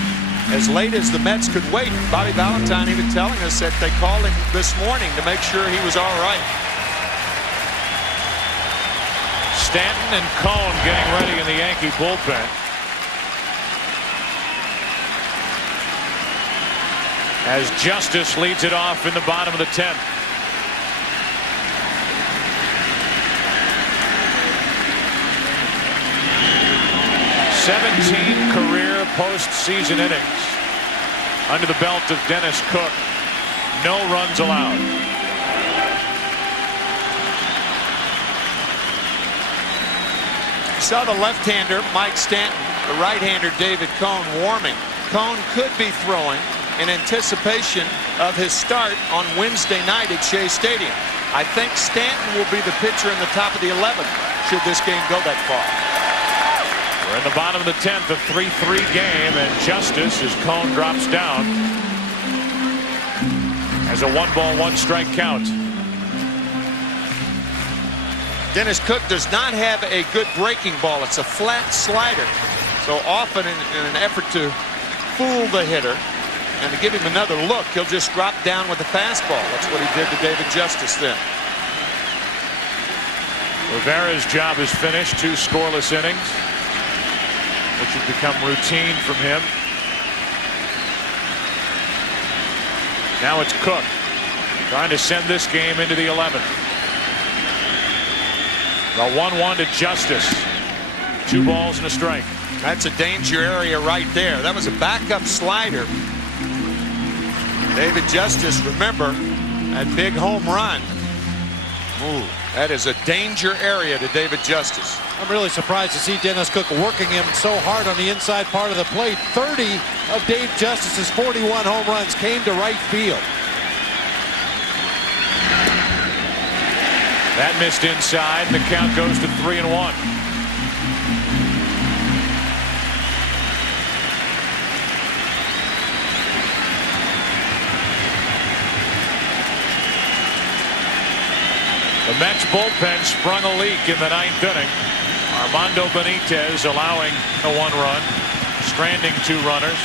as late as the Mets could wait. Bobby Valentine even telling us that they called him this morning to make sure he was all right. Stanton and Cone getting ready in the Yankee bullpen. As Justice leads it off in the bottom of the 10th. "17 career postseason innings under the belt of Dennis Cook. No runs allowed." Saw the left-hander Mike Stanton, the right-hander David Cone warming. Cone could be throwing in anticipation of his start on Wednesday night at Shea Stadium. I think Stanton will be the pitcher in the top of the 11 should this game go that far. We're in the bottom of the 10th, a 3-3 game, and Justice as Cone drops down as a 1-ball, 1-strike count. Dennis Cook does not have a good breaking ball. It's a flat slider. So often in an effort to fool the hitter and to give him another look, he'll just drop down with the fastball. That's what he did to David Justice then. Rivera's job is finished. 2 scoreless innings, which has become routine from him. Now it's Cook trying to send this game into the 11th. The 1-1 to Justice. 2 balls and a strike. That's a danger area right there. That was a backup slider. David Justice, remember, that big home run. Ooh, that is a danger area to David Justice. I'm really surprised to see Dennis Cook working him so hard on the inside part of the plate. 30 of Dave Justice's 41 home runs came to right field. That missed inside. The count goes to 3-1. The Mets bullpen sprung a leak in the 9th inning. Armando Benitez allowing a 1 run, stranding 2 runners.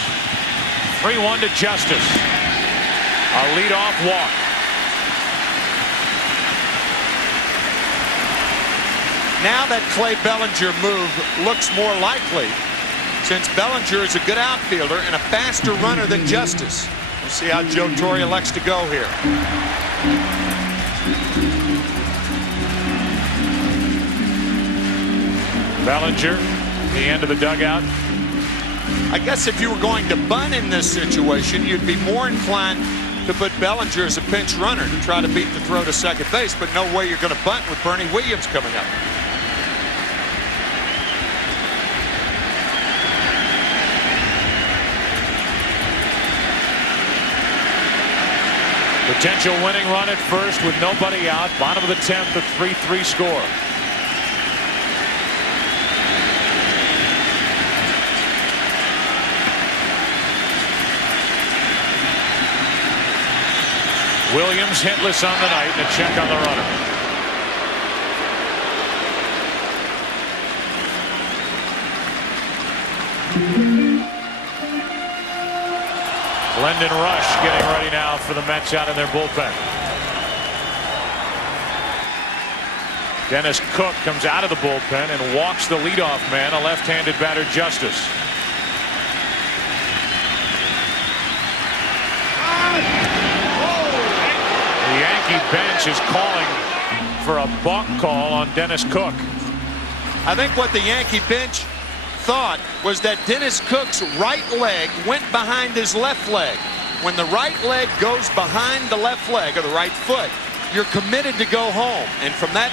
3-1 to Justice. A leadoff walk. Now that Clay Bellinger move looks more likely, since Bellinger is a good outfielder and a faster runner than Justice. We'll see how Joe Torre elects to go here. Bellinger, the end of the dugout. I guess if you were going to bunt in this situation, you'd be more inclined to put Bellinger as a pinch runner to try to beat the throw to second base, but no way you're going to bunt with Bernie Williams coming up. Potential winning run at first with nobody out. Bottom of the 10th, a 3-3 score. Williams hitless on the night and a check on the runner. Lyndon Rush getting ready now for the Mets out in their bullpen. Dennis Cook comes out of the bullpen and walks the leadoff man, a left-handed batter, Justice. The Yankee bench is calling for a balk call on Dennis Cook. I think what the Yankee bench thought was that Dennis Cook's right leg went behind his left leg. When the right leg goes behind the left leg or the right foot, you're committed to go home. And from that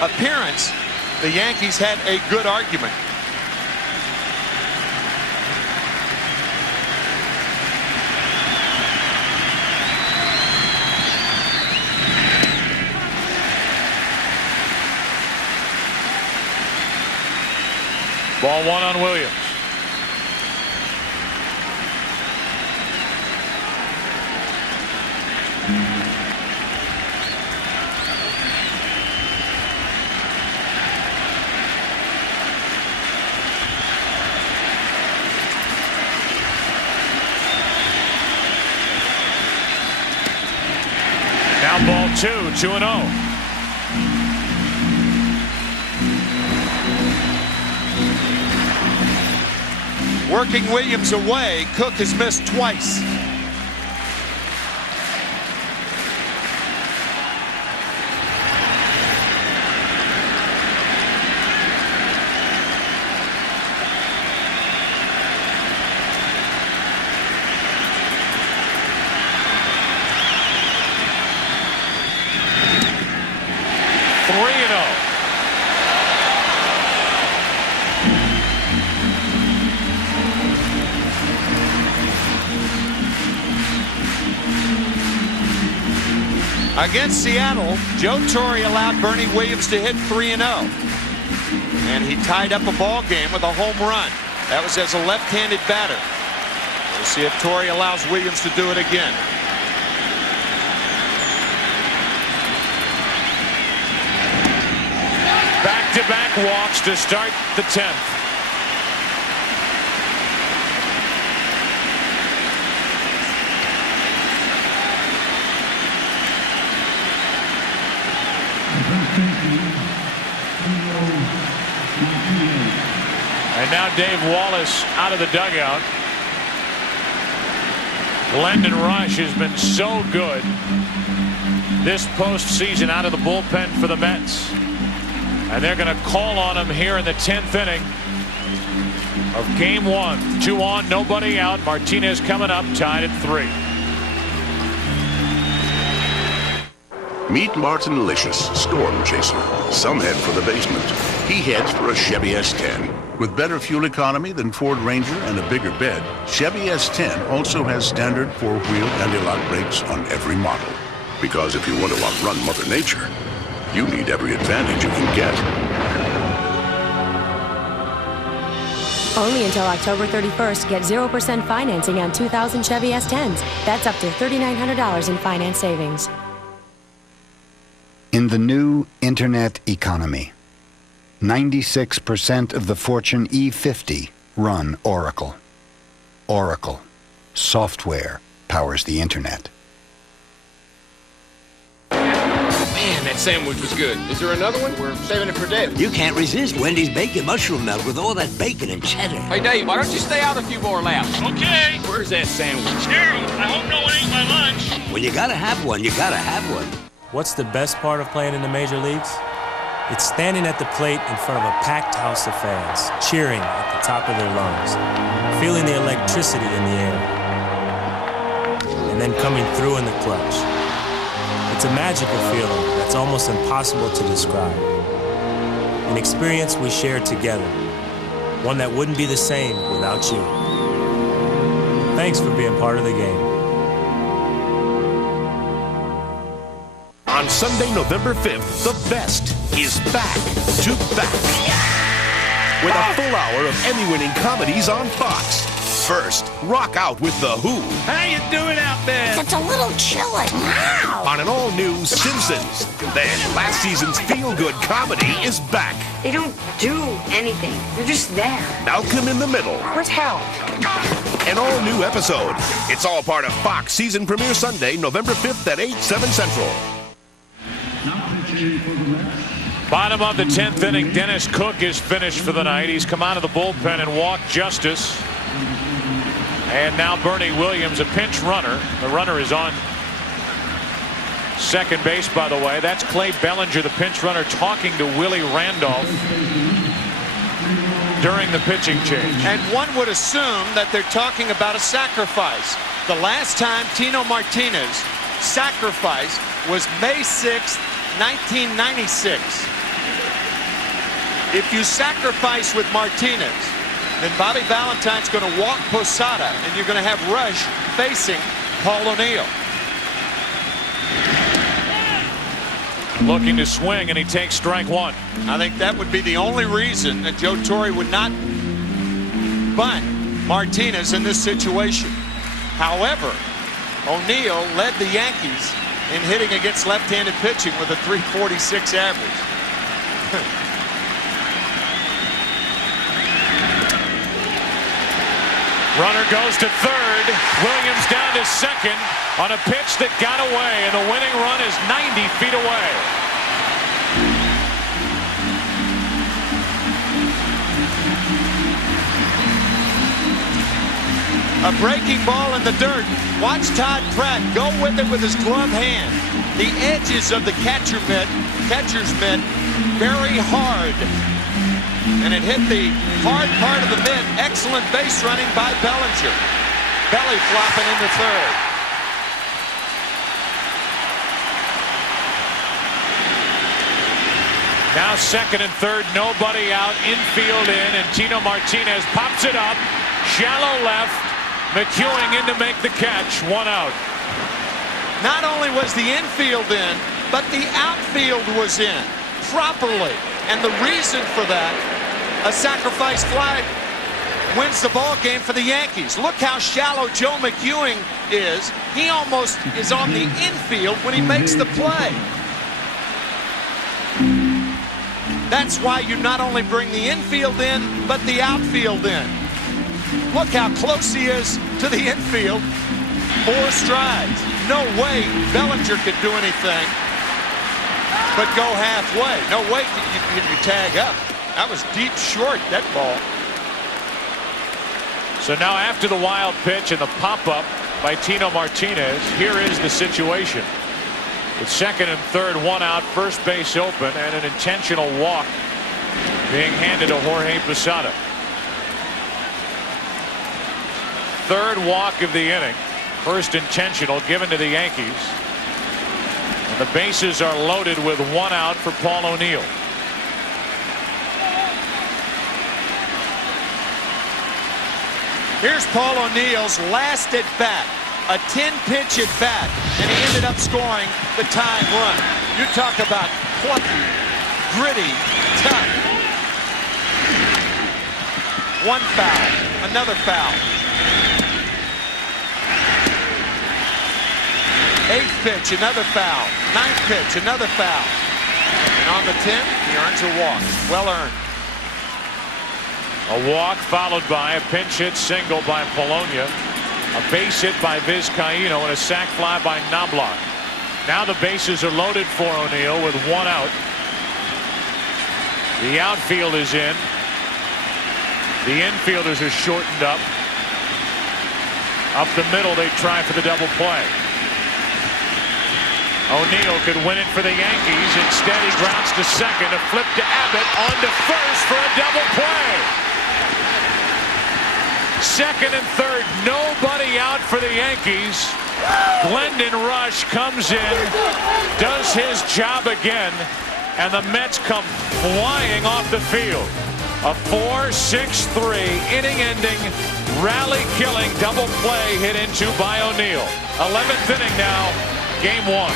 appearance, the Yankees had a good argument. Ball one on Williams. Now ball 2-0. Working Williams away, Cook has missed twice. Against Seattle, Joe Torre allowed Bernie Williams to hit 3-0. And he tied up a ball game with a home run. That was as a left-handed batter. We'll see if Torre allows Williams to do it again. Back-to-back walks to start the 10th. And now Dave Wallace out of the dugout. Glendon Rush has been so good this postseason out of the bullpen for the Mets. And they're going to call on him here in the 10th inning of game 1. 2 on, nobody out. Martinez coming up, tied at 3. Meet Martin Licious, Storm Chaser. Some head for the basement. He heads for a Chevy S10. With better fuel economy than Ford Ranger and a bigger bed, Chevy S10 also has standard 4-wheel anti-lock brakes on every model. Because if you want to outrun Mother Nature, you need every advantage you can get. Only until October 31st, get 0% financing on 2000 Chevy S10s. That's up to $3,900 in finance savings. In the new Internet economy, 96% of the Fortune E50 run Oracle. Oracle. Software powers the Internet. Man, that sandwich was good. Is there another one? We're saving it for Dave. You can't resist Wendy's bacon mushroom melt with all that bacon and cheddar. Hey, Dave, why don't you stay out a few more laps? Okay. Where's that sandwich? Daryl, I hope no one ate my lunch. When you gotta have one, you gotta have one. What's the best part of playing in the major leagues? It's standing at the plate in front of a packed house of fans, cheering at the top of their lungs, feeling the electricity in the air, and then coming through in the clutch. It's a magical feeling that's almost impossible to describe. An experience we share together, one that wouldn't be the same without you. Thanks for being part of the game. On Sunday, November 5th, the best is back to back. With a full hour of Emmy-winning comedies on Fox. First, rock out with The Who. How you doing out there? It's a little chilly. Wow. On an all-new Simpsons. Then, last season's feel-good comedy is back. They don't do anything. They're just there. Malcolm in the Middle. Where's Hal? An all-new episode. It's all part of Fox season premiere Sunday, November 5th at 8, 7 Central. Bottom of the 10th inning, Dennis Cook is finished for the night. He's come out of the bullpen and walked Justice. And now Bernie Williams, a pinch runner. The runner is on second base, by the way. That's Clay Bellinger, the pinch runner, talking to Willie Randolph during the pitching change. And one would assume that they're talking about a sacrifice. The last time Tino Martinez sacrificed was May 6th, 1996. If you sacrifice with Martinez, then Bobby Valentine's going to walk Posada, and you're going to have Rush facing Paul O'Neill. looking to swing, and he takes strike one. I think that would be the only reason that Joe Torre would not bunt Martinez in this situation. However, O'Neill led the Yankees in hitting against left-handed pitching with a .346 average. Runner goes to third. Williams down to second on a pitch that got away, and the winning run is 90 feet away. A breaking ball in the dirt. Watch Todd Pratt go with it with his glove hand. The edges of the catcher's mitt very hard. And it hit the hard part of the mitt. Excellent base running by Bellinger. Belly flopping into third. Now second and third, nobody out, infield in, and Tino Martinez pops it up. Shallow left, McEwing in to make the catch, one out. Not only was the infield in, but the outfield was in properly. And the reason for that, a sacrifice fly wins the ball game for the Yankees. Look how shallow Joe McEwing is. He almost is on the infield when he makes the play. That's why you not only bring the infield in, but the outfield in. Look how close he is to the infield. 4 strides. No way Bellinger could do anything but go halfway. No way you tag up. That was deep short, that ball. So now after the wild pitch and the pop-up by Tino Martinez, here is the situation. With second and third, one out, first base open, and an intentional walk being handed to Jorge Posada. Third walk of the inning. First intentional given to the Yankees. And the bases are loaded with one out for Paul O'Neill. Here's Paul O'Neill's last at bat. A 10-pitch at bat, and he ended up scoring the tying run. You talk about plucky, gritty, tough. One foul, another foul. 8th pitch, another foul. 9th pitch, another foul. And on the 10th, he earns a walk. Well earned. A walk followed by a pinch hit single by Polonia. A base hit by Vizcaíno and a sac fly by Knobloch. Now the bases are loaded for O'Neill with one out. The outfield is in. The infielders are shortened up. Up the middle, they try for the double play. O'Neill could win it for the Yankees. Instead, he grounds to second. A flip to Abbott on to first for a double play. Second and third, nobody out for the Yankees. Glendon Rush comes in, does his job again, and the Mets come flying off the field. A 4-6-3 inning-ending, rally-killing double play hit into by O'Neill. 11th inning now, game 1.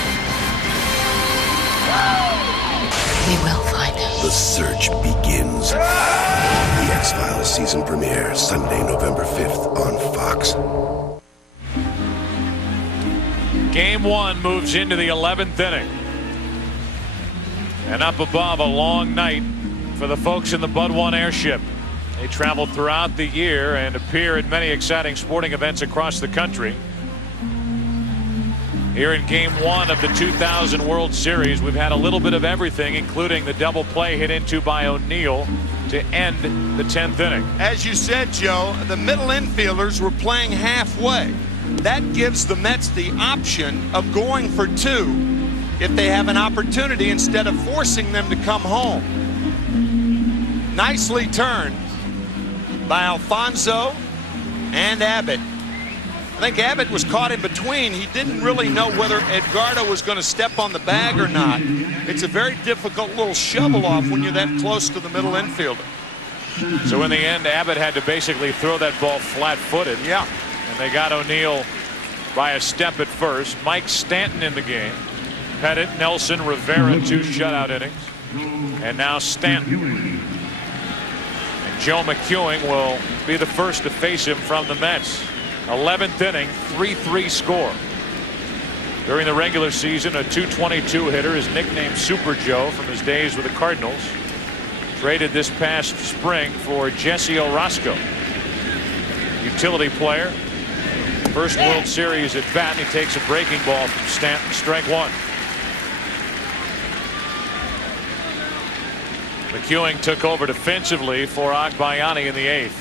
We will find him. The search begins. The X-Files season premiere, Sunday, November 5th on Fox. Game 1 moves into the 11th inning. And up above, a long night for the folks in the Bud 1 airship. They travel throughout the year and appear at many exciting sporting events across the country. Here in game 1 of the 2000 World Series, we've had a little bit of everything, including the double play hit into by O'Neill to end the 10th inning. As you said, Joe, the middle infielders were playing halfway. That gives the Mets the option of going for 2 if they have an opportunity instead of forcing them to come home. Nicely turned by Alfonso and Abbott. I think Abbott was caught in between. He didn't really know whether Edgardo was going to step on the bag or not. It's a very difficult little shovel off when you're that close to the middle infielder. So in the end, Abbott had to basically throw that ball flat-footed. Yeah. And they got O'Neill by a step at first. Mike Stanton in the game. Pettitte, Nelson, Rivera, 2 shutout innings. And now Stanton. And Joe McEwing will be the first to face him from the Mets. 11th inning, 3-3 score. During the regular season, a .222 hitter is nicknamed Super Joe from his days with the Cardinals. Traded this past spring for Jesse Orosco. Utility player. First World Series at bat, and he takes a breaking ball from Stanton. Strike 1. McEwing took over defensively for Agbayani in the 8th.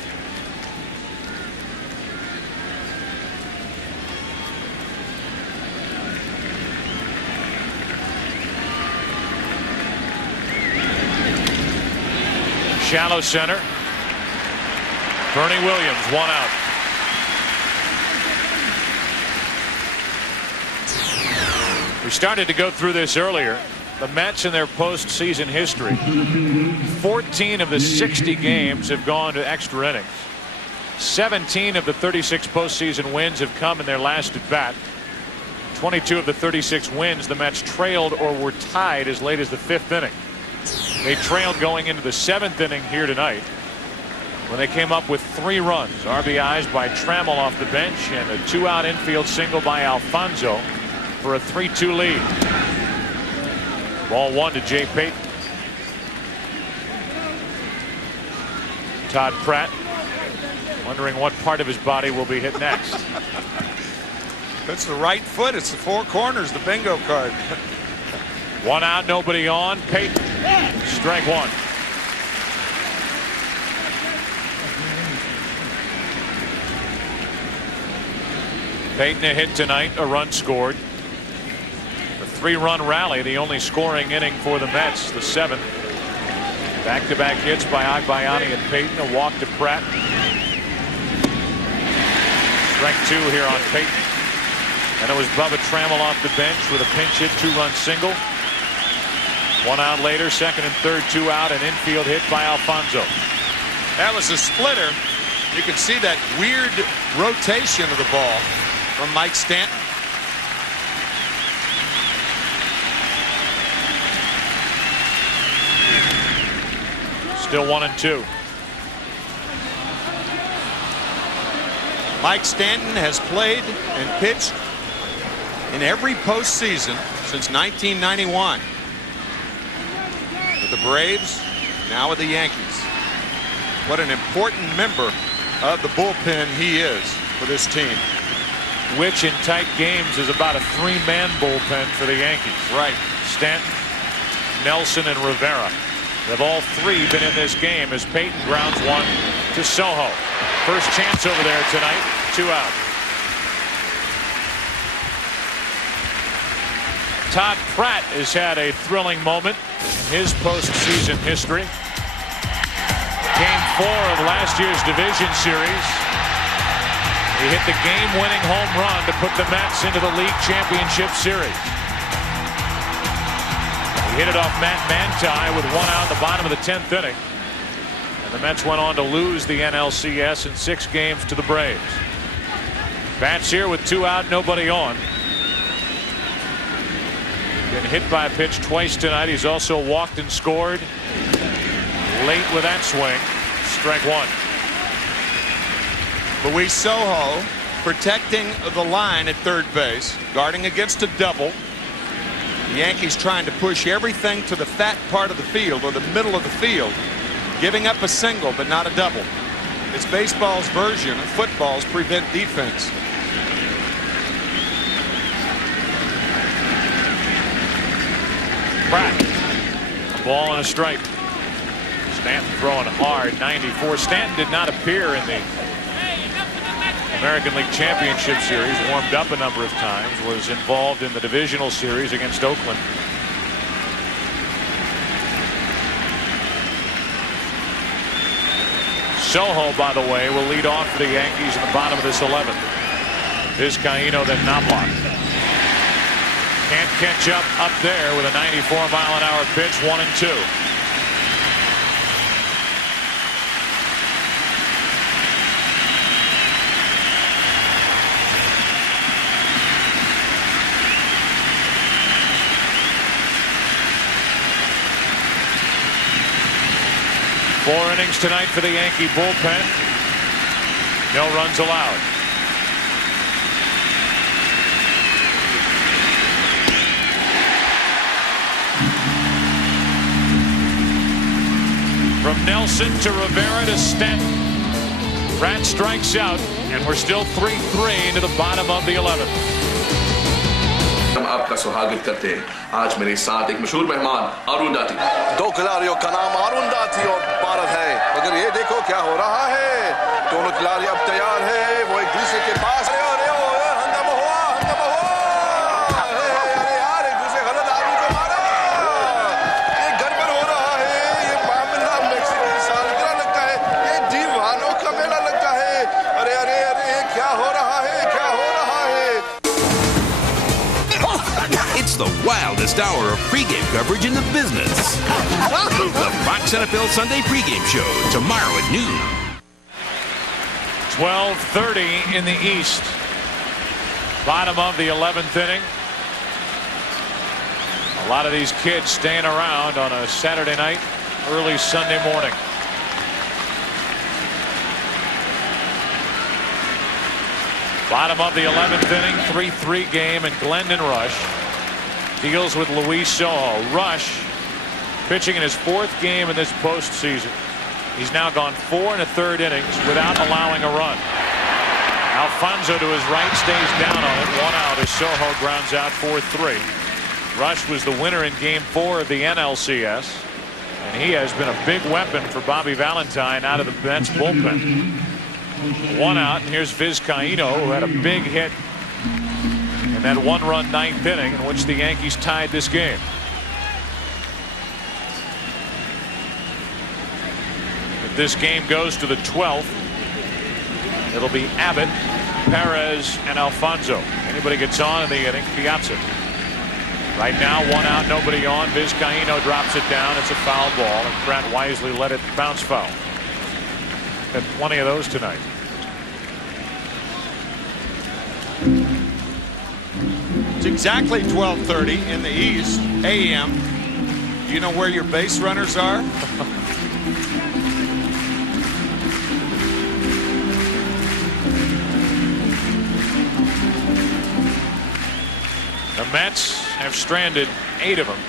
Shallow center. Bernie Williams, 1 out. We started to go through this earlier. The Mets in their postseason history, 14 of the 60 games have gone to extra innings. 17 of the 36 postseason wins have come in their last at bat. 22 of the 36 wins, the Mets trailed or were tied as late as the 5th inning. They trailed going into the 7th inning here tonight when they came up with 3 runs. RBIs by Trammell off the bench and a 2-out infield single by Alfonso for a 3-2 lead. Ball 1 to Jay Payton. Todd Pratt wondering what part of his body will be hit next. It's the right foot. It's the 4 corners, the bingo card. 1 out, nobody on. Payton, strike 1. Payton a hit tonight, a run scored. A 3-run rally, the only scoring inning for the Mets, the 7th. Back-to-back hits by Agbayani and Payton, a walk to Pratt. Strike 2 here on Payton. And it was Bubba Trammell off the bench with a pinch hit 2-run single. 1 out later, 2nd and 3rd, 2 out, an infield hit by Alfonso. That was a splitter. You can see that weird rotation of the ball from Mike Stanton. Still 1-2. Mike Stanton has played and pitched in every postseason since 1991. With the Braves, now with the Yankees. What an important member of the bullpen he is for this team. Which in tight games is about a 3-man bullpen for the Yankees. Right. Stanton, Nelson, and Rivera. They've all 3 been in this game as Payton grounds 1 to Soho. First chance over there tonight, 2 out. Todd Pratt has had a thrilling moment in his postseason history. Game 4 of last year's division series. He hit the game-winning home run to put the Mets into the league championship series. He hit it off Matt Manti with 1 out in the bottom of the 10th inning. And the Mets went on to lose the NLCS in 6 games to the Braves. Bats here with 2 out, nobody on. Been hit by a pitch twice tonight. He's also walked and scored late with that swing. Strike 1. Luis Soho protecting the line at third base, guarding against a double. The Yankees trying to push everything to the fat part of the field or the middle of the field, giving up a single but not a double. It's baseball's version of football's prevent defense. Pratt, a ball and a strike. Stanton throwing hard, 94. Stanton did not appear in the American League Championship Series, warmed up a number of times, was involved in the divisional series against Oakland. Soho, by the way, will lead off for the Yankees in the bottom of this 11th. Vizcaíno, then Knobloch. Can't catch up there with a 94-mile-an-hour pitch, 1-2. 4 innings tonight for the Yankee bullpen. No runs allowed. From Nelson to Rivera to Stanton. Rat strikes out, and we're still 3-3 into the bottom of the 11th. हम आपका स्वागत करते हैं। आज मेरे साथ एक मशहूर मेहमान अरुंधति। 2 खिलाड़ियों का नाम अरुंधति और भारत है, मगर ये देखो क्या हो रहा है। दोनों खिलाड़ी अब तैयार है, वो एक दूसरे के पास है। अरे हंगामा हुआ। अरे यार, एक दूसरे गलत आदमी को मारा। ये गड़बड़ हो रहा है। ये मामला मेक्सिको सालगिरह लगता है। ये दीवानों का मेला लगता है। अरे क्या हो रहा है, क्या हो रहा है। It's the wildest hour of pregame coverage in the business. The Fox NFL Sunday pregame show tomorrow at noon. 12:30 in the East. Bottom of the 11th inning. A lot of these kids staying around on a Saturday night, early Sunday morning. Bottom of the 11th inning, 3-3 game, and Glendon Rush deals with Luis Sojo. Rush pitching in his 4th game in this postseason. He's now gone 4 1/3 innings without allowing a run. Alfonso to his right stays down on it. 1 out as Sojo grounds out 4-3. Rush was the winner in game 4 of the NLCS, and he has been a big weapon for Bobby Valentine out of the Mets bullpen. 1 out, and here's Vizcaíno, who had a big hit in that 1-run 9th inning in which the Yankees tied this game. If this game goes to the 12th, it'll be Abbott, Perez, and Alfonso. Anybody gets on in the inning, Piazza. Right now, 1 out, nobody on. Vizcaíno drops it down. It's a foul ball, and Pratt wisely let it bounce foul. Had plenty of those tonight. It's exactly 12:30 in the East AM. Do you know where your base runners are? The Mets have stranded 8 of them.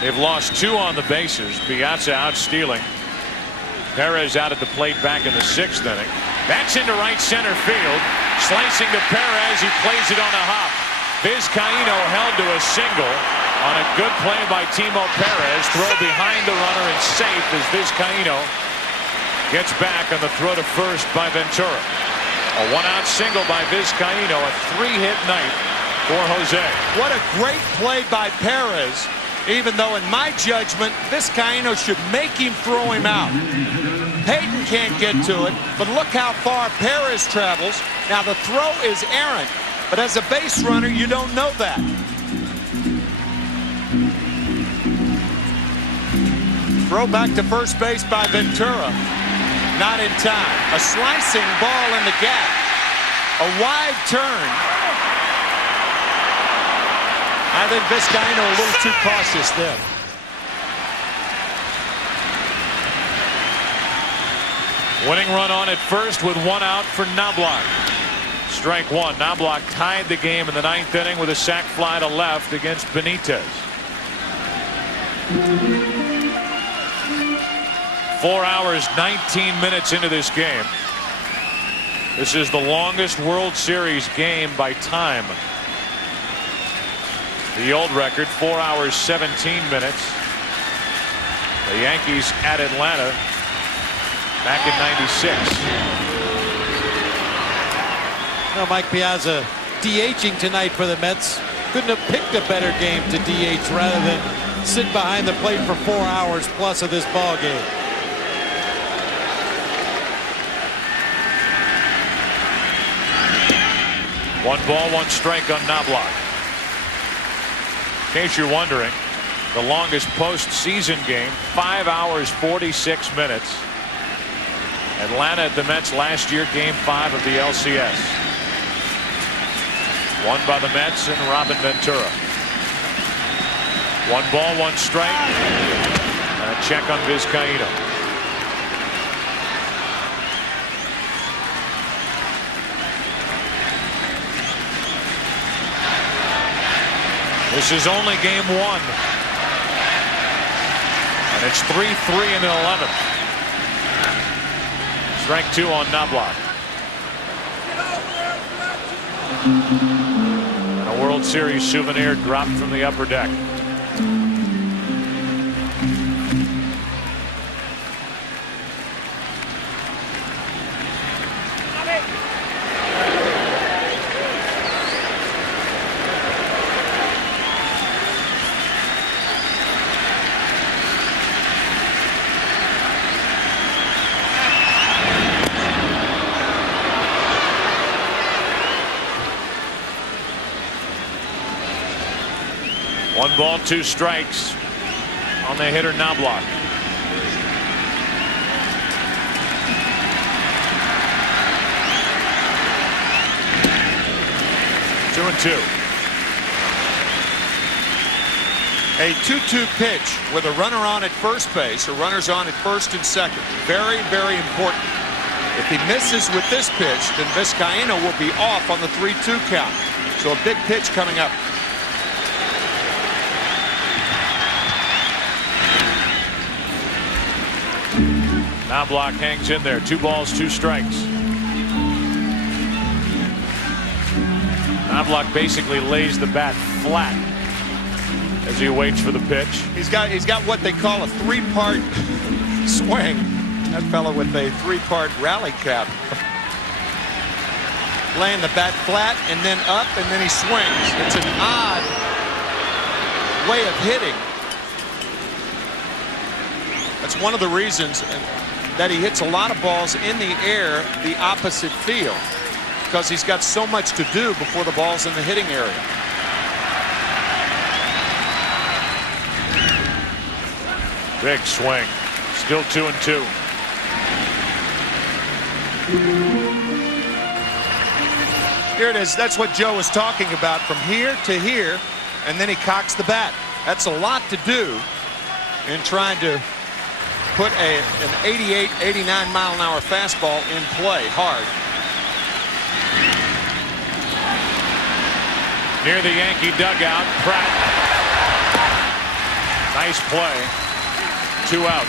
They've lost 2 on the bases. Piazza out stealing. Perez out at the plate back in the 6th inning. That's into right center field. Slicing to Perez. He plays it on a hop. Vizcaíno held to a single on a good play by Timo Perez. Throw behind the runner and safe as Vizcaíno gets back on the throw to first by Ventura. A 1-out single by Vizcaíno. A 3-hit night for Jose. What a great play by Perez. Even though, in my judgment, Vizcaíno should make him throw him out. Payton can't get to it, but look how far Perez travels. Now, the throw is errant, but as a base runner, you don't know that. Throw back to first base by Ventura. Not in time. A slicing ball in the gap. A wide turn. I think Vizcaíno a little too cautious there. Winning run on at first with 1 out for Knobloch. Strike 1. Knobloch tied the game in the 9th inning with a sac fly to left against Benitez. 4 hours, 19 minutes into this game. This is the longest World Series game by time. The old record, 4 hours, 17 minutes. The Yankees at Atlanta back in '96. No, Mike Piazza DHing tonight for the Mets. Couldn't have picked a better game to DH rather than sit behind the plate for 4 hours plus of this ball game. One ball, 1 strike on Knobloch. In case you're wondering, the longest postseason game, 5 hours, 46 minutes. Atlanta at the Mets last year, game 5 of the LCS. Won by the Mets and Robin Ventura. 1 ball, 1 strike. Check on Vizcaíno. This is only game 1. And it's 3-3 in the 11th. Strike 2 on Knobloch. And a World Series souvenir dropped from the upper deck. One ball, 2 strikes on the hitter Knobloch. Two and 2. A 2-2 pitch with a runner on at first base or runners on at first and second. Very, very important. If he misses with this pitch, then Vizcaíno will be off on the 3-2 count. So a big pitch coming up. Knobloch hangs in there. 2 balls, 2 strikes. Knobloch basically lays the bat flat as he waits for the pitch. He's got what they call a 3-part swing. That fellow with a 3-part rally cap. Laying the bat flat and then up and then he swings. It's an odd way of hitting. That's one of the reasons that he hits a lot of balls in the air the opposite field, because he's got so much to do before the ball's in the hitting area. Big swing. Still 2 and 2. Here it is. That's what Joe was talking about, from here to here, and then he cocks the bat. That's a lot to do in trying to put an 88, 89 mile an hour fastball in play hard. Near the Yankee dugout, Pratt. Nice play. 2 out.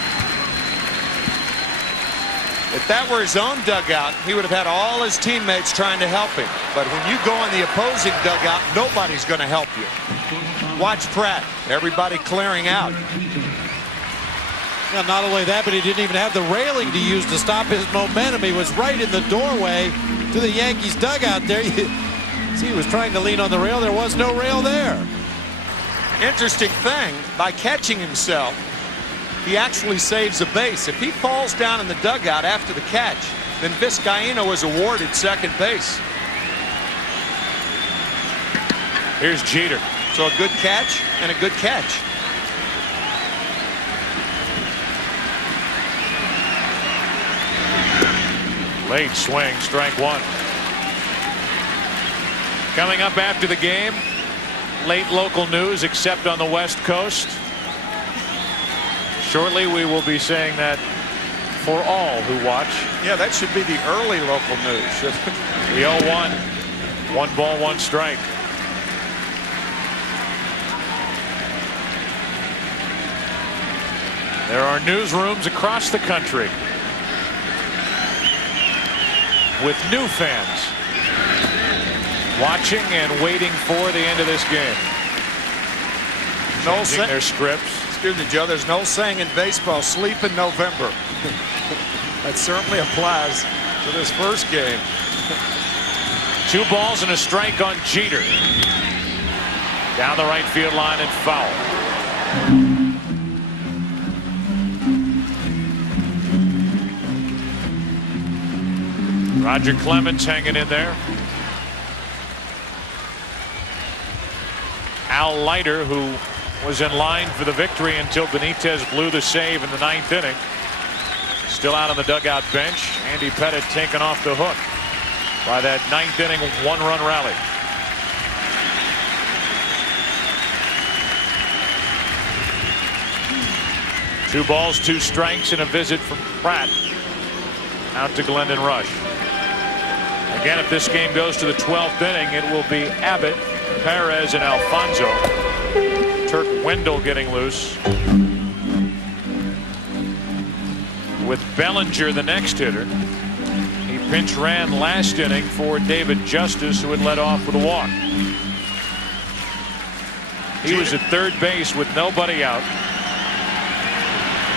If that were his own dugout, he would have had all his teammates trying to help him. But when you go in the opposing dugout, nobody's going to help you. Watch Pratt. Everybody clearing out. Well, not only that, but he didn't even have the railing to use to stop his momentum. He was right in the doorway to the Yankees dugout there. See, he was trying to lean on the rail. There was no rail there. Interesting thing, by catching himself, he actually saves a base. If he falls down in the dugout after the catch, then Vizcaíno is awarded second base. Here's Jeter. So a good catch and a good catch. Late swing, strike 1. Coming up after the game, late local news except on the West Coast. Shortly we will be saying that for all who watch. Yeah, that should be the early local news. The 0-1. 1 ball, 1 strike. There are newsrooms across the country with new fans watching and waiting for the end of this game. Changing their scripts. Excuse me, Joe, there's no saying in baseball, sleep in November. That certainly applies to this first game. 2 balls and a strike on Jeter. Down the right field line and foul. Roger Clemens hanging in there. Al Leiter, who was in line for the victory until Benitez blew the save in the 9th inning, still out on the dugout bench. Andy Pettitte taken off the hook by that 9th inning 1-run rally. 2 balls, 2 strikes, and a visit from Pratt out to Glendon Rush. Again, if this game goes to the 12th inning, it will be Abbott, Perez, and Alfonso. Turk Wendell getting loose, with Bellinger the next hitter. He pinch ran last inning for David Justice, who had led off with a walk. He was at third base with nobody out.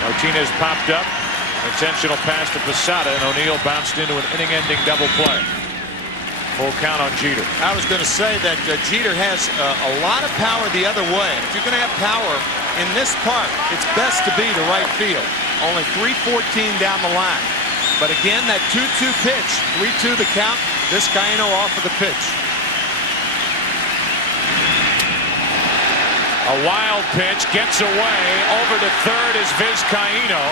Martinez popped up, an intentional pass to Posada, and O'Neill bounced into an inning-ending double play. Full count on Jeter. I was going to say that Jeter has a lot of power the other way. If you're going to have power in this park, it's best to be to right field. Only 314 down the line. But again, that 2-2 pitch, 3-2 the count. Vizcaíno off of the pitch. A wild pitch gets away. Over to third is Vizcaíno.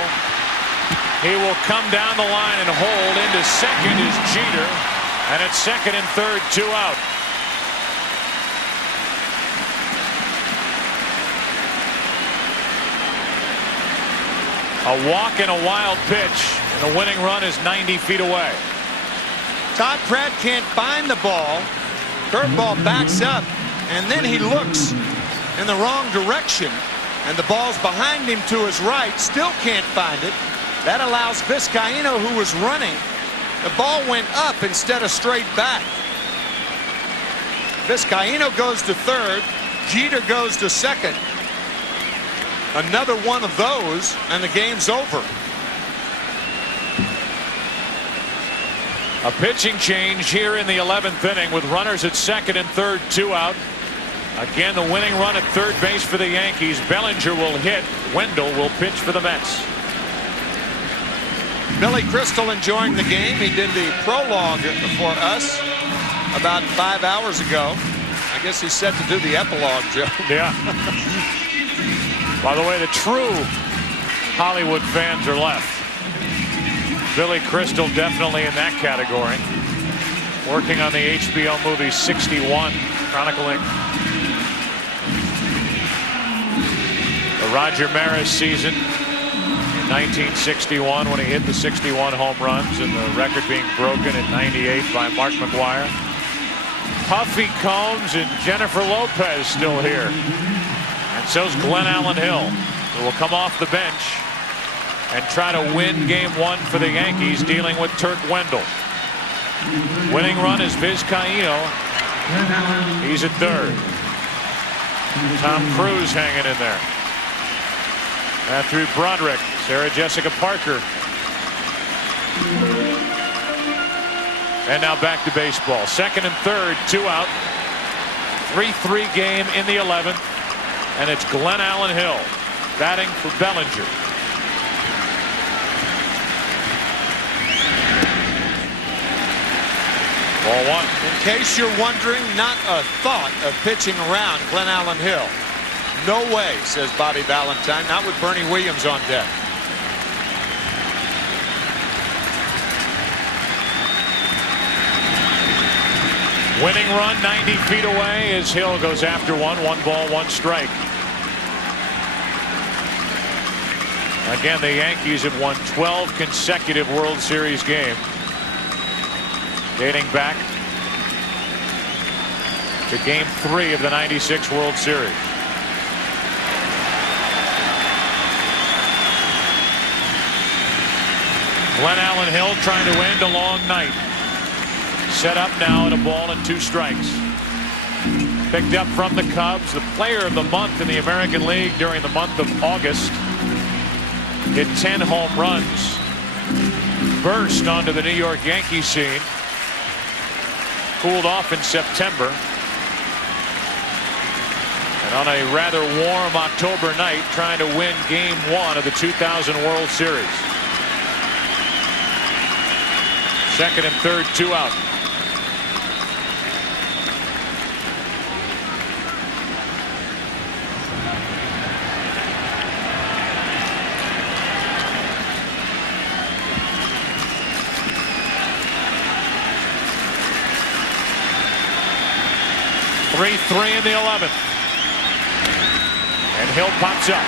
He will come down the line and hold. Into second is Jeter. And at second and third, 2 out. A walk and a wild pitch. And the winning run is 90 feet away. Todd Pratt can't find the ball. Curveball backs up. And then he looks in the wrong direction. And the ball's behind him to his right. Still can't find it. That allows Vizcaíno, who was running. The ball went up instead of straight back. Vizcaíno goes to third. Jeter goes to second. Another one of those, and the game's over. A pitching change here in the 11th inning with runners at second and third, 2 out. Again, the winning run at third base for the Yankees. Bellinger will hit. Wendell will pitch for the Mets. Billy Crystal enjoying the game. He did the prologue for us about 5 hours ago. I guess he's set to do the epilogue, Joe. Yeah. By the way, the true Hollywood fans are left. Billy Crystal definitely in that category. Working on the HBO movie 61, chronicling the Roger Maris season. 1961, when he hit the 61 home runs, and the record being broken in 98 by Mark McGwire. Puffy Combs and Jennifer Lopez still here. And so's Glenn Allen Hill, who will come off the bench and try to win game 1 for the Yankees, dealing with Turk Wendell. Winning run is Vizcaíno. He's at third. Tom Cruise hanging in there. Matthew Broderick, Sarah Jessica Parker. And now back to baseball. Second and third, 2 out. 3-3 game in the 11th. And it's Glenn Allen Hill batting for Bellinger. Ball 1. In case you're wondering, not a thought of pitching around Glenn Allen Hill. No way, says Bobby Valentine. Not with Bernie Williams on deck. Winning run 90 feet away as Hill goes after one. 1 ball, 1 strike. Again, the Yankees have won 12 consecutive World Series games, dating back to Game 3 of the '96 World Series. Glenn Allen Hill trying to end a long night. Set up now at 1 ball and 2 strikes. Picked up from the Cubs, the player of the month in the American League during the month of August. Hit 10 home runs. Burst onto the New York Yankee scene. Cooled off in September. And on a rather warm October night, trying to win Game 1 of the 2000 World Series. Second and third, 2 out. Three in the 11th. And Hill pops up.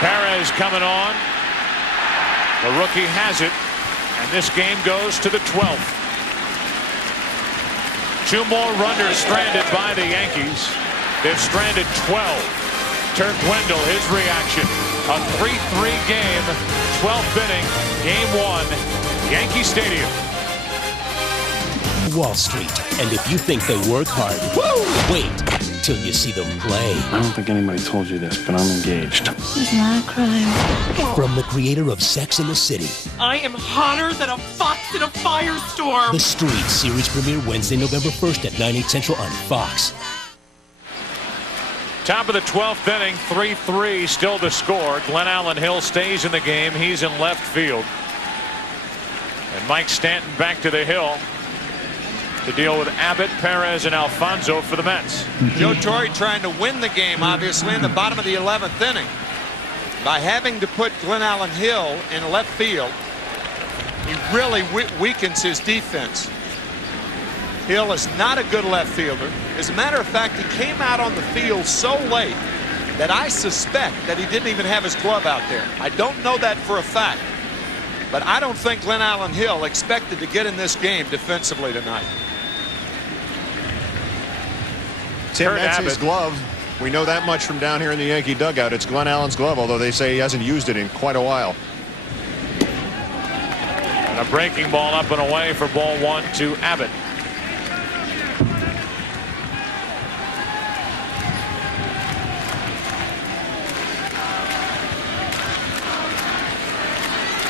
Perez coming on. The rookie has it, and this game goes to the 12th. 2 more runners stranded by the Yankees. They've stranded 12. Turk Wendell, his reaction. A 3-3 game, 12th inning, game 1, Yankee Stadium. Wall Street, and if you think they work hard, wait till you see them play. I don't think anybody told you this, but I'm engaged. It's not a crime. From the creator of Sex and the City. I am hotter than a fox in a firestorm. The Street series premiere Wednesday, November 1st at 9/8 Central on Fox. Top of the 12th inning, 3-3 still to score. Glenn Allen Hill stays in the game. He's in left field. And Mike Stanton back to the hill to deal with Abbott, Perez, and Alfonso for the Mets. Joe Torre trying to win the game, obviously, in the bottom of the 11th inning. By having to put Glenn Allen Hill in left field, he really weakens his defense. Hill is not a good left fielder. As a matter of fact, he came out on the field so late that I suspect that he didn't even have his glove out there. I don't know that for a fact, but I don't think Glenn Allen Hill expected to get in this game defensively tonight. Tim, that's his glove. We know that much from down here in the Yankee dugout. It's Glenn Allen's glove, although they say he hasn't used it in quite a while. And a breaking ball up and away for ball 1 to Abbott.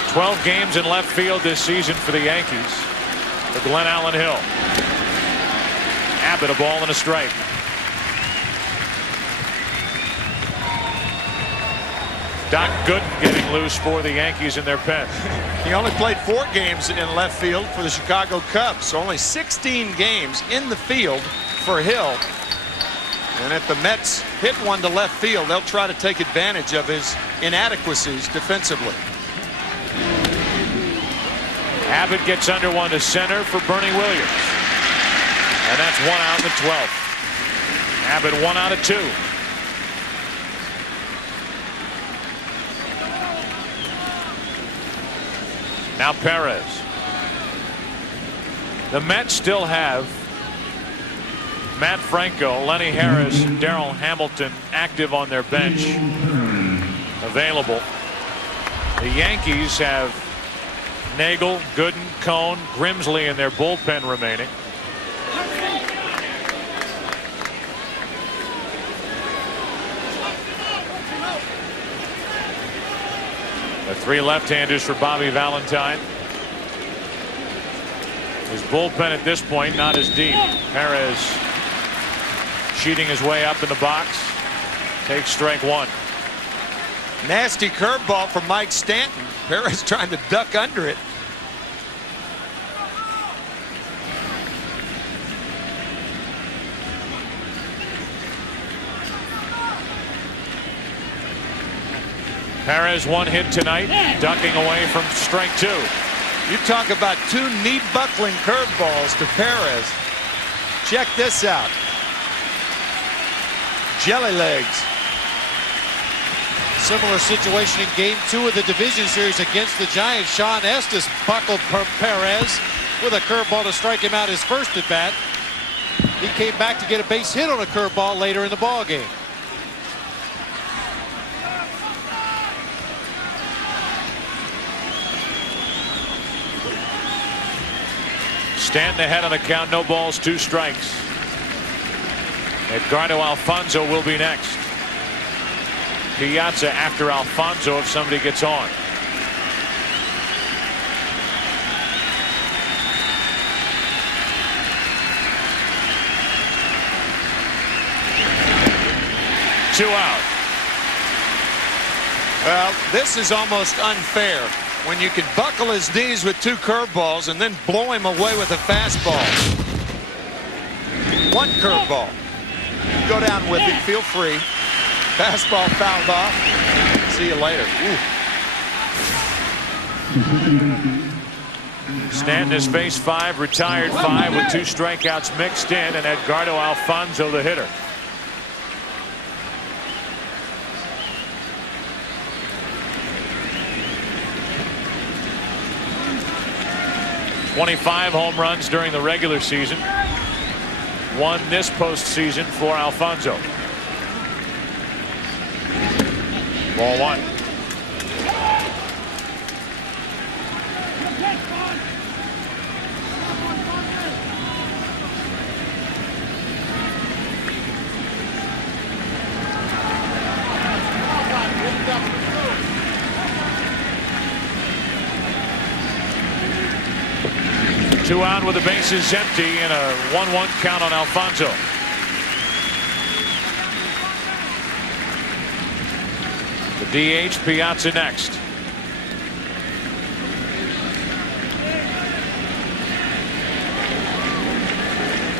"12 games in left field this season for the Yankees. For Glenn Allen Hill. Abbott, a ball and a strike. Doc Gooden getting loose for the Yankees in their pen. He only played 4 games in left field for the Chicago Cubs. So only 16 games in the field for Hill. And if the Mets hit one to left field, they'll try to take advantage of his inadequacies defensively. Abbott gets under one to center for Bernie Williams. And that's 1 out in the 12th. Abbott 1 out of 2. Now Perez. The Mets still have Matt Franco, Lenny Harris, and Darrell Hamilton active on their bench available. The Yankees have Nagel, Gooden, Cone, Grimsley in their bullpen remaining. The 3 left-handers for Bobby Valentine. His bullpen at this point not as deep. Perez cheating his way up in the box. Takes strike 1. Nasty curveball from Mike Stanton. Perez trying to duck under it. Perez 1 hit tonight, ducking away from strike 2. You talk about 2 knee-buckling curveballs to Perez. Check this out. Jelly legs. Similar situation in game 2 of the division series against the Giants. Sean Estes buckled Perez with a curveball to strike him out his first at bat. He came back to get a base hit on a curveball later in the ball game. Stanton ahead on the count, no balls, 2 strikes. Edgardo Alfonso will be next. Piazza after Alfonso if somebody gets on. Two out. Well, this is almost unfair when you can buckle his knees with 2 curveballs and then blow him away with a fastball. 1 curveball. Go down with it, feel free. Fastball fouled off. See you later. Stanton has faced 5, retired 5 with 2 strikeouts mixed in, and Edgardo Alfonso the hitter. 25 home runs during the regular season. 1 this postseason for Alfonso. Ball 1. Two out with the bases empty and a 1-1 count on Alfonso. The DH, Piazza next.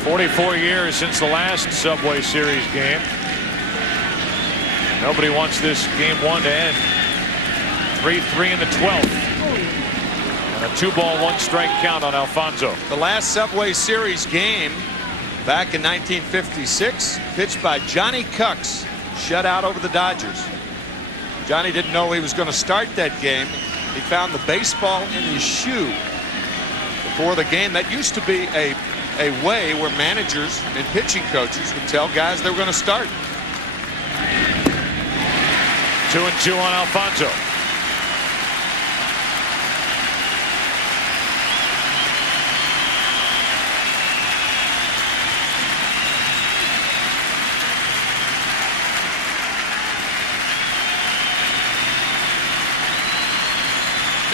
"44 years since the last Subway Series game. Nobody wants this game 1 to end. 3-3 in the 12th. And a 2-ball, 1-strike count on Alfonso. The last Subway Series game back in 1956, pitched by Johnny Cucks, shut out over the Dodgers. Johnny didn't know he was going to start that game. He found the baseball in his shoe before the game. That used to be a way where managers and pitching coaches would tell guys they were going to start. 2-2 on Alfonso.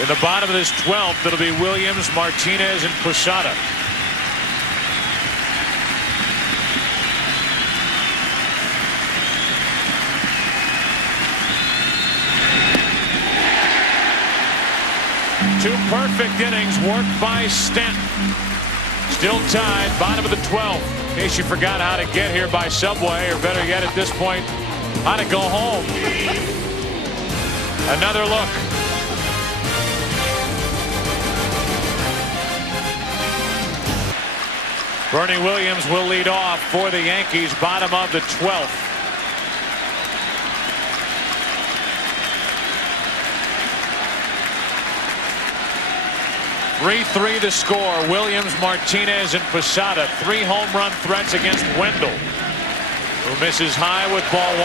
In the bottom of this 12th, it'll be Williams, Martinez, and Posada. Two perfect innings worked by Stanton. Still tied, bottom of the 12th. In case you forgot how to get here by subway, or better yet at this point, how to go home. Another look. Bernie Williams will lead off for the Yankees, bottom of the 12th. .3-3 the score. Williams, Martinez, and Posada. 3 home run threats against Wendell, who misses high with ball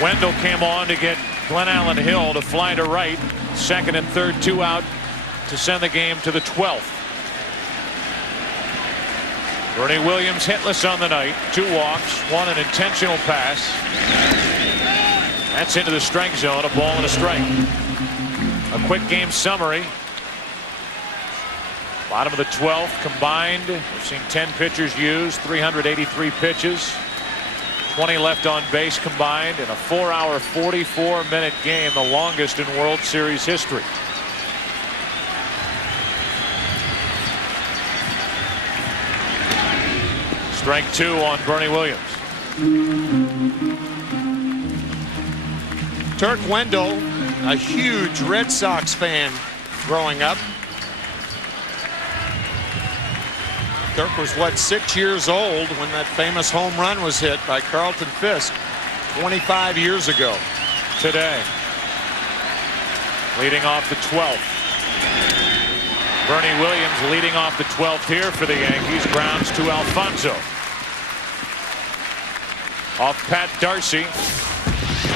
1. Wendell came on to get Glenn Allen Hill to fly to right. Second and third, 2 out to send the game to the 12th. Bernie Williams hitless on the night. 2 walks, 1 an intentional pass. That's into the strike zone. A ball and a strike. A quick game summary. Bottom of the 12th combined. We've seen 10 pitchers used, 383 pitches. 20 left on base combined in a 4-hour, 44-minute game, the longest in World Series history. Strike 2 on Bernie Williams. Turk Wendell, a huge Red Sox fan growing up. Turk was, what, 6 years old when that famous home run was hit by Carlton Fisk 25 years ago. Today, leading off the 12th. Bernie Williams leading off the 12th here for the Yankees. Grounds to Alfonso. Off Pat Darcy.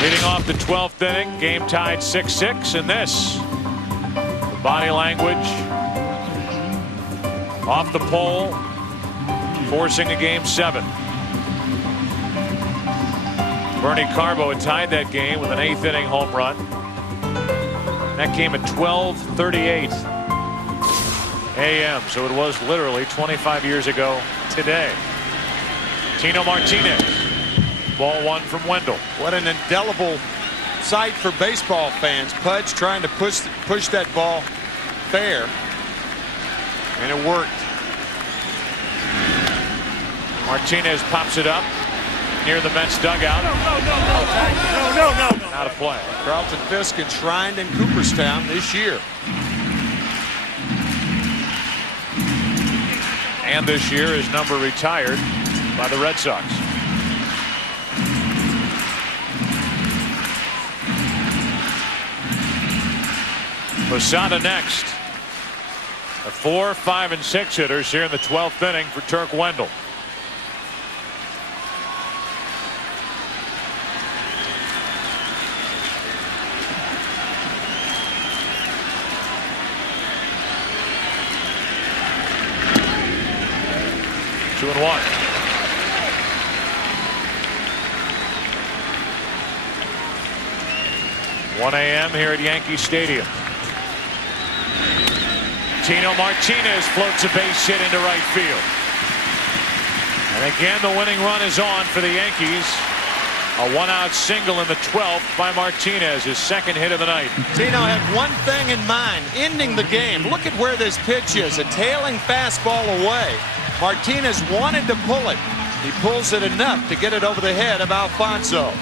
Leading off the 12th inning. Game tied 6-6. And this, the body language off the pole, forcing a game 7. Bernie Carbo had tied that game with an 8th inning home run. That came at 12:38 a.m. So it was literally 25 years ago today. Tino Martinez. Ball 1 from Wendell. What an indelible sight for baseball fans. Pudge trying to push that ball fair, and it worked. Martinez pops it up near the Mets dugout. No. Out of play. Carlton Fisk enshrined in Cooperstown this year. And this year his number retired by the Red Sox. Posada next. The 4, 5, and 6 hitters here in the 12th inning for Turk Wendell. Two and one. 1 a.m. here at Yankee Stadium. Tino Martinez floats a base hit into right field. And again, the winning run is on for the Yankees. A 1-out single in the 12th by Martinez, his second hit of the night. Tino had one thing in mind, ending the game. Look at where this pitch is, a tailing fastball away. Martinez wanted to pull it. He pulls it enough to get it over the head of Alfonso.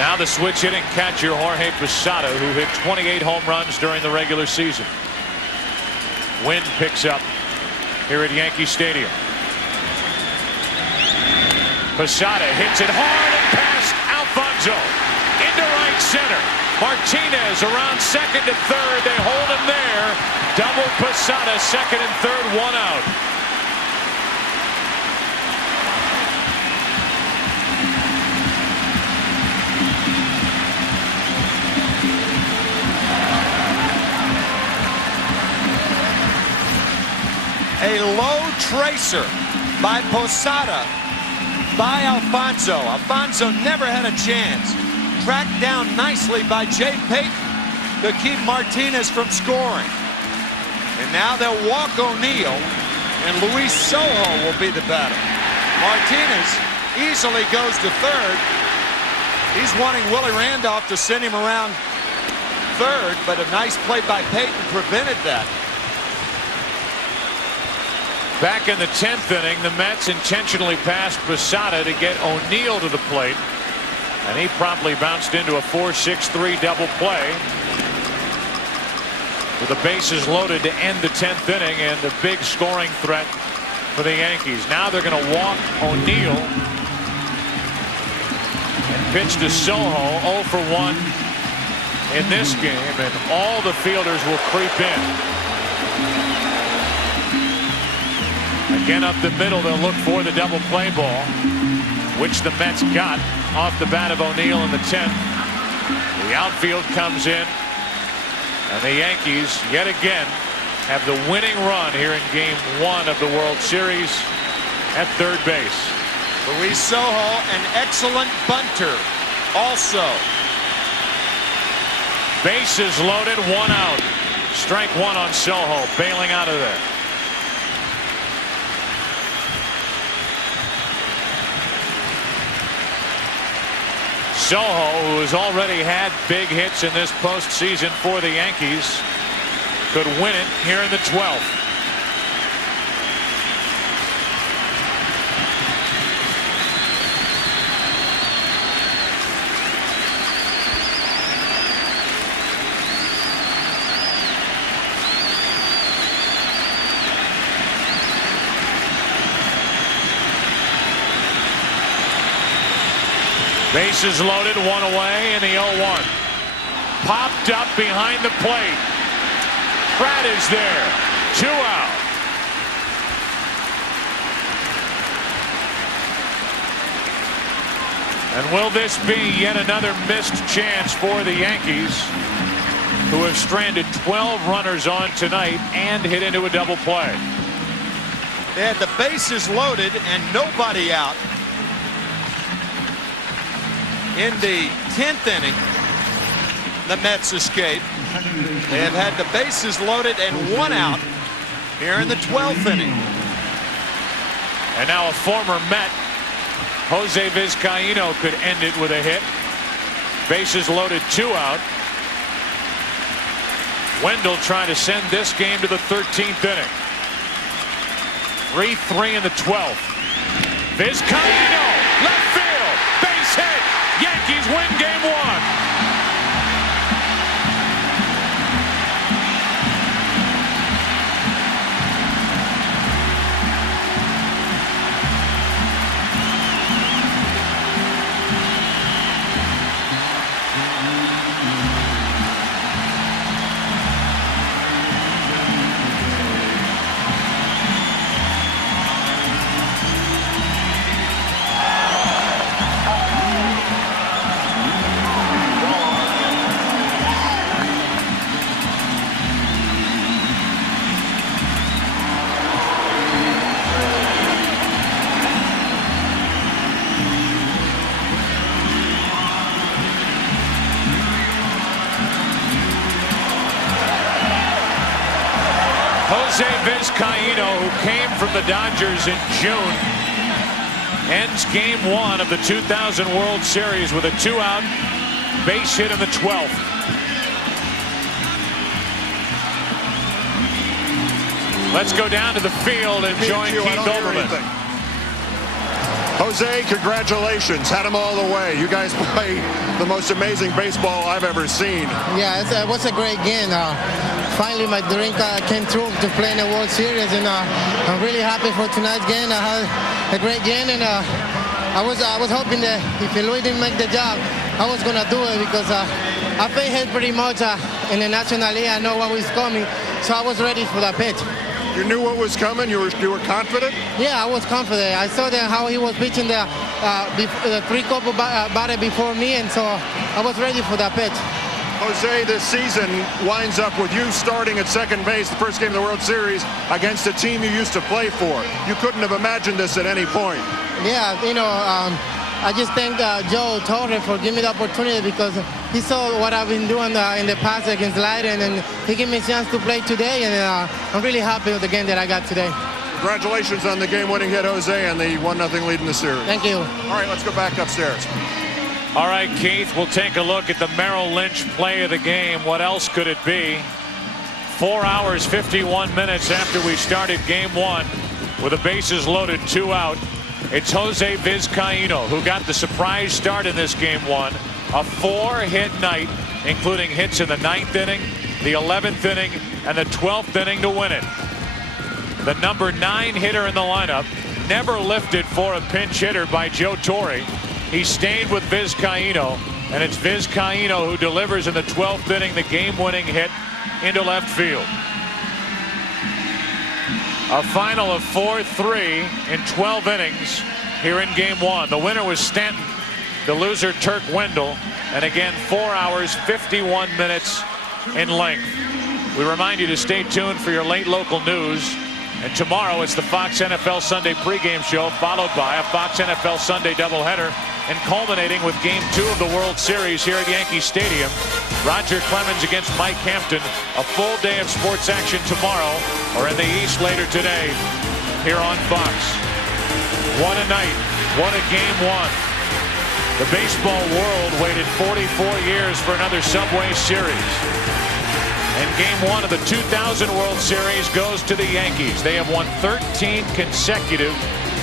Now the switch hitting catcher Jorge Posada, who hit 28 home runs during the regular season. Wind picks up here at Yankee Stadium. Posada hits it hard and past Alfonso into right center. Martinez around second to third. They hold him there. Double Posada, second and third, 1 out. A low tracer by Posada by Alfonso. Alfonso never had a chance. Tracked down nicely by Jay Payton to keep Martinez from scoring. And now they'll walk O'Neill, and Luis Sojo will be the batter. Martinez easily goes to third. He's wanting Willie Randolph to send him around third, but a nice play by Payton prevented that. Back in the 10th inning, the Mets intentionally passed Posada to get O'Neill to the plate, and he promptly bounced into a 4-6-3 double play with the bases loaded to end the 10th inning and a big scoring threat for the Yankees. Now they're going to walk O'Neill and pitch to Sojo. 0 for 1 in this game, and all the fielders will creep in. Again up the middle, they'll look for the double play ball, which the Mets got off the bat of O'Neill in the 10th. The outfield comes in, and the Yankees yet again have the winning run here in Game 1 of the World Series at third base. Luis Sojo, an excellent bunter also. Bases loaded, 1 out. Strike 1 on Sojo, bailing out of there. Sojo, who has already had big hits in this postseason for the Yankees, could win it here in the 12th. Bases loaded, 1 away in the 0-1. Popped up behind the plate. Pratt is there. 2 out. And will this be yet another missed chance for the Yankees, who have stranded 12 runners on tonight and hit into a double play? They had the bases loaded and nobody out. In the 10th inning, the Mets escape. They have had the bases loaded and 1 out here in the 12th inning. And now a former Met, Jose Vizcaíno, could end it with a hit. Bases loaded, 2 out. Wendell trying to send this game to the 13th inning. 3-3 in the 12th. Vizcaíno, left field, base hit. Yankees win Game 1. Jose Vizcaíno, who came from the Dodgers in June, ends game 1 of the 2000 World Series with a 2-out base hit in the 12th. Let's go down to the field and join Keith Olbermann. Jose, congratulations. Had them all the way. You guys play the most amazing baseball I've ever seen. Yeah, it was a great game. Finally, my dream came true to play in the World Series, and I'm really happy for tonight's game. I had a great game, and I was hoping that if Luis didn't make the job, I was going to do it because I played him pretty much in the National League. I know what was coming, so I was ready for the pitch. You knew what was coming? You were confident? Yeah, I was confident. I saw how he was pitching the 3-couple batter before me, and so I was ready for that pitch. Jose, this season winds up with you starting at second base the first game of the World Series against a team you used to play for. You couldn't have imagined this at any point. Yeah, I just thank Joe Torre for giving me the opportunity because he saw what I've been doing in the past against Leiter, and he gave me a chance to play today, and I'm really happy with the game that I got today. Congratulations on the game-winning hit, Jose, and the 1-0 lead in the series. Thank you. All right, let's go back upstairs. All right, Keith, we'll take a look at the Merrill Lynch play of the game. What else could it be? 4 hours, 51 minutes after we started game 1 with the bases loaded, 2 out. It's Jose Vizcaíno who got the surprise start in this game 1. A 4-hit night, including hits in the 9th inning, the 11th inning, and the 12th inning to win it. The number 9 hitter in the lineup, never lifted for a pinch hitter by Joe Torre. He stayed with Vizcaíno, and it's Vizcaíno who delivers in the 12th inning the game-winning hit into left field. A final of 4-3 in 12 innings here in game 1. The winner was Stanton, the loser Turk Wendell, and again 4 hours 51 minutes in length. We remind you to stay tuned for your late local news, and tomorrow it's the Fox NFL Sunday pregame show, followed by a Fox NFL Sunday doubleheader, and culminating with game 2 of the World Series here at Yankee Stadium. Roger Clemens against Mike Hampton. A full day of sports action tomorrow, or in the East later today, here on Fox. What a night. What a game 1. The baseball world waited 44 years for another Subway Series. And game 1 of the 2000 World Series goes to the Yankees. They have won 13 consecutive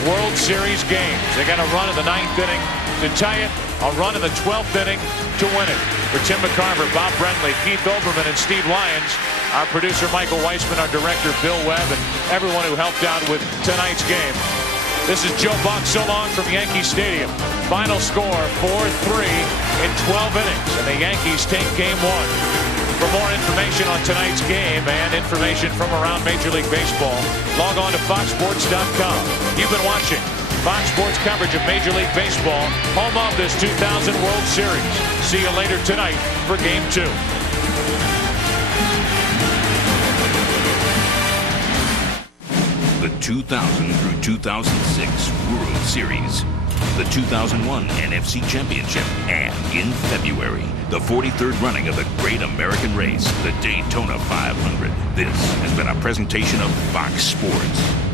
World Series games. They got a run in the 9th inning to tie it, a run in the 12th inning to win it. For Tim McCarver, Bob Brentley, Keith Olbermann, and Steve Lyons, our producer Michael Weissman, our director Bill Webb, and everyone who helped out with tonight's game. This is Joe Buck. So long from Yankee Stadium. Final score 4-3 in 12 innings, and the Yankees take game 1. For more information on tonight's game and information from around Major League Baseball, log on to foxsports.com. You've been watching Fox Sports coverage of Major League Baseball, home of this 2000 World Series. See you later tonight for Game 2. The 2000 through 2006 World Series, the 2001 NFC Championship, and in February, the 43rd running of the Great American Race, the Daytona 500. This has been a presentation of Fox Sports.